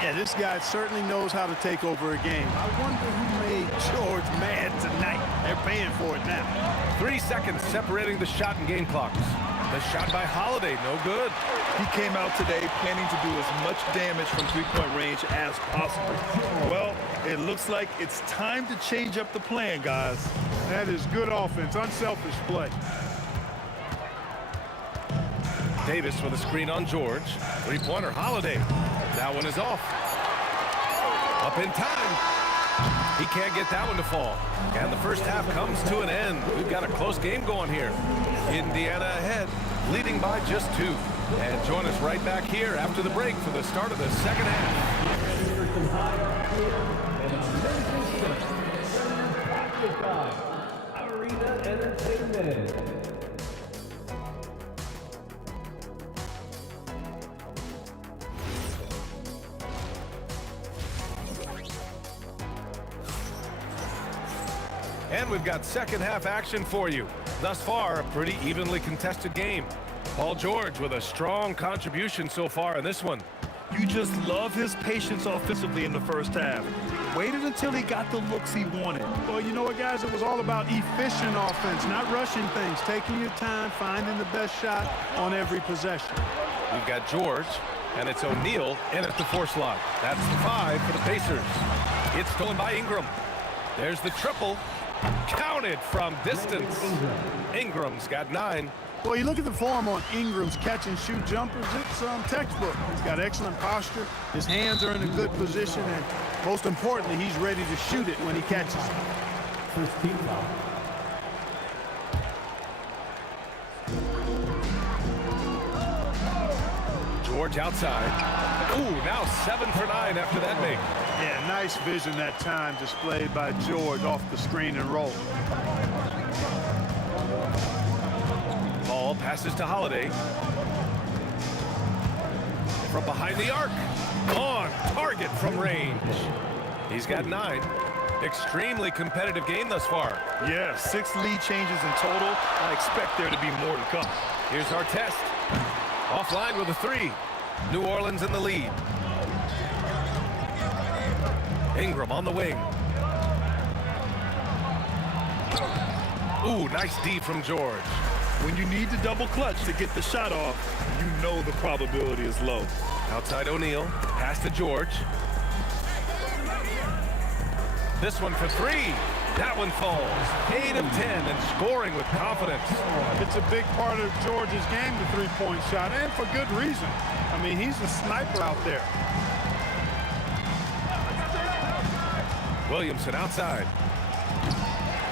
Yeah, this guy certainly knows how to take over a game. I wonder who made George mad tonight. They're paying for it now. 3 seconds separating the shot and game clocks. The shot by Holiday, no good. He came out today planning to do as much damage from three-point range as possible. Well, it looks like it's time to change up the plan, guys. That is good offense, unselfish play. Davis with a screen on George. Three-pointer, Holiday. That one is off. Up in time. He can't get that one to fall. And the first half comes to an end. We've got a close game going here. Indiana ahead, leading by just 2. And join us right back here after the break for the start of the second half. Arena Entertainment. And we've got second half action for you. Thus far, a pretty evenly contested game. Paul George with a strong contribution so far in this one. You just love his patience offensively in the first half. Waited until he got the looks he wanted. Well, you know what, guys? It was all about efficient offense, not rushing things, taking your time, finding the best shot on every possession. We've got George, and it's O'Neal in at the 4 slot. That's 5 for the Pacers. It's stolen by Ingram. There's the triple. Counted from distance. Ingram's got 9. Well, you look at the form on Ingram's catch-and-shoot jumpers, it's textbook. He's got excellent posture. His hands are in a good position, and most importantly, he's ready to shoot it when he catches it. First team foul. George outside. Ooh, now 7 for 9 after that make. Yeah, nice vision that time displayed by George off the screen and roll. Ball passes to Holiday. From behind the arc. On target from range. He's got 9. Extremely competitive game thus far. Yeah, 6 lead changes in total. I expect there to be more to come. Here's our test. Offline with a 3. New Orleans in the lead. Ingram on the wing. Ooh, nice D from George. When you need to double clutch to get the shot off, you know the probability is low. Outside O'Neal, pass to George. This one for 3. That one falls. 8 of 10 and scoring with confidence. It's a big part of George's game, the three-point shot, and for good reason. I mean, he's a sniper out there. Williamson outside.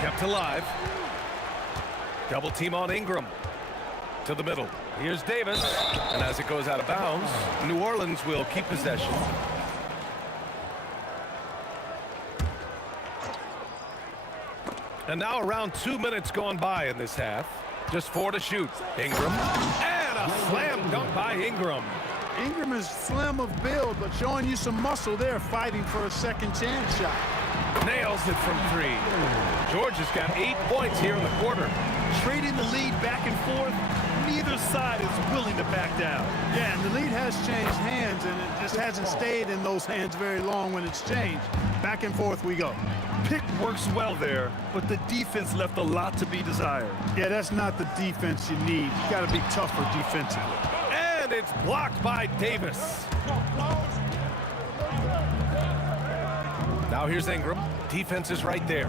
Kept alive. Double team on Ingram. To the middle. Here's Davis. And as it goes out of bounds, New Orleans will keep possession. And now around 2 minutes gone by in this half. Just 4 to shoot. Ingram. And a slam dunk by Ingram. Ingram is slim of build, but showing you some muscle there, fighting for a second chance shot. Nails it from 3. George has got 8 points here in the quarter. Trading the lead back and forth, neither side is willing to back down. Yeah, and the lead has changed hands, and it just hasn't stayed in those hands very long when it's changed. Back and forth we go. Pick works well there, but the defense left a lot to be desired. Yeah, that's not the defense you need. You got to be tougher defensively. And it's blocked by Davis. Now here's Ingram. Defense is right there.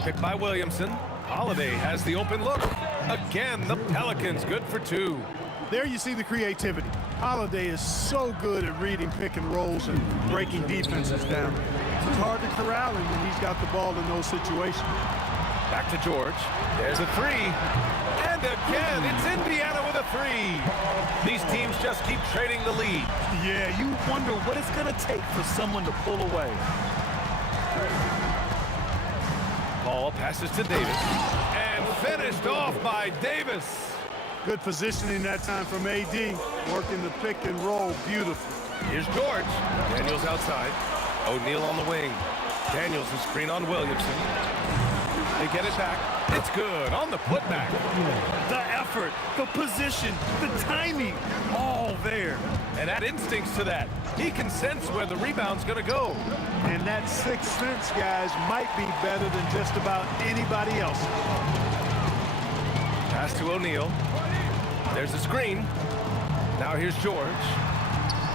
Picked by Williamson. Holiday has the open look. Again, the Pelicans good for 2. There you see the creativity. Holiday is so good at reading pick and rolls and breaking defenses down. It's hard to corral him when he's got the ball in those situations. Back to George. There's a 3. And again, it's Indiana with a 3. These teams just keep trading the lead. Yeah, you wonder what it's going to take for someone to pull away. Ball passes to Davis. And finished off by Davis. Good positioning that time from AD. Working the pick and roll beautifully. Here's George. Daniels outside. O'Neal on the wing. Daniels will screen on Williamson. They get it back. It's good on the putback. The effort, the position, the timing, all there. And that instincts to that. He can sense where the rebound's going to go. And that sixth sense, guys, might be better than just about anybody else. Pass to O'Neal. There's a screen. Now here's George.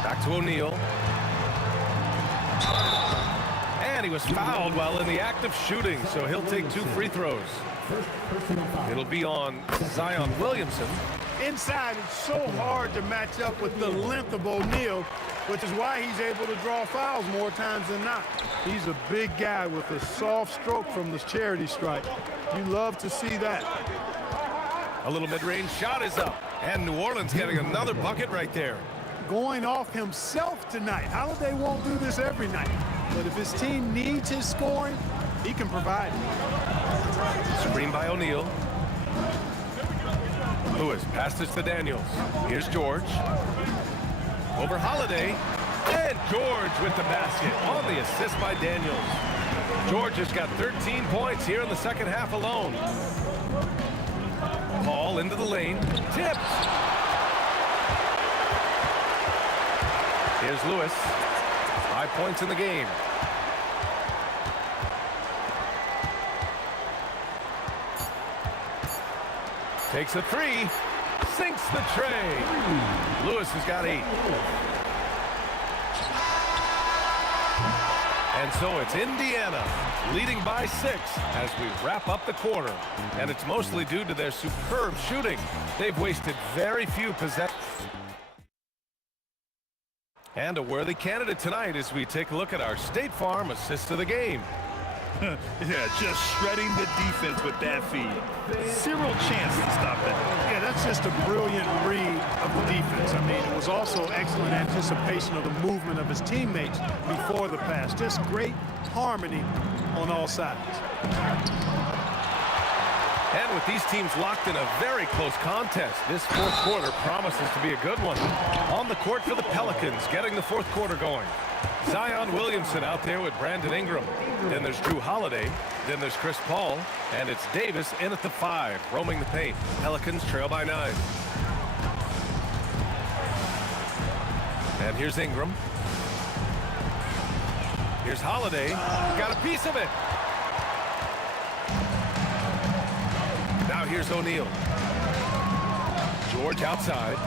Back to O'Neal. And he was fouled while in the act of shooting, so he'll take 2 free throws. It'll be on Zion Williamson. Inside, it's so hard to match up with the length of O'Neal, which is why he's able to draw fouls more times than not. He's a big guy with a soft stroke from the charity stripe. You love to see that. A little mid-range shot is up, and New Orleans getting another bucket right there. Going off himself tonight. Holiday won't do this every night, but if his team needs his scoring, he can provide it. Screen by O'Neal. Lewis passes to Daniels. Here's George. Over Holiday. And George with the basket on the assist by Daniels. George has got 13 points here in the second half alone. Ball into the lane. Tipped. Here's Lewis. 5 points in the game. Takes a 3. Sinks the tray. Lewis has got 8. And so it's Indiana leading by 6 as we wrap up the quarter. And it's mostly due to their superb shooting. They've wasted very few possessions. And a worthy candidate tonight as we take a look at our State Farm assist of the game. Yeah, just shredding the defense with that feed. Zero chance to stop that. Yeah, that's just a brilliant read of the defense. I mean, it was also excellent anticipation of the movement of his teammates before the pass. Just great harmony on all sides. And with these teams locked in a very close contest, this fourth quarter promises to be a good one. On the court for the Pelicans, getting the fourth quarter going. Zion Williamson out there with Brandon Ingram. Then there's Drew Holiday. Then there's Chris Paul. And it's Davis in at the 5, roaming the paint. Pelicans trail by 9. And here's Ingram. Here's Holiday. Got a piece of it. Now here's O'Neal. George outside.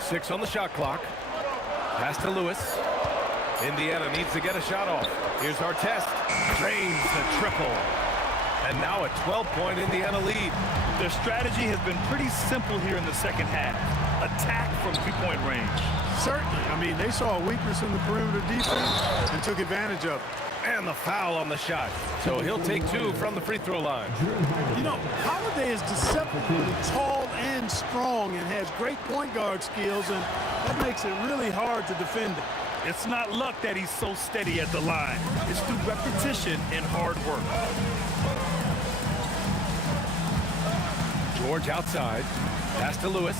Six on the shot clock. Pass to Lewis. Indiana needs to get a shot off. Here's Artest. Drains the triple. And now a 12-point Indiana lead. Their strategy has been pretty simple here in the second half. Attack from 3-point range. Certainly. I mean, they saw a weakness in the perimeter defense and took advantage of it. And the foul on the shot. So he'll take 2 from the free throw line. You know, Holiday is deceptively tall and strong and has great point guard skills, and that makes it really hard to defend him. It's not luck that he's so steady at the line. It's through repetition and hard work. George outside. Pass to Lewis.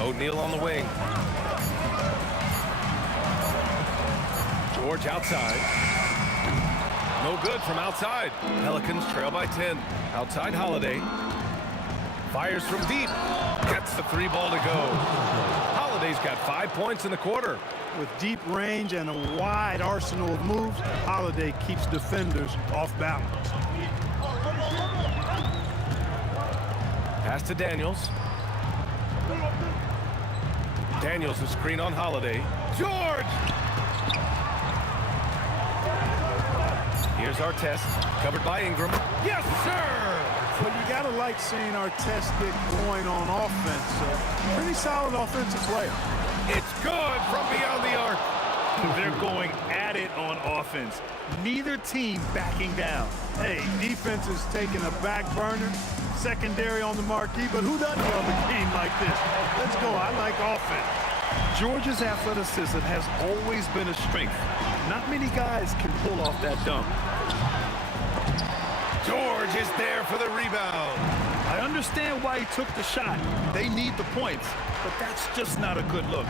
O'Neal on the wing. George outside. No good from outside. Pelicans trail by 10. Outside Holiday. Fires from deep. Gets the 3 ball to go. Holiday's got 5 points in the quarter. With deep range and a wide arsenal of moves, Holiday keeps defenders off balance. Pass to Daniels. Daniels a screen on Holiday. George! Here's Artest, covered by Ingram. Yes, sir! Well, you gotta like seeing Artest get going on offense. Pretty solid offensive player. It's good from beyond the arc. They're going at it on offense. Neither team backing down. Hey, defense is taking a back burner. Secondary on the marquee, but who doesn't love a game like this? Let's go. I like offense. Georgia's athleticism has always been a strength. Not many guys can pull off that dunk. George is there for the rebound. I understand why he took the shot. They need the points, but that's just not a good look.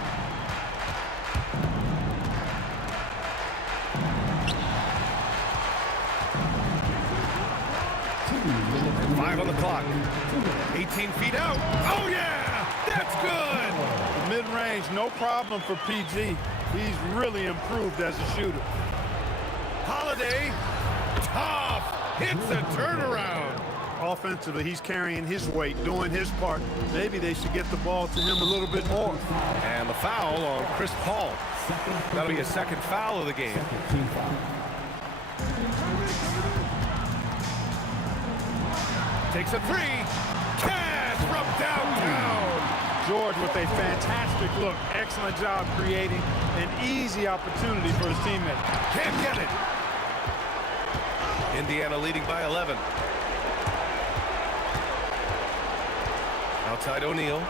And 5 on the clock. 18 feet out. Oh, yeah! That's good! Mid-range, no problem for PG. He's really improved as a shooter. Holiday, tough, hits a turnaround. Offensively, he's carrying his weight, doing his part. Maybe they should get the ball to him a little bit more. And the foul on Chris Paul. That'll be a second foul of the game. Takes a three. Cash from downtown. George with a fantastic look. Excellent job creating an easy opportunity for his teammate. Can't get it. Indiana leading by 11. Outside O'Neal.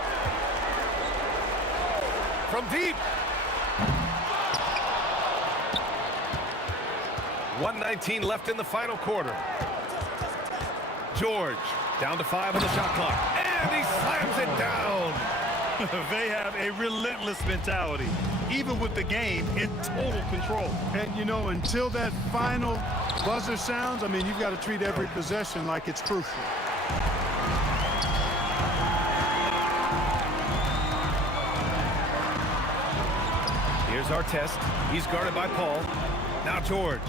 From deep. 1:19 left in the final quarter. George down to 5 on the shot clock. And he slams it down. They have a relentless mentality, even with the game in total control. And, you know, until that final buzzer sounds, I mean, you've got to treat every possession like it's crucial. Here's our test. He's guarded by Paul. Now George.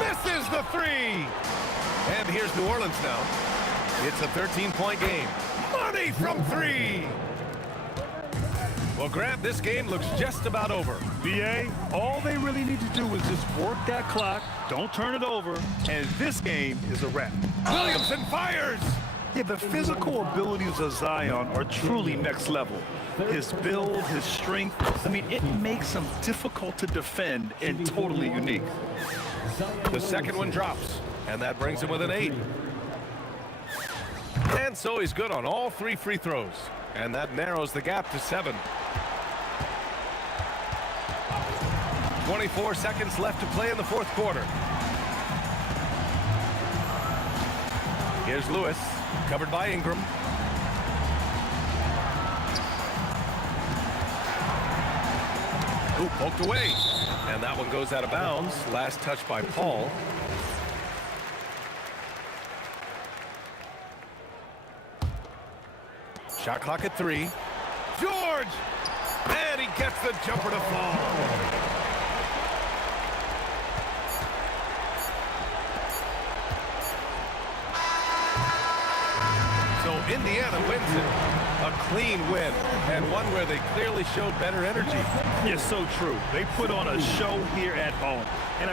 Misses the three. And here's New Orleans now. It's a 13-point game. Money from three. Well, Grant, this game looks just about over. BA, all they really need to do is just work that clock, don't turn it over, and this game is a wrap. Williamson fires. Yeah, the physical abilities of Zion are truly next level. His build, his strength, I mean, it makes him difficult to defend and totally unique. The second one drops, and that brings him within 8. And so he's good on all 3 free throws, and that narrows the gap to 7. 24 seconds left to play in the fourth quarter. Here's Lewis, covered by Ingram. Ooh, poked away. And that one goes out of bounds. Last touch by Paul. Shot clock at 3. George! And he gets the jumper to fall. So Indiana wins it. A clean win, and one where they clearly showed better energy. Yeah, so true. They put on a show here at home. And